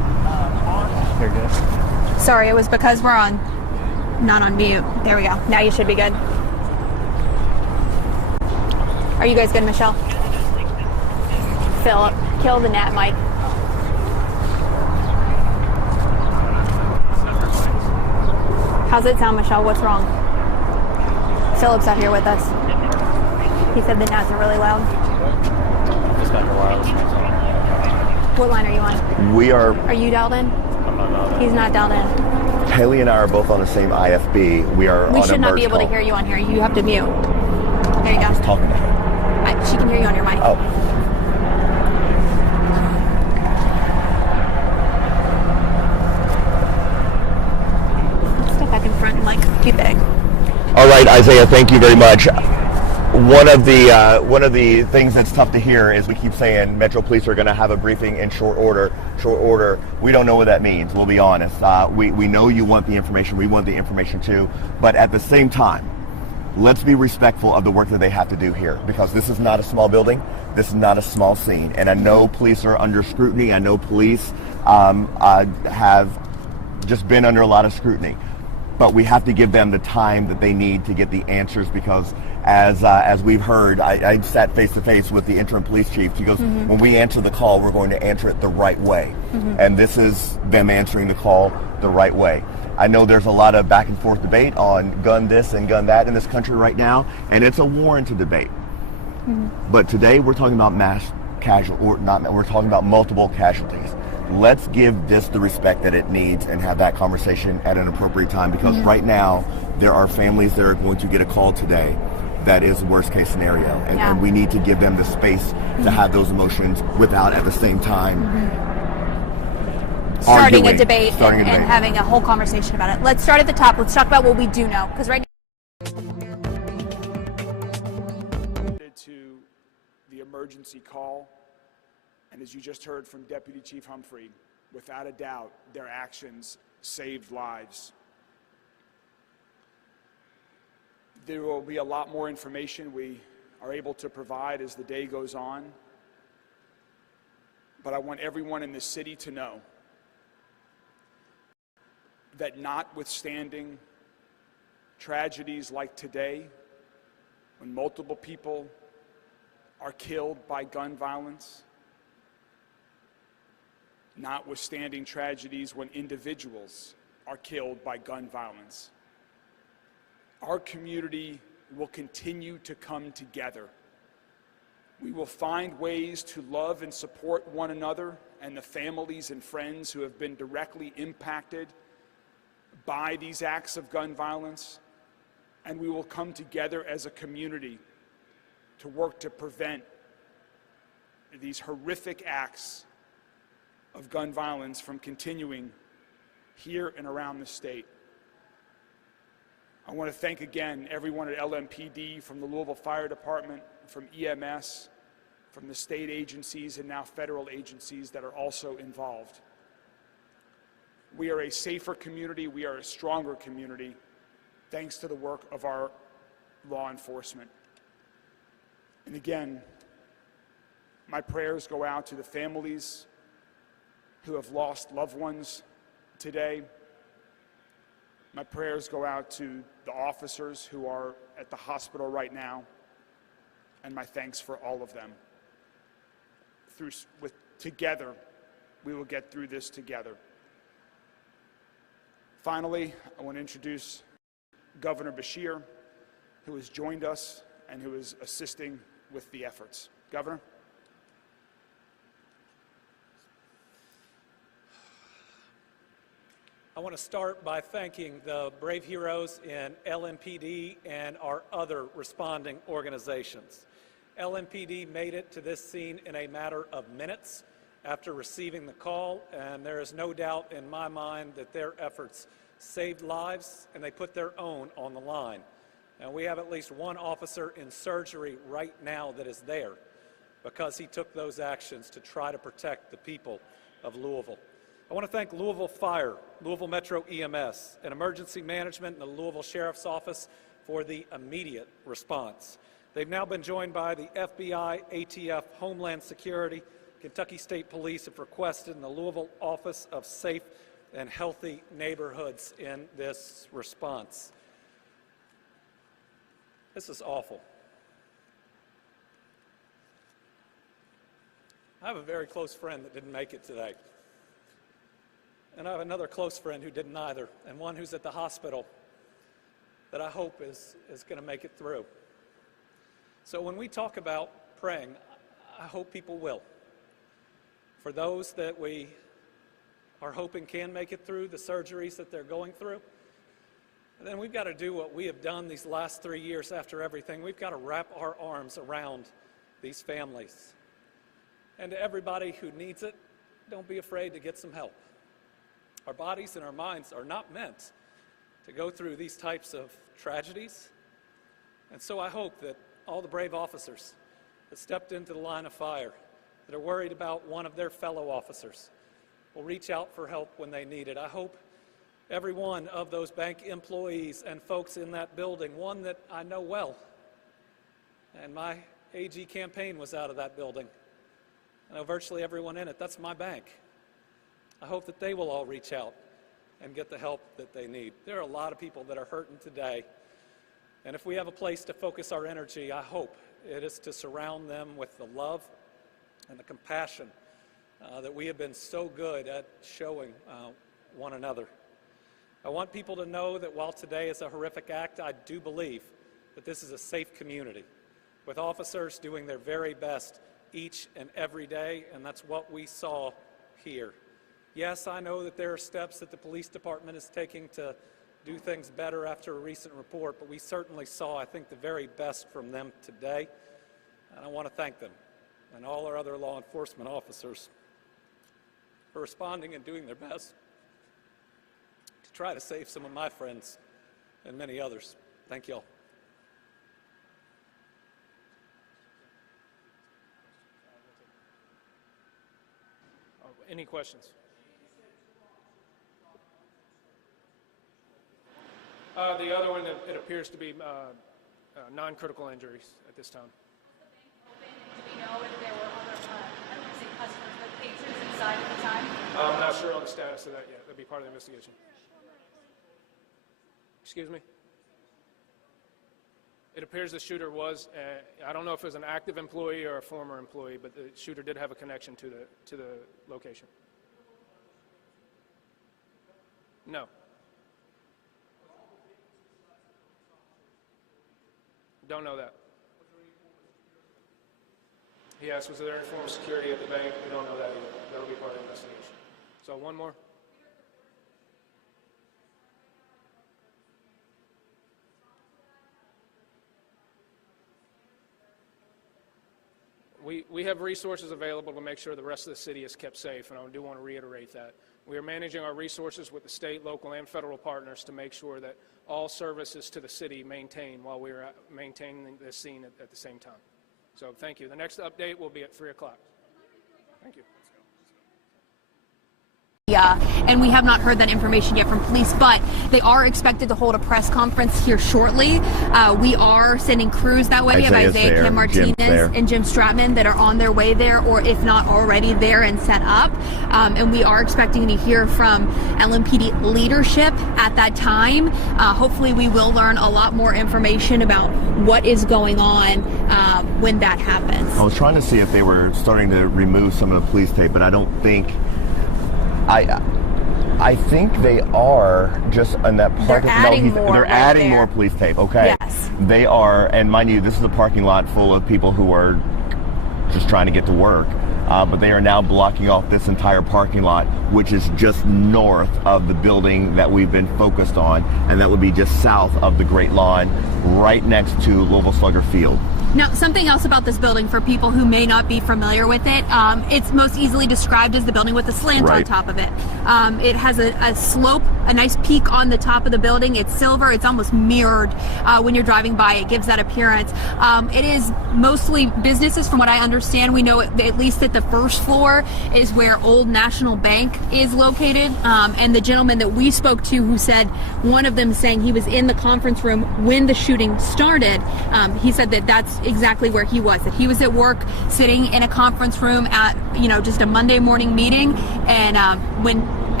Sorry, it was because we're not on mute. There we go. Now you should be good. Are you guys good, Michelle? Philip, kill the net, Mike. How's it sound, Michelle? What's wrong? Philip's out here with us. He said the gnats are really loud. Just got your wireless ones on. What line are you on? We are. Are you dialed in? I'm not dialed in. He's not dialed in. Haley and I are both on the same IFB. We are on We a should not be merge able to call. hear you on here. You have to mute. There you go. Talking to her. She can hear you on your mic. Oh. Step back in front and be big. All right, Isaiah, thank you very much. One of the things that's tough to hear is we keep saying Metro Police are going to have a briefing in short order. We don't know what that means. We'll be honest. We know you want the information. We want the information too. But at the same time, let's be respectful of the work that they have to do here, because this is not a small building. This is not a small scene. And I know police are under scrutiny. I know police have just been under a lot of scrutiny. But we have to give them the time that they need to get the answers, because as we've heard, I sat face to face with the interim police chief. She goes, when we answer the call, we're going to answer it the right way. And this is them answering the call the right way. I know there's a lot of back and forth debate on gun this and gun that in this country right now, and it's a warranted debate. But today we're talking about we're talking about multiple casualties. Let's give this the respect that it needs and have that conversation at an appropriate time, because right now there are families that are going to get a call today that is worst case scenario, and we need to give them the space to have those emotions without at the same time starting a debate and having a whole conversation about it. Let's start at the top. Let's talk about what we do know, because right now to the emergency call, and as you just heard from Deputy Chief Humphrey, without a doubt, their actions saved lives. There will be a lot more information we are able to provide as the day goes on, but I want everyone in the city to know that notwithstanding tragedies like today, when multiple people are killed by gun violence, notwithstanding tragedies when individuals are killed by gun violence, our community will continue to come together. We will find ways to love and support one another and the families and friends who have been directly impacted by these acts of gun violence, and we will come together as a community to work to prevent these horrific acts of gun violence from continuing here and around the state. I want to thank again everyone at LMPD, from the Louisville Fire Department, from EMS, from the state agencies and now federal agencies that are also involved. We are a safer community, we are a stronger community, thanks to the work of our law enforcement. And again, my prayers go out to the families who have lost loved ones today. My prayers go out to the officers who are at the hospital right now, and my thanks for all of them. Together, we will get through this together. Finally, I want to introduce Governor Beshear, who has joined us and who is assisting with the efforts. Governor? I want to start by thanking the brave heroes in LMPD and our other responding organizations. LMPD made it to this scene in a matter of minutes after receiving the call, and there is no doubt in my mind that their efforts saved lives and they put their own on the line. And we have at least one officer in surgery right now that is there because he took those actions to try to protect the people of Louisville. I want to thank Louisville Fire, Louisville Metro EMS, and Emergency Management and the Louisville Sheriff's Office for the immediate response. They've now been joined by the FBI, ATF, Homeland Security, Kentucky State Police have requested, and the Louisville Office of Safe and healthy neighborhoods in this response. This is awful. I have a very close friend that didn't make it today. And I have another close friend who didn't either, and one who's at the hospital that I hope is going to make it through. So when we talk about praying, I hope people will. For those that we are hoping can make it through the surgeries that they're going through, and then we've got to do what we have done these last 3 years after everything. We've got to wrap our arms around these families. And to everybody who needs it, don't be afraid to get some help. Our bodies and our minds are not meant to go through these types of tragedies. And so I hope that all the brave officers that stepped into the line of fire, that are worried about one of their fellow officers, will reach out for help when they need it. I hope every one of those bank employees and folks in that building, one that I know well, and my AG campaign was out of that building. I know virtually everyone in it. That's my bank. I hope that they will all reach out and get the help that they need. There are a lot of people that are hurting today, and if we have a place to focus our energy, I hope it is to surround them with the love and the compassion that we have been so good at showing one another. I want people to know that while today is a horrific act, I do believe that this is a safe community, with officers doing their very best each and every day, and that's what we saw here. Yes, I know that there are steps that the police department is taking to do things better after a recent report, but we certainly saw, I think, the very best from them today, and I want to thank them and all our other law enforcement officers for responding and doing their best to try to save some of my friends and many others. Thank you all. Any questions? The other one, it appears to be non-critical injuries at this time. Do we know if there were other, I don't want to say customers, but patrons inside at the time? I'm not sure on the status of that yet. That'll be part of the investigation. Excuse me? It appears the shooter was, I don't know if it was an active employee or a former employee, but the shooter did have a connection to the location. No. Don't know that. He asked, was there any form of security at the bank? We don't know that either. That'll be part of the investigation. So one more. We have resources available to make sure the rest of the city is kept safe, and I do want to reiterate that. We are managing our resources with the state, local, and federal partners to make sure that all services to the city maintain while we are maintaining this scene at the same time. So thank you. The next update will be at 3 o'clock. Thank you. And we have not heard that information yet from police, but they are expected to hold a press conference here shortly. We are sending crews that way. We have Isaiah Kim Martinez and Jim Stratman that are on their way there, or if not already there and set up. And we are expecting to hear from LMPD leadership at that time. Hopefully we will learn a lot more information about what is going on when that happens. I was trying to see if they were starting to remove some of the police tape, but I don't think... I think they are just on that part. They're adding more police tape. Okay. Yes. They are, and mind you, this is a parking lot full of people who are just trying to get to work. But they are now blocking off this entire parking lot, which is just north of the building that we've been focused on, and that would be just south of the Great Lawn, right next to Louisville Slugger Field. Now, something else about this building for people who may not be familiar with it, it's most easily described as the building with a slant on top of it. It has a slope, a nice peak on the top of the building. It's silver. It's almost mirrored when you're driving by. It gives that appearance. It is mostly businesses, from what I understand. We know at least that the first floor is where Old National Bank is located. And the gentleman that we spoke to, who said one of them saying he was in the conference room when the shooting started, he said that that's exactly where he was, that he was at work sitting in a conference room at, just a Monday morning meeting, and when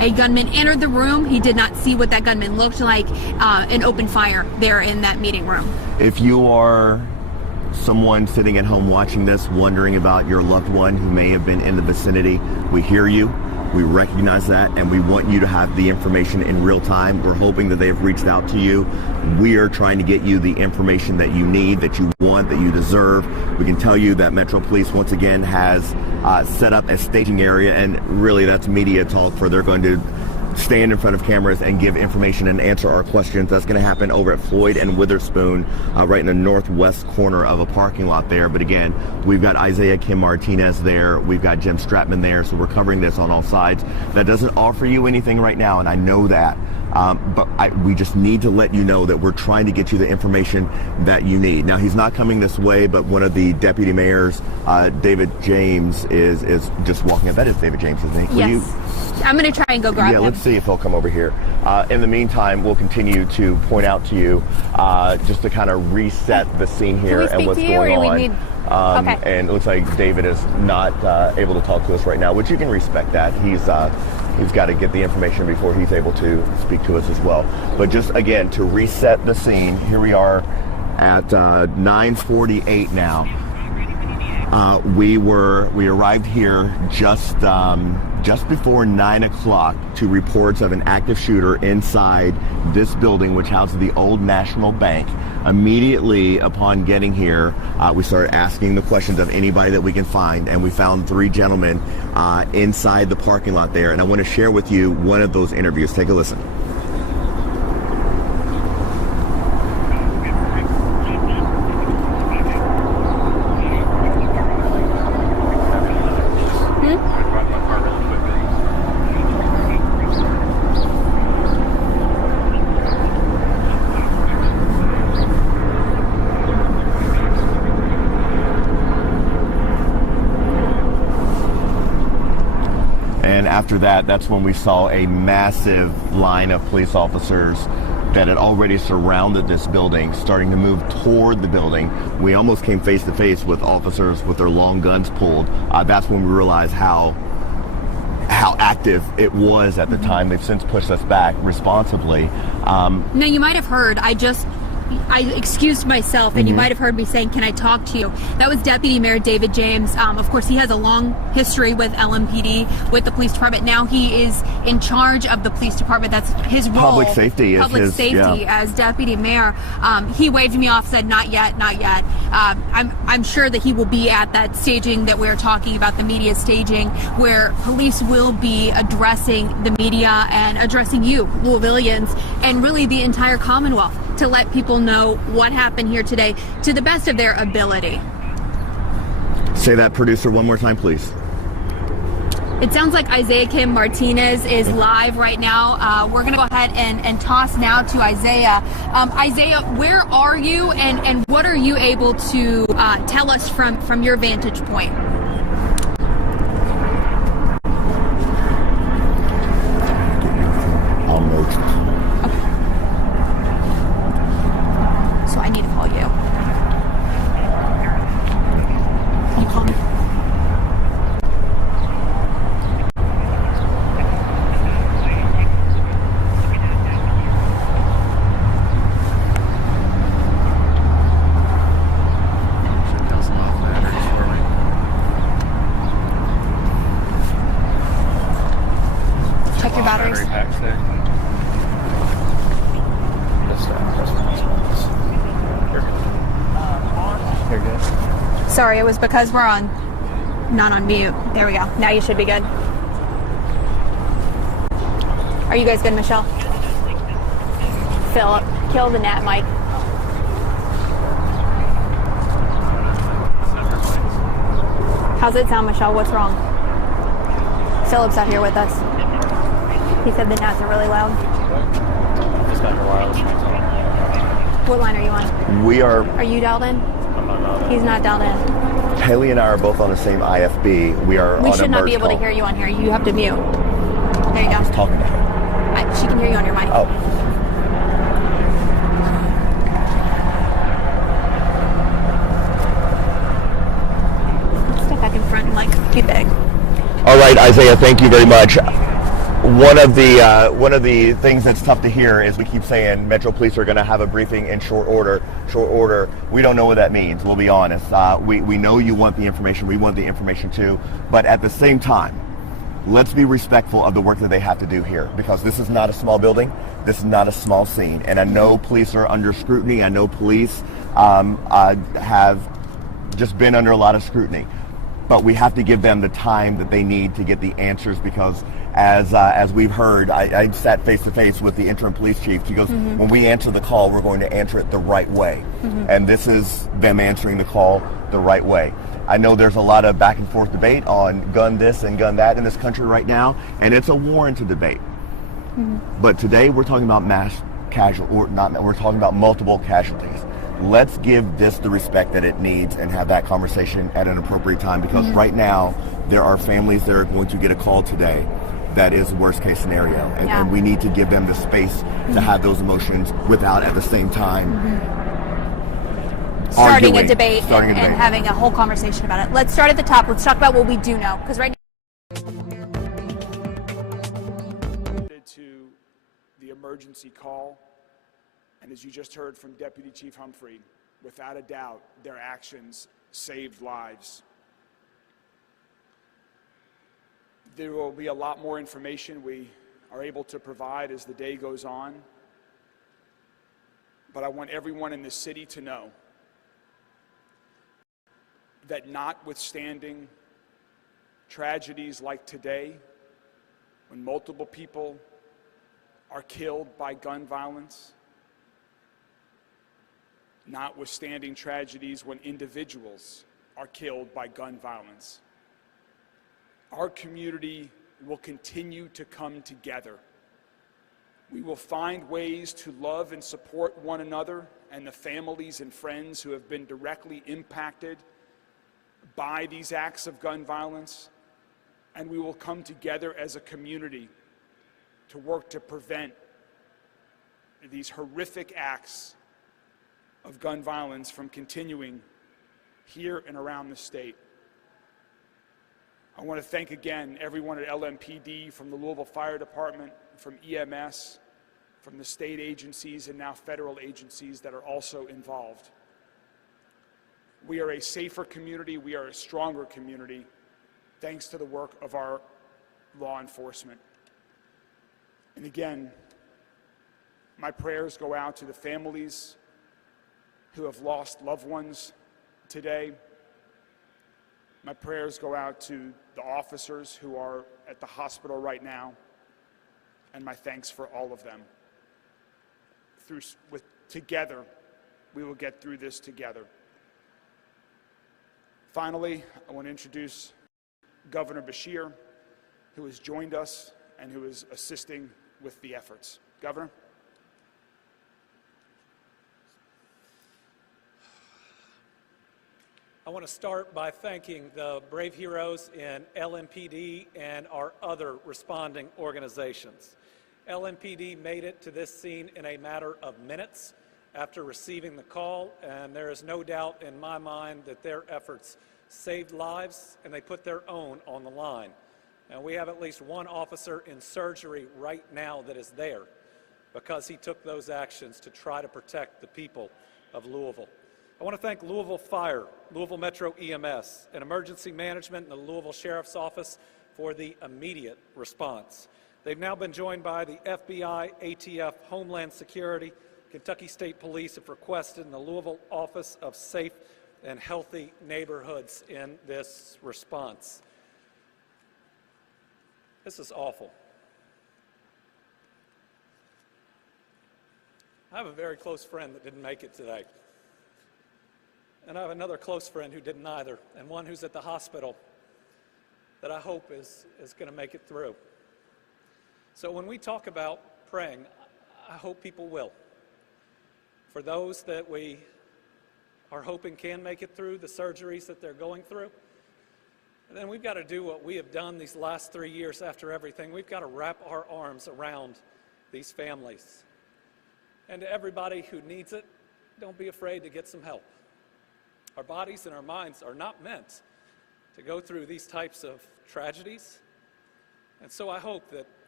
a gunman entered the room. He did not see what that gunman looked like and opened fire there in that meeting room. If you are someone sitting at home watching this, wondering about your loved one who may have been in the vicinity, we hear you. We recognize that, and we want you to have the information in real time. We're hoping that they have reached out to you. We are trying to get you the information that you need, that you want, that you deserve. We can tell you that Metro Police once again has set up a staging area, and really that's media talk for they're going to stand in front of cameras and give information and answer our questions. That's going to happen over at Floyd and Witherspoon, right in the northwest corner of a parking lot there. But again, we've got Isaiah Kim Martinez there. We've got Jim Stratman there. So we're covering this on all sides. That doesn't offer you anything right now, and I know that. We just need to let you know that we're trying to get you the information that you need. Now, he's not coming this way, but one of the deputy mayors, David James, is just walking up. That is David James, isn't he? Yes. I'm going to try and go grab him. Yeah, let's see if he'll come over here. In the meantime, we'll continue to point out to you just to kind of reset the scene here and what's going on. Okay. And it looks like David is not able to talk to us right now, which you can respect that. He's got to get the information before he's able to speak to us as well. But just again, to reset the scene, here we are at 9:48 now. We arrived here just before 9 o'clock to reports of an active shooter inside this building, which houses the old National Bank. Immediately upon getting here, we started asking the questions of anybody that we can find, and we found 3 gentlemen inside the parking lot there. And I want to share with you one of those interviews. Take a listen. After that, that's when we saw a massive line of police officers that had already surrounded this building, starting to move toward the building. We almost came face to face with officers with their long guns pulled. That's when we realized how active it was at the time. They've since pushed us back responsibly. Now, you might have heard, I excused myself, and you might have heard me saying, "Can I talk to you?" That was Deputy Mayor David James. Of course, he has a long history with LMPD, with the police department. Now he is in charge of the police department. That's his role. Public safety as deputy mayor. He waved me off, said, "Not yet, not yet." I'm sure that he will be at that staging that we're talking about, the media staging, where police will be addressing the media and addressing you, Louisvillians, and really the entire Commonwealth, to let people know what happened here today to the best of their ability. Say that, producer, one more time, please. It sounds like Isaiah Kim Martinez is live right now. We're going to go ahead and toss now to Isaiah. Isaiah, where are you, and what are you able to tell us from your vantage point? Almost. So I need to call you. Can you call me? Check your batteries. Sorry, it was because we're not on mute. There we go. Now you should be good. Are you guys good, Michelle? Philip, kill the net, Mike. How's it sound, Michelle? What's wrong? Philip's out here with us. He said the gnats are really loud. Just got your wireless connected. What line are you on? We are. Are you dialed in? I'm not dialed in. He's not dialed in. Haley and I are both on the same IFB. We are on a We should not be able merge to hear you on here. You have to mute. There you go. Talking to her. She can hear you on your mic. Oh. Step back in front and be big. All right, Isaiah, thank you very much. One of the things that's tough to hear is we keep saying Metro Police are going to have a briefing in short order. Short order. We don't know what that means. We'll be honest. We know you want the information. We want the information too. But at the same time, let's be respectful of the work that they have to do here, because this is not a small building. This is not a small scene. And I know police are under scrutiny. I know police have just been under a lot of scrutiny. But we have to give them the time that they need to get the answers, because as we've heard, I sat face to face with the interim police chief. She goes, when we answer the call, we're going to answer it the right way. And this is them answering the call the right way. I know there's a lot of back and forth debate on gun this and gun that in this country right now, and it's a warranted debate. But today we're talking about we're talking about multiple casualties. Let's give this the respect that it needs and have that conversation at an appropriate time, because right now there are families that are going to get a call today that is worst case scenario, and we need to give them the space to have those emotions without at the same time starting a debate and having a whole conversation about it. Let's start at the top. Let's talk about what we do know, because right now to the emergency call. And as you just heard from Deputy Chief Humphrey, without a doubt, their actions saved lives. There will be a lot more information we are able to provide as the day goes on. But I want everyone in the city to know that notwithstanding tragedies like today, when multiple people are killed by gun violence, notwithstanding tragedies when individuals are killed by gun violence, our community will continue to come together. We will find ways to love and support one another and the families and friends who have been directly impacted by these acts of gun violence, and we will come together as a community to work to prevent these horrific acts of gun violence from continuing here and around the state. I want to thank again everyone at LMPD, from the Louisville Fire Department, from EMS, from the state agencies and now federal agencies that are also involved. We are a safer community, we are a stronger community, thanks to the work of our law enforcement. And again, my prayers go out to the families who have lost loved ones today. My prayers go out to the officers who are at the hospital right now, and my thanks for all of them. Together, we will get through this together. Finally, I want to introduce Governor Beshear, who has joined us and who is assisting with the efforts. Governor? I want to start by thanking the brave heroes in LMPD and our other responding organizations. LMPD made it to this scene in a matter of minutes after receiving the call, and there is no doubt in my mind that their efforts saved lives and they put their own on the line. And we have at least one officer in surgery right now that is there because he took those actions to try to protect the people of Louisville. I want to thank Louisville Fire, Louisville Metro EMS, and Emergency Management and the Louisville Sheriff's Office for the immediate response. They've now been joined by the FBI, ATF, Homeland Security, Kentucky State Police have requested in the Louisville Office of Safe and Healthy Neighborhoods in this response. This is awful. I have a very close friend that didn't make it today. And I have another close friend who didn't either, and one who's at the hospital that I hope is going to make it through. So when we talk about praying, I hope people will. For those that we are hoping can make it through the surgeries that they're going through, and then we've got to do what we have done these last 3 years after everything. We've got to wrap our arms around these families. And to everybody who needs it, don't be afraid to get some help. Our bodies and our minds are not meant to go through these types of tragedies. And so I hope that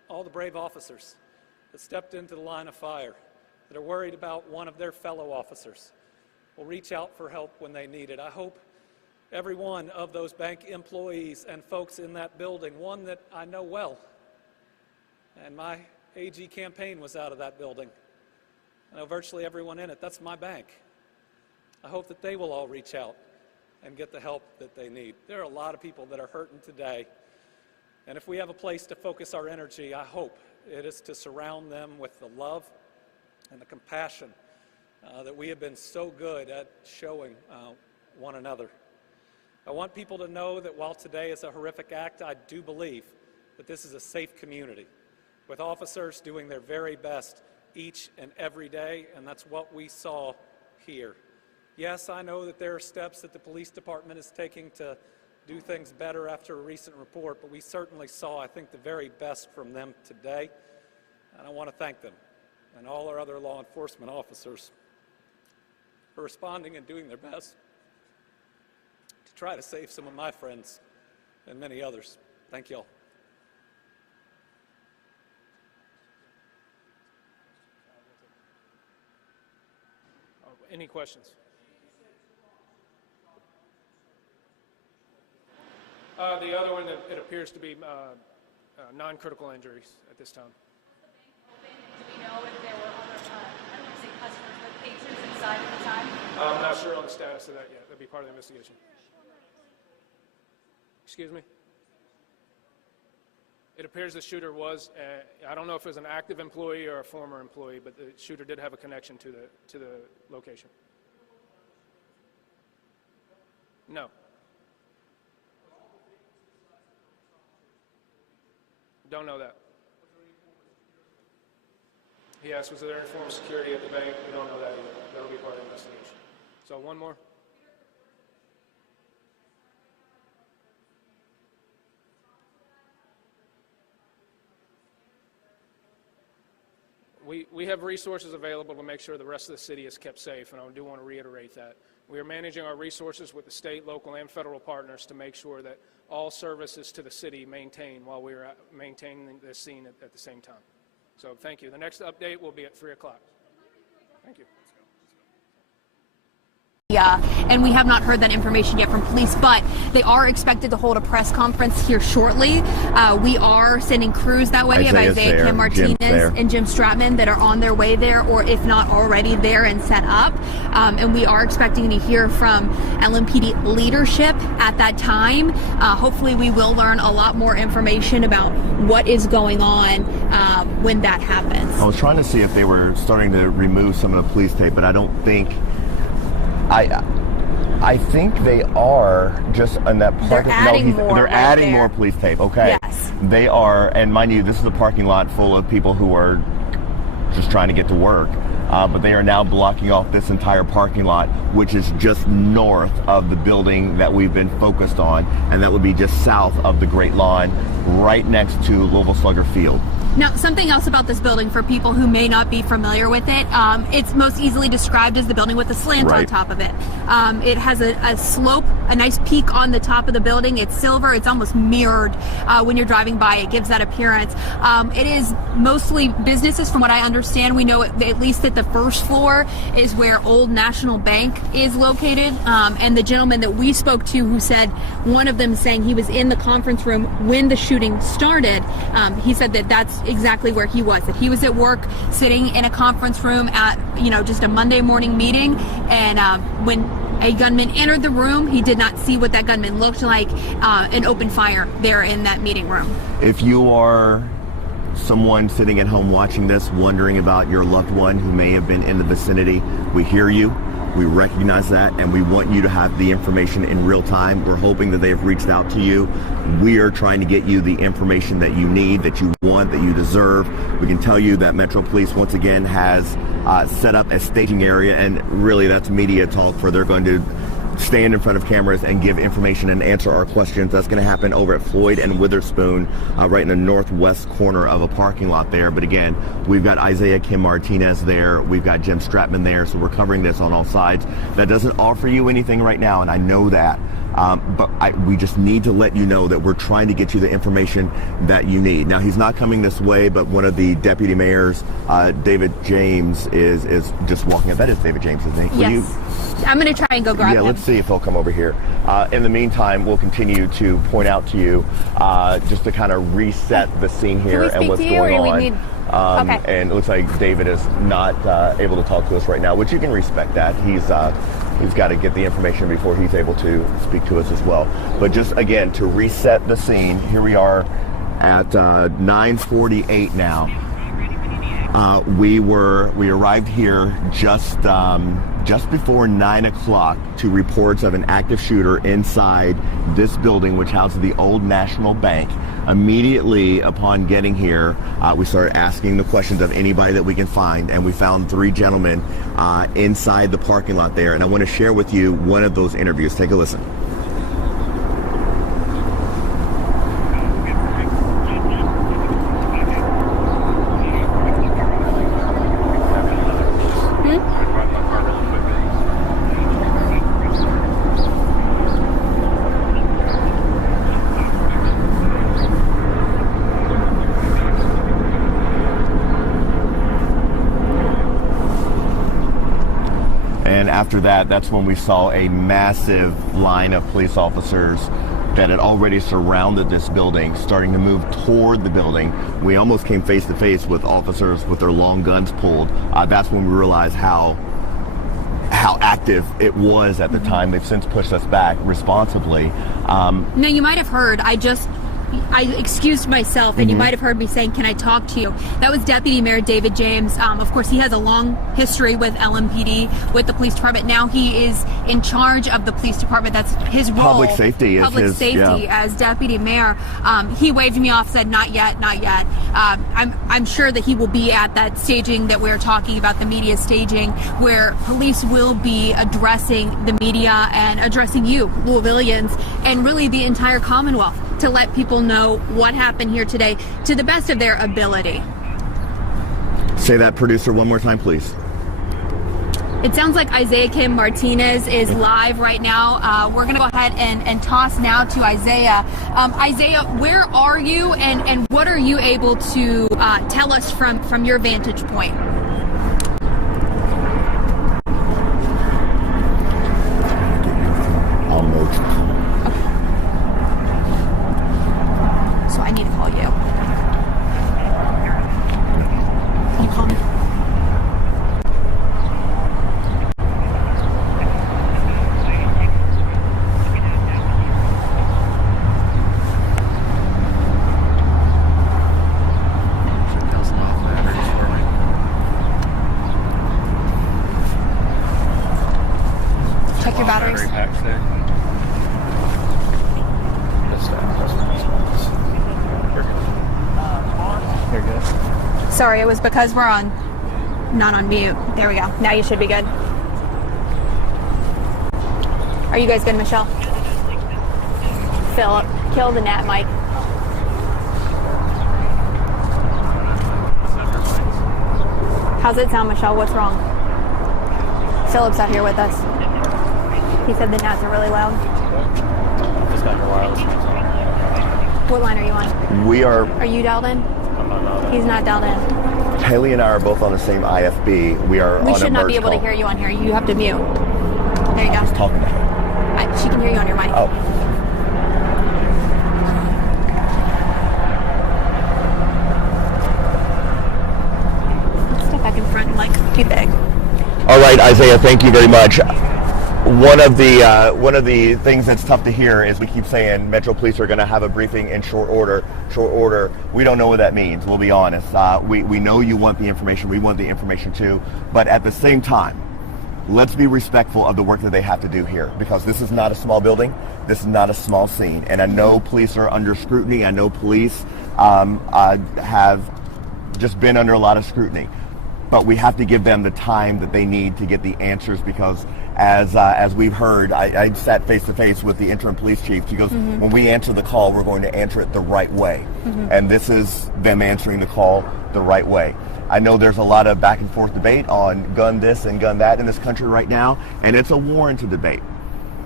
all the brave officers that stepped into the line of fire, that are worried about one of their fellow officers, will reach out for help when they need it. I hope every one of those bank employees and folks in that building, one that I know well, and my AG campaign was out of that building. I know virtually everyone in it. That's my bank. I hope that they will all reach out and get the help that they need. There are a lot of people that are hurting today, and if we have a place to focus our energy, I hope it is to surround them with the love and the compassion that we have been so good at showing one another. I want people to know that while today is a horrific act, I do believe that this is a safe community, with officers doing their very best each and every day, and that's what we saw here. Yes, I know that there are steps that the police department is taking to do things better after a recent report, but we certainly saw, I think, the very best from them today, and I want to thank them and all our other law enforcement officers for responding and doing their best to try to save some of my friends and many others. Thank you all. Any questions? The other one, it appears to be non-critical injuries at this time. Do we know if there were other, I don't want to say customers, but patrons inside at the time? I'm not sure on the status of that yet. That'll be part of the investigation. Excuse me? It appears the shooter was, I don't know if it was an active employee or a former employee, but the shooter did have a connection to the location. No. Don't know that. He asked, was there any form of security at the bank? We don't know that either. That'll be part of the investigation. So one more. We have resources available to make sure the rest of the city is kept safe, and I do want to reiterate that. We are managing our resources with the state, local, and federal partners to make sure that all services to the city maintain while we are maintaining this scene at the same time. So thank you. The next update will be at 3 o'clock. Thank you. And we have not heard that information yet from police, but they are expected to hold a press conference here shortly. We are sending crews that way. We have Isaiah Kim Martinez and Jim Stratman that are on their way there, or if not already there and set up. And we are expecting to hear from LMPD leadership at that time. Hopefully we will learn a lot more information about what is going on when that happens. I was trying to see if they were starting to remove some of the police tape, but I don't think... I think they are just on that part. They're adding more police tape. Okay. Yes. They are, and mind you, this is a parking lot full of people who are just trying to get to work. But they are now blocking off this entire parking lot, which is just north of the building that we've been focused on, and that would be just south of the Great Lawn, right next to Louisville Slugger Field. Now, something else about this building for people who may not be familiar with it, it's most easily described as the building with a slant on top of it. It has a slope, a nice peak on the top of the building. It's silver. It's almost mirrored when you're driving by. It gives that appearance. It is mostly businesses, from what I understand. We know at least that the first floor is where Old National Bank is located. And the gentleman that we spoke to, who said one of them saying he was in the conference room when the shooting started, he said that that's exactly where he was, that he was at work sitting in a conference room at, just a Monday morning meeting, and when a gunman entered the room, he did not see what that gunman looked like, and opened fire there in that meeting room. If you are someone sitting at home watching this, wondering about your loved one who may have been in the vicinity, we hear you. We recognize that, and we want you to have the information in real time. We're hoping that they have reached out to you. We are trying to get you the information that you need, that you want, that you deserve. We can tell you that Metro Police once again has set up a staging area, and really that's media talk, for they're going to stand in front of cameras and give information and answer our questions. That's going to happen over at Floyd and Witherspoon, right in the northwest corner of a parking lot there. But again, we've got Isaiah Kim Martinez there. We've got Jim Stratman there. So we're covering this on all sides. That doesn't offer you anything right now, and I know that. But we just need to let you know that we're trying to get you the information that you need. Now, he's not coming this way, but one of the deputy mayors, David James, is just walking up. That is David James, isn't he? Yes. I'm going to try and go grab him. Yeah, let's see if he'll come over here. In the meantime, we'll continue to point out to you just to kind of reset the scene here and what's going on. Okay. And it looks like David is not able to talk to us right now, which you can respect that. He's got to get the information before he's able to speak to us as well. But just again, to reset the scene, here we are at 9:48 now. We arrived here just before 9 o'clock to reports of an active shooter inside this building, which houses the old National Bank. Immediately upon getting here, we started asking the questions of anybody that we can find, and we found 3 gentlemen inside the parking lot there. And I want to share with you one of those interviews. Take a listen. After that, that's when we saw a massive line of police officers that had already surrounded this building, starting to move toward the building. We almost came face to face with officers with their long guns pulled. That's when we realized how active it was at the time. They've since pushed us back responsibly. Now, you might have heard, I excused myself, and you might have heard me saying, "Can I talk to you?" That was Deputy Mayor David James. Of course, he has a long history with LMPD, with the police department. Now he is in charge of the police department. That's his role. Public safety as deputy mayor. He waved me off, said, "Not yet, not yet." I'm sure that he will be at that staging that we're talking about, the media staging, where police will be addressing the media and addressing you, Louisvillians, and really the entire Commonwealth, to let people know what happened here today to the best of their ability. Say that, producer, one more time, please. It sounds like Isaiah Kim Martinez is live right now. We're going to go ahead and toss now to Isaiah. Isaiah, where are you, and what are you able to tell us from your vantage point? So I need to call you. You call me. Check your batteries. Sorry, it was because we're not on mute. There we go. Now you should be good. Are you guys good, Michelle? Philip, kill the net, Mike. How's it sound, Michelle? What's wrong? Philip's out here with us. He said the gnats are really loud. Just got your wireless ones on. What line are you on? Are you dialed in? I'm not dialed in. He's not dialed in. Haley and I are both on the same IFB. We are on a merge We should not be able to hear you on here. You have to mute. There you go. I was talking to her. She can hear you on your mic. Oh. Let's step back in front and be big. All right, Isaiah, thank you very much. One of the things that's tough to hear is we keep saying Metro Police are going to have a briefing in short order. We don't know what that means. We'll be honest. We know you want the information. We want the information too. But at the same time, let's be respectful of the work that they have to do here, because this is not a small building. This is not a small scene. And I know police are under scrutiny. I know police have just been under a lot of scrutiny. But we have to give them the time that they need to get the answers, because as we've heard, I sat face to face with the interim police chief. She goes, when we answer the call, we're going to answer it the right way. And this is them answering the call the right way. I know there's a lot of back and forth debate on gun this and gun that in this country right now, and it's a warranted debate.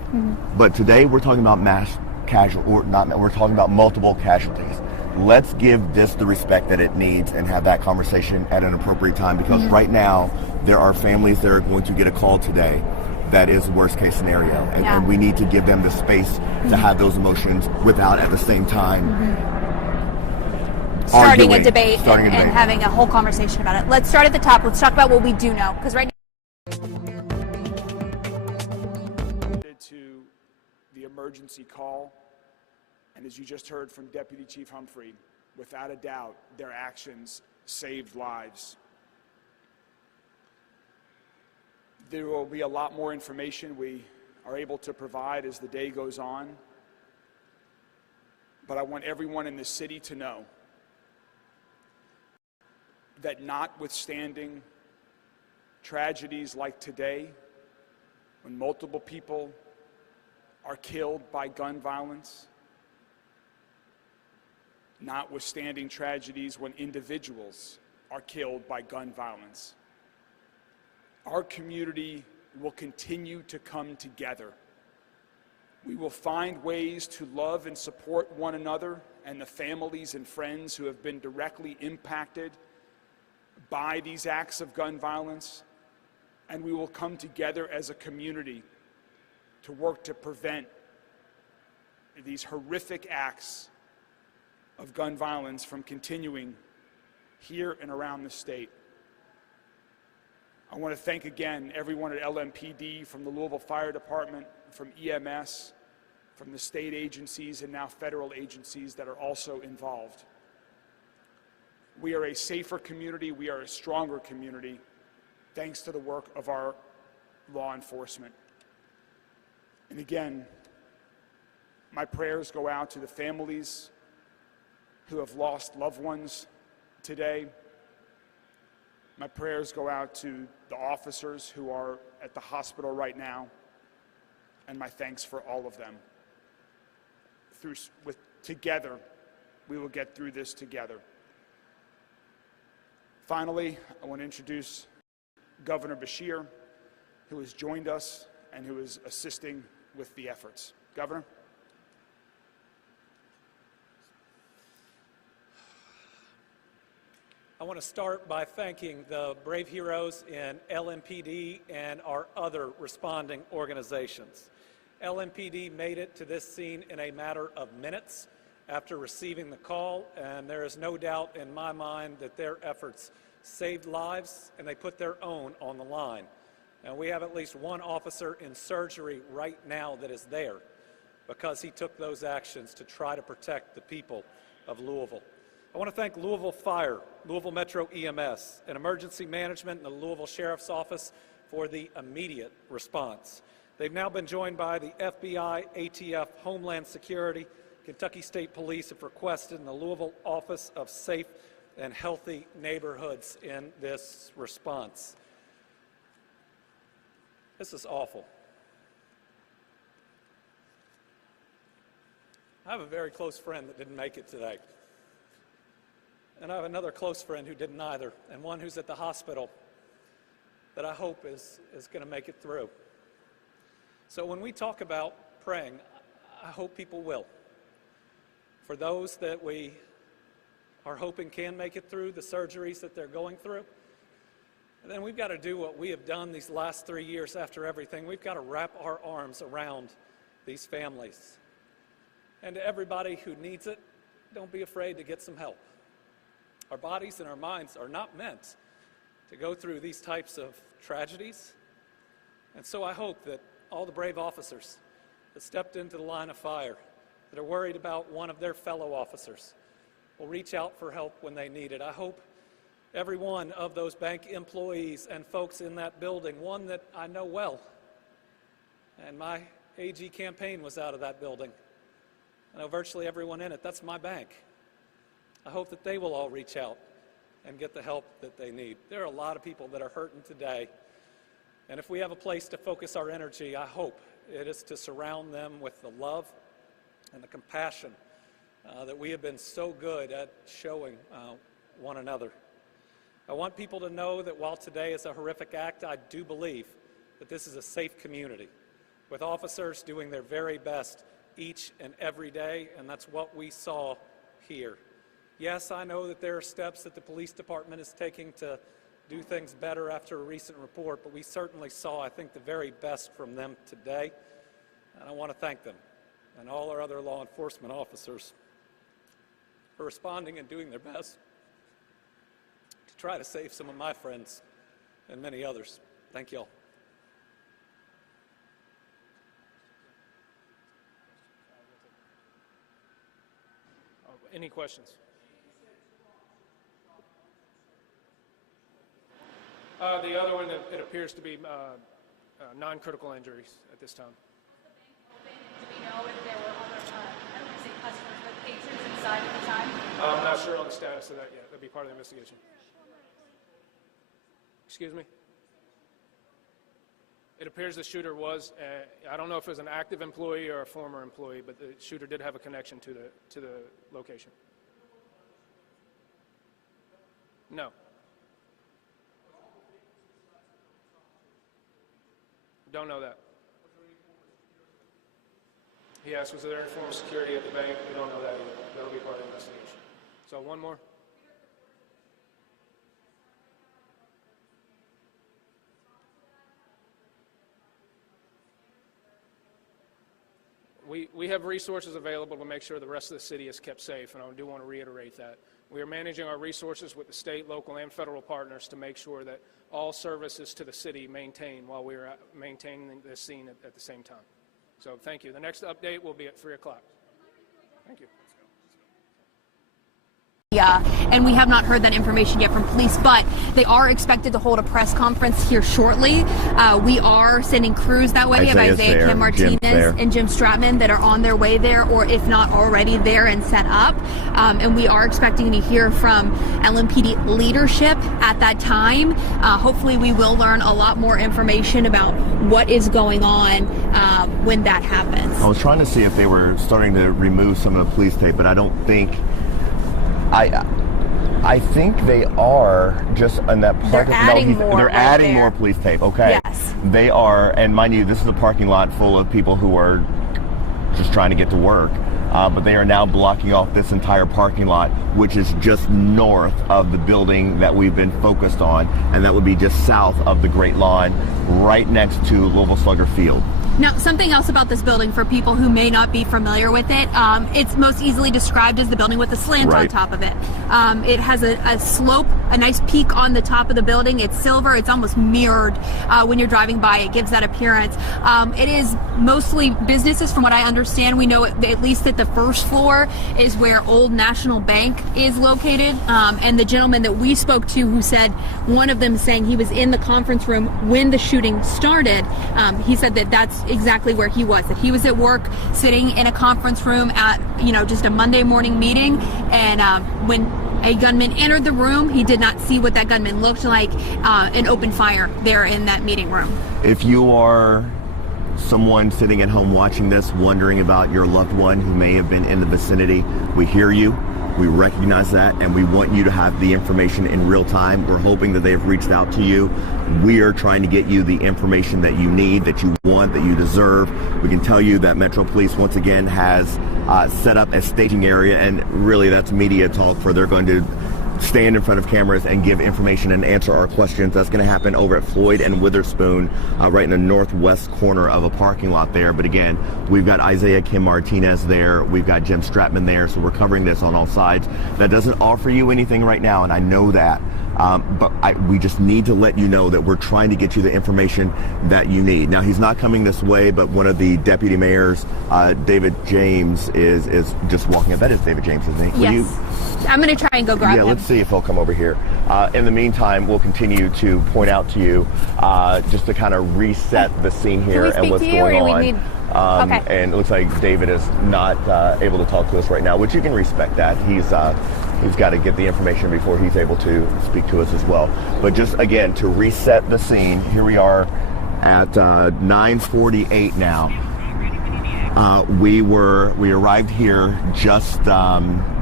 But today we're talking about we're talking about multiple casualties. Let's give this the respect that it needs and have that conversation at an appropriate time, because right now there are families that are going to get a call today that is worst case scenario, and we need to give them the space to have those emotions without at the same time starting a debate and having a whole conversation about it. Let's start at the top. Let's talk about what we do know, because right now to the emergency call, and as you just heard from Deputy Chief Humphrey, without a doubt, their actions saved lives. There will be a lot more information we are able to provide as the day goes on, but I want everyone in the city to know that notwithstanding tragedies like today, when multiple people are killed by gun violence, notwithstanding tragedies when individuals are killed by gun violence, our community will continue to come together. We will find ways to love and support one another and the families and friends who have been directly impacted by these acts of gun violence, and we will come together as a community to work to prevent these horrific acts of gun violence from continuing here and around the state. I want to thank again everyone at LMPD, from the Louisville Fire Department, from EMS, from the state agencies and now federal agencies that are also involved. We are a safer community, we are a stronger community, thanks to the work of our law enforcement. And again, my prayers go out to the families who have lost loved ones today. My prayers go out to the officers who are at the hospital right now, and my thanks for all of them. Together, we will get through this together. Finally, I want to introduce Governor Beshear, who has joined us and who is assisting with the efforts. Governor? I want to start by thanking the brave heroes in LMPD and our other responding organizations. LMPD made it to this scene in a matter of minutes after receiving the call, and there is no doubt in my mind that their efforts saved lives and they put their own on the line. And we have at least one officer in surgery right now that is there because he took those actions to try to protect the people of Louisville. I want to thank Louisville Fire, Louisville Metro EMS, and Emergency Management and the Louisville Sheriff's Office for the immediate response. They've now been joined by the FBI, ATF, Homeland Security, Kentucky State Police have requested in the Louisville Office of Safe and Healthy Neighborhoods in this response. This is awful. I have a very close friend that didn't make it today. And I have another close friend who didn't either, and one who's at the hospital that I hope is going to make it through. So when we talk about praying, I hope people will. For those that we are hoping can make it through the surgeries that they're going through, and then we've got to do what we have done these last 3 years after everything. We've got to wrap our arms around these families. And to everybody who needs it, don't be afraid to get some help. Our bodies and our minds are not meant to go through these types of tragedies. And so I hope that all the brave officers that stepped into the line of fire, that are worried about one of their fellow officers, will reach out for help when they need it. I hope every one of those bank employees and folks in that building, one that I know well, and my AG campaign was out of that building. I know virtually everyone in it. That's my bank. I hope that they will all reach out and get the help that they need. There are a lot of people that are hurting today, and if we have a place to focus our energy, I hope it is to surround them with the love and the compassion that we have been so good at showing one another. I want people to know that while today is a horrific act, I do believe that this is a safe community. with officers doing their very best each and every day, and that's what we saw here. Yes, I know that there are steps that the police department is taking to do things better after a recent report, but we certainly saw, I think, the very best from them today, and I want to thank them and all our other law enforcement officers for responding and doing their best to try to save some of my friends and many others. Thank you all. Any questions? The other one, it appears to be non-critical injuries at this time. Do we know if there were other, I don't want to say customers, but patrons inside at the time? I'm not sure on the status of that yet. That'll be part of the investigation. Excuse me? It appears the shooter was, I don't know if it was an active employee or a former employee, but the shooter did have a connection to the location. No. Don't know that. He asked, was there any form of security at the bank? We don't know that either. That'll be part of the investigation. So one more. We have resources available to make sure the rest of the city is kept safe, and I do want to reiterate that. We are managing our resources with the state, local, and federal partners to make sure that all services to the city maintain while we are maintaining this scene at the same time. So thank you. The next update will be at 3 o'clock. Thank you. And we have not heard that information yet from police, but they are expected to hold a press conference here shortly. We are sending crews that way of Isaiah Kim Martinez and Jim Stratman that are on their way there, or if not already there and set up. And we are expecting to hear from LMPD leadership at that time. Hopefully we will learn a lot more information about what is going on when that happens. I was trying to see if they were starting to remove some of the police tape, but I don't think... I think they are just in that part. They're adding more. They're adding more police tape. Okay. Yes. They are, and mind you, this is a parking lot full of people who are just trying to get to work. But they are now blocking off this entire parking lot, which is just north of the building that we've been focused on, and that would be just south of the Great Lawn, right next to Louisville Slugger Field. Now, something else about this building for people who may not be familiar with it, it's most easily described as the building with a slant on top of it. It has a slope, a nice peak on the top of the building. It's silver. It's almost mirrored when you're driving by. It gives that appearance. It is mostly businesses, from what I understand. We know at least that the first floor is where Old National Bank is located. And the gentleman that we spoke to, who said, one of them saying he was in the conference room when the shooting started, he said that that's exactly where he was, that he was at work sitting in a conference room at, just a Monday morning meeting, and when a gunman entered the room, he did not see what that gunman looked like, and opened fire there in that meeting room. If you are someone sitting at home watching this, wondering about your loved one who may have been in the vicinity, we hear you. We recognize that, and we want you to have the information in real time. We're hoping that they've reached out to you. We are trying to get you the information that you need, that you want, that you deserve. We can tell you that Metro Police once again has set up a staging area, and really that's media talk, for they're going to stand in front of cameras and give information and answer our questions. That's going to happen over at Floyd and Witherspoon, right in the northwest corner of a parking lot there. But again, we've got Isaiah Kim Martinez there. We've got Jim Stratman there. So we're covering this on all sides. That doesn't offer you anything right now, and I know that. But we just need to let you know that we're trying to get you the information that you need. Now, he's not coming this way, but one of the deputy mayors, David James, is just walking up. That is David James, isn't he? Yes. I'm going to try and go grab him. Yeah, let's see if he'll come over here. In the meantime, we'll continue to point out to you, just to kind of reset the scene here and what's going on. Okay. And it looks like David is not able to talk to us right now, which you can respect that. He's got to get the information before he's able to speak to us as well. But just, again, to reset the scene, here we are at 9:48 now. We arrived here just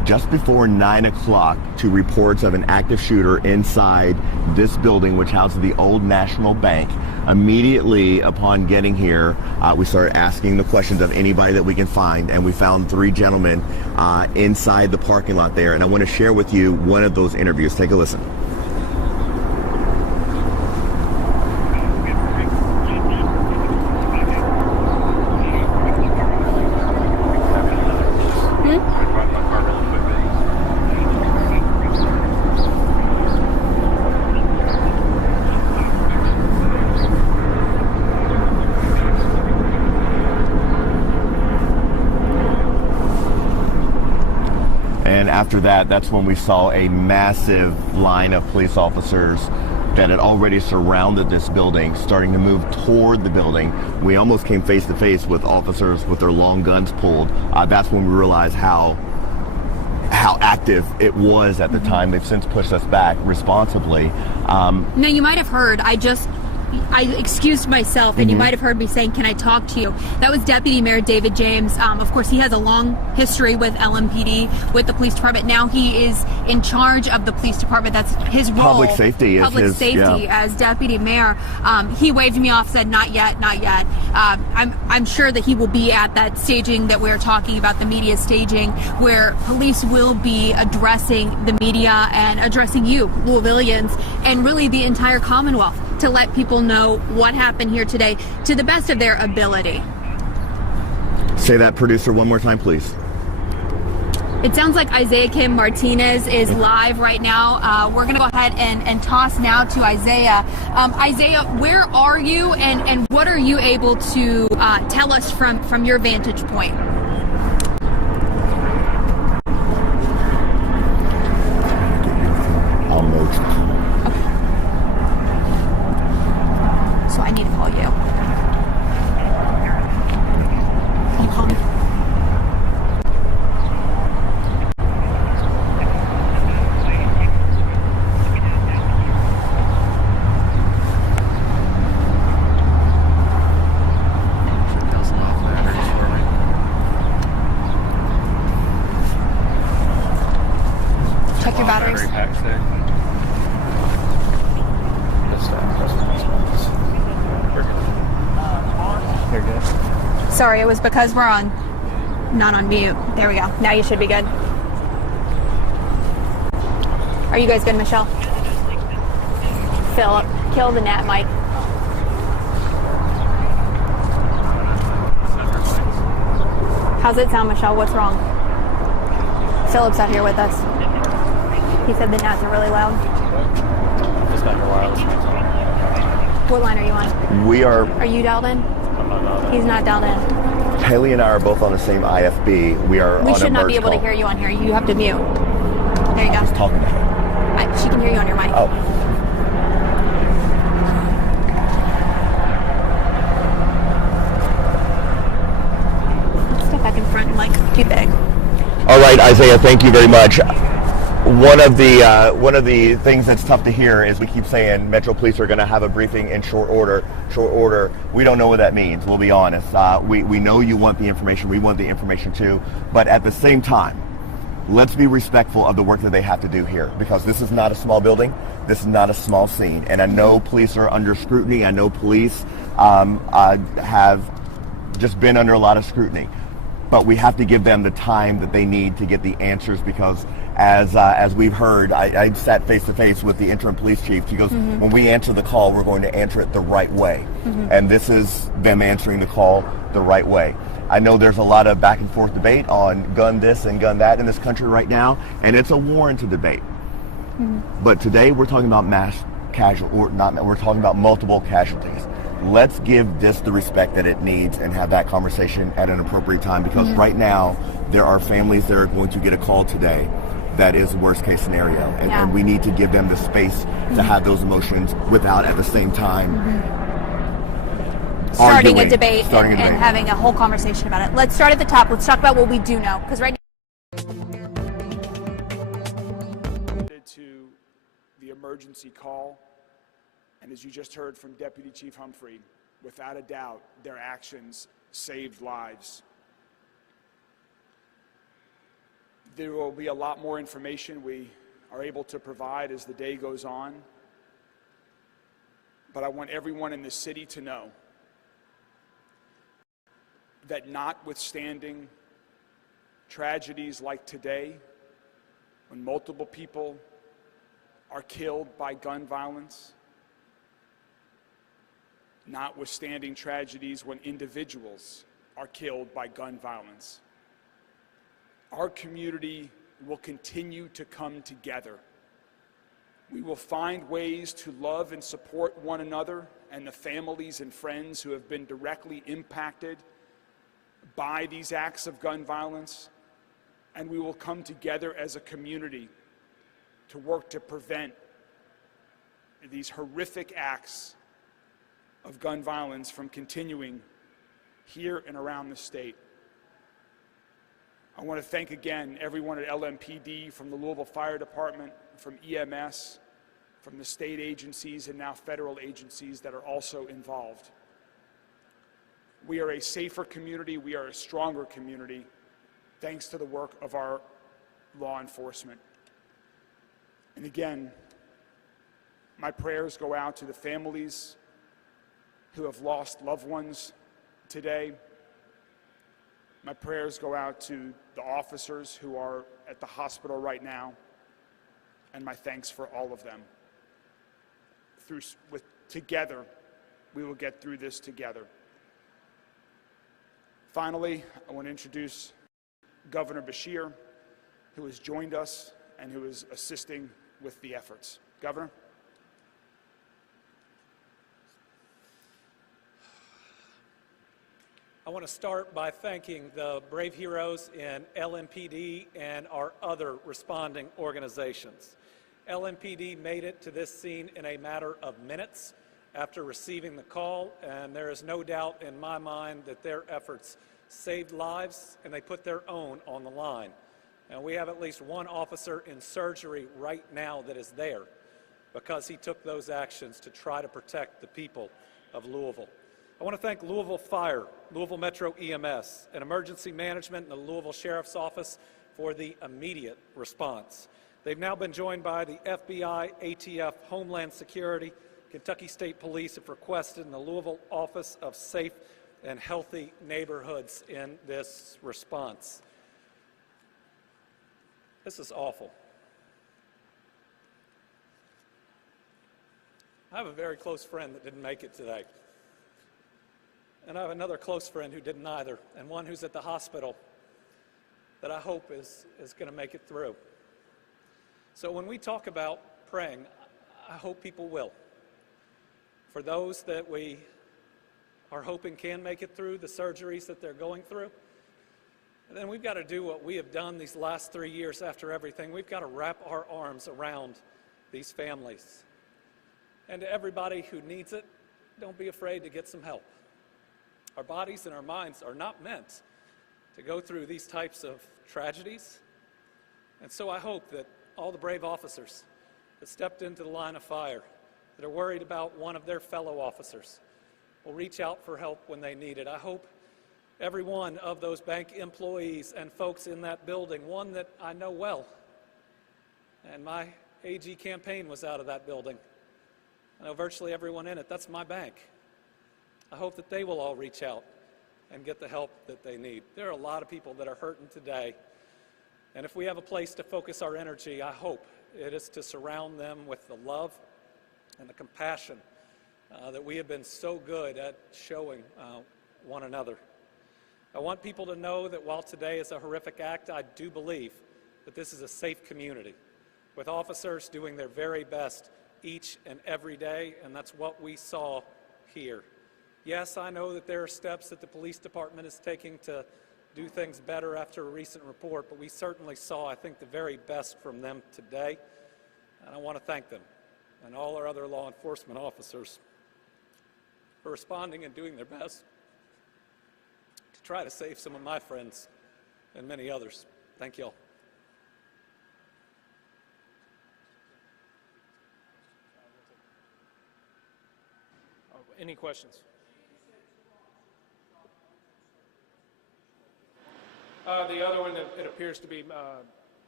just before 9 o'clock to reports of an active shooter inside this building, which houses the old National Bank. Immediately upon getting here, we started asking the questions of anybody that we can find, and we found 3 gentlemen inside the parking lot there. And I want to share with you one of those interviews. Take a listen. And after that, that's when we saw a massive line of police officers that had already surrounded this building, starting to move toward the building. We almost came face to face with officers with their long guns pulled. That's when we realized how active it was at the time. They've since pushed us back responsibly. Now, you might have heard, I excused myself, and you might have heard me saying, "Can I talk to you?" That was Deputy Mayor David James. Of course, he has a long history with LMPD, with the police department. Now he is in charge of the police department. That's his role. Public safety As deputy mayor. He waved me off, said, "Not yet, not yet." I'm sure that he will be at that staging that we're talking about, the media staging, where police will be addressing the media and addressing you, Louisvillians, and really the entire Commonwealth, to let people know what happened here today to the best of their ability. Say that, producer, one more time, please. It sounds like Isaiah Kim Martinez is live right now. We're going to go ahead and toss now to Isaiah. Isaiah, where are you, and what are you able to tell us from your vantage point? So I need to call you. Check your batteries. You're good. Sorry, it was because we're not on mute. There we go. Now you should be good. Are you guys good, Michelle? Philip, kill the net, Mike. How's it sound, Michelle? What's wrong? Philip's out here with us. He said the gnats are really loud. Just got your wireless ones on. What line are you on? We are. Are you dialed in? I'm not dialed in. He's not dialed in. Haley and I are both on the same IFB. We are on a We should not be merge able to call. hear you on here. You have to mute. There you go. Just talking to her. She can hear you on your mic. Oh. Step back in front and too big. All right, Isaiah, thank you very much. One of the things that's tough to hear is we keep saying Metro Police are going to have a briefing in short order. Short order. We don't know what that means. We'll be honest. We know you want the information. We want the information too. But at the same time, let's be respectful of the work that they have to do here, because this is not a small building. This is not a small scene. And I know police are under scrutiny. I know police have just been under a lot of scrutiny. But we have to give them the time that they need to get the answers, because as we've heard, I sat face to face with the interim police chief. She goes, when we answer the call, we're going to answer it the right way. And this is them answering the call the right way. I know there's a lot of back and forth debate on gun this and gun that in this country right now, and it's a warranted debate. But today we're talking about we're talking about multiple casualties. Let's give this the respect that it needs and have that conversation at an appropriate time, because right now there are families that are going to get a call today that is worst case scenario, and we need to give them the space to have those emotions without at the same time starting a debate and having a whole conversation about it. Let's start at the top. Let's talk about what we do know, because right now to the emergency call, and as you just heard from Deputy Chief Humphrey, without a doubt, their actions saved lives. There will be a lot more information we are able to provide as the day goes on. But I want everyone in the city to know that notwithstanding tragedies like today, when multiple people are killed by gun violence, notwithstanding tragedies when individuals are killed by gun violence, our community will continue to come together. We will find ways to love and support one another and the families and friends who have been directly impacted by these acts of gun violence, and we will come together as a community to work to prevent these horrific acts of gun violence from continuing here and around the state. I want to thank again everyone at LMPD, from the Louisville Fire Department, from EMS, from the state agencies and now federal agencies that are also involved. We are a safer community, we are a stronger community, thanks to the work of our law enforcement. And again, my prayers go out to the families who have lost loved ones today. My prayers go out to the officers who are at the hospital right now, and my thanks for all of them. Together, we will get through this together. Finally, I want to introduce Governor Beshear, who has joined us and who is assisting with the efforts. Governor? I want to start by thanking the brave heroes in LMPD and our other responding organizations. LMPD made it to this scene in a matter of minutes after receiving the call, and there is no doubt in my mind that their efforts saved lives and they put their own on the line. And we have at least one officer in surgery right now that is there because he took those actions to try to protect the people of Louisville. I want to thank Louisville Fire, Louisville Metro EMS, and Emergency Management and the Louisville Sheriff's Office for the immediate response. They've now been joined by the FBI, ATF, Homeland Security, Kentucky State Police have requested in the Louisville Office of Safe and Healthy Neighborhoods in this response. This is awful. I have a very close friend that didn't make it today. And I have another close friend who didn't either, and one who's at the hospital that I hope is going to make it through. So when we talk about praying, I hope people will. For those that we are hoping can make it through the surgeries that they're going through, and then we've got to do what we have done these last 3 years after everything. We've got to wrap our arms around these families. And to everybody who needs it, don't be afraid to get some help. Our bodies and our minds are not meant to go through these types of tragedies. And so I hope that all the brave officers that stepped into the line of fire, that are worried about one of their fellow officers, will reach out for help when they need it. I hope every one of those bank employees and folks in that building, one that I know well, and my AG campaign was out of that building. I know virtually everyone in it. That's my bank. I hope that they will all reach out and get the help that they need. There are a lot of people that are hurting today, and if we have a place to focus our energy, I hope it is to surround them with the love and the compassion that we have been so good at showing one another. I want people to know that while today is a horrific act, I do believe that this is a safe community with officers doing their very best each and every day, and that's what we saw here. Yes, I know that there are steps that the police department is taking to do things better after a recent report, but we certainly saw, I think, the very best from them today, and I want to thank them and all our other law enforcement officers for responding and doing their best to try to save some of my friends and many others. Thank you all. Any questions? The other one, it appears to be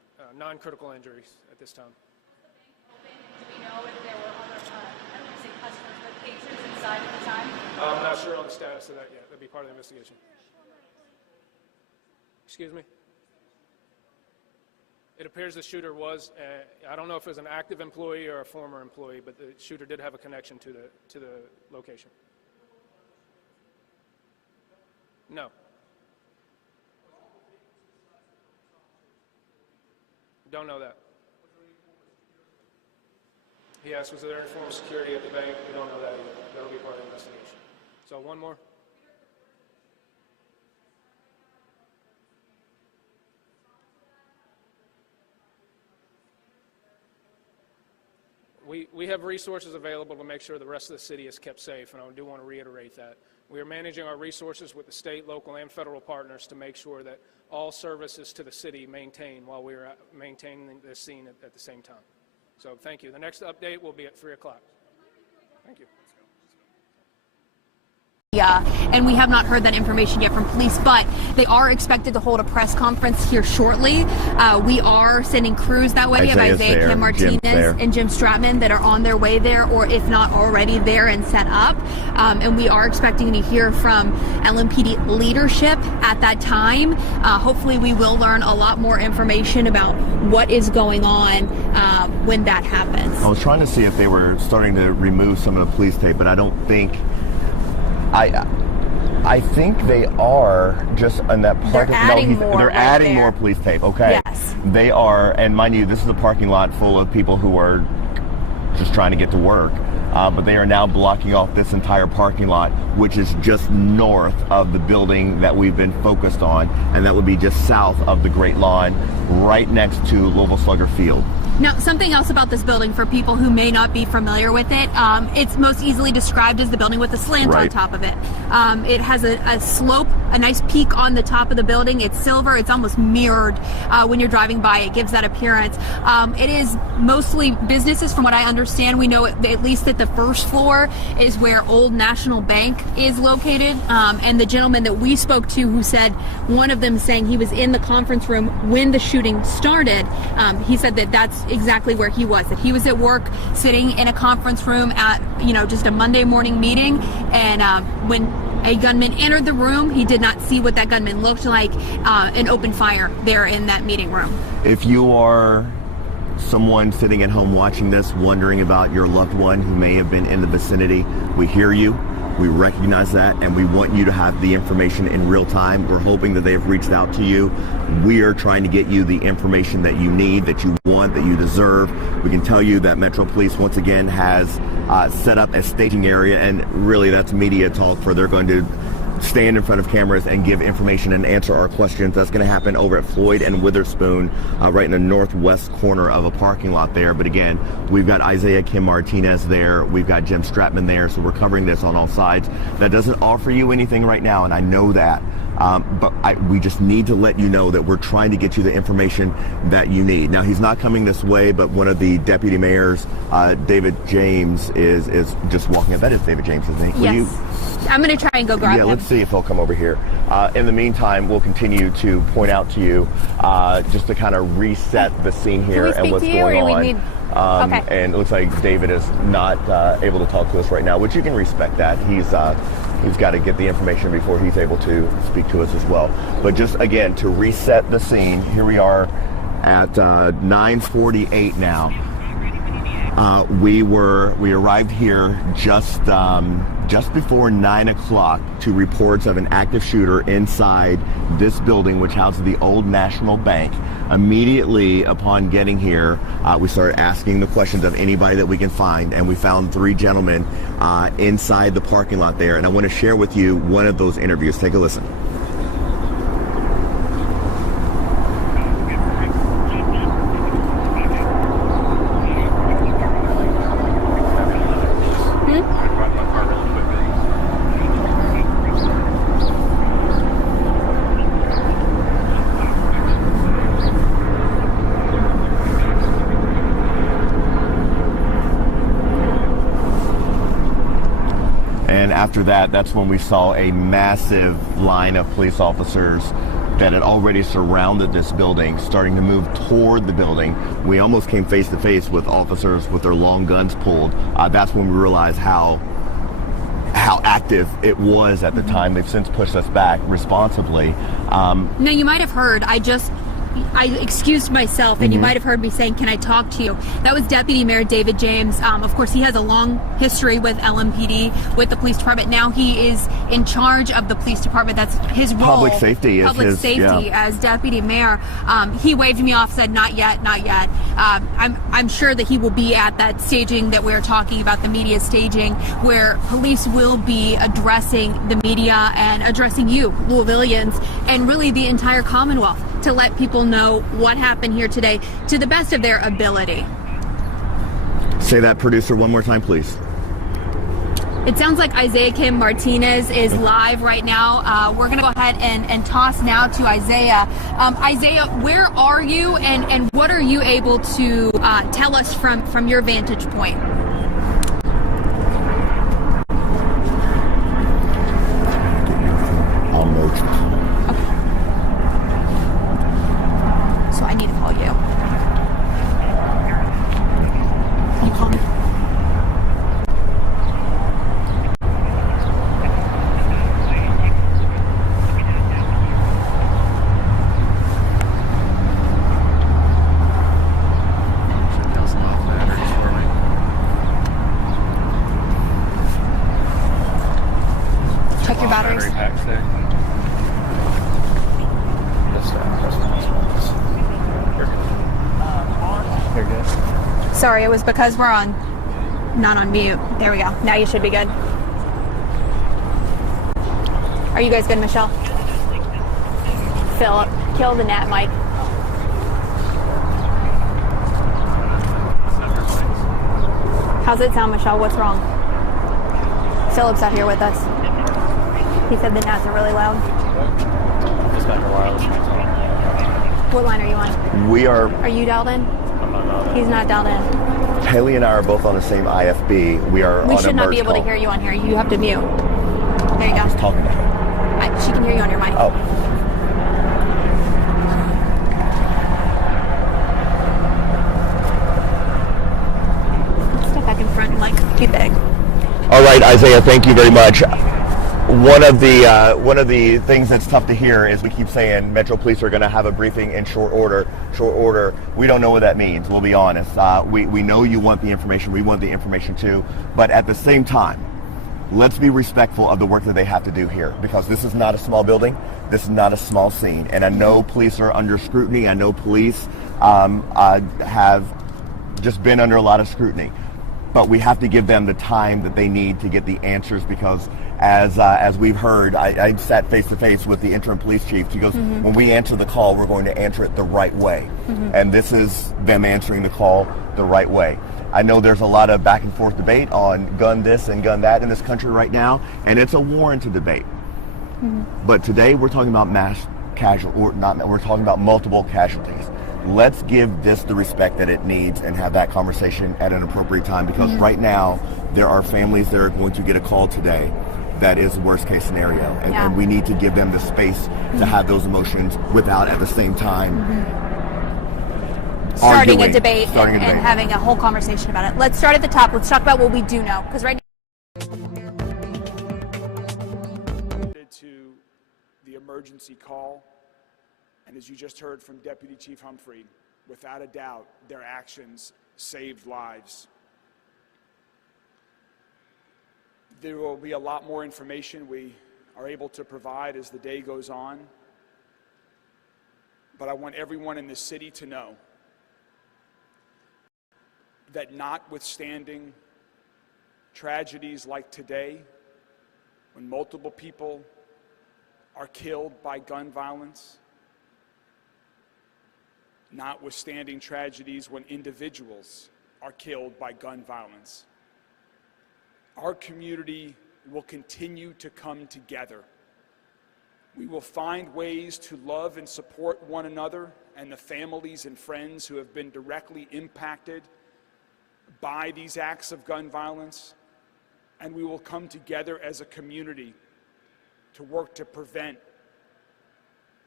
non-critical injuries at this time. Do we know if there were other, I don't want to say customers, but patrons inside at the time? I'm not sure on the status of that yet. That'd be part of the investigation. Excuse me? It appears the shooter was, I don't know if it was an active employee or a former employee, but the shooter did have a connection to the location. No. Don't know that. He asked, was there any form of security at the bank? We don't know that either. That'll be part of the investigation. So one more. We have resources available to make sure the rest of the city is kept safe, and I do want to reiterate that. We are managing our resources with the state, local, and federal partners to make sure that all services to the city maintain while we are maintaining this scene at the same time. So thank you. The next update will be at 3 o'clock. Thank you. And we have not heard that information yet from police, but they are expected to hold a press conference here shortly. We are sending crews that way. We have Isaiah Kim Martinez and Jim Stratman that are on their way there, or if not already there and set up. And we are expecting to hear from LMPD leadership at that time. Hopefully we will learn a lot more information about what is going on when that happens. I was trying to see if they were starting to remove some of the police tape, but I don't think... I think they are just in that parking lot. They're adding more police tape. Okay. Yes. They are, and mind you, this is a parking lot full of people who are just trying to get to work. But they are now blocking off this entire parking lot, which is just north of the building that we've been focused on, and that would be just south of the Great Lawn, right next to Louisville Slugger Field. Now, something else about this building for people who may not be familiar with it, it's most easily described as the building with a slant on top of it. It has a slope, a nice peak on the top of the building. It's silver. It's almost mirrored when you're driving by. It gives that appearance. It is mostly businesses, from what I understand. We know at least that the first floor is where Old National Bank is located. And the gentleman that we spoke to, who said, one of them saying he was in the conference room when the shooting started, he said that that's exactly where he was, that he was at work sitting in a conference room at, just a Monday morning meeting, and when a gunman entered the room, he did not see what that gunman looked like, and opened fire there in that meeting room. If you are someone sitting at home watching this, wondering about your loved one who may have been in the vicinity, we hear you. We recognize that, and we want you to have the information in real time. We're hoping that they have reached out to you. We are trying to get you the information that you need, that you want, that you deserve. We can tell you that Metro Police once again has set up a staging area, and really that's media talk for they're going to stand in front of cameras and give information and answer our questions. That's going to happen over at Floyd and Witherspoon, right in the northwest corner of a parking lot there. But again, we've got Isaiah Kim Martinez there. We've got Jim Stratman there. So we're covering this on all sides. That doesn't offer you anything right now, and I know that. But we just need to let you know that we're trying to get you the information that you need. Now, he's not coming this way, but one of the deputy mayors, David James, is just walking up. That is David James, isn't he? Yes. I'm going to try and go grab him. Yeah, let's see if he'll come over here. In the meantime, we'll continue to point out to you just to kind of reset the scene here and what's going on. Okay. And it looks like David is not able to talk to us right now, which you can respect that. He's got to get the information before he's able to speak to us as well. But just again, to reset the scene, here we are at 9:48 now. We arrived here just before 9 o'clock to reports of an active shooter inside this building, which houses the Old National Bank. Immediately upon getting here, we started asking the questions of anybody that we can find, and we found 3 gentlemen inside the parking lot there. And I want to share with you one of those interviews. Take a listen. After that, that's when we saw a massive line of police officers that had already surrounded this building, starting to move toward the building. We almost came face to face with officers with their long guns pulled. That's when we realized how active it was at the time. They've since pushed us back responsibly. Now, you might have heard, I excused myself, and you might have heard me saying, "Can I talk to you?" That was Deputy Mayor David James. Of course, he has a long history with LMPD, with the police department. Now he is in charge of the police department. That's his role. Public safety As deputy mayor. He waved me off, said, "Not yet, not yet." I'm sure that he will be at that staging that we're talking about, the media staging, where police will be addressing the media and addressing you, Louisvillians, and really the entire Commonwealth, to let people know what happened here today to the best of their ability. Say that, producer, one more time, please. It sounds like Isaiah Kim Martinez is live right now. We're going to go ahead and toss now to Isaiah. Isaiah, where are you, and what are you able to tell us from your vantage point? So I need to call you. Can you call me? Check your batteries. Battery pack's there. You're good. Sorry, it was because we're not on mute. There we go. Now you should be good. Are you guys good, Michelle? Philip, kill the gnat, Mike. How's it sound, Michelle? What's wrong? Philip's out here with us. He said the gnats are really loud. Just got your wireless transmitter. What line are you on? We are. Are you dialed in? I'm not dialed in. He's not dialed in. Haley and I are both on the same IFB. We are. We on should a not be merge able to call. hear you on here. You have to mute. There you go. Just talking to her. She can hear you on your mic. Oh. Step back in front and get big. All right, Isaiah, thank you very much. One of the things that's tough to hear is we keep saying Metro Police are going to have a briefing in short order. Short order. We don't know what that means. We'll be honest. We know you want the information. We want the information too. But at the same time, let's be respectful of the work that they have to do here, because this is not a small building. This is not a small scene. And I know police are under scrutiny. I know police have just been under a lot of scrutiny. But we have to give them the time that they need to get the answers, because as we've heard, I sat face to face with the interim police chief. She goes, when we answer the call, we're going to answer it the right way. And this is them answering the call the right way. I know there's a lot of back and forth debate on gun this and gun that in this country right now, and it's a warranted debate. But today we're talking about we're talking about multiple casualties. Let's give this the respect that it needs and have that conversation at an appropriate time, because right now there are families that are going to get a call today that is the worst case scenario, and we need to give them the space to have those emotions without at the same time starting a debate and having a whole conversation about it. Let's start at the top. Let's talk about what we do know, because right now to the emergency call. And as you just heard from Deputy Chief Humphrey, without a doubt, their actions saved lives. There will be a lot more information we are able to provide as the day goes on. But I want everyone in the city to know that notwithstanding tragedies like today, when multiple people are killed by gun violence, notwithstanding tragedies when individuals are killed by gun violence, our community will continue to come together. We will find ways to love and support one another and the families and friends who have been directly impacted by these acts of gun violence, and we will come together as a community to work to prevent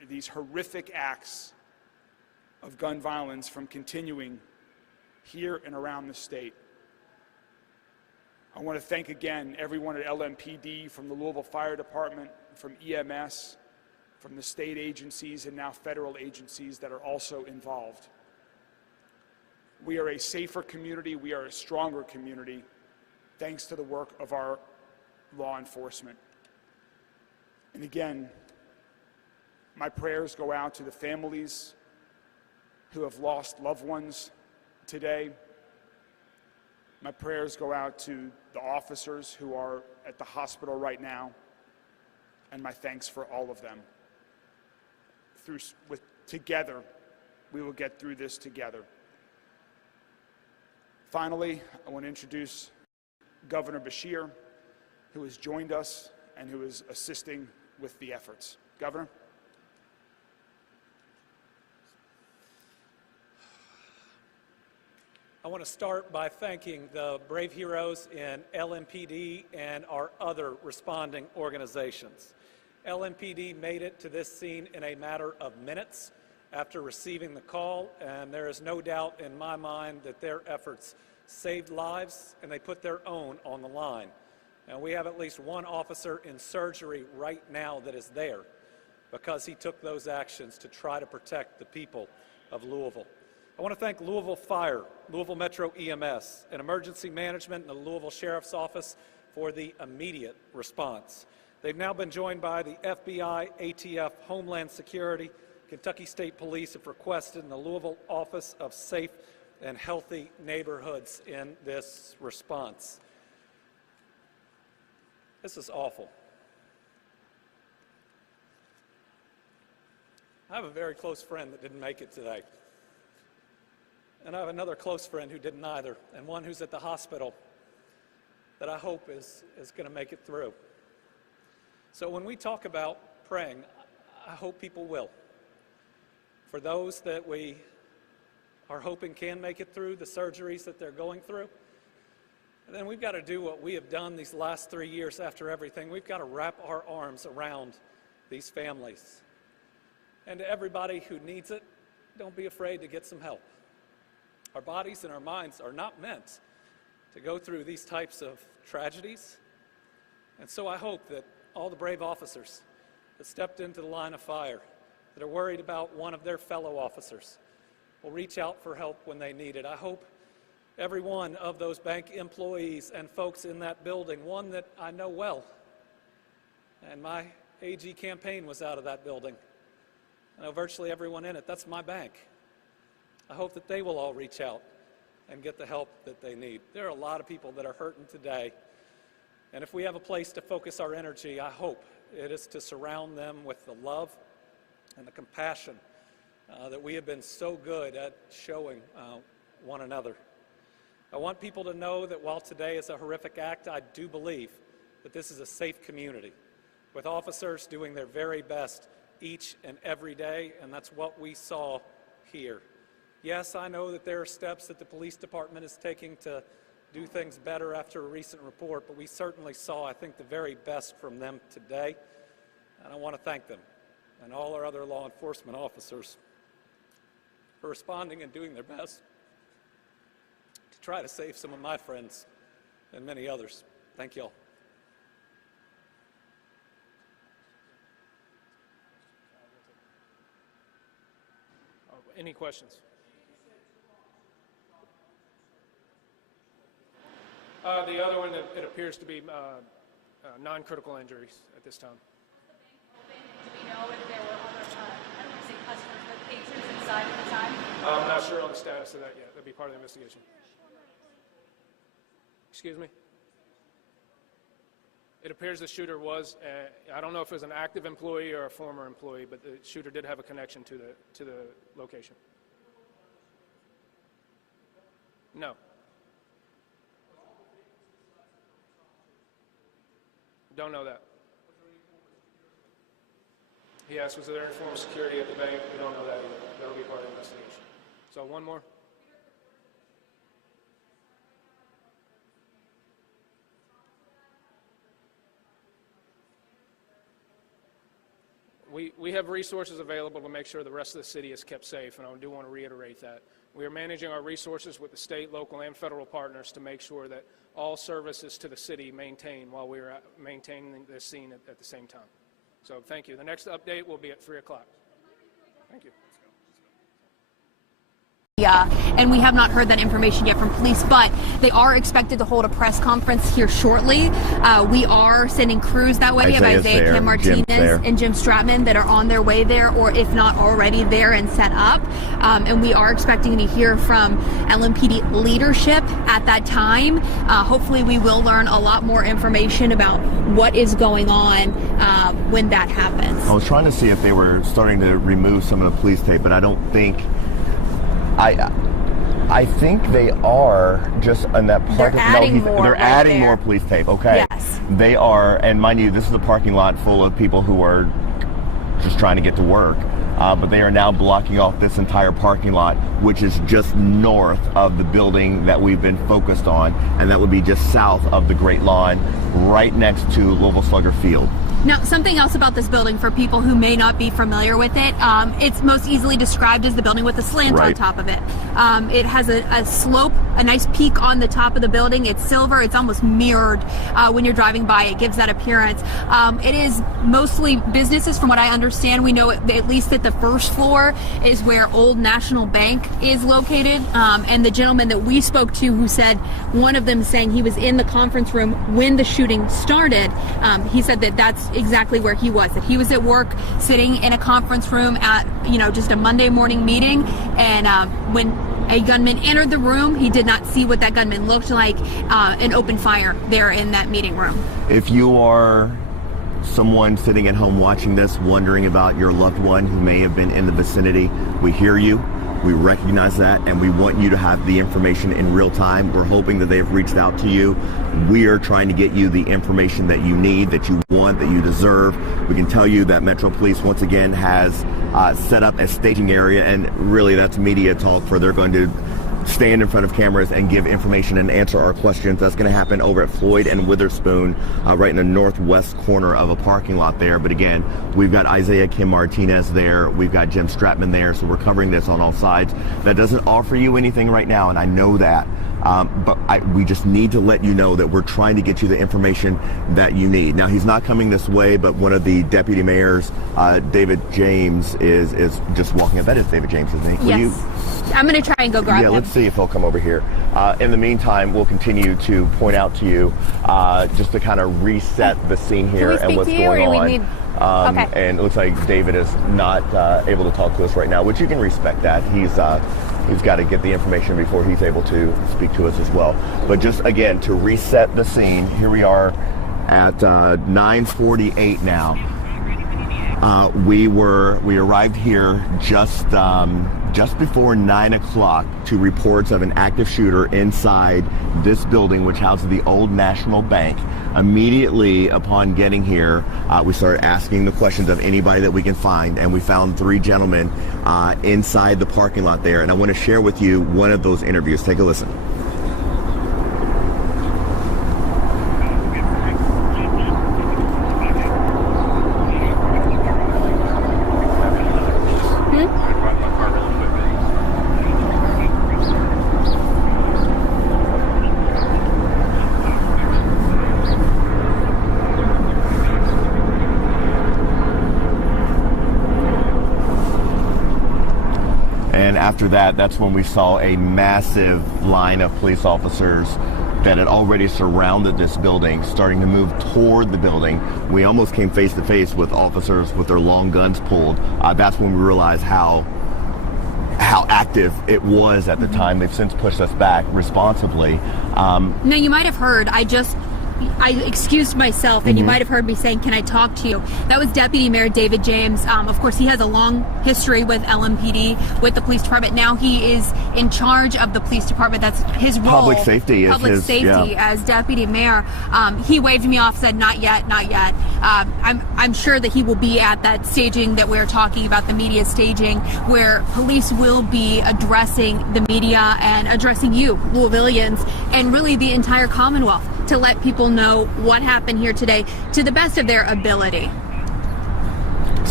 these horrific acts of gun violence from continuing here and around the state. I want to thank again everyone at LMPD, from the Louisville Fire Department, from EMS, from the state agencies and now federal agencies that are also involved. We are a safer community, we are a stronger community, thanks to the work of our law enforcement. And again, my prayers go out to the families who have lost loved ones today. My prayers go out to the officers who are at the hospital right now, and my thanks for all of them. Together, we will get through this together. Finally, I want to introduce Governor Beshear, who has joined us and who is assisting with the efforts. Governor? I want to start by thanking the brave heroes in LMPD and our other responding organizations. LMPD made it to this scene in a matter of minutes after receiving the call, and there is no doubt in my mind that their efforts saved lives and they put their own on the line. And we have at least one officer in surgery right now that is there because he took those actions to try to protect the people of Louisville. I want to thank Louisville Fire, Louisville Metro EMS, and Emergency Management and the Louisville Sheriff's Office for the immediate response. They've now been joined by the FBI, ATF, Homeland Security, Kentucky State Police have requested in the Louisville Office of Safe and Healthy Neighborhoods in this response. This is awful. I have a very close friend that didn't make it today. And I have another close friend who didn't either, and one who's at the hospital that I hope is going to make it through. So when we talk about praying, I hope people will. For those that we are hoping can make it through the surgeries that they're going through, and then we've got to do what we have done these last 3 years after everything. We've got to wrap our arms around these families. And to everybody who needs it, don't be afraid to get some help. Our bodies and our minds are not meant to go through these types of tragedies. And so I hope that all the brave officers that stepped into the line of fire, that are worried about one of their fellow officers, will reach out for help when they need it. I hope every one of those bank employees and folks in that building, one that I know well, and my AG campaign was out of that building. I know virtually everyone in it. That's my bank. I hope that they will all reach out and get the help that they need. There are a lot of people that are hurting today, and if we have a place to focus our energy, I hope it is to surround them with the love and the compassion that we have been so good at showing one another. I want people to know that while today is a horrific act, I do believe that this is a safe community, with officers doing their very best each and every day, and that's what we saw here. Yes, I know that there are steps that the police department is taking to do things better after a recent report, but we certainly saw, I think, the very best from them today, and I want to thank them and all our other law enforcement officers for responding and doing their best to try to save some of my friends and many others. Thank you all. Any questions? The other one, it appears to be non-critical injuries at this time. Do we know if there were other, I don't want to say customers, but patrons inside at the time? I'm not sure on the status of that yet. That'll be part of the investigation. Excuse me? It appears the shooter was, I don't know if it was an active employee or a former employee, but the shooter did have a connection to the location. No. Don't know that. He asked, was there any form of security at the bank? We don't know that either. That'll be part of the investigation. So one more. We have resources available to make sure the rest of the city is kept safe, and I do want to reiterate that. We are managing our resources with the state, local, and federal partners to make sure that all services to the city maintain while we are maintaining this scene at the same time. So thank you. The next update will be at 3 o'clock. Thank you. And we have not heard that information yet from police, but they are expected to hold a press conference here shortly. We are sending crews that way. We have Isaiah Kim Martinez and Jim Stratman that are on their way there, or if not already there and set up. And we are expecting to hear from LMPD leadership at that time. Hopefully we will learn a lot more information about what is going on when that happens. I was trying to see if they were starting to remove some of the police tape, but I don't think... I think they are just on that part. They're adding more police tape. Okay. Yes. They are, and mind you, this is a parking lot full of people who are just trying to get to work. But they are now blocking off this entire parking lot, which is just north of the building that we've been focused on, and that would be just south of the Great Lawn, right next to Louisville Slugger Field. Now, something else about this building for people who may not be familiar with it, it's most easily described as the building with a slant on top of it. It has a slope, a nice peak on the top of the building. It's silver. It's almost mirrored when you're driving by. It gives that appearance. It is mostly businesses, from what I understand. We know at least that the first floor is where Old National Bank is located. And the gentleman that we spoke to, who said one of them saying he was in the conference room when the shooting started, he said that that's exactly where he was, that he was at work sitting in a conference room at, just a Monday morning meeting, and when a gunman entered the room, he did not see what that gunman looked like, and opened fire there in that meeting room. If you are someone sitting at home watching this, wondering about your loved one who may have been in the vicinity, we hear you. We recognize that, and we want you to have the information in real time. We're hoping that they've reached out to you. We are trying to get you the information that you need, that you want, that you deserve. We can tell you that Metro Police once again has set up a staging area, and really that's media talk, for they're going to stand in front of cameras and give information and answer our questions. That's going to happen over at Floyd and Witherspoon, right in the northwest corner of a parking lot there. But again, we've got Isaiah Kim Martinez there. We've got Jim Stratman there. So we're covering this on all sides. That doesn't offer you anything right now, and I know that. But we just need to let you know that we're trying to get you the information that you need. Now, he's not coming this way, but one of the deputy mayors, David James, is just walking up. That is David James, isn't he? Yes. I'm going to try and go grab him. Yeah, let's see if he'll come over here. In the meantime, we'll continue to point out to you, just to kind of reset the scene here and what's going on. Okay. And it looks like David is not able to talk to us right now, which you can respect that. He's got to get the information before he's able to speak to us as well. But just again, to reset the scene, here we are at 9:48 now. We arrived here just before 9 o'clock to reports of an active shooter inside this building, which houses the Old National Bank. Immediately upon getting here, we started asking the questions of anybody that we can find, and we found 3 gentlemen inside the parking lot there. And I want to share with you one of those interviews. Take a listen. After that, that's when we saw a massive line of police officers that had already surrounded this building, starting to move toward the building. We almost came face to face with officers with their long guns pulled. That's when we realized how active it was at the time. They've since pushed us back responsibly. Now, you might have heard, I excused myself, and you might have heard me saying, "Can I talk to you?" That was Deputy Mayor David James. Of course, he has a long history with LMPD, with the police department. Now he is in charge of the police department. That's his role. Public safety as deputy mayor. He waved me off, said, "Not yet, not yet." I'm sure that he will be at that staging that we're talking about, the media staging, where police will be addressing the media and addressing you, Louisvillians, and really the entire Commonwealth, to let people know what happened here today to the best of their ability.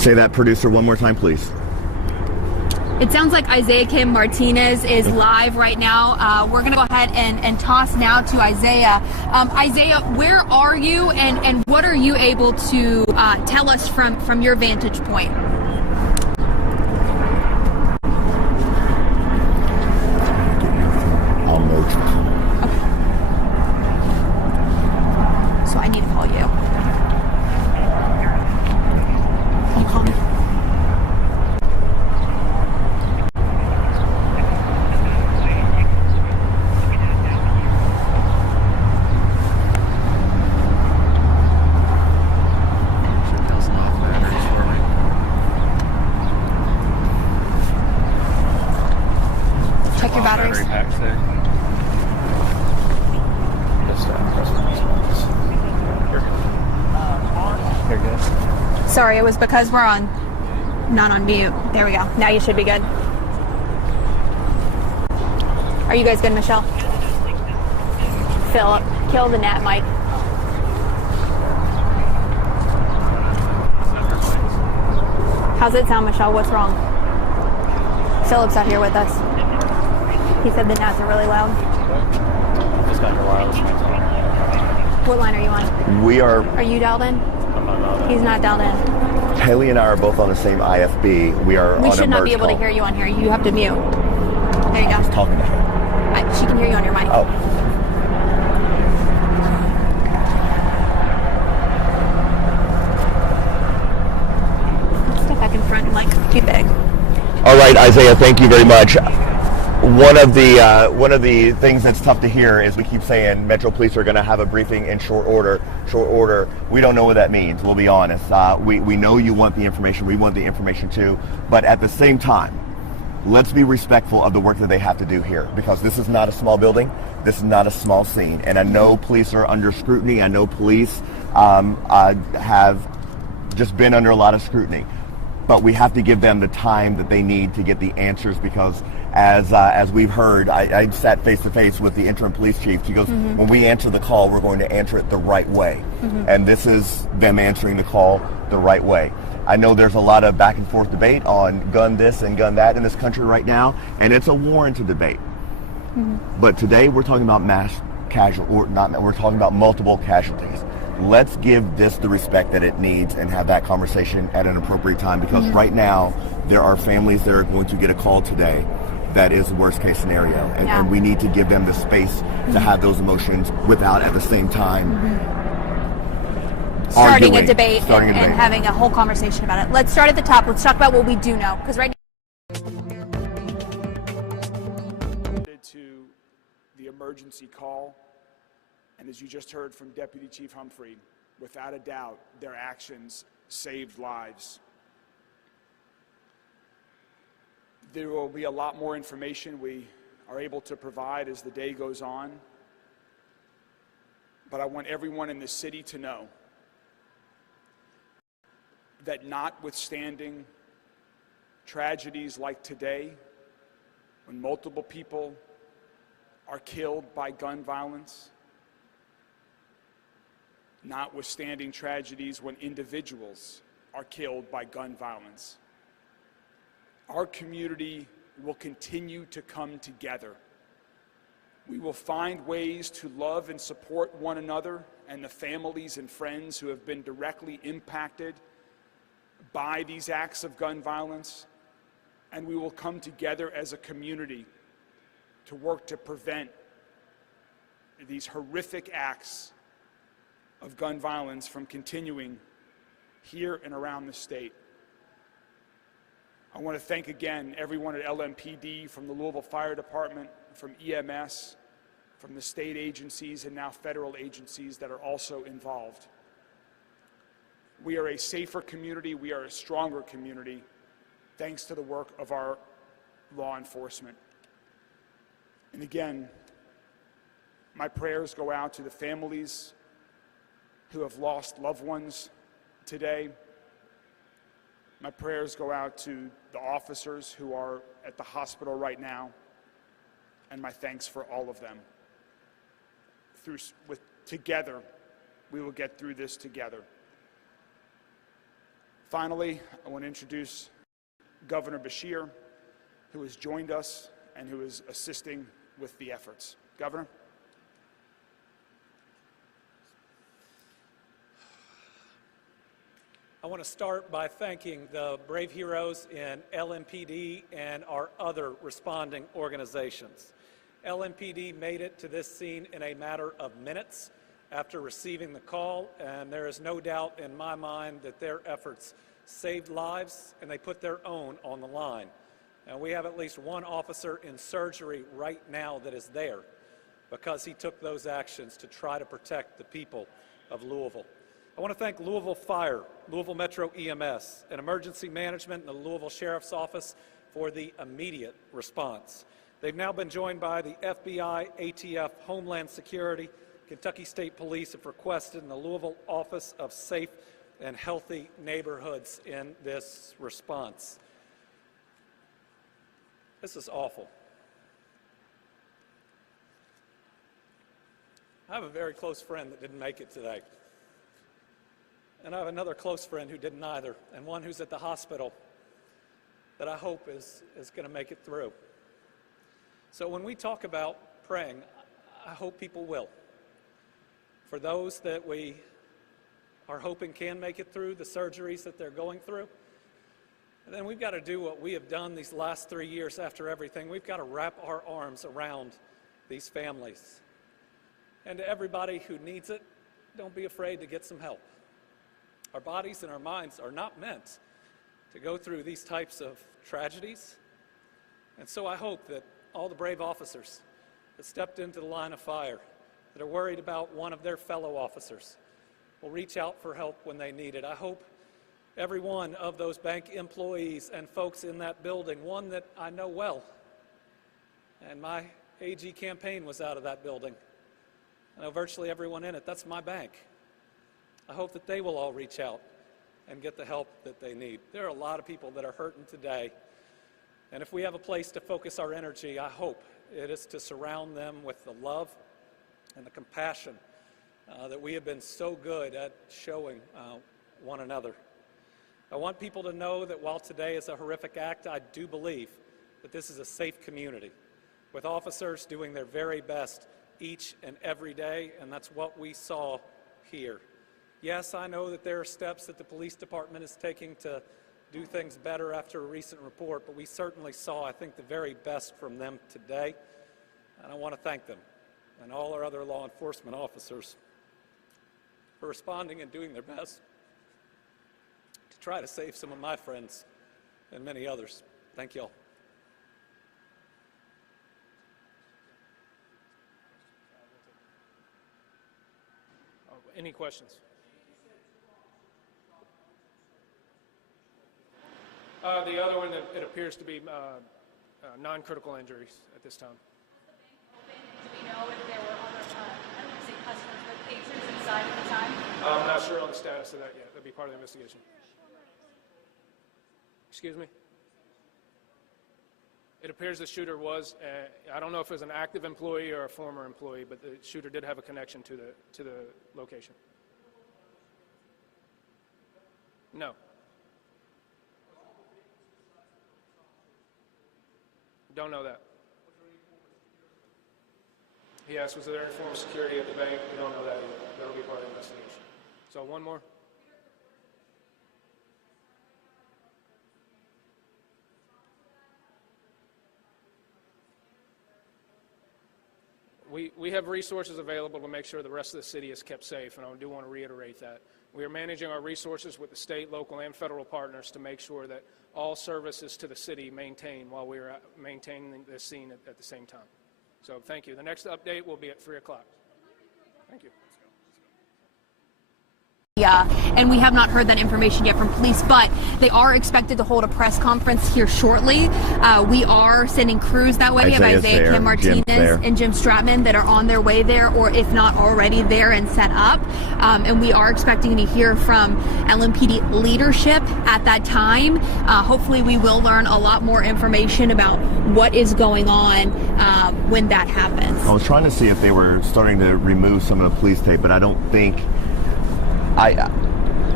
Say that, producer, one more time, please. It sounds like Isaiah Kim Martinez is live right now. We're going to go ahead and toss now to Isaiah. Isaiah, where are you and what are you able to tell us from your vantage point? I'll merge. Okay. So I need to call you. I'll call me. Check your batteries. Battery pack's there. Just press the You're good. Sorry, it was because we're not on mute. There we go. Now you should be good. Are you guys good, Michelle? Philip, kill the net, Mike. How's it sound, Michelle? What's wrong? Philip's out here with us. He said the gnats are really loud. Just got your wireless ones on. What line are you on? We are, Are you dialed in? I'm not dialed in. He's not dialed in. Haley and I are both on the same IFB. We are on We a should not be merge able to call. hear you on here. You have to mute. There you go. Talking to her. She can hear you on your mic. Oh. Step back in front and be big. All right, Isaiah, thank you very much. One of the things that's tough to hear is we keep saying Metro Police are going to have a briefing in short order. Short order. We don't know what that means. We'll be honest. We know you want the information. We want the information too. But at the same time, let's be respectful of the work that they have to do here, because this is not a small building. This is not a small scene. And I know police are under scrutiny. I know police have just been under a lot of scrutiny. But we have to give them the time that they need to get the answers, because as we've heard, I sat face to face with the interim police chief. She goes, when we answer the call, we're going to answer it the right way. And this is them answering the call the right way. I know there's a lot of back and forth debate on gun this and gun that in this country right now, and it's a warranted debate. But today we're talking about we're talking about multiple casualties. Let's give this the respect that it needs and have that conversation at an appropriate time, because right now there are families that are going to get a call today that is worst case scenario, and we need to give them the space to have those emotions without at the same time starting a debate and having a whole conversation about it. Let's start at the top. Let's talk about what we do know, because right now to the emergency call, and as you just heard from Deputy Chief Humphrey, without a doubt, their actions saved lives. There will be a lot more information we are able to provide as the day goes on, but I want everyone in the city to know that notwithstanding tragedies like today, when multiple people are killed by gun violence, notwithstanding tragedies when individuals are killed by gun violence, our community will continue to come together. We will find ways to love and support one another and the families and friends who have been directly impacted by these acts of gun violence, and we will come together as a community to work to prevent these horrific acts of gun violence from continuing here and around the state. I want to thank again everyone at LMPD, from the Louisville Fire Department, from EMS, from the state agencies and now federal agencies that are also involved. We are a safer community, we are a stronger community, thanks to the work of our law enforcement. And again, my prayers go out to the families who have lost loved ones today. My prayers go out to the officers who are at the hospital right now, and my thanks for all of them. Together, we will get through this together. Finally, I want to introduce Governor Beshear, who has joined us and who is assisting with the efforts. Governor. I want to start by thanking the brave heroes in LMPD and our other responding organizations. LMPD made it to this scene in a matter of minutes after receiving the call, and there is no doubt in my mind that their efforts saved lives and they put their own on the line. And we have at least one officer in surgery right now that is there because he took those actions to try to protect the people of Louisville. I want to thank Louisville Fire, Louisville Metro EMS, and Emergency Management and the Louisville Sheriff's Office for the immediate response. They've now been joined by the FBI, ATF, Homeland Security, Kentucky State Police have requested in the Louisville Office of Safe and Healthy Neighborhoods in this response. This is awful. I have a very close friend that didn't make it today. And I have another close friend who didn't either, and one who's at the hospital that I hope is going to make it through. So when we talk about praying, I hope people will. For those that we are hoping can make it through the surgeries that they're going through, and then we've got to do what we have done these last 3 years after everything. We've got to wrap our arms around these families. And to everybody who needs it, don't be afraid to get some help. Our bodies and our minds are not meant to go through these types of tragedies. And so I hope that all the brave officers that stepped into the line of fire, that are worried about one of their fellow officers, will reach out for help when they need it. I hope every one of those bank employees and folks in that building, one that I know well, and my AG campaign was out of that building. I know virtually everyone in it. That's my bank. I hope that they will all reach out and get the help that they need. There are a lot of people that are hurting today, and if we have a place to focus our energy, I hope it is to surround them with the love and the compassion that we have been so good at showing one another. I want people to know that while today is a horrific act, I do believe that this is a safe community with officers doing their very best each and every day, and that's what we saw here. Yes, I know that there are steps that the police department is taking to do things better after a recent report, but we certainly saw, I think, the very best from them today, and I want to thank them and all our other law enforcement officers for responding and doing their best to try to save some of my friends and many others. Thank you all. Any questions? The other one, it appears to be non-critical injuries at this time. Do we know if there were other, I don't want to say customers, but patrons inside at the time? I'm not sure on the status of that yet. That'll be part of the investigation. Excuse me? It appears the shooter was, I don't know if it was an active employee or a former employee, but the shooter did have a connection to the location. No. Don't know that. He asked, was there any form of security at the bank? We don't know that either. That'll be part of the investigation. So one more. We have resources available to make sure the rest of the city is kept safe, and I do want to reiterate that. We are managing our resources with the state, local, and federal partners to make sure that all services to the city maintain while we are maintaining this scene at the same time. So thank you. The next update will be at 3 o'clock. Thank you. And we have not heard that information yet from police, but they are expected to hold a press conference here shortly. We are sending crews that way. We have Isaiah Kim Martinez and Jim Stratman that are on their way there, or if not already there and set up. And we are expecting to hear from LMPD leadership at that time. Hopefully we will learn a lot more information about what is going on when that happens. I was trying to see if they were starting to remove some of the police tape, but I don't think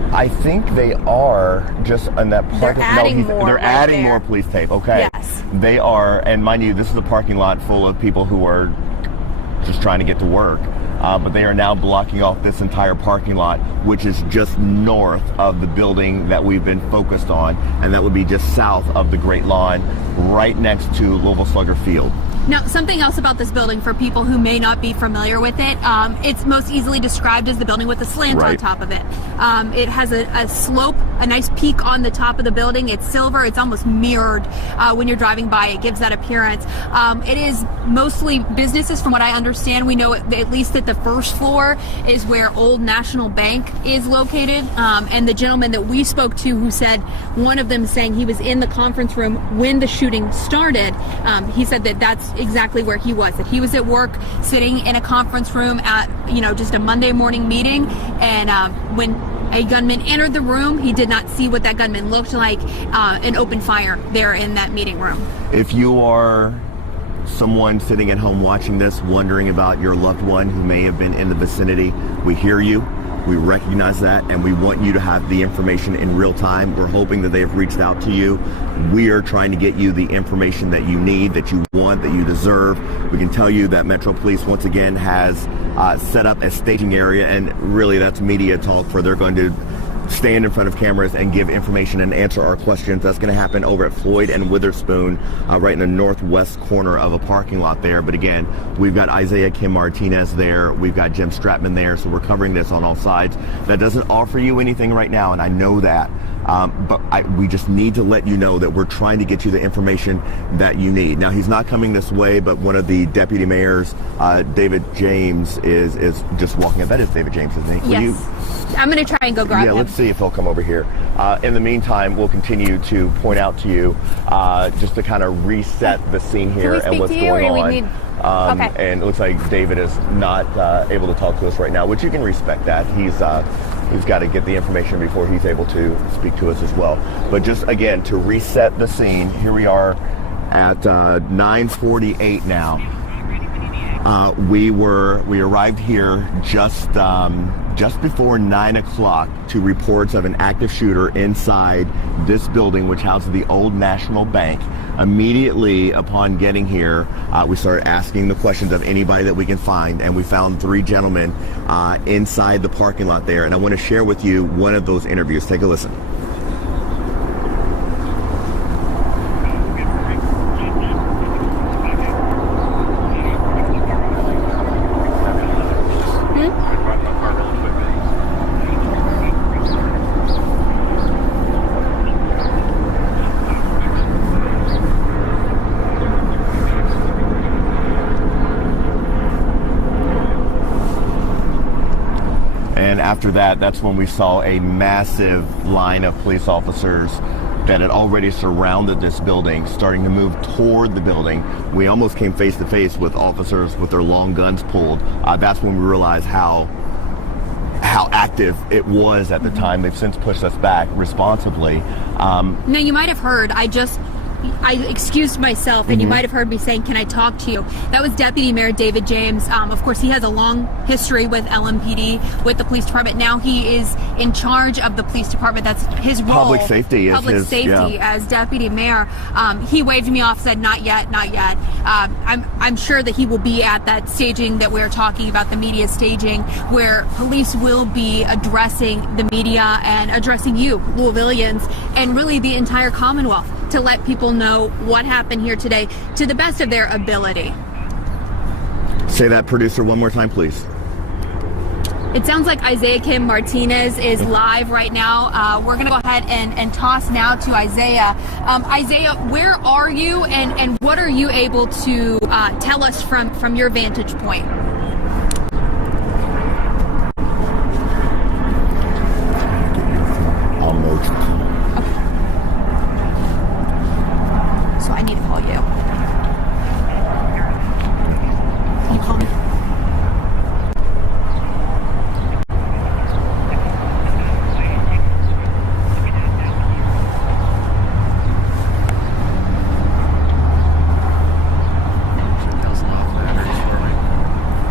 I think they are just on that parking. They're adding more. They're right adding there. more police tape. Okay. Yes. They are, and mind you, this is a parking lot full of people who are just trying to get to work. But they are now blocking off this entire parking lot, which is just north of the building that we've been focused on, and that would be just south of the Great Lawn, right next to Louisville Slugger Field. Now, something else about this building for people who may not be familiar with it, it's most easily described as the building with a slant on top of it. It has a slope, a nice peak on the top of the building. It's silver. It's almost mirrored when you're driving by. It gives that appearance. It is mostly businesses, from what I understand. We know at least that the first floor is where Old National Bank is located. And the gentleman that we spoke to, who said one of them saying he was in the conference room when the shooting started, he said that that's exactly where he was, that he was at work sitting in a conference room at, just a Monday morning meeting, and when a gunman entered the room, he did not see what that gunman looked like, and opened fire there in that meeting room. If you are someone sitting at home watching this, wondering about your loved one who may have been in the vicinity, we hear you. We recognize that, and we want you to have the information in real time. We're hoping that they have reached out to you. We are trying to get you the information that you need, that you want, that you deserve. We can tell you that Metro Police once again has set up a staging area, and really that's media talk, where they're going to stand in front of cameras and give information and answer our questions. That's going to happen over at Floyd and Witherspoon, right in the northwest corner of a parking lot there. But again, we've got Isaiah Kim Martinez there. We've got Jim Stratman there. So we're covering this on all sides. That doesn't offer you anything right now, and I know that. We just need to let you know that we're trying to get you the information that you need. Now, he's not coming this way, but one of the deputy mayors, David James, is just walking up. That is David James, isn't he? Yes. I'm going to try and go grab him. Yeah, let's see if he'll come over here. In the meantime, we'll continue to point out to you, just to kind of reset the scene here and what's going on. Okay. And it looks like David is not able to talk to us right now, which you can respect that. He's got to get the information before he's able to speak to us as well. But just again, to reset the scene, here we are at 9:48 now. We arrived here just before 9 o'clock to reports of an active shooter inside this building, which houses the Old National Bank. Immediately upon getting here, we started asking the questions of anybody that we can find, and we found 3 gentlemen inside the parking lot there. And I want to share with you one of those interviews. Take a listen. After that, that's when we saw a massive line of police officers that had already surrounded this building, starting to move toward the building. We almost came face to face with officers with their long guns pulled. That's when we realized how active it was at the time. They've since pushed us back responsibly. Now, you might have heard, I excused myself, and you might have heard me saying, "Can I talk to you?" That was Deputy Mayor David James. Of course, he has a long history with LMPD, with the police department. Now he is in charge of the police department. That's his role. Public safety as deputy mayor. He waved me off, said, "Not yet, not yet." I'm sure that he will be at that staging that we're talking about, the media staging, where police will be addressing the media and addressing you, Louisvillians, and really the entire Commonwealth, to let people know what happened here today to the best of their ability. Say that, producer, one more time, please. It sounds like Isaiah Kim Martinez is live right now. We're going to go ahead and toss now to Isaiah. Isaiah, where are you, and what are you able to tell us from your vantage point? So I need to call you. Can you call me?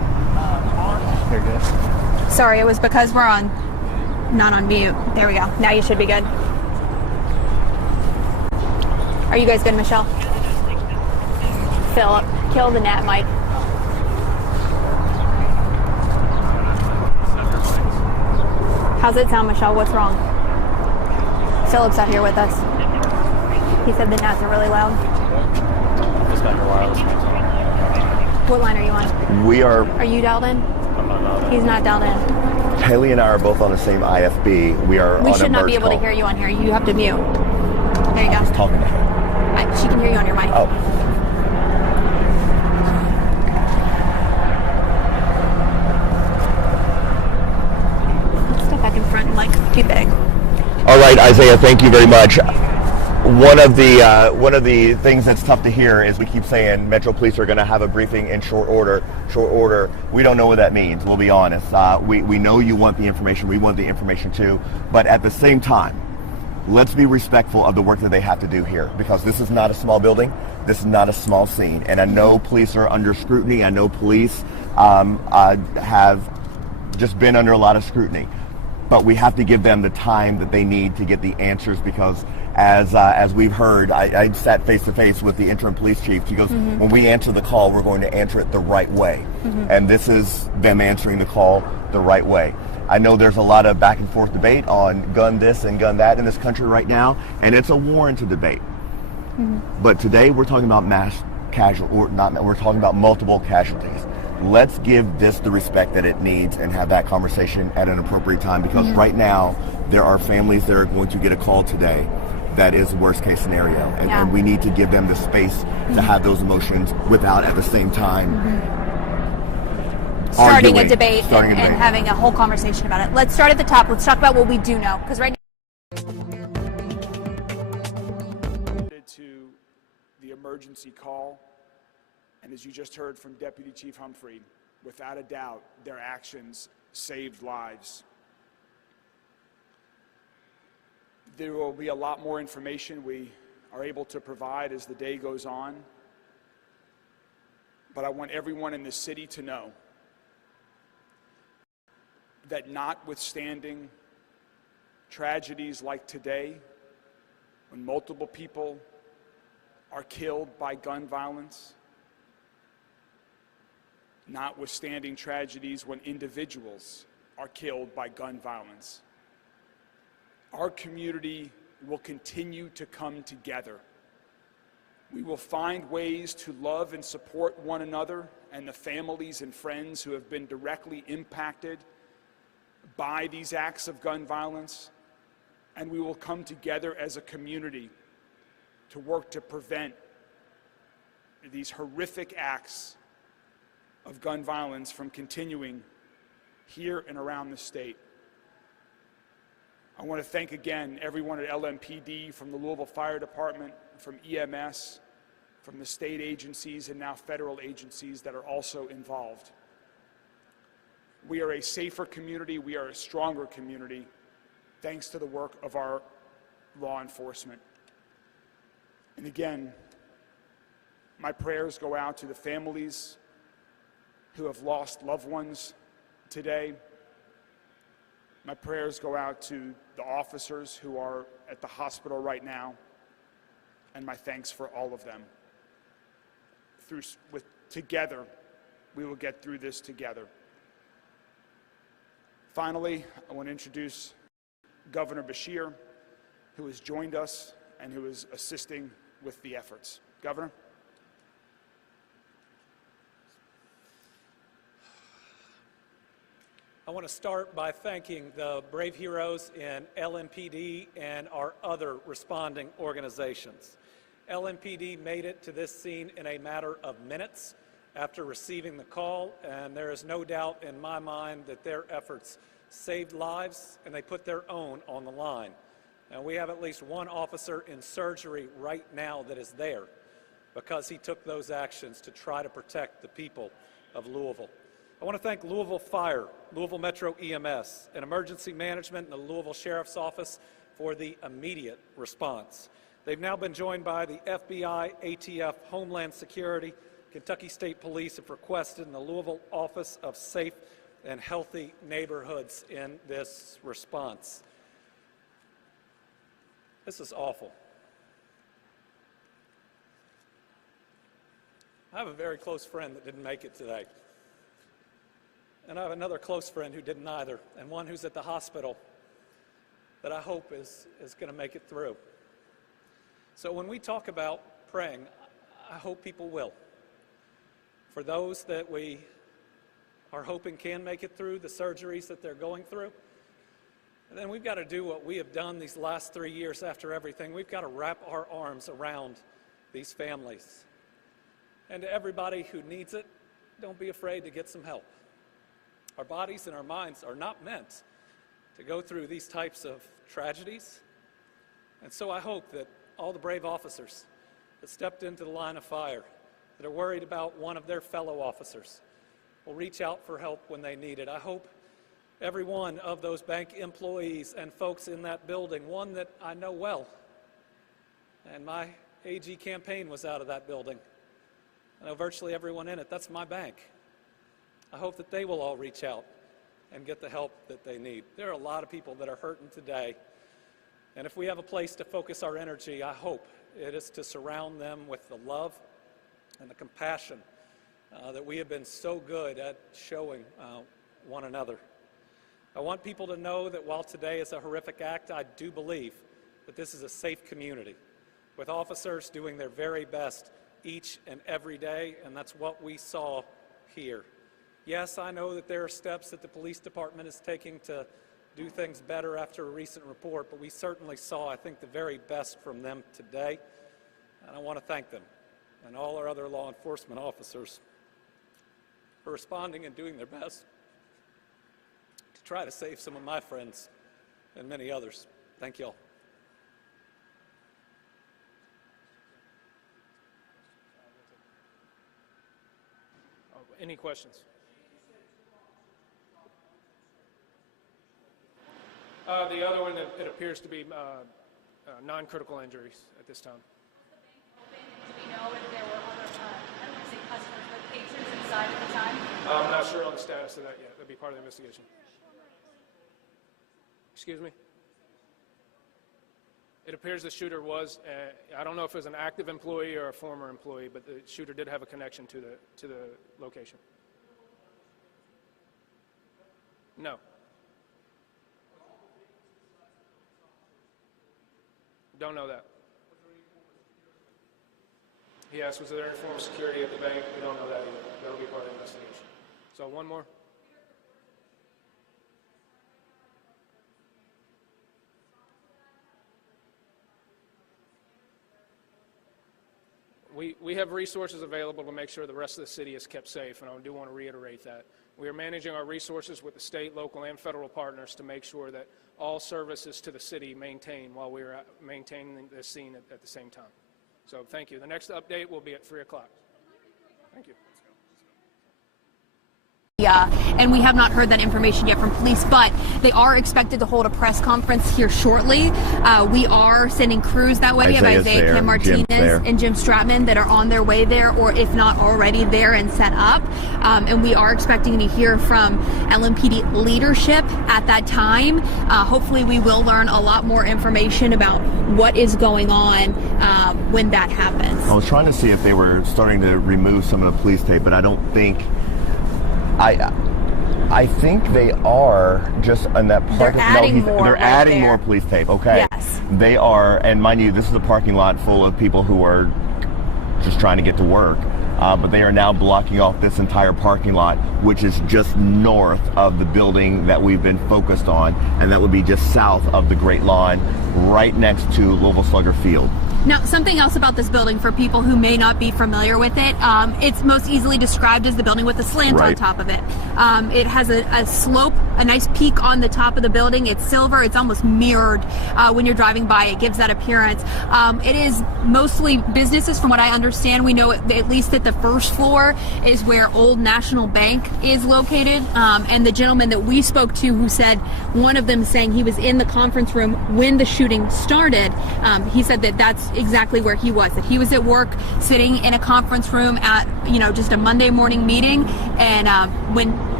Sorry, it was because we're not on mute. There we go. Now you should be good. Are you guys good, Michelle? Philip, kill the net, Mike. How's it sound, Michelle? What's wrong? Philip's out here with us. He said the gnats are really loud. Just got your wireless connected. What line are you on? We are. Are you dialed in? I'm not dialed in. He's not dialed in. Haley and I are both on the same IFB. We are on We a should not be merge able to call. hear you on here. You have to mute. There you I was go. talking to her. She can hear you on your mic. Oh. Let's step back in front and be big. All right, Isaiah, thank you very much. One of the things that's tough to hear is we keep saying Metro Police are going to have a briefing in short order. We don't know what that means. We'll be honest. We know you want the information. We want the information too. But at the same time, let's be respectful of the work that they have to do here, because this is not a small building. This is not a small scene. And I know police are under scrutiny. I know police have just been under a lot of scrutiny. But we have to give them the time that they need to get the answers, because as we've heard, I sat face to face with the interim police chief. She goes, when we answer the call, we're going to answer it the right way. And this is them answering the call the right way. I know there's a lot of back and forth debate on gun this and gun that in this country right now, and it's a warranted debate. But today we're talking about we're talking about multiple casualties. Let's give this the respect that it needs and have that conversation at an appropriate time, because right now there are families that are going to get a call today that is worst case scenario, and we need to give them the space to have those emotions without at the same time Starting a arguing, debate and having a whole conversation about it. Let's start at the top. Let's talk about what we do know, because right now to the emergency call, and as you just heard from Deputy Chief Humphrey, without a doubt, their actions saved lives. There will be a lot more information we are able to provide as the day goes on, but I want everyone in the city to know that notwithstanding tragedies like today, when multiple people are killed by gun violence, notwithstanding tragedies when individuals are killed by gun violence, our community will continue to come together. We will find ways to love and support one another and the families and friends who have been directly impacted by these acts of gun violence, and we will come together as a community to work to prevent these horrific acts of gun violence from continuing here and around the state. I want to thank again everyone at LMPD, from the Louisville Fire Department, from EMS, from the state agencies and now federal agencies that are also involved. We are a safer community, we are a stronger community, thanks to the work of our law enforcement. And again, my prayers go out to the families who have lost loved ones today. My prayers go out to the officers who are at the hospital right now, and my thanks for all of them. Together, we will get through this together. Finally, I want to introduce Governor Beshear, who has joined us and who is assisting with the efforts. Governor? I want to start by thanking the brave heroes in LMPD and our other responding organizations. LMPD made it to this scene in a matter of minutes after receiving the call, and there is no doubt in my mind that their efforts saved lives and they put their own on the line. And we have at least one officer in surgery right now that is there because he took those actions to try to protect the people of Louisville. I want to thank Louisville Fire, Louisville Metro EMS, and Emergency Management and the Louisville Sheriff's Office for the immediate response. They've now been joined by the FBI, ATF, Homeland Security, Kentucky State Police have requested, and the Louisville Office of Safe and healthy neighborhoods in this response. This is awful. I have a very close friend that didn't make it today. And I have another close friend who didn't either, and one who's at the hospital that I hope is going to make it through. So when we talk about praying, I hope people will. For those that we are hoping can make it through the surgeries that they're going through, and then we've got to do what we have done these last 3 years after everything. We've got to wrap our arms around these families. And to everybody who needs it, don't be afraid to get some help. Our bodies and our minds are not meant to go through these types of tragedies. And so I hope that all the brave officers that stepped into the line of fire, that are worried about one of their fellow officers, will reach out for help when they need it. I hope every one of those bank employees and folks in that building, one that I know well, and my AG campaign was out of that building. I know virtually everyone in it. That's my bank. I hope that they will all reach out and get the help that they need. There are a lot of people that are hurting today, and if we have a place to focus our energy, I hope it is to surround them with the love and the compassion that we have been so good at showing one another. I want people to know that while today is a horrific act, I do believe that this is a safe community, with officers doing their very best each and every day, and that's what we saw here. Yes, I know that there are steps that the police department is taking to do things better after a recent report, but we certainly saw, I think, the very best from them today, and I want to thank them and all our other law enforcement officers for responding and doing their best to try to save some of my friends and many others. Thank you all. Any questions? The other one, it appears to be non-critical injuries at this time. Do we know if there were other, I don't want to say customers, but patrons inside at the time? I'm not sure on the status of that yet. That'll be part of the investigation. Excuse me? It appears the shooter was, I don't know if it was an active employee or a former employee, but the shooter did have a connection to the location. No. Don't know that. He asked, was there any form of security at the bank? We don't know that either. That'll be part of the investigation. So one more. We have resources available to make sure the rest of the city is kept safe, and I do want to reiterate that. We are managing our resources with the state, local, and federal partners to make sure that all services to the city maintain while we are maintaining this scene at the same time. So thank you. The next update will be at 3 o'clock. Thank you. And we have not heard that information yet from police, but they are expected to hold a press conference here shortly. We are sending crews that way. We have Isaiah Kim Martinez and Jim Stratman that are on their way there, or if not already there and set up. And we are expecting to hear from LMPD leadership at that time. Hopefully we will learn a lot more information about what is going on when that happens. I was trying to see if they were starting to remove some of the police tape, but I don't think... I think they are just on that part. They're adding more police tape. Okay. Yes. They are, and mind you, this is a parking lot full of people who are just trying to get to work. But they are now blocking off this entire parking lot, which is just north of the building that we've been focused on, and that would be just south of the Great Lawn, right next to Louisville Slugger Field. Now, something else about this building for people who may not be familiar with it, it's most easily described as the building with a slant on top of it. It has a slope, a nice peak on the top of the building. It's silver. It's almost mirrored when you're driving by. It gives that appearance. It is mostly businesses, from what I understand. We know at least that the first floor is where Old National Bank is located. And the gentleman that we spoke to, who said one of them saying he was in the conference room when the shooting started, he said that that's exactly where he was, that he was at work sitting in a conference room at, just a Monday morning meeting, and when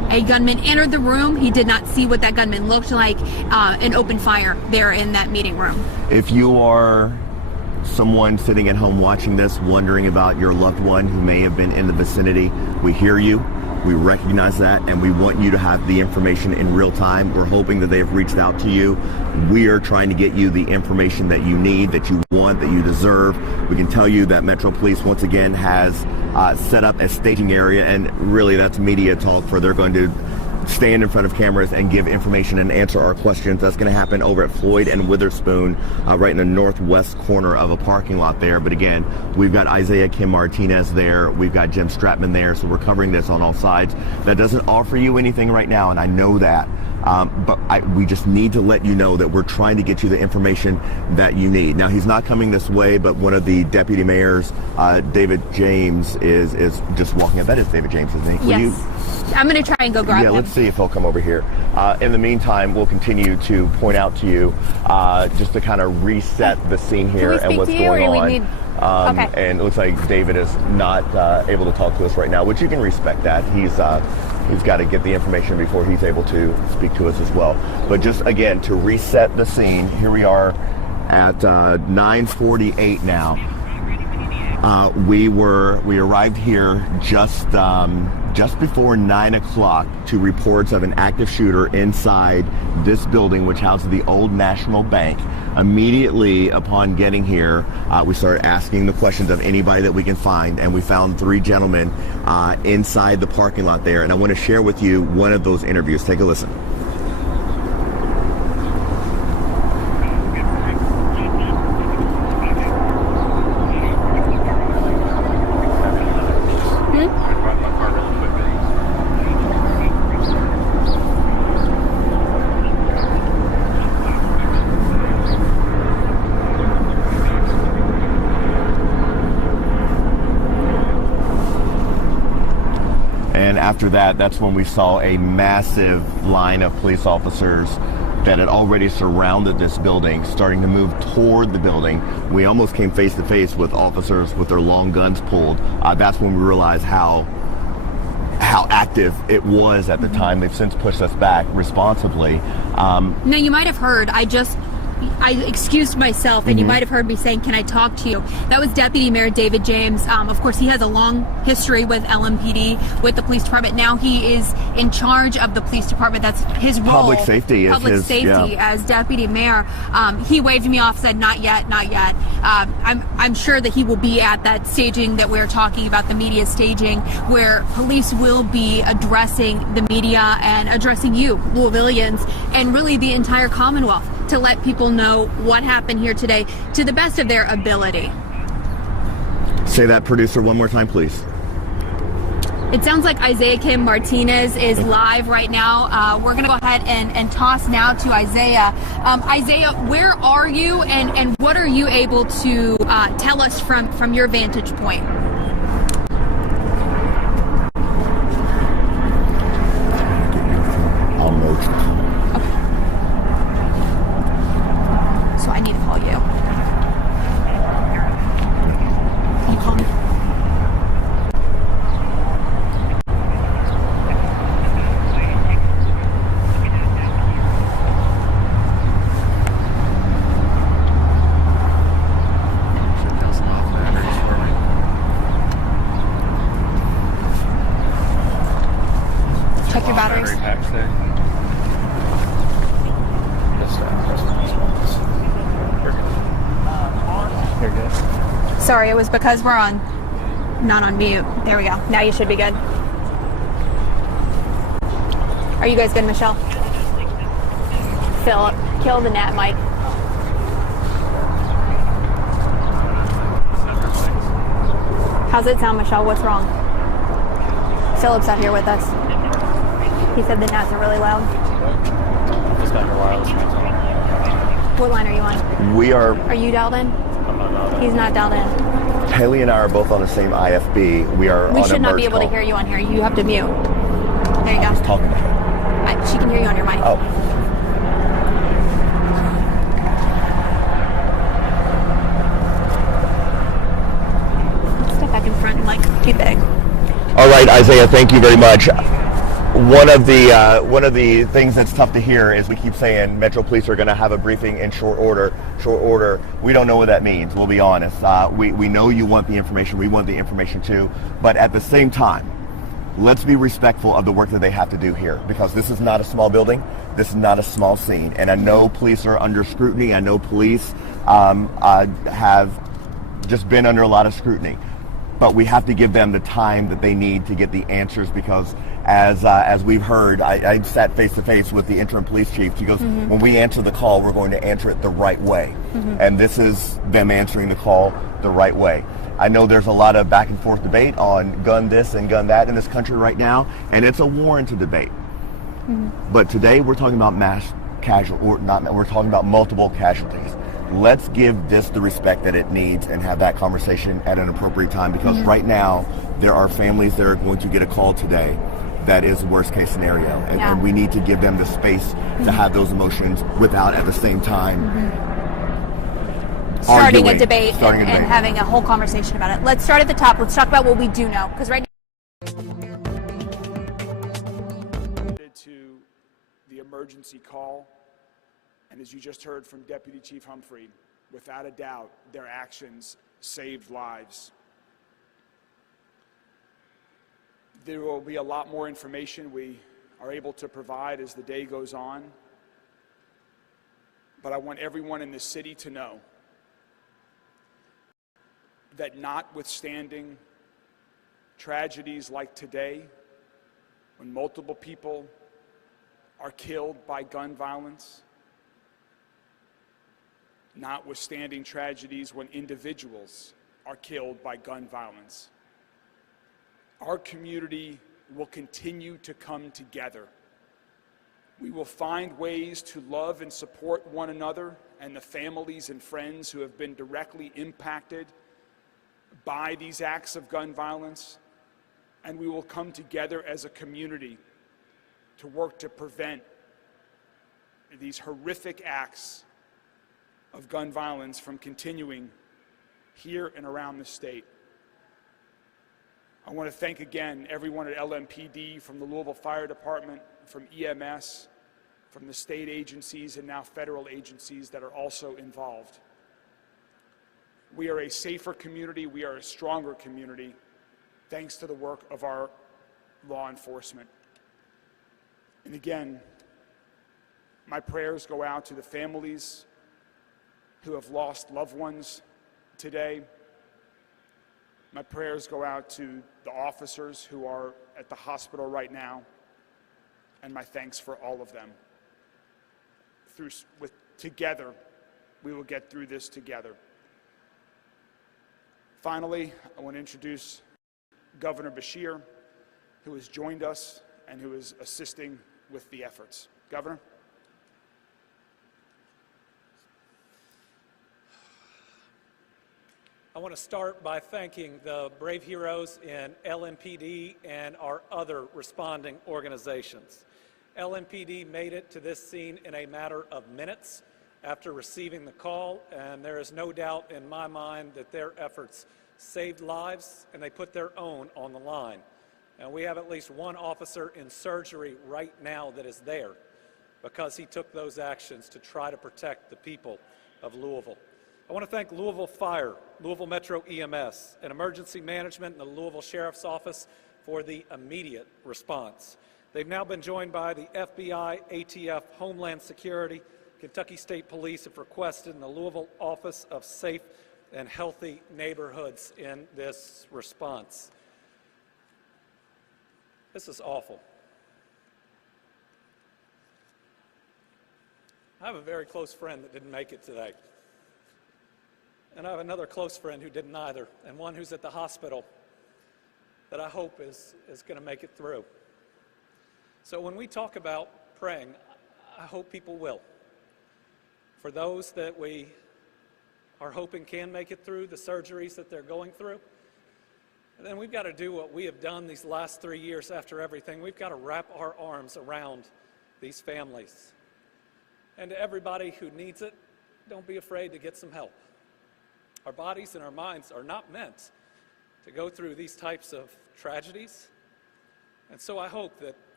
a gunman entered the room. He did not see what that gunman looked like and opened fire there in that meeting room. If you are someone sitting at home watching this, wondering about your loved one who may have been in the vicinity, we hear you. We recognize that, and we want you to have the information in real time. We're hoping that they have reached out to you. We are trying to get you the information that you need, that you want, that you deserve. We can tell you that Metro Police once again has set up a staging area, and really that's media talk for they're going to stand in front of cameras and give information and answer our questions. That's going to happen over at Floyd and Witherspoon, right in the northwest corner of a parking lot there. But again, we've got Isaiah Kim Martinez there. We've got Jim Stratman there. So we're covering this on all sides. That doesn't offer you anything right now, and I know that. We just need to let you know that we're trying to get you the information that you need. Now, he's not coming this way, but one of the deputy mayors, David James, is just walking up. That is David James, isn't he? Yes. I'm going to try and go grab him. Yeah, let's see if he'll come over here. In the meantime, we'll continue to point out to you just to kind of reset the scene here and what's going on. Okay. And it looks like David is not able to talk to us right now, which you can respect that. He's got to get the information before he's able to speak to us as well. But just again, to reset the scene, here we are at 9:48 now. We arrived here just before 9 o'clock to reports of an active shooter inside this building, which houses the old National Bank. Immediately upon getting here, we started asking the questions of anybody that we can find, and we found 3 gentlemen inside the parking lot there. And I want to share with you one of those interviews. Take a listen. After that, that's when we saw a massive line of police officers that had already surrounded this building, starting to move toward the building. We almost came face to face with officers with their long guns pulled. That's when we realized how active it was at the time. They've since pushed us back responsibly. Now, you might have heard, I excused myself, and you might have heard me saying, can I talk to you? That was Deputy Mayor David James. Of course, he has a long history with LMPD, with the police department. Now he is in charge of the police department. That's his role. Public safety as deputy mayor. He waved me off, said, not yet, not yet. I'm sure that he will be at that staging that we're talking about, the media staging, where police will be addressing the media and addressing you, Louisvillians, and really the entire Commonwealth, to let people know what happened here today to the best of their ability. Say that, producer, one more time, please. It sounds like Isaiah Kim Martinez is live right now. We're going to go ahead and toss now to Isaiah. Isaiah, where are you, and what are you able to tell us from your vantage point? So I need to call you. Can you call me? Check your batteries. Sorry, it was because we're not on mute. There we go. Now you should be good. Are you guys good, Michelle? Philip, kill the net, Mike. How's it sound, Michelle? What's wrong? Philip's out here with us. He said the gnats are really loud. Just got your wireless headset on. What line are you on? We are. Are you dialed in? I'm not dialed in. He's not dialed in. Haley and I are both on the same IFB. We are on a merge We should not be able call. to hear you on here. You have to mute. There you go. Talking to her. She can hear you on your mic. Oh. Step back in front and be big. All right, Isaiah, thank you very much. One of the things that's tough to hear is we keep saying Metro Police are going to have a briefing in short order. Short order. We don't know what that means. We'll be honest. We know you want the information. We want the information too. But at the same time, let's be respectful of the work that they have to do here, because this is not a small building. This is not a small scene. And I know police are under scrutiny. I know police have just been under a lot of scrutiny. But we have to give them the time that they need to get the answers, because as we've heard, I sat face to face with the interim police chief. She goes, when we answer the call, we're going to answer it the right way. And this is them answering the call the right way. I know there's a lot of back and forth debate on gun this and gun that in this country right now, and it's a warranted debate. But today we're talking about we're talking about multiple casualties. Let's give this the respect that it needs and have that conversation at an appropriate time, because right now there are families that are going to get a call today that is worst case scenario, and we need to give them the space to have those emotions without at the same time starting a debate and having a whole conversation about it. Let's start at the top. Let's talk about what we do know, because right now to the emergency call. And as you just heard from Deputy Chief Humphrey, without a doubt, their actions saved lives. There will be a lot more information we are able to provide as the day goes on. But I want everyone in the city to know that notwithstanding tragedies like today, when multiple people are killed by gun violence, notwithstanding tragedies when individuals are killed by gun violence, our community will continue to come together. We will find ways to love and support one another and the families and friends who have been directly impacted by these acts of gun violence, and we will come together as a community to work to prevent these horrific acts of gun violence from continuing here and around the state. I want to thank again everyone at LMPD, from the Louisville Fire Department, from EMS, from the state agencies and now federal agencies that are also involved. We are a safer community, we are a stronger community, thanks to the work of our law enforcement. And again, my prayers go out to the families who have lost loved ones today. My prayers go out to the officers who are at the hospital right now, and my thanks for all of them. Together, we will get through this together. Finally, I want to introduce Governor Beshear, who has joined us and who is assisting with the efforts. Governor? I want to start by thanking the brave heroes in LMPD and our other responding organizations. LMPD made it to this scene in a matter of minutes after receiving the call, and there is no doubt in my mind that their efforts saved lives and they put their own on the line. And we have at least one officer in surgery right now that is there because he took those actions to try to protect the people of Louisville. I want to thank Louisville Fire, Louisville Metro EMS, and Emergency Management and the Louisville Sheriff's Office for the immediate response. They've now been joined by the FBI, ATF, Homeland Security, Kentucky State Police have requested in the Louisville Office of Safe and Healthy Neighborhoods in this response. This is awful. I have a very close friend that didn't make it today. And I have another close friend who didn't either, and one who's at the hospital that I hope is going to make it through. So when we talk about praying, I hope people will. For those that we are hoping can make it through the surgeries that they're going through, and then we've got to do what we have done these last 3 years after everything. We've got to wrap our arms around these families. And to everybody who needs it, don't be afraid to get some help. Our bodies and our minds are not meant to go through these types of tragedies. And so I hope that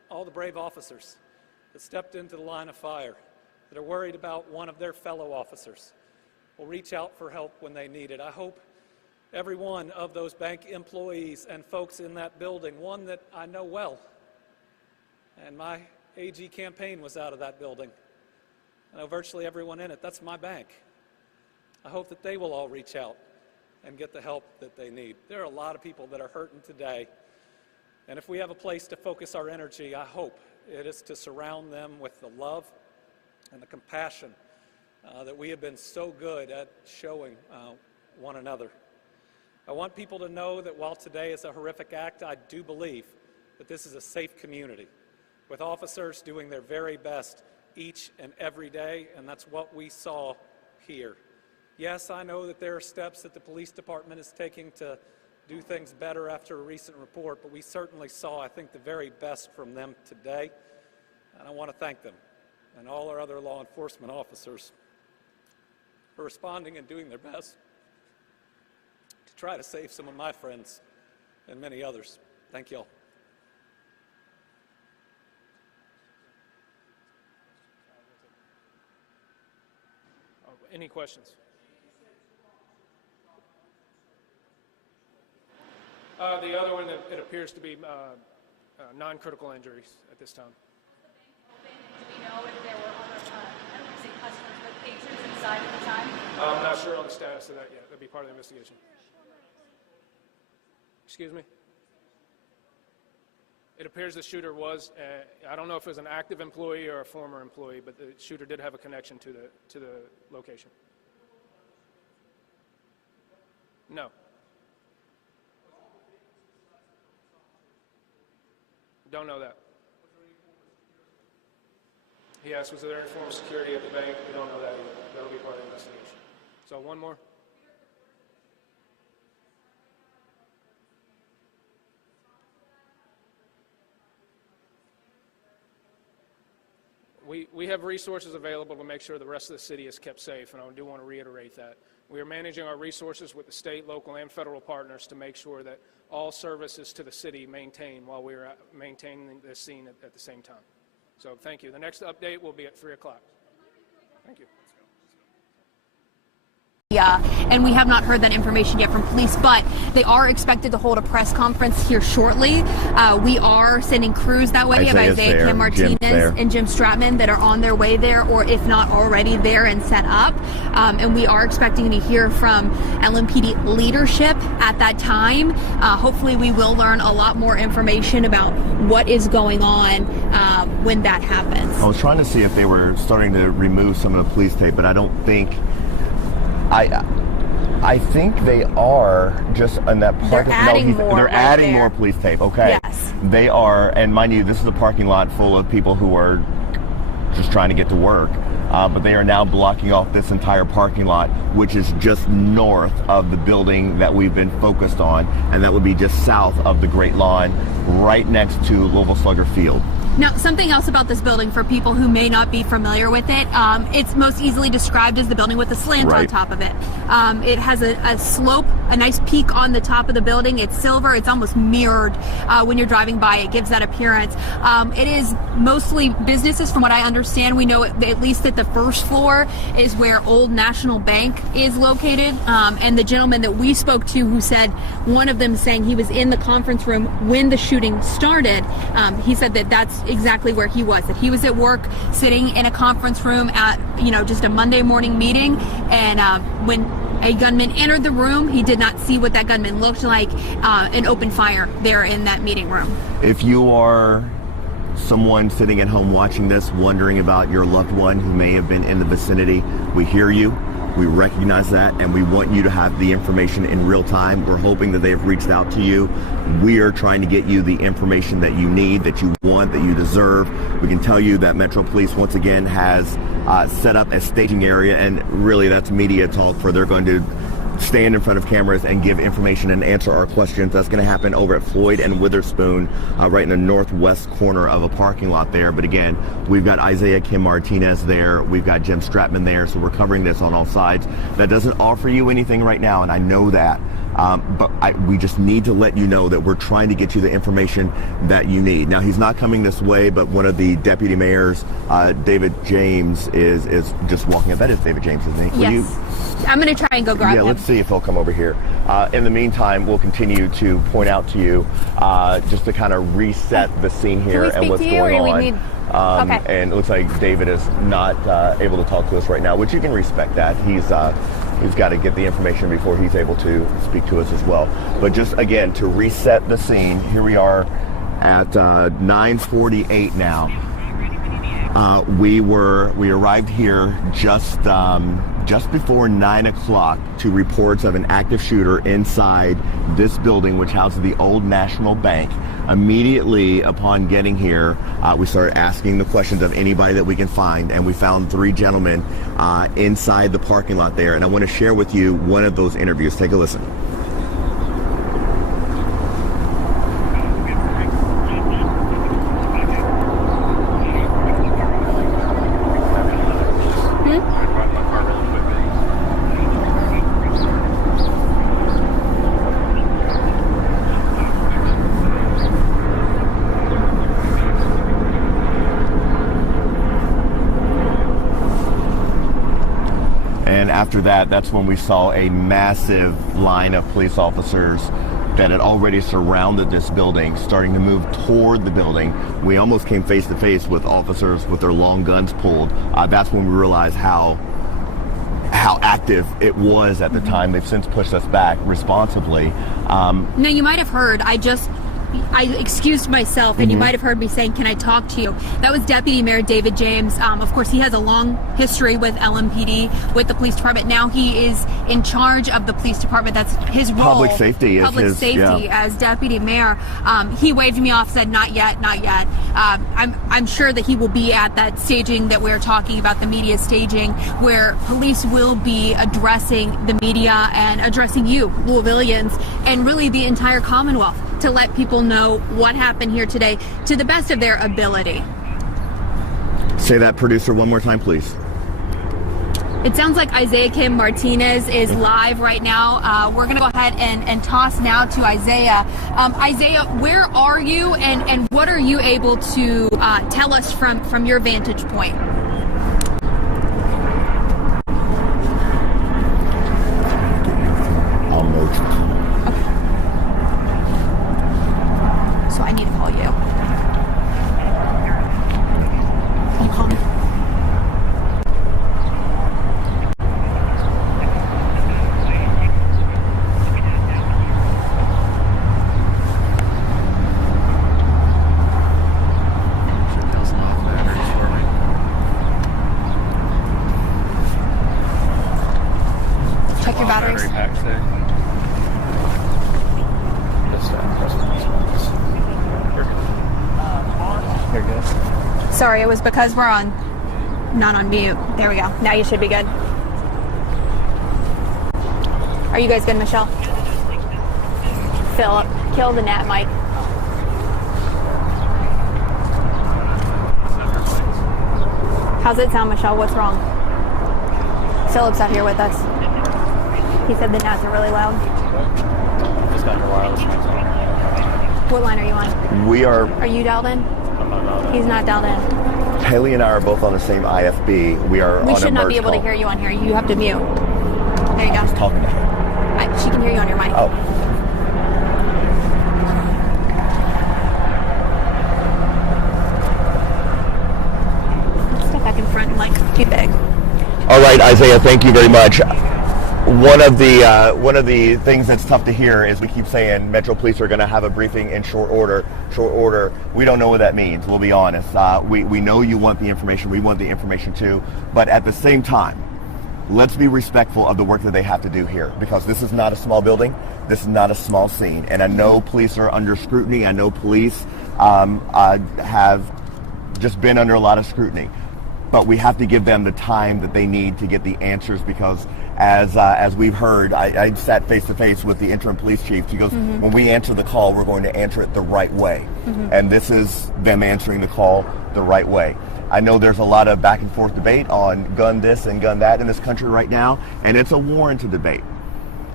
all the brave officers that stepped into the line of fire, that are worried about one of their fellow officers, will reach out for help when they need it. I hope every one of those bank employees and folks in that building, one that I know well, and my AG campaign was out of that building. I know virtually everyone in it. That's my bank. I hope that they will all reach out and get the help that they need. There are a lot of people that are hurting today, and if we have a place to focus our energy, I hope it is to surround them with the love and the compassion that we have been so good at showing one another. I want people to know that while today is a horrific act, I do believe that this is a safe community, with officers doing their very best each and every day, and that's what we saw here. Yes, I know that there are steps that the police department is taking to do things better after a recent report, but we certainly saw, I think, the very best from them today, and I want to thank them and all our other law enforcement officers for responding and doing their best to try to save some of my friends and many others. Thank you all. Any questions? The other one, it appears to be non-critical injuries at this time. Do we know if there were other, I don't want to say customers, but patrons inside at the time? I'm not sure on the status of that yet. That'll be part of the investigation. Excuse me? It appears the shooter was, I don't know if it was an active employee or a former employee, but the shooter did have a connection to the location. No. Don't know that. He asked, was there any form of security at the bank? We don't know that either. That'll be part of the investigation. So one more. We have resources available to make sure the rest of the city is kept safe, and I do want to reiterate that. We are managing our resources with the state, local, and federal partners to make sure that all services to the city maintain while we are maintaining this scene at the same time. So thank you. The next update will be at 3 o'clock. Thank you. And we have not heard that information yet from police, but they are expected to hold a press conference here shortly. We are sending crews that way. We have Isaiah Kim Martinez and Jim Stratman that are on their way there, or if not already there and set up. And we are expecting to hear from LMPD leadership at that time. Hopefully we will learn a lot more information about what is going on when that happens. I was trying to see if they were starting to remove some of the police tape, but I don't think... I think they are just in that part. They're adding more police tape. Okay. Yes. They are, and mind you, this is a parking lot full of people who are just trying to get to work. But they are now blocking off this entire parking lot, which is just north of the building that we've been focused on, and that would be just south of the Great Lawn, right next to Louisville Slugger Field. Now, something else about this building for people who may not be familiar with it, it's most easily described as the building with a slant on top of it. It has a slope, a nice peak on the top of the building. It's silver. It's almost mirrored when you're driving by. It gives that appearance. It is mostly businesses, from what I understand. We know at least that the first floor is where Old National Bank is located. And the gentleman that we spoke to, who said, one of them saying he was in the conference room when the shooting started, he said that that's exactly where he was, that he was at work sitting in a conference room at, just a Monday morning meeting, and when a gunman entered the room, he did not see what that gunman looked like, and opened fire there in that meeting room. If you are someone sitting at home watching this, wondering about your loved one who may have been in the vicinity, we hear you. We recognize that, and we want you to have the information in real time. We're hoping that they've reached out to you. We are trying to get you the information that you need, that you want, that you deserve. We can tell you that Metro Police once again has set up a staging area, and really that's media talk for they're going to stand in front of cameras and give information and answer our questions. That's going to happen over at Floyd and Witherspoon, right in the northwest corner of a parking lot there. But again, we've got Isaiah Kim Martinez there. We've got Jim Stratman there. So we're covering this on all sides. That doesn't offer you anything right now, and I know that. But we just need to let you know that we're trying to get you the information that you need. Now, he's not coming this way, but one of the deputy mayors, David James, is just walking up. That is David James, isn't he? Yes. I'm going to try and go grab him. Let's see if he'll come over here. In the meantime, we'll continue to point out to you just to kind of reset the scene here and what's going on. Okay. And it looks like David is not able to talk to us right now, which you can respect that. He's got to get the information before he's able to speak to us as well. But just again, to reset the scene, here we are at 9:48 now. We arrived here just before 9 o'clock to reports of an active shooter inside this building, which houses the old National Bank. Immediately upon getting here, we started asking the questions of anybody that we can find, and we found 3 gentlemen inside the parking lot there. And I want to share with you one of those interviews. Take a listen. After that, that's when we saw a massive line of police officers that had already surrounded this building, starting to move toward the building. We almost came face to face with officers with their long guns pulled. That's when we realized how active it was at the time. They've since pushed us back responsibly. Now, you might have heard, I excused myself, and you might have heard me saying, "Can I talk to you?" That was Deputy Mayor David James. Of course, he has a long history with LMPD, with the police department. Now he is in charge of the police department. That's his role. Public safety as deputy mayor. He waved me off, said, "Not yet, not yet." I'm sure that he will be at that staging that we're talking about, the media staging, where police will be addressing the media and addressing you, Louisvillians, and really the entire Commonwealth, to let people know what happened here today to the best of their ability. Say that, producer, one more time, please. It sounds like Isaiah Kim Martinez is live right now. We're going to go ahead and toss now to Isaiah. Isaiah, where are you, and what are you able to tell us from your vantage point? So I need to call you. Can you call me? Check your batteries. You're good. Sorry, it was because we're not on mute. There we go. Now you should be good. Are you guys good, Michelle? Philip, kill the net, Mike. How's it sound, Michelle? What's wrong? Philip's out here with us. He said the gnats are really loud. Just got your wireless ones on. What line are you on? We are. Are you dialed in? I'm not dialed in. He's not dialed in. Haley and I are both on the same IFB. We are on a merge We should not be able to hear you on here. You have to mute. There you go. Talking to her. She can hear you on your mic. Oh. Step back in front and too big. All right, Isaiah, thank you very much. One of the things that's tough to hear is we keep saying Metro Police are going to have a briefing in short order. Short order. We don't know what that means. We'll be honest. We know you want the information. We want the information too. But at the same time, let's be respectful of the work that they have to do here, because this is not a small building. This is not a small scene. And I know police are under scrutiny. I know police have just been under a lot of scrutiny. But we have to give them the time that they need to get the answers, because as we've heard, I sat face to face with the interim police chief. She goes, when we answer the call, we're going to answer it the right way. And this is them answering the call the right way. I know there's a lot of back and forth debate on gun this and gun that in this country right now, and it's a warranted debate.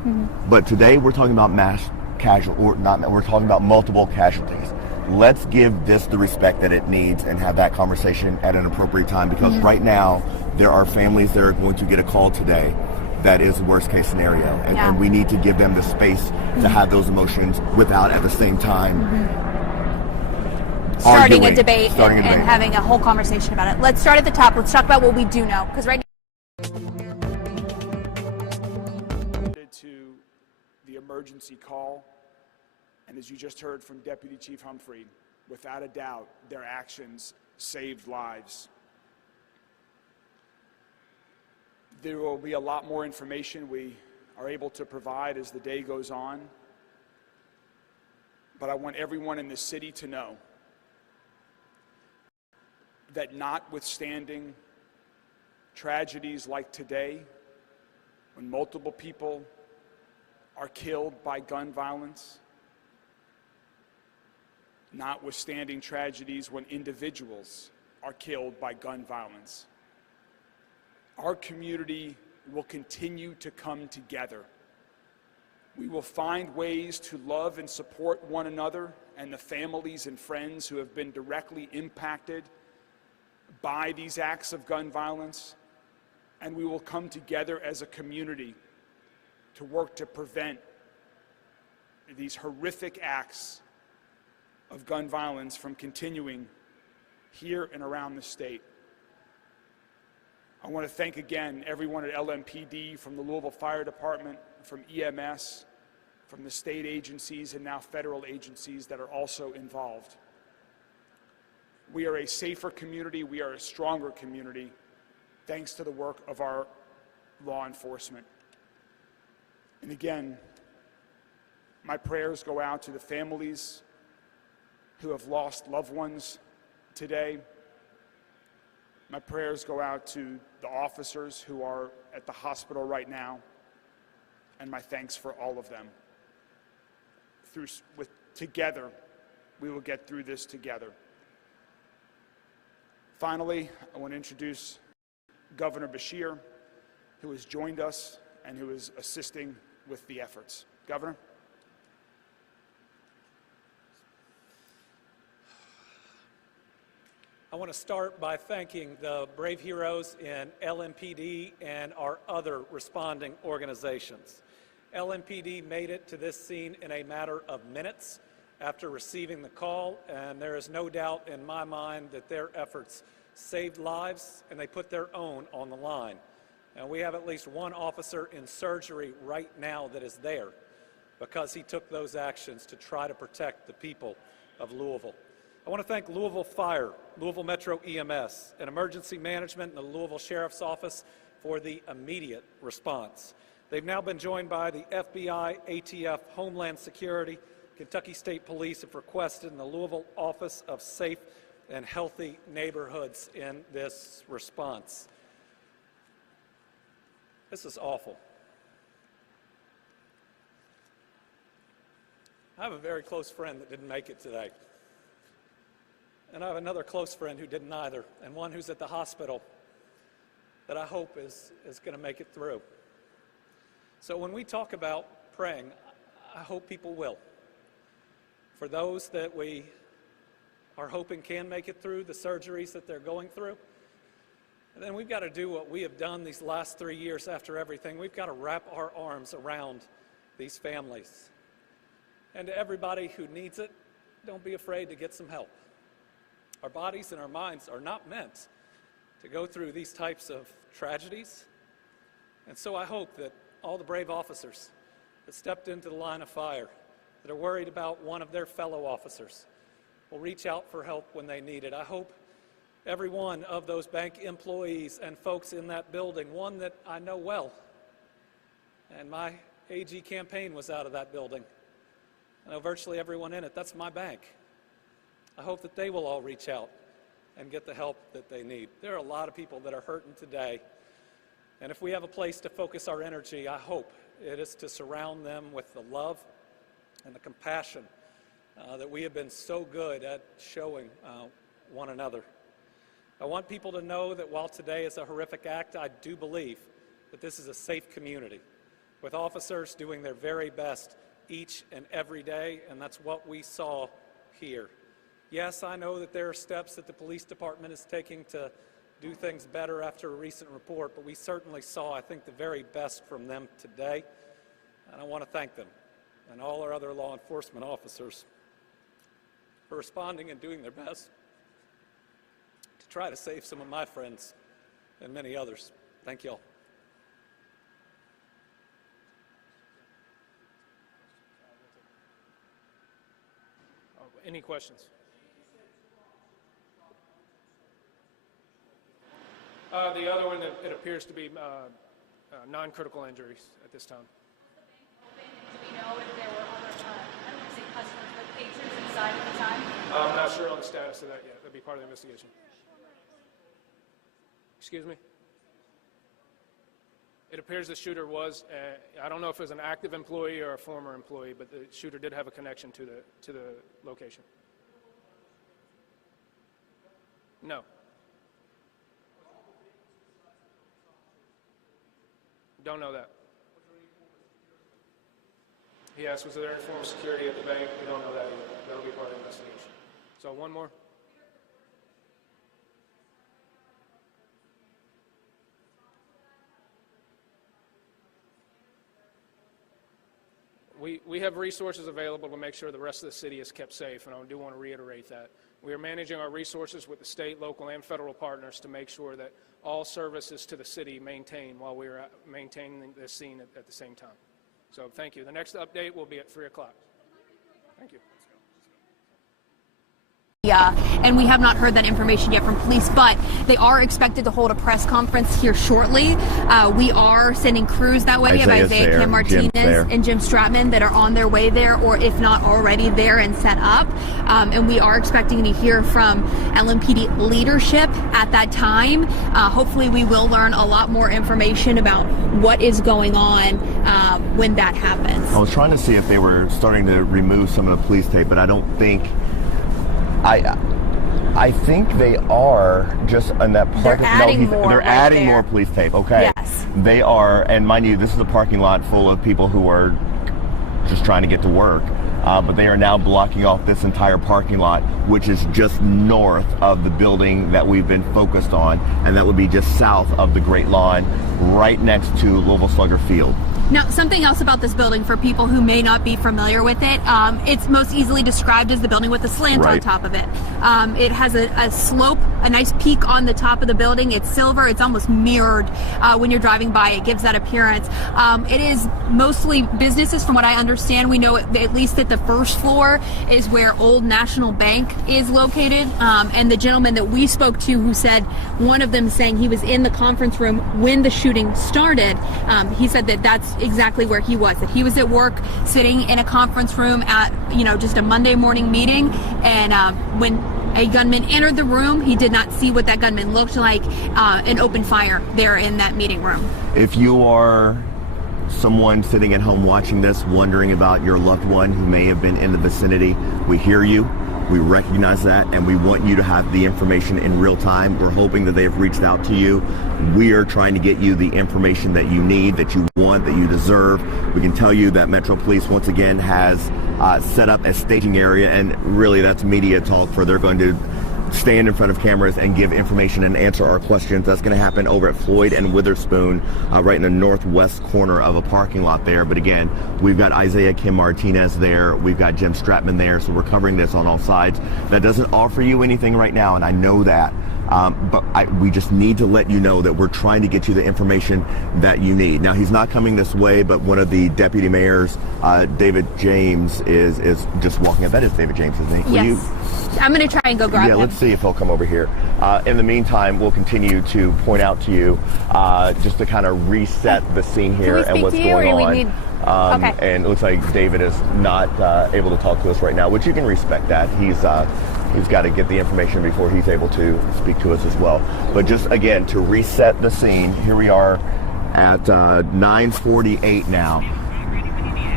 But today we're talking about we're talking about multiple casualties. Let's give this the respect that it needs and have that conversation at an appropriate time, because right now there are families that are going to get a call today that is the worst case scenario, and we need to give them the space to have those emotions without at the same time starting a debate and having a whole conversation about it. Let's start at the top. Let's talk about what we do know, because right now to the emergency call, and as you just heard from Deputy Chief Humphrey, without a doubt, their actions saved lives. There will be a lot more information we are able to provide as the day goes on, but I want everyone in this city to know that notwithstanding tragedies like today, when multiple people are killed by gun violence, notwithstanding tragedies when individuals are killed by gun violence, our community will continue to come together. We will find ways to love and support one another and the families and friends who have been directly impacted by these acts of gun violence, and we will come together as a community to work to prevent these horrific acts of gun violence from continuing here and around the state. I want to thank again everyone at LMPD, from the Louisville Fire Department, from EMS, from the state agencies and now federal agencies that are also involved. We are a safer community, we are a stronger community, thanks to the work of our law enforcement. And again, my prayers go out to the families who have lost loved ones today. My prayers go out to the officers who are at the hospital right now, and my thanks for all of them. Together, we will get through this together. Finally, I want to introduce Governor Beshear, who has joined us and who is assisting with the efforts. Governor? I want to start by thanking the brave heroes in LMPD and our other responding organizations. LMPD made it to this scene in a matter of minutes after receiving the call, and there is no doubt in my mind that their efforts saved lives and they put their own on the line. And we have at least one officer in surgery right now that is there because he took those actions to try to protect the people of Louisville. I want to thank Louisville Fire, Louisville Metro EMS, and Emergency Management and the Louisville Sheriff's Office for the immediate response. They've now been joined by the FBI, ATF, Homeland Security, Kentucky State Police have requested in the Louisville Office of Safe and Healthy Neighborhoods in this response. This is awful. I have a very close friend that didn't make it today. And I have another close friend who didn't either, and one who's at the hospital that I hope is going to make it through. So when we talk about praying, I hope people will. For those that we are hoping can make it through the surgeries that they're going through, and then we've got to do what we have done these last 3 years after everything. We've got to wrap our arms around these families. And to everybody who needs it, don't be afraid to get some help. Our bodies and our minds are not meant to go through these types of tragedies. And so I hope that all the brave officers that stepped into the line of fire, that are worried about one of their fellow officers, will reach out for help when they need it. I hope every one of those bank employees and folks in that building, one that I know well, and my AG campaign was out of that building. I know virtually everyone in it. That's my bank. I hope that they will all reach out and get the help that they need. There are a lot of people that are hurting today, and if we have a place to focus our energy, I hope it is to surround them with the love and the compassion that we have been so good at showing one another. I want people to know that while today is a horrific act, I do believe that this is a safe community, with officers doing their very best each and every day, and that's what we saw here. Yes, I know that there are steps that the police department is taking to do things better after a recent report, but we certainly saw, I think, the very best from them today, and I want to thank them and all our other law enforcement officers for responding and doing their best to try to save some of my friends and many others. Thank you all. Any questions? The other one, it appears to be non-critical injuries at this time. Do we know if there were other, I don't want to say customers, but patrons inside at the time? I'm not sure on the status of that yet. That'd be part of the investigation. Excuse me? It appears the shooter was, I don't know if it was an active employee or a former employee, but the shooter did have a connection to the location. No. Don't know that. He asked, was there any form of security at the bank? We don't know that either. That'll be part of the investigation. So one more. We have resources available to make sure the rest of the city is kept safe, and I do want to reiterate that. We are managing our resources with the state, local, and federal partners to make sure that all services to the city maintain while we are maintaining this scene at the same time. So thank you. The next update will be at 3 o'clock. Thank you. And we have not heard that information yet from police, but they are expected to hold a press conference here shortly. We are sending crews that way of Isaiah Kim Martinez and Jim Stratman that are on their way there, or if not already there and set up. And we are expecting to hear from LMPD leadership at that time. Hopefully we will learn a lot more information about what is going on when that happens. I was trying to see if they were starting to remove some of the police tape, but I don't think... I think they are just in that parking. They're adding more. They're adding more police tape. Okay. Yes. They are, and mind you, this is a parking lot full of people who are just trying to get to work. But they are now blocking off this entire parking lot, which is just north of the building that we've been focused on, and that would be just south of the Great Lawn, right next to Louisville Slugger Field. Now, something else about this building for people who may not be familiar with it, it's most easily described as the building with a slant on top of it. It has a slope, a nice peak on the top of the building. It's silver. It's almost mirrored when you're driving by. It gives that appearance. It is mostly businesses, from what I understand. We know at least that the first floor is where Old National Bank is located. And the gentleman that we spoke to, who said, one of them saying he was in the conference room when the shooting started, he said that that's exactly where he was, that he was at work sitting in a conference room at, just a Monday morning meeting, and when a gunman entered the room, he did not see what that gunman looked like, and opened fire there in that meeting room. If you are someone sitting at home watching this, wondering about your loved one who may have been in the vicinity, we hear you. We recognize that, and we want you to have the information in real time. We're hoping that they have reached out to you. We are trying to get you the information that you need, that you want, that you deserve. We can tell you that Metro Police once again has set up a staging area, and really that's media talk, for they're going to stand in front of cameras and give information and answer our questions. That's going to happen over at Floyd and Witherspoon, right in the northwest corner of a parking lot there. But again, we've got Isaiah Kim Martinez there. We've got Jim Stratman there. So we're covering this on all sides. That doesn't offer you anything right now, and I know that. But we just need to let you know that we're trying to get you the information that you need. Now, he's not coming this way, but one of the deputy mayors, David James, is just walking up. That is David James, isn't he? Yes. I'm going to try and go grab him. Yeah, let's see if he'll come over here. In the meantime, we'll continue to point out to you, just to kind of reset the scene here and what's going on. Okay. And it looks like David is not able to talk to us right now, which you can respect that. He's got to get the information before he's able to speak to us as well. But just, again, to reset the scene, here we are at 9:48 now.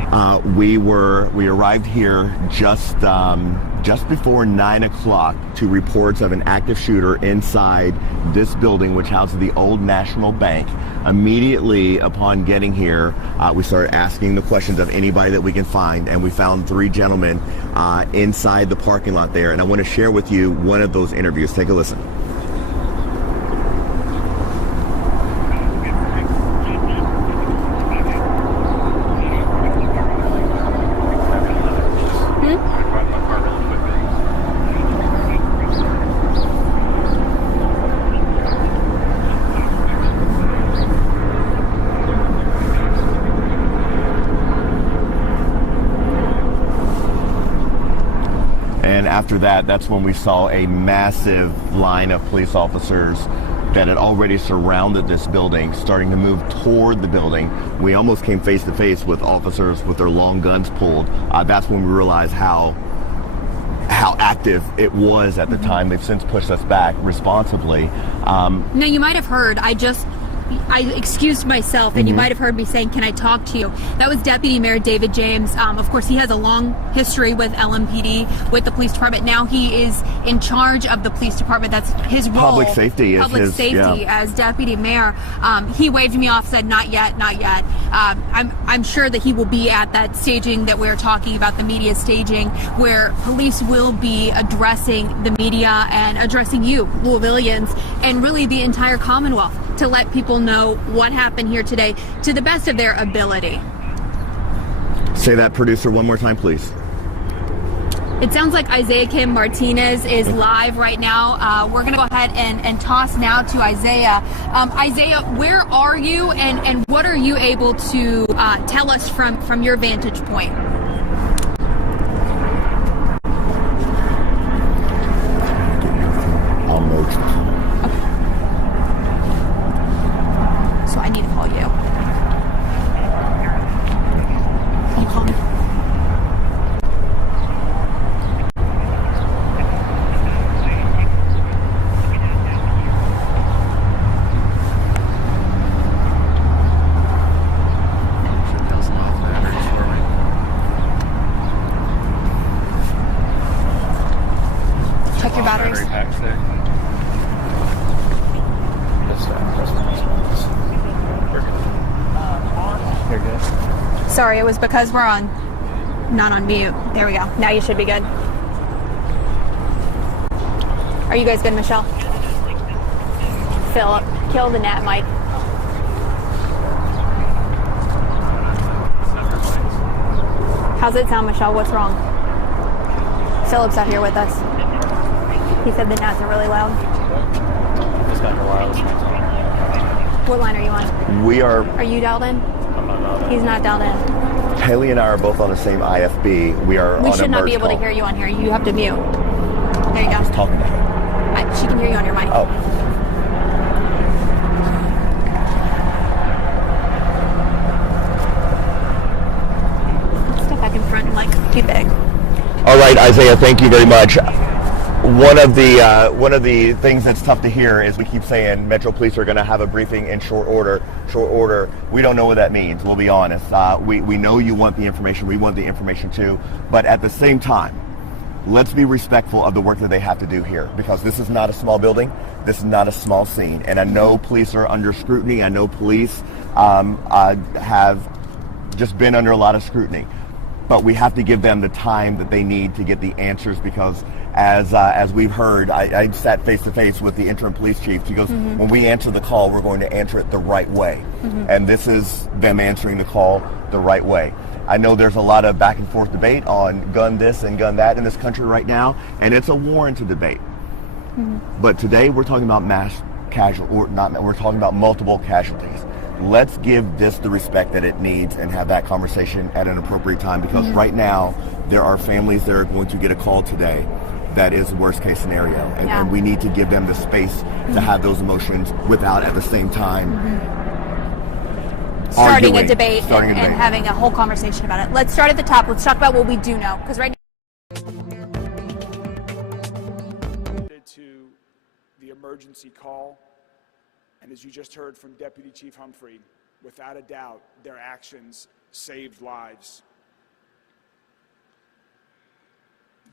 We arrived here just before 9 o'clock to reports of an active shooter inside this building, which houses the old National Bank. Immediately upon getting here, we started asking the questions of anybody that we can find, and we found 3 gentlemen inside the parking lot there. And I want to share with you one of those interviews. Take a listen. And after that, that's when we saw a massive line of police officers that had already surrounded this building, starting to move toward the building. We almost came face to face with officers with their long guns pulled. That's when we realized how active it was at the time. They've since pushed us back responsibly. Now, you might have heard, I excused myself, and you might have heard me saying, can I talk to you? That was Deputy Mayor David James. Of course, he has a long history with LMPD, with the police department. Now he is in charge of the police department. That's his role. Public safety as deputy mayor. He waved me off, said, not yet, not yet. I'm sure that he will be at that staging that we're talking about, the media staging, where police will be addressing the media and addressing you, Louisvillians, and really the entire Commonwealth, to let people know what happened here today to the best of their ability. Say that, producer, one more time, please. It sounds like Isaiah Kim Martinez is live right now. We're going to go ahead and toss now to Isaiah. Isaiah, where are you, and what are you able to tell us from your vantage point? So I need to call you. Can you call me? Check your batteries. You're good. Sorry, it was because we're not on mute. There we go. Now you should be good. Are you guys good, Michelle? Philip, kill the net, Mike. How's it sound, Michelle? What's wrong? Philip's out here with us. He said the gnats are really loud. Just got your wireless ones on. What line are you on? We are. Are you dialed in? I'm not dialed in. He's not dialed in. Haley and I are both on the same IFB. We are We on a should not be merge able to call. hear you on here. You have to mute. There you go. Talking to her. She can hear you on your mic. Oh. Step back in front and get big. All right, Isaiah, thank you very much. One of the things that's tough to hear is we keep saying Metro Police are going to have a briefing in short order. Short order. We don't know what that means. We'll be honest. We know you want the information. We want the information too. But at the same time, let's be respectful of the work that they have to do here, because this is not a small building. This is not a small scene. And I know police are under scrutiny. I know police have just been under a lot of scrutiny. But we have to give them the time that they need to get the answers, because as we've heard, I sat face to face with the interim police chief. She goes, when we answer the call, we're going to answer it the right way. And this is them answering the call the right way. I know there's a lot of back and forth debate on gun this and gun that in this country right now, and it's a warranted debate. But today we're talking about we're talking about multiple casualties. Let's give this the respect that it needs and have that conversation at an appropriate time, because right now there are families that are going to get a call today that is the worst case scenario, and we need to give them the space to have those emotions without at the same time starting a debate and having a whole conversation about it. Let's start at the top. Let's talk about what we do know, because right now to the emergency call. And as you just heard from Deputy Chief Humphrey, without a doubt, their actions saved lives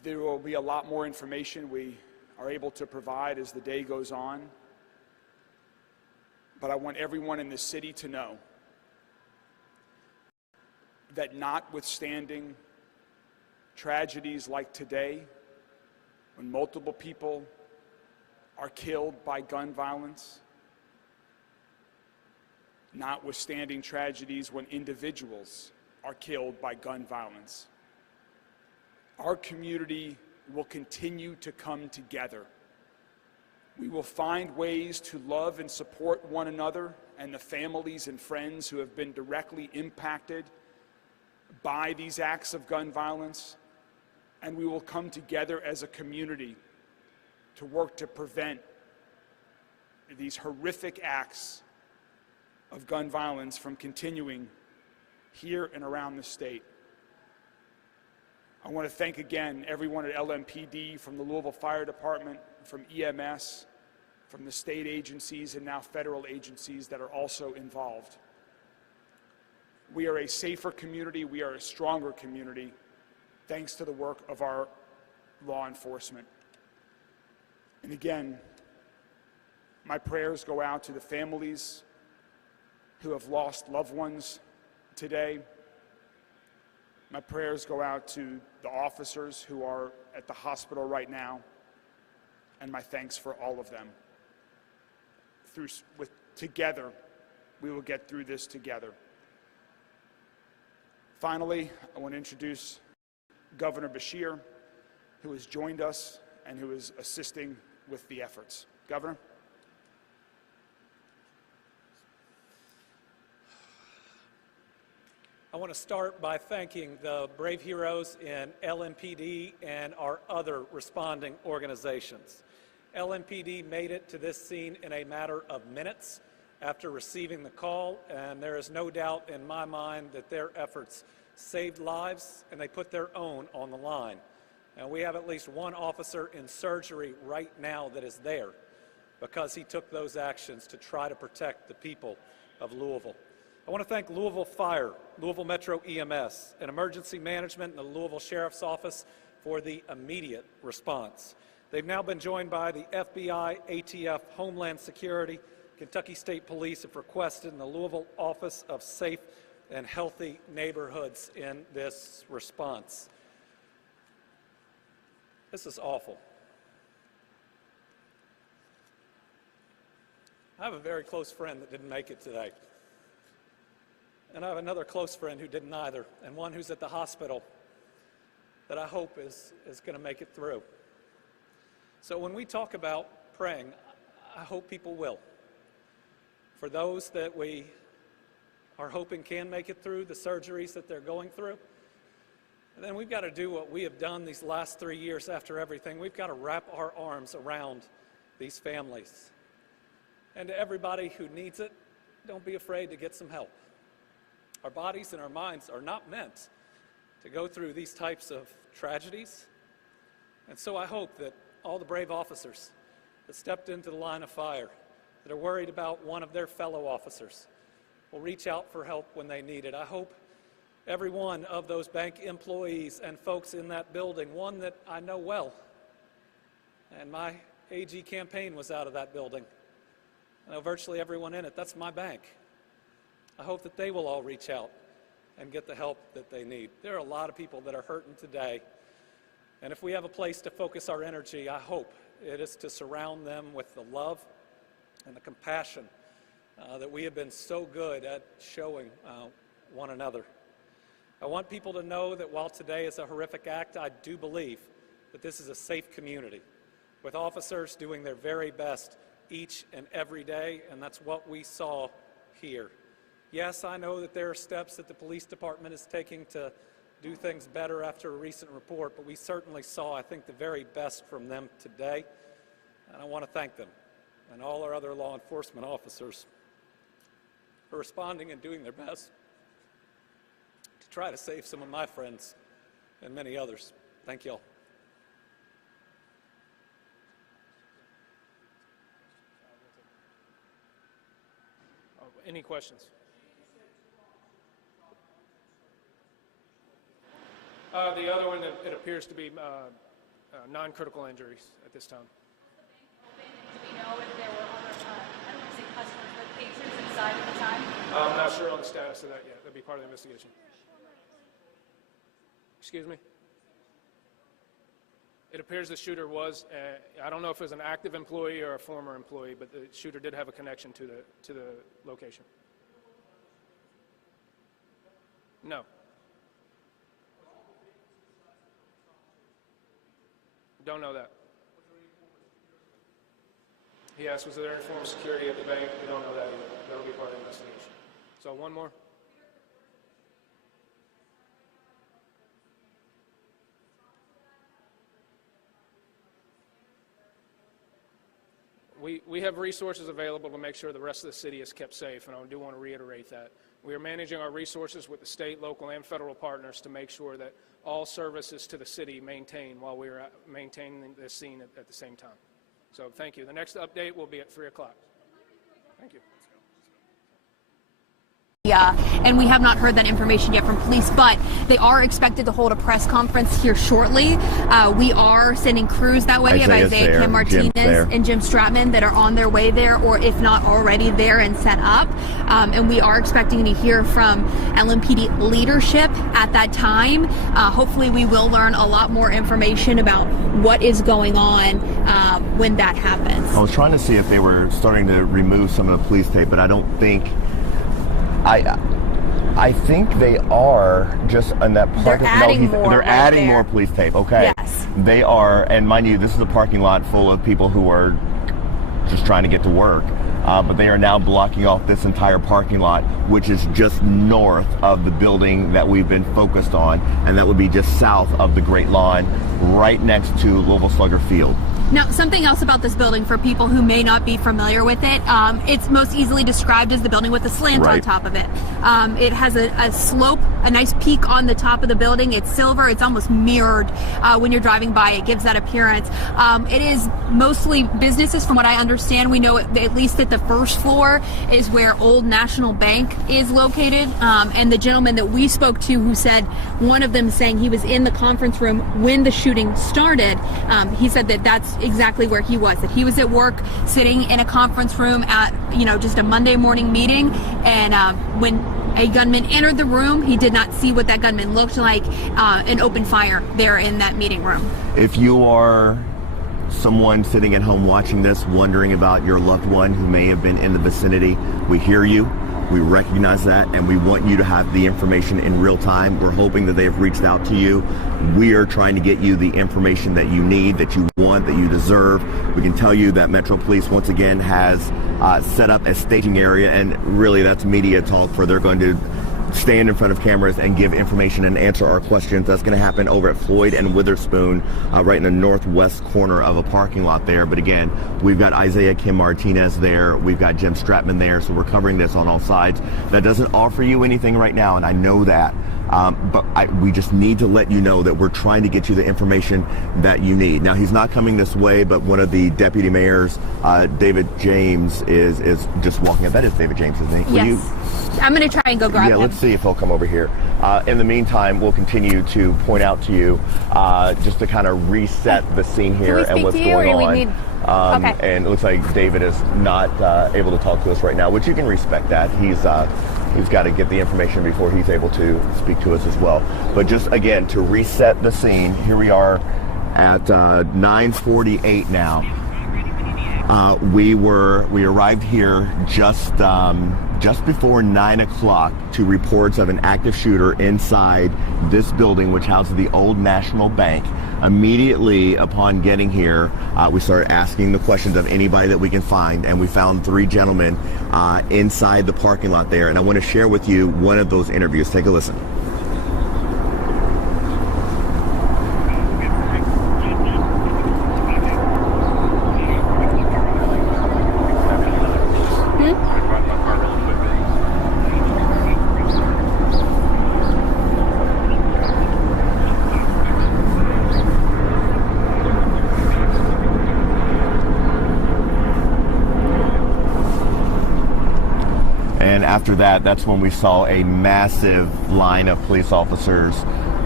There will be a lot more information we are able to provide as the day goes on. But I want everyone in this city to know that notwithstanding tragedies like today, when multiple people are killed by gun violence, notwithstanding tragedies when individuals are killed by gun violence, our community will continue to come together. We will find ways to love and support one another and the families and friends who have been directly impacted by these acts of gun violence, and we will come together as a community to work to prevent these horrific acts of gun violence from continuing here and around the state. I want to thank again everyone at LMPD, from the Louisville Fire Department, from EMS, from the state agencies and now federal agencies that are also involved. We are a safer community, we are a stronger community, thanks to the work of our law enforcement. And again, my prayers go out to the families who have lost loved ones today. My prayers go out to the officers who are at the hospital right now, and my thanks for all of them. Together, we will get through this together. Finally, I want to introduce Governor Beshear, who has joined us and who is assisting with the efforts. Governor? I want to start by thanking the brave heroes in LMPD and our other responding organizations. LMPD made it to this scene in a matter of minutes after receiving the call, and there is no doubt in my mind that their efforts saved lives and they put their own on the line. And we have at least one officer in surgery right now that is there because he took those actions to try to protect the people of Louisville. I want to thank Louisville Fire, Louisville Metro EMS, and Emergency Management and the Louisville Sheriff's Office for the immediate response. They've now been joined by the FBI, ATF, Homeland Security, Kentucky State Police have requested in the Louisville Office of Safe and Healthy Neighborhoods in this response. This is awful. I have a very close friend that didn't make it today. And I have another close friend who didn't either, and one who's at the hospital that I hope is going to make it through. So when we talk about praying, I hope people will. For those that we are hoping can make it through the surgeries that they're going through, and then we've got to do what we have done these last 3 years after everything. We've got to wrap our arms around these families. And to everybody who needs it, don't be afraid to get some help. Our bodies and our minds are not meant to go through these types of tragedies. And so I hope that all the brave officers that stepped into the line of fire, that are worried about one of their fellow officers, will reach out for help when they need it. I hope every one of those bank employees and folks in that building, one that I know well, and my AG campaign was out of that building. I know virtually everyone in it. That's my bank. I hope that they will all reach out and get the help that they need. There are a lot of people that are hurting today, and if we have a place to focus our energy, I hope it is to surround them with the love and the compassion that we have been so good at showing one another. I want people to know that while today is a horrific act, I do believe that this is a safe community with officers doing their very best each and every day, and that's what we saw here. Yes, I know that there are steps that the police department is taking to do things better after a recent report, but we certainly saw, I think, the very best from them today, and I want to thank them and all our other law enforcement officers for responding and doing their best to try to save some of my friends and many others. Thank you all. Any questions? The other one, it appears to be Non-critical injuries at this time. Do we know if there were other, I don't want to say customers, but patrons inside at the time? I'm not sure on the status of that yet. That'll be part of the investigation. Excuse me? It appears the shooter was, I don't know if it was an active employee or a former employee, but the shooter did have a connection to the location. No. Don't know that. He asked, was there any form of security at the bank? We don't know that either. That'll be part of the investigation. So one more. We have resources available to make sure the rest of the city is kept safe, and I do want to reiterate that. We are managing our resources with the state, local, and federal partners to make sure that all services to the city maintain while we are maintaining this scene at the same time. So thank you. The next update will be at 3 o'clock. Thank you. And we have not heard that information yet from police, but they are expected to hold a press conference here shortly. We are sending crews that way of Isaiah Kim Martinez and Jim Stratman that are on their way there, or if not already there and set up. And we are expecting to hear from LMPD leadership at that time. Hopefully we will learn a lot more information about what is going on when that happens. I was trying to see if they were starting to remove some of the police tape, but I don't think... I think they are just in that parking lot. They're adding more police tape. Okay. Yes. They are, and mind you, this is a parking lot full of people who are just trying to get to work. But they are now blocking off this entire parking lot, which is just north of the building that we've been focused on, and that would be just south of the Great Lawn, right next to Louisville Slugger Field. Now, something else about this building for people who may not be familiar with it, it's most easily described as the building with a slant on top of it. It has a slope, a nice peak on the top of the building. It's silver. It's almost mirrored when you're driving by. It gives that appearance. It is mostly businesses, from what I understand. We know at least that the first floor is where Old National Bank is located. And the gentleman that we spoke to, who said, one of them saying he was in the conference room when the shooting started, he said that that's exactly where he was, that he was at work sitting in a conference room at, just a Monday morning meeting, and when a gunman entered the room, he did not see what that gunman looked like, and opened fire there in that meeting room. If you are someone sitting at home watching this, wondering about your loved one who may have been in the vicinity, we hear you. We recognize that, and we want you to have the information in real time. We're hoping that they have reached out to you. We are trying to get you the information that you need, that you want, that you deserve. We can tell you that Metro Police once again has set up a staging area, and really that's media talk for they're going to stand in front of cameras and give information and answer our questions. That's going to happen over at Floyd and Witherspoon, right in the northwest corner of a parking lot there. But again, we've got Isaiah Kim Martinez there. We've got Jim Stratman there. So we're covering this on all sides. That doesn't offer you anything right now, and I know that. But we just need to let you know that we're trying to get you the information that you need. Now, he's not coming this way, but one of the deputy mayors, David James, is just walking up. That is David James, isn't he? Yes. I'm going to try and go grab him. Yeah, let's see if he'll come over here. In the meantime, we'll continue to point out to you, just to kind of reset the scene here and what's going on. Okay. And it looks like David is not able to talk to us right now, which you can respect that. He's got to get the information before he's able to speak to us as well. But just again, to reset the scene, here we are at 9:48 now. We arrived here just before 9 o'clock to reports of an active shooter inside this building, which houses the Old National Bank. Immediately upon getting here, we started asking the questions of anybody that we can find, and we found 3 gentlemen inside the parking lot there. And I want to share with you one of those interviews. Take a listen. After that, that's when we saw a massive line of police officers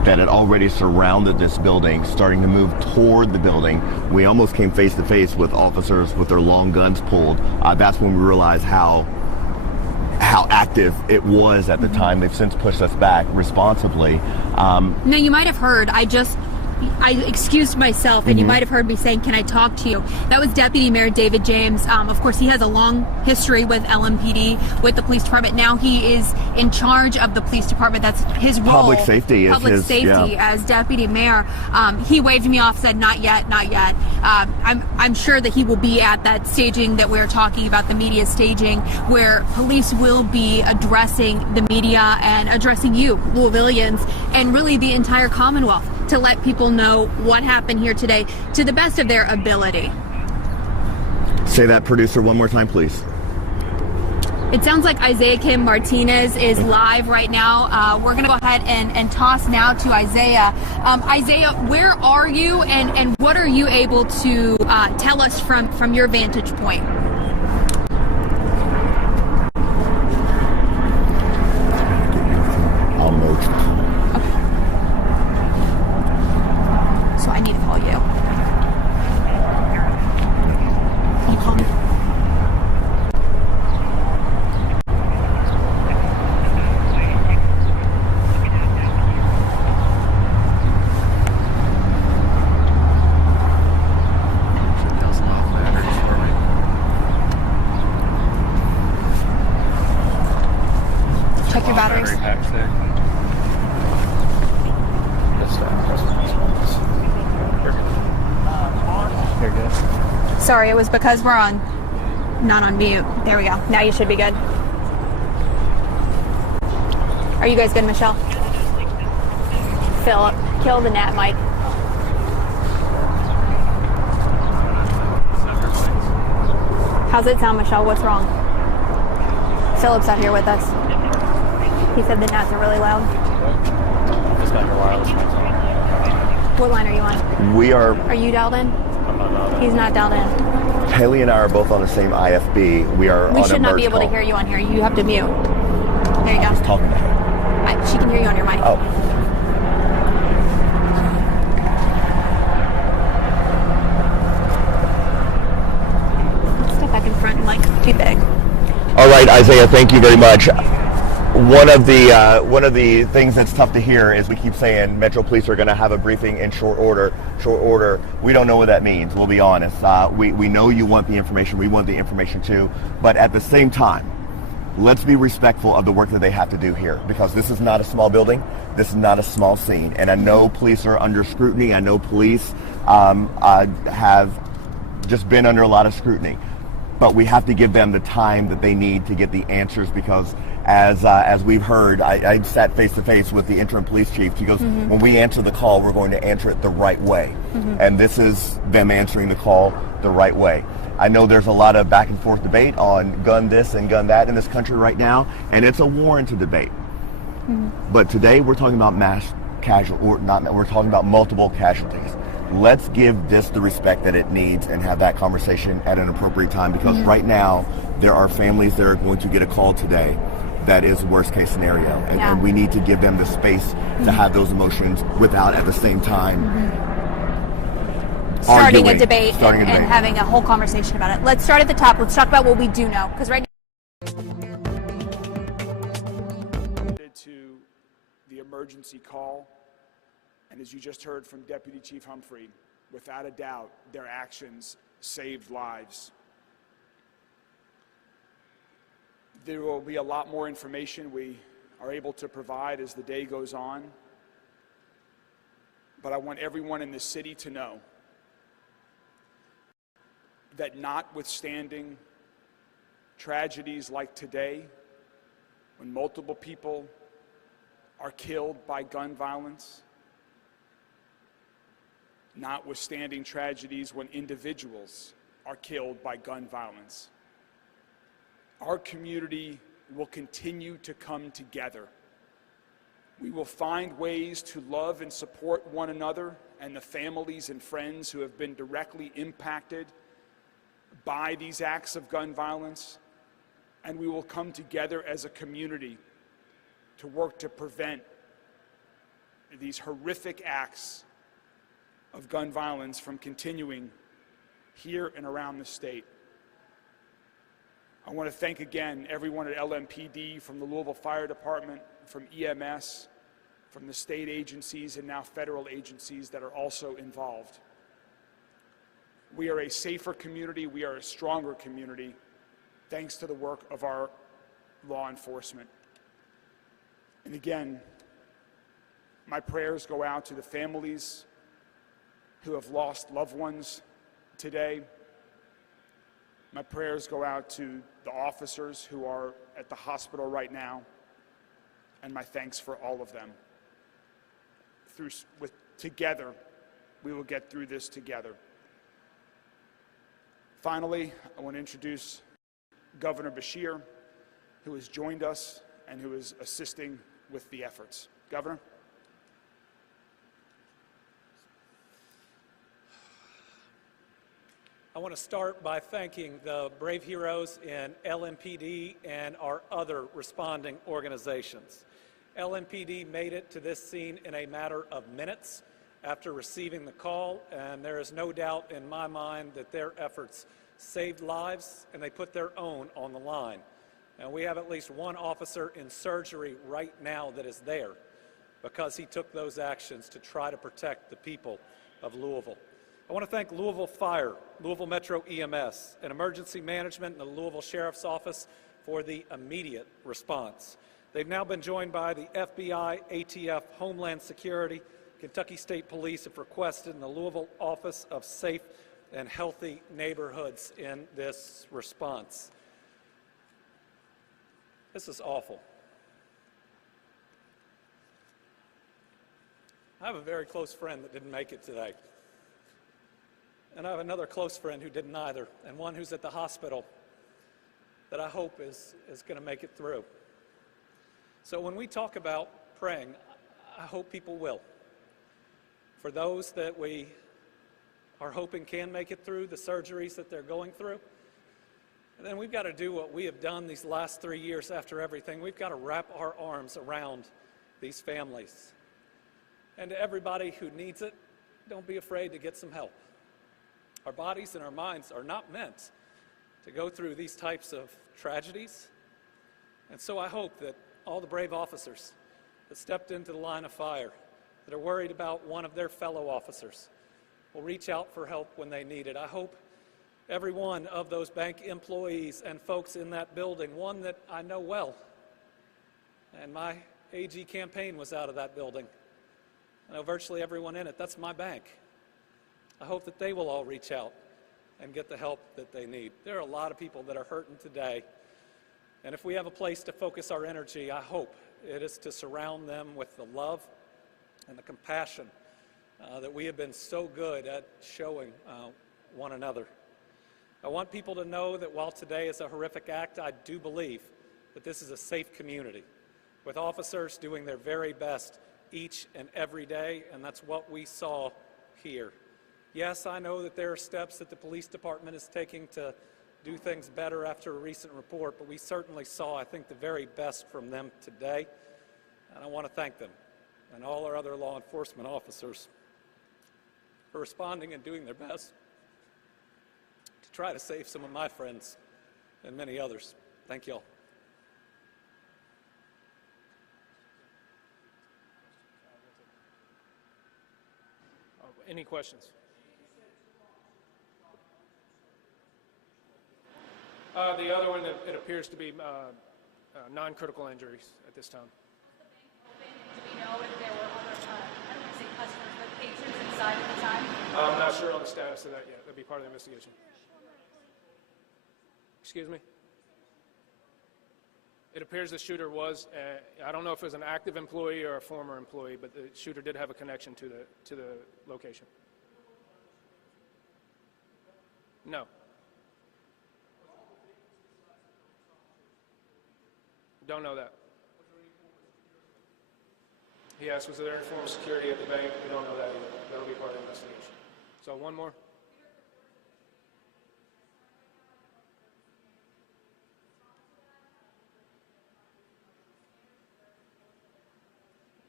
that had already surrounded this building, starting to move toward the building. We almost came face to face with officers with their long guns pulled. That's when we realized how active it was at the time. They've since pushed us back responsibly. Now, you might have heard, I excused myself, and you might have heard me saying, can I talk to you? That was Deputy Mayor David James. Of course, he has a long history with LMPD, with the police department. Now he is in charge of the police department. That's his role. Public safety as deputy mayor. He waved me off, said, not yet, not yet. I'm sure that he will be at that staging that we're talking about, the media staging, where police will be addressing the media and addressing you, Louisvillians, and really the entire Commonwealth, to let people know what happened here today to the best of their ability. Say that, producer, one more time, please. It sounds like Isaiah Kim Martinez is live right now. We're going to go ahead and toss now to Isaiah. Isaiah, where are you, and what are you able to tell us from your vantage point? So I need to call you. Can you call me? Check your batteries. You're good. Sorry, it was because we're not on mute. There we go. Now you should be good. Are you guys good, Michelle? Philip, kill the gnat, Mike. How's it sound, Michelle? What's wrong? Philip's out here with us. He said the gnats are really loud. Just got your wireless ones on. What line are you on? We are. Are you dialed in? I'm not dialed in. He's not dialed in. Haley and I are both on the same IFB. We are. We on should a not be merge able to call. hear you on here. You have to mute. There you go. Talking to her. She can hear you on your mic. Oh. Step back in front and be big. All right, Isaiah, thank you very much. One of the things that's tough to hear is we keep saying Metro Police are going to have a briefing in short order. Short order. We don't know what that means. We'll be honest. We know you want the information. We want the information too. But at the same time, let's be respectful of the work that they have to do here, because this is not a small building. This is not a small scene. And I know police are under scrutiny. I know police have just been under a lot of scrutiny. But we have to give them the time that they need to get the answers, because as we've heard, I sat face to face with the interim police chief. He goes, when we answer the call, we're going to answer it the right way. And this is them answering the call the right way. I know there's a lot of back and forth debate on gun this and gun that in this country right now, and it's a warranted debate. But today we're talking about we're talking about multiple casualties. Let's give this the respect that it needs and have that conversation at an appropriate time, because right now there are families that are going to get a call today that is worst case scenario, and we need to give them the space to have those emotions without at the same time starting a debate and having a whole conversation about it. Let's start at the top. Let's talk about what we do know, because right now to the emergency call. And as you just heard from Deputy Chief Humphrey, without a doubt, their actions saved lives. There will be a lot more information we are able to provide as the day goes on. But I want everyone in this city to know that notwithstanding tragedies like today, when multiple people are killed by gun violence, notwithstanding tragedies when individuals are killed by gun violence, our community will continue to come together. We will find ways to love and support one another and the families and friends who have been directly impacted by these acts of gun violence, and we will come together as a community to work to prevent these horrific acts of gun violence from continuing here and around the state. I want to thank again everyone at LMPD, from the Louisville Fire Department, from EMS, from the state agencies and now federal agencies that are also involved. We are a safer community, we are a stronger community, thanks to the work of our law enforcement. And again, my prayers go out to the families who have lost loved ones today. My prayers go out to the officers who are at the hospital right now, and my thanks for all of them. Together, we will get through this together. Finally, I want to introduce Governor Beshear, who has joined us and who is assisting with the efforts. Governor? I want to start by thanking the brave heroes in LMPD and our other responding organizations. LMPD made it to this scene in a matter of minutes after receiving the call, and there is no doubt in my mind that their efforts saved lives and they put their own on the line. And we have at least one officer in surgery right now that is there because he took those actions to try to protect the people of Louisville. I want to thank Louisville Fire, Louisville Metro EMS, and Emergency Management and the Louisville Sheriff's Office for the immediate response. They've now been joined by the FBI, ATF, Homeland Security, Kentucky State Police have requested in the Louisville Office of Safe and Healthy Neighborhoods in this response. This is awful. I have a very close friend that didn't make it today. And I have another close friend who didn't either, and one who's at the hospital that I hope is going to make it through. So when we talk about praying, I hope people will. For those that we are hoping can make it through the surgeries that they're going through, and then we've got to do what we have done these last 3 years after everything. We've got to wrap our arms around these families. And to everybody who needs it, don't be afraid to get some help. Our bodies and our minds are not meant to go through these types of tragedies. And so I hope that all the brave officers that stepped into the line of fire, that are worried about one of their fellow officers, will reach out for help when they need it. I hope every one of those bank employees and folks in that building, one that I know well, and my AG campaign was out of that building. I know virtually everyone in it. That's my bank. I hope that they will all reach out and get the help that they need. There are a lot of people that are hurting today, and if we have a place to focus our energy, I hope it is to surround them with the love and the compassion that we have been so good at showing one another. I want people to know that while today is a horrific act, I do believe that this is a safe community with officers doing their very best each and every day, and that's what we saw here. Yes, I know that there are steps that the police department is taking to do things better after a recent report, but we certainly saw, I think, the very best from them today, and I want to thank them and all our other law enforcement officers for responding and doing their best to try to save some of my friends and many others. Thank you all. Any questions? The other one, it appears to be non-critical injuries at this time. Do we know if there were other, I don't want to say customers, but patrons inside at the time? I'm not sure on the status of that yet. That'll be part of the investigation. Excuse me? It appears the shooter was, I don't know if it was an active employee or a former employee, but the shooter did have a connection to the location. No. Don't know that. He asked, was there informed security at the bank? We don't know that either. That'll be part of the investigation. So one more.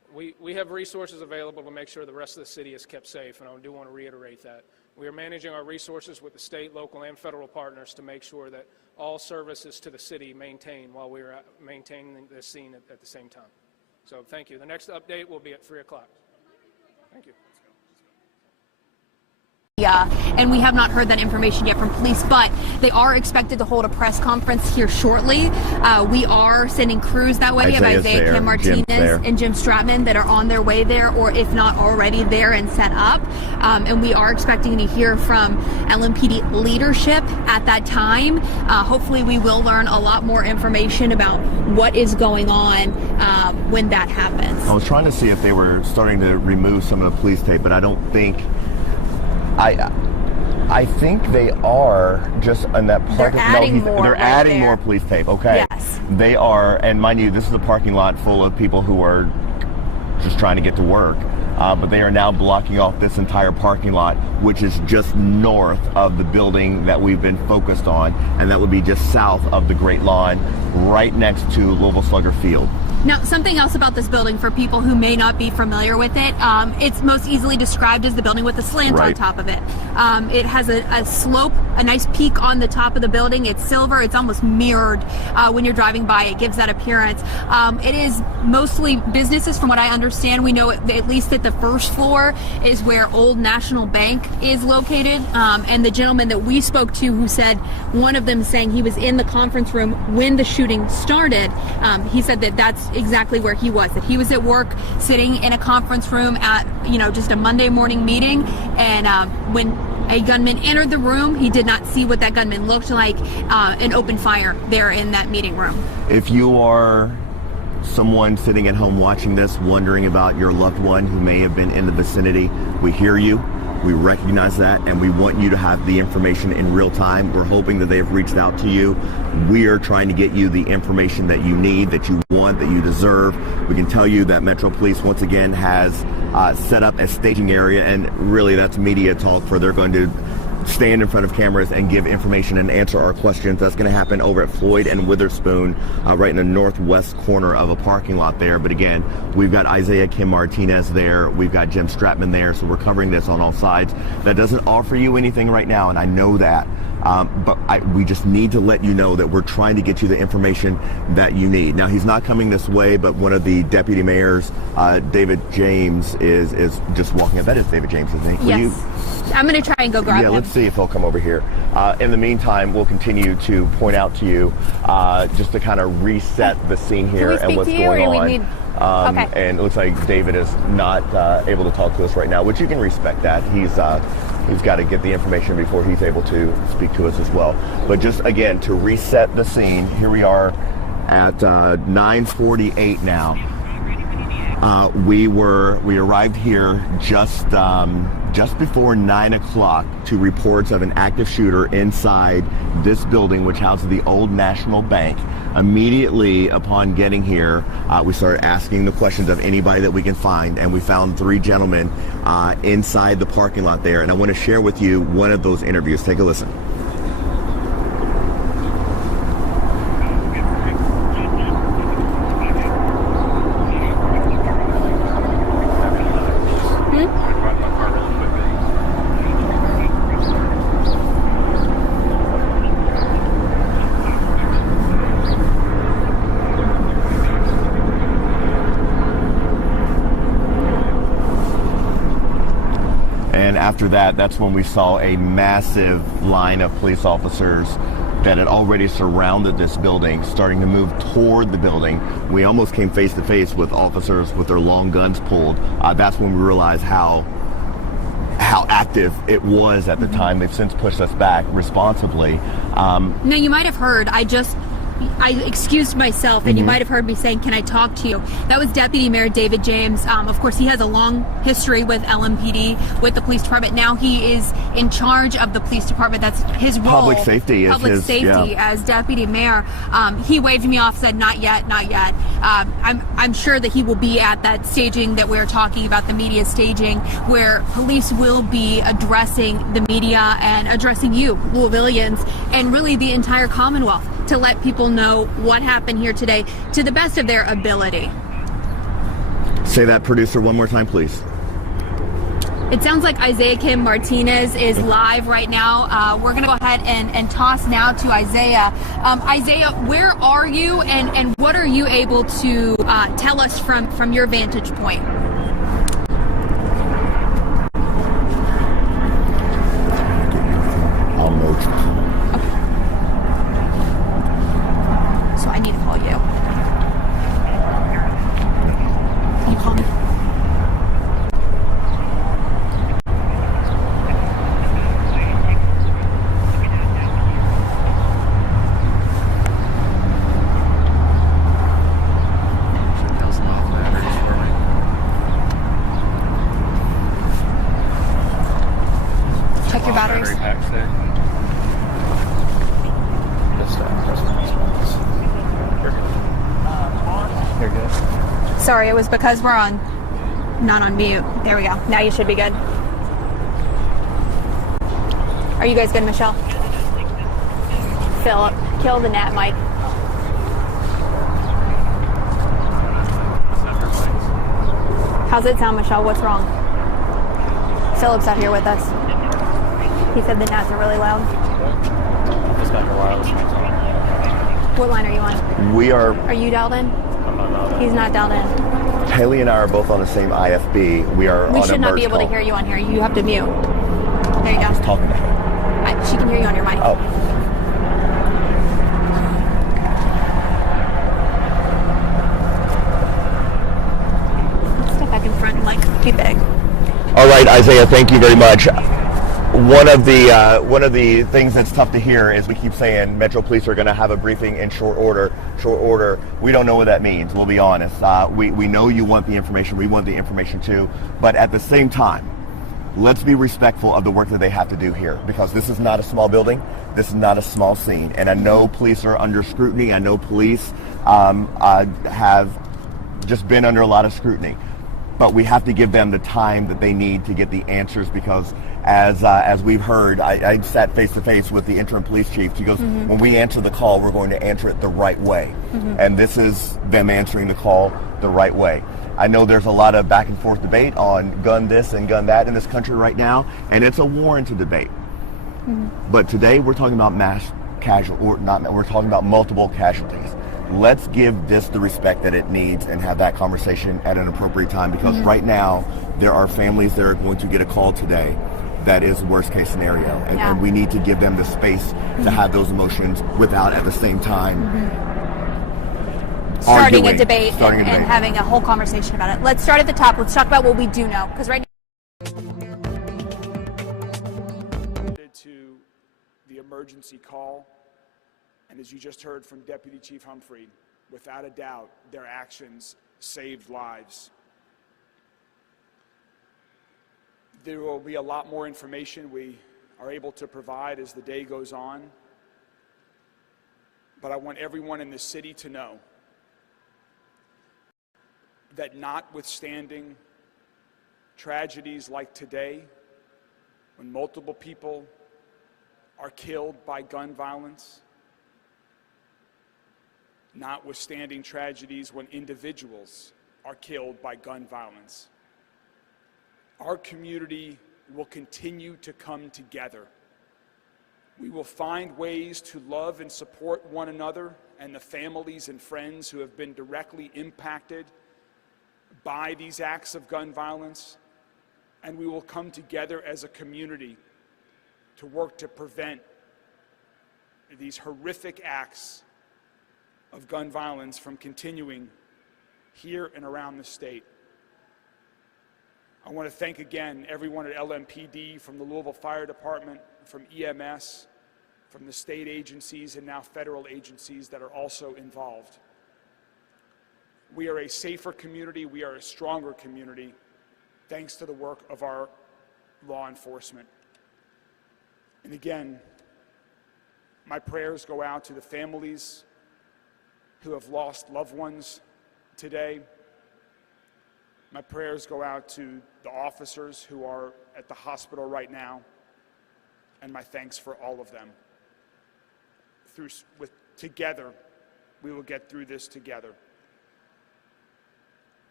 We have resources available to make sure the rest of the city is kept safe, and I do want to reiterate that. We are managing our resources with the state, local, and federal partners to make sure that all services to the city maintain while we are maintaining this scene at the same time. So thank you. The next update will be at 3 o'clock. Thank you. And we have not heard that information yet from police, but they are expected to hold a press conference here shortly. We are sending crews that way of Isaiah Kim Martinez and Jim Stratman that are on their way there, or if not already there and set up. And we are expecting to hear from LMPD leadership at that time. Hopefully we will learn a lot more information about what is going on when that happens. I was trying to see if they were starting to remove some of the police tape, but I don't think... I think they are just on that part. They're adding more. They're adding more police tape. Okay. Yes. They are, and mind you, this is a parking lot full of people who are just trying to get to work. But they are now blocking off this entire parking lot, which is just north of the building that we've been focused on, and that would be just south of the Great Lawn, right next to Louisville Slugger Field. Now, something else about this building for people who may not be familiar with it, it's most easily described as the building with a slant on top of it. It has a slope, a nice peak on the top of the building. It's silver. It's almost mirrored when you're driving by. It gives that appearance. It is mostly businesses, from what I understand. We know at least that the first floor is where Old National Bank is located. And the gentleman that we spoke to, who said, one of them saying he was in the conference room when the shooting started, he said that that's exactly where he was, that he was at work sitting in a conference room at, just a Monday morning meeting, and when a gunman entered the room, he did not see what that gunman looked like, and opened fire there in that meeting room. If you are someone sitting at home watching this, wondering about your loved one who may have been in the vicinity, we hear you. We recognize that, and we want you to have the information in real time. We're hoping that they have reached out to you. We are trying to get you the information that you need, that you want, that you deserve. We can tell you that Metro Police once again has set up a staging area, and really that's media talk, for they're going to stand in front of cameras and give information and answer our questions. That's going to happen over at Floyd and Witherspoon, right in the northwest corner of a parking lot there. But again, we've got Isaiah Kim Martinez there. We've got Jim Stratman there. So we're covering this on all sides. That doesn't offer you anything right now, and I know that. But we just need to let you know that we're trying to get you the information that you need. Now, he's not coming this way, but one of the deputy mayors, David James, is just walking. I bet it's David James, isn't he? Yes. I'm going to try and go grab him. Yeah, let's see if he'll come over here. In the meantime, we'll continue to point out to you, just to kind of reset the scene here and what's going on. Okay. And it looks like David is not able to talk to us right now, which you can respect that. He's got to get the information before he's able to speak to us as well. But just again, to reset the scene, here we are at 9:48 now. We arrived here just before 9 o'clock to reports of an active shooter inside this building, which houses the Old National Bank. Immediately upon getting here, we started asking the questions of anybody that we can find, and we found 3 gentlemen inside the parking lot there. And I want to share with you one of those interviews. Take a listen. After that, that's when we saw a massive line of police officers that had already surrounded this building, starting to move toward the building. We almost came face to face with officers with their long guns pulled. That's when we realized how active it was at the time. They've since pushed us back responsibly. Now, you might have heard, I excused myself, and you might have heard me saying, "Can I talk to you?" That was Deputy Mayor David James. Of course, he has a long history with LMPD, with the police department. Now he is in charge of the police department. That's his role. Public safety as deputy mayor. He waved me off, said, "Not yet, not yet." I'm sure that he will be at that staging that we're talking about, the media staging, where police will be addressing the media and addressing you, Louisvillians, and really the entire Commonwealth, to let people know what happened here today to the best of their ability. Say that, producer, one more time, please. It sounds like Isaiah Kim Martinez is live right now. We're going to go ahead and toss now to Isaiah. Isaiah, where are you and what are you able to tell us from your vantage point? I'll note you. Okay. So I need to call you. Can you call me? Check your batteries. You're good. Sorry, it was because we're not on mute. There we go. Now you should be good. Are you guys good, Michelle? Philip, kill the gnat, Mike. How's it sound, Michelle? What's wrong? Philip's out here with us. He said the gnats are really loud. Just got your wireless ones on. What line are you on? Are you dialed in? I'm not dialed in. He's not dialed in. Haley and I are both on the same IFB. We are We on a should not be merge able to call. hear you on here. You have to mute. There you go. Talking to her. She can hear you on your mic. Oh. Step back in front and be big. All right, Isaiah, thank you very much. One of the things that's tough to hear is we keep saying Metro Police are going to have a briefing in short order. We don't know what that means. We'll be honest. We know you want the information. We want the information too. But at the same time, let's be respectful of the work that they have to do here, because this is not a small building. This is not a small scene. And I know police are under scrutiny. I know police have just been under a lot of scrutiny. But we have to give them the time that they need to get the answers, because as we've heard, I sat face to face with the interim police chief. He goes, when we answer the call, we're going to answer it the right way. And this is them answering the call the right way. I know there's a lot of back and forth debate on gun this and gun that in this country right now, and it's a warranted debate. But today we're talking about we're talking about multiple casualties. Let's give this the respect that it needs and have that conversation at an appropriate time, because right now there are families that are going to get a call today that is the worst case scenario, and we need to give them the space to have those emotions without at the same time starting a debate and having a whole conversation about it. Let's start at the top. Let's talk about what we do know, because right now to the emergency call. And as you just heard from Deputy Chief Humphrey, without a doubt, their actions saved lives. There will be a lot more information we are able to provide as the day goes on. But I want everyone in this city to know that notwithstanding tragedies like today, when multiple people are killed by gun violence, notwithstanding tragedies when individuals are killed by gun violence, our community will continue to come together. We will find ways to love and support one another and the families and friends who have been directly impacted by these acts of gun violence, and we will come together as a community to work to prevent these horrific acts of gun violence from continuing here and around the state. I want to thank again everyone at LMPD, from the Louisville Fire Department, from EMS, from the state agencies and now federal agencies that are also involved. We are a safer community, we are a stronger community, thanks to the work of our law enforcement. And again, my prayers go out to the families who have lost loved ones today. My prayers go out to the officers who are at the hospital right now, and my thanks for all of them. Together, we will get through this together.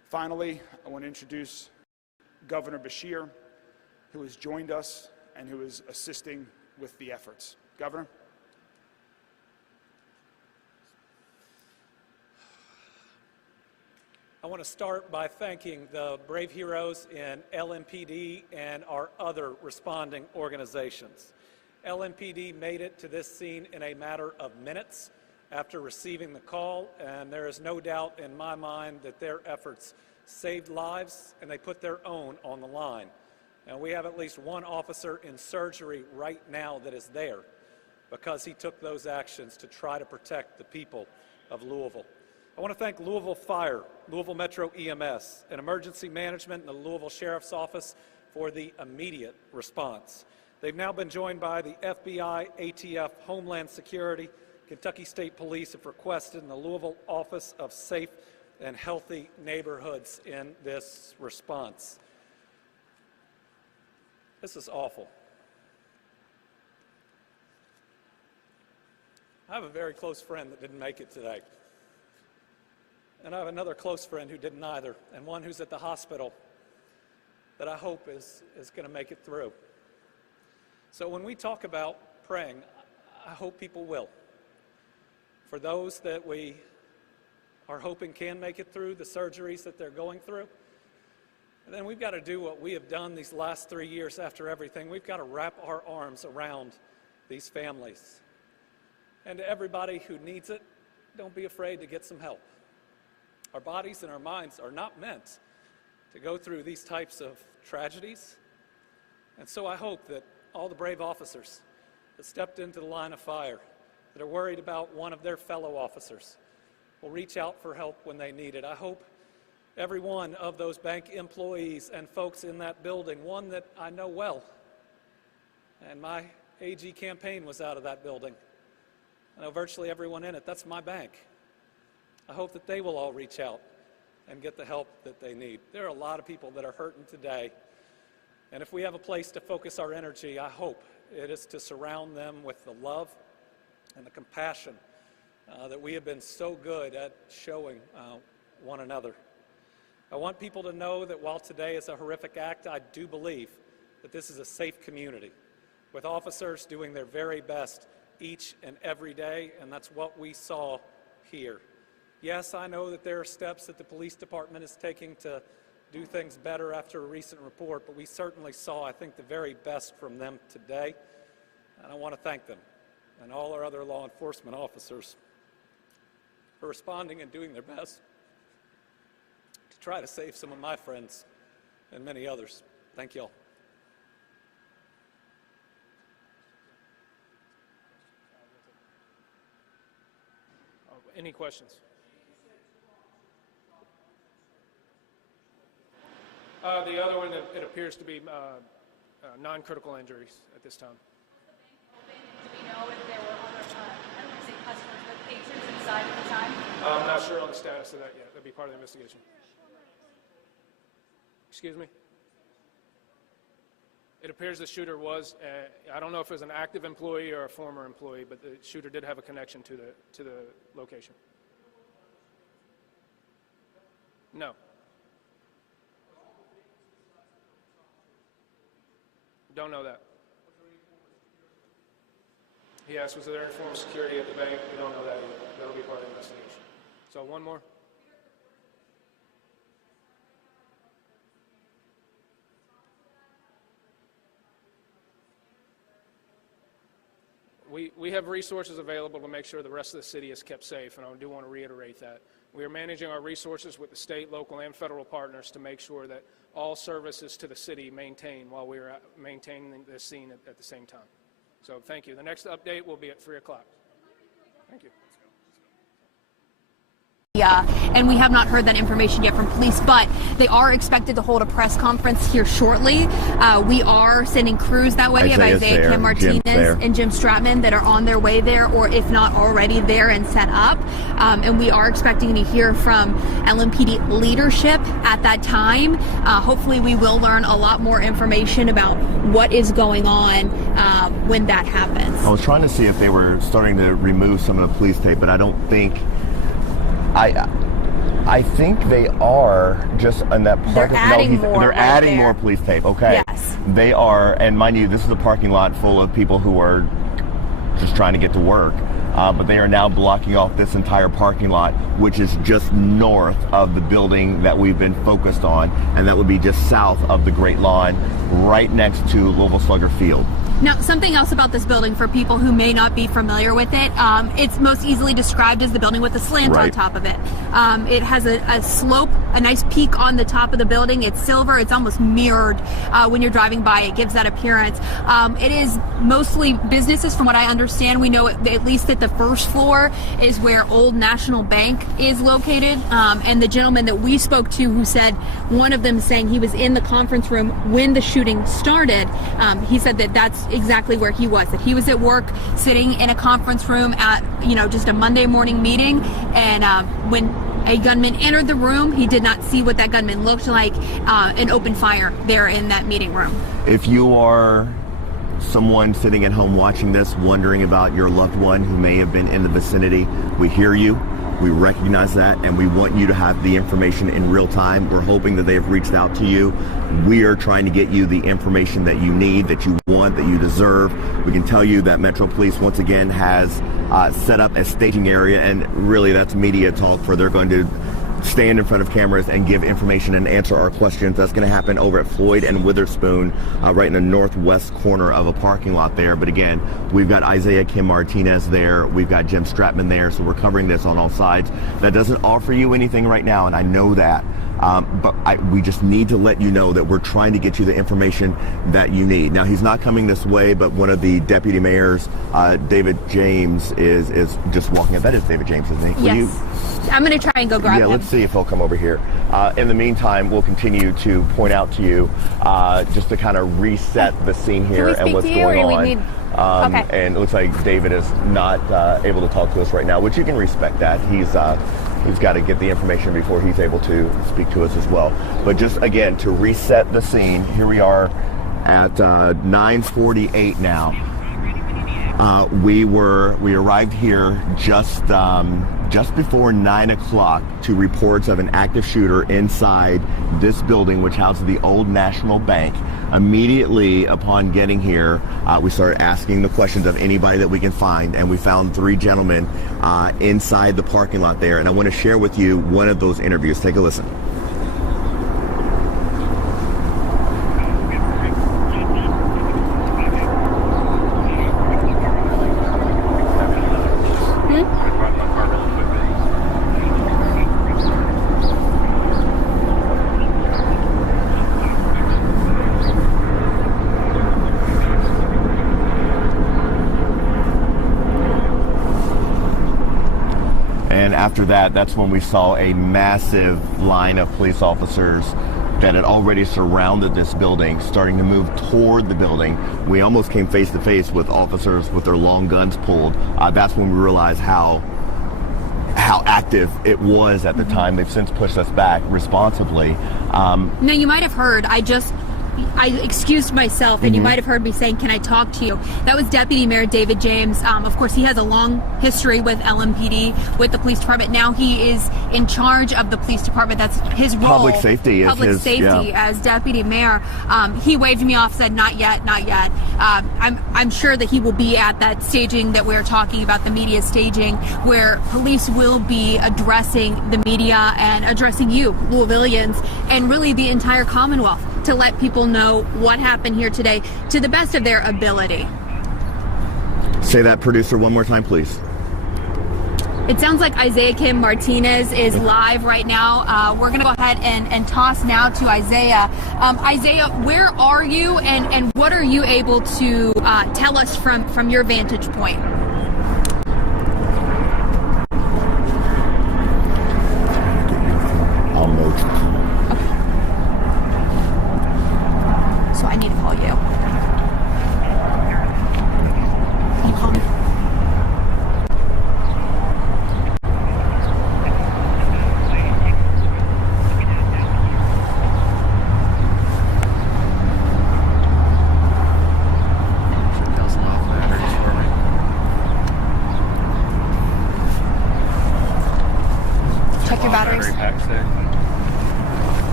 Finally, I want to introduce Governor Beshear, who has joined us and who is assisting with the efforts. Governor? I want to start by thanking the brave heroes in LMPD and our other responding organizations. LMPD made it to this scene in a matter of minutes after receiving the call, and there is no doubt in my mind that their efforts saved lives and they put their own on the line. And we have at least one officer in surgery right now that is there because he took those actions to try to protect the people of Louisville. I want to thank Louisville Fire, Louisville Metro EMS, and Emergency Management and the Louisville Sheriff's Office for the immediate response. They've now been joined by the FBI, ATF, Homeland Security, Kentucky State Police have requested in the Louisville Office of Safe and Healthy Neighborhoods in this response. This is awful. I have a very close friend that didn't make it today. And I have another close friend who didn't either, and one who's at the hospital that I hope is going to make it through. So when we talk about praying, I hope people will. For those that we are hoping can make it through the surgeries that they're going through, and then we've got to do what we have done these last 3 years after everything. We've got to wrap our arms around these families. And to everybody who needs it, don't be afraid to get some help. Our bodies and our minds are not meant to go through these types of tragedies. And so I hope that all the brave officers that stepped into the line of fire, that are worried about one of their fellow officers, will reach out for help when they need it. I hope every one of those bank employees and folks in that building, one that I know well, and my AG campaign was out of that building. I know virtually everyone in it. That's my bank. I hope that they will all reach out and get the help that they need. There are a lot of people that are hurting today, and if we have a place to focus our energy, I hope it is to surround them with the love and the compassion that we have been so good at showing one another. I want people to know that while today is a horrific act, I do believe that this is a safe community with officers doing their very best each and every day, and that's what we saw here. Yes, I know that there are steps that the police department is taking to do things better after a recent report, but we certainly saw, I think, the very best from them today, and I want to thank them and all our other law enforcement officers for responding and doing their best to try to save some of my friends and many others. Thank you all. Any questions? The other one, it appears to be non-critical injuries at this time. Do we know if there were other, I don't want to say customers, but patrons inside at the time? I'm not sure on the status of that yet. That'd be part of the investigation. Excuse me? It appears the shooter was, I don't know if it was an active employee or a former employee, but the shooter did have a connection to the location. No. Don't know that. He asked, was there any form of security at the bank? We don't know that either. That'll be part of the investigation. So one more. We have resources available to make sure the rest of the city is kept safe, and I do want to reiterate that. We are managing our resources with the state, local, and federal partners to make sure that all services to the city maintain while we are maintaining the scene at the same time. So thank you. The next update will be at 3 o'clock. Thank you. And we have not heard that information yet from police, but they are expected to hold a press conference here shortly. We are sending crews that way. We have Isaiah Kim Martinez and Jim Stratman that are on their way there, or if not already there and set up. And we are expecting to hear from LMPD leadership at that time. Hopefully we will learn a lot more information about what is going on when that happens. I was trying to see if they were starting to remove some of the police tape, but I don't think I think they are just in that parking. They're adding more. They're right adding there. more police tape. Okay. Yes. They are, and mind you, this is a parking lot full of people who are just trying to get to work. But they are now blocking off this entire parking lot, which is just north of the building that we've been focused on, and that would be just south of the Great Lawn, right next to Louisville Slugger Field. Now, something else about this building for people who may not be familiar with it, it's most easily described as the building with a slant on top of it. It has a slope, a nice peak on the top of the building. It's silver. It's almost mirrored when you're driving by. It gives that appearance. It is mostly businesses, from what I understand. We know at least that the first floor is where Old National Bank is located. And the gentleman that we spoke to, who said, one of them saying he was in the conference room when the shooting started, he said that that's exactly where he was, that he was at work sitting in a conference room at, just a Monday morning meeting, and when a gunman entered the room, he did not see what that gunman looked like, and opened fire there in that meeting room. If you are someone sitting at home watching this, wondering about your loved one who may have been in the vicinity, we hear you. We recognize that, and we want you to have the information in real time. We're hoping that they have reached out to you. We are trying to get you the information that you need, that you want, that you deserve. We can tell you that Metro Police once again has set up a staging area, and really that's media talk, for they're going to stand in front of cameras and give information and answer our questions. That's going to happen over at Floyd and Witherspoon, right in the northwest corner of a parking lot there. But again, we've got Isaiah Kim Martinez there. We've got Jim Stratman there. So we're covering this on all sides. That doesn't offer you anything right now, and I know that. But we just need to let you know that we're trying to get you the information that you need. Now, he's not coming this way, but one of the deputy mayors, David James, is just walking up. That is David James, isn't he? Yes. I'm going to try and go grab him. Yeah, let's see if he'll come over here. In the meantime, we'll continue to point out to you, just to kind of reset the scene here and what's going on. Okay. And it looks like David is not able to talk to us right now, which you can respect that. He's got to get the information before he's able to speak to us as well. But just again, to reset the scene, here we are at 9:48 now. We arrived here just before 9 o'clock to reports of an active shooter inside this building, which houses the Old National Bank. Immediately upon getting here, we started asking the questions of anybody that we can find, and we found 3 gentlemen inside the parking lot there. And I want to share with you one of those interviews. Take a listen. After that, that's when we saw a massive line of police officers that had already surrounded this building, starting to move toward the building. We almost came face to face with officers with their long guns pulled. That's when we realized how active it was at the time. They've since pushed us back responsibly. Now, you might have heard, I excused myself, and you might have heard me saying, "Can I talk to you?" That was Deputy Mayor David James. Of course, he has a long history with LMPD, with the police department. Now he is in charge of the police department. That's his role. Public safety As deputy mayor. He waved me off, said, "Not yet, not yet." I'm sure that he will be at that staging that we're talking about, the media staging, where police will be addressing the media and addressing you, Louisvillians, and really the entire Commonwealth, to let people know what happened here today to the best of their ability. Say that, producer, one more time, please. It sounds like Isaiah Kim Martinez is live right now. We're going to go ahead and toss now to Isaiah. Isaiah, where are you, and what are you able to tell us from your vantage point? So I need to call you. Can you call me?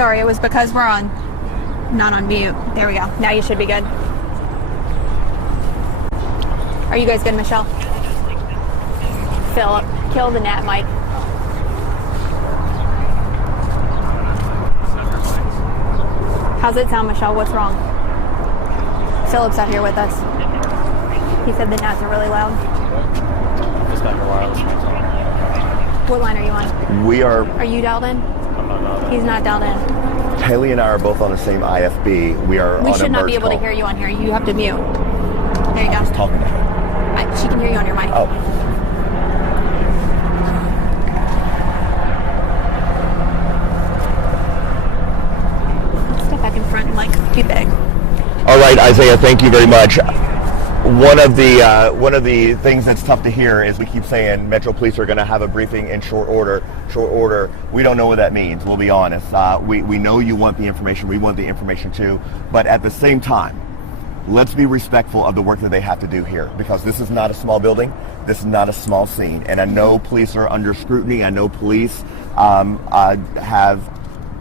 Sorry, it was because we're not on mute. There we go. Now you should be good. Are you guys good, Michelle? Philip, kill the Nat mic. How's it sound, Michelle? What's wrong? Philip's out here with us. He said the Nats are really loud. Just got your wireless ones on. What line are you on? We are. Are you dialed in? I'm not dialed in. He's not dialed in. Haley and I are both on the same IFB. We are. We on should a not be merge able to call. hear you on here. You have to mute. There you go. Talking to her. She can hear you on your mic. Oh. Step back in front and be big. All right, Isaiah, thank you very much. One of the things that's tough to hear is we keep saying Metro Police are going to have a briefing in short order. We don't know what that means. We'll be honest. We know you want the information. We want the information too. But at the same time, let's be respectful of the work that they have to do here, because this is not a small building. This is not a small scene. And I know police are under scrutiny. I know police have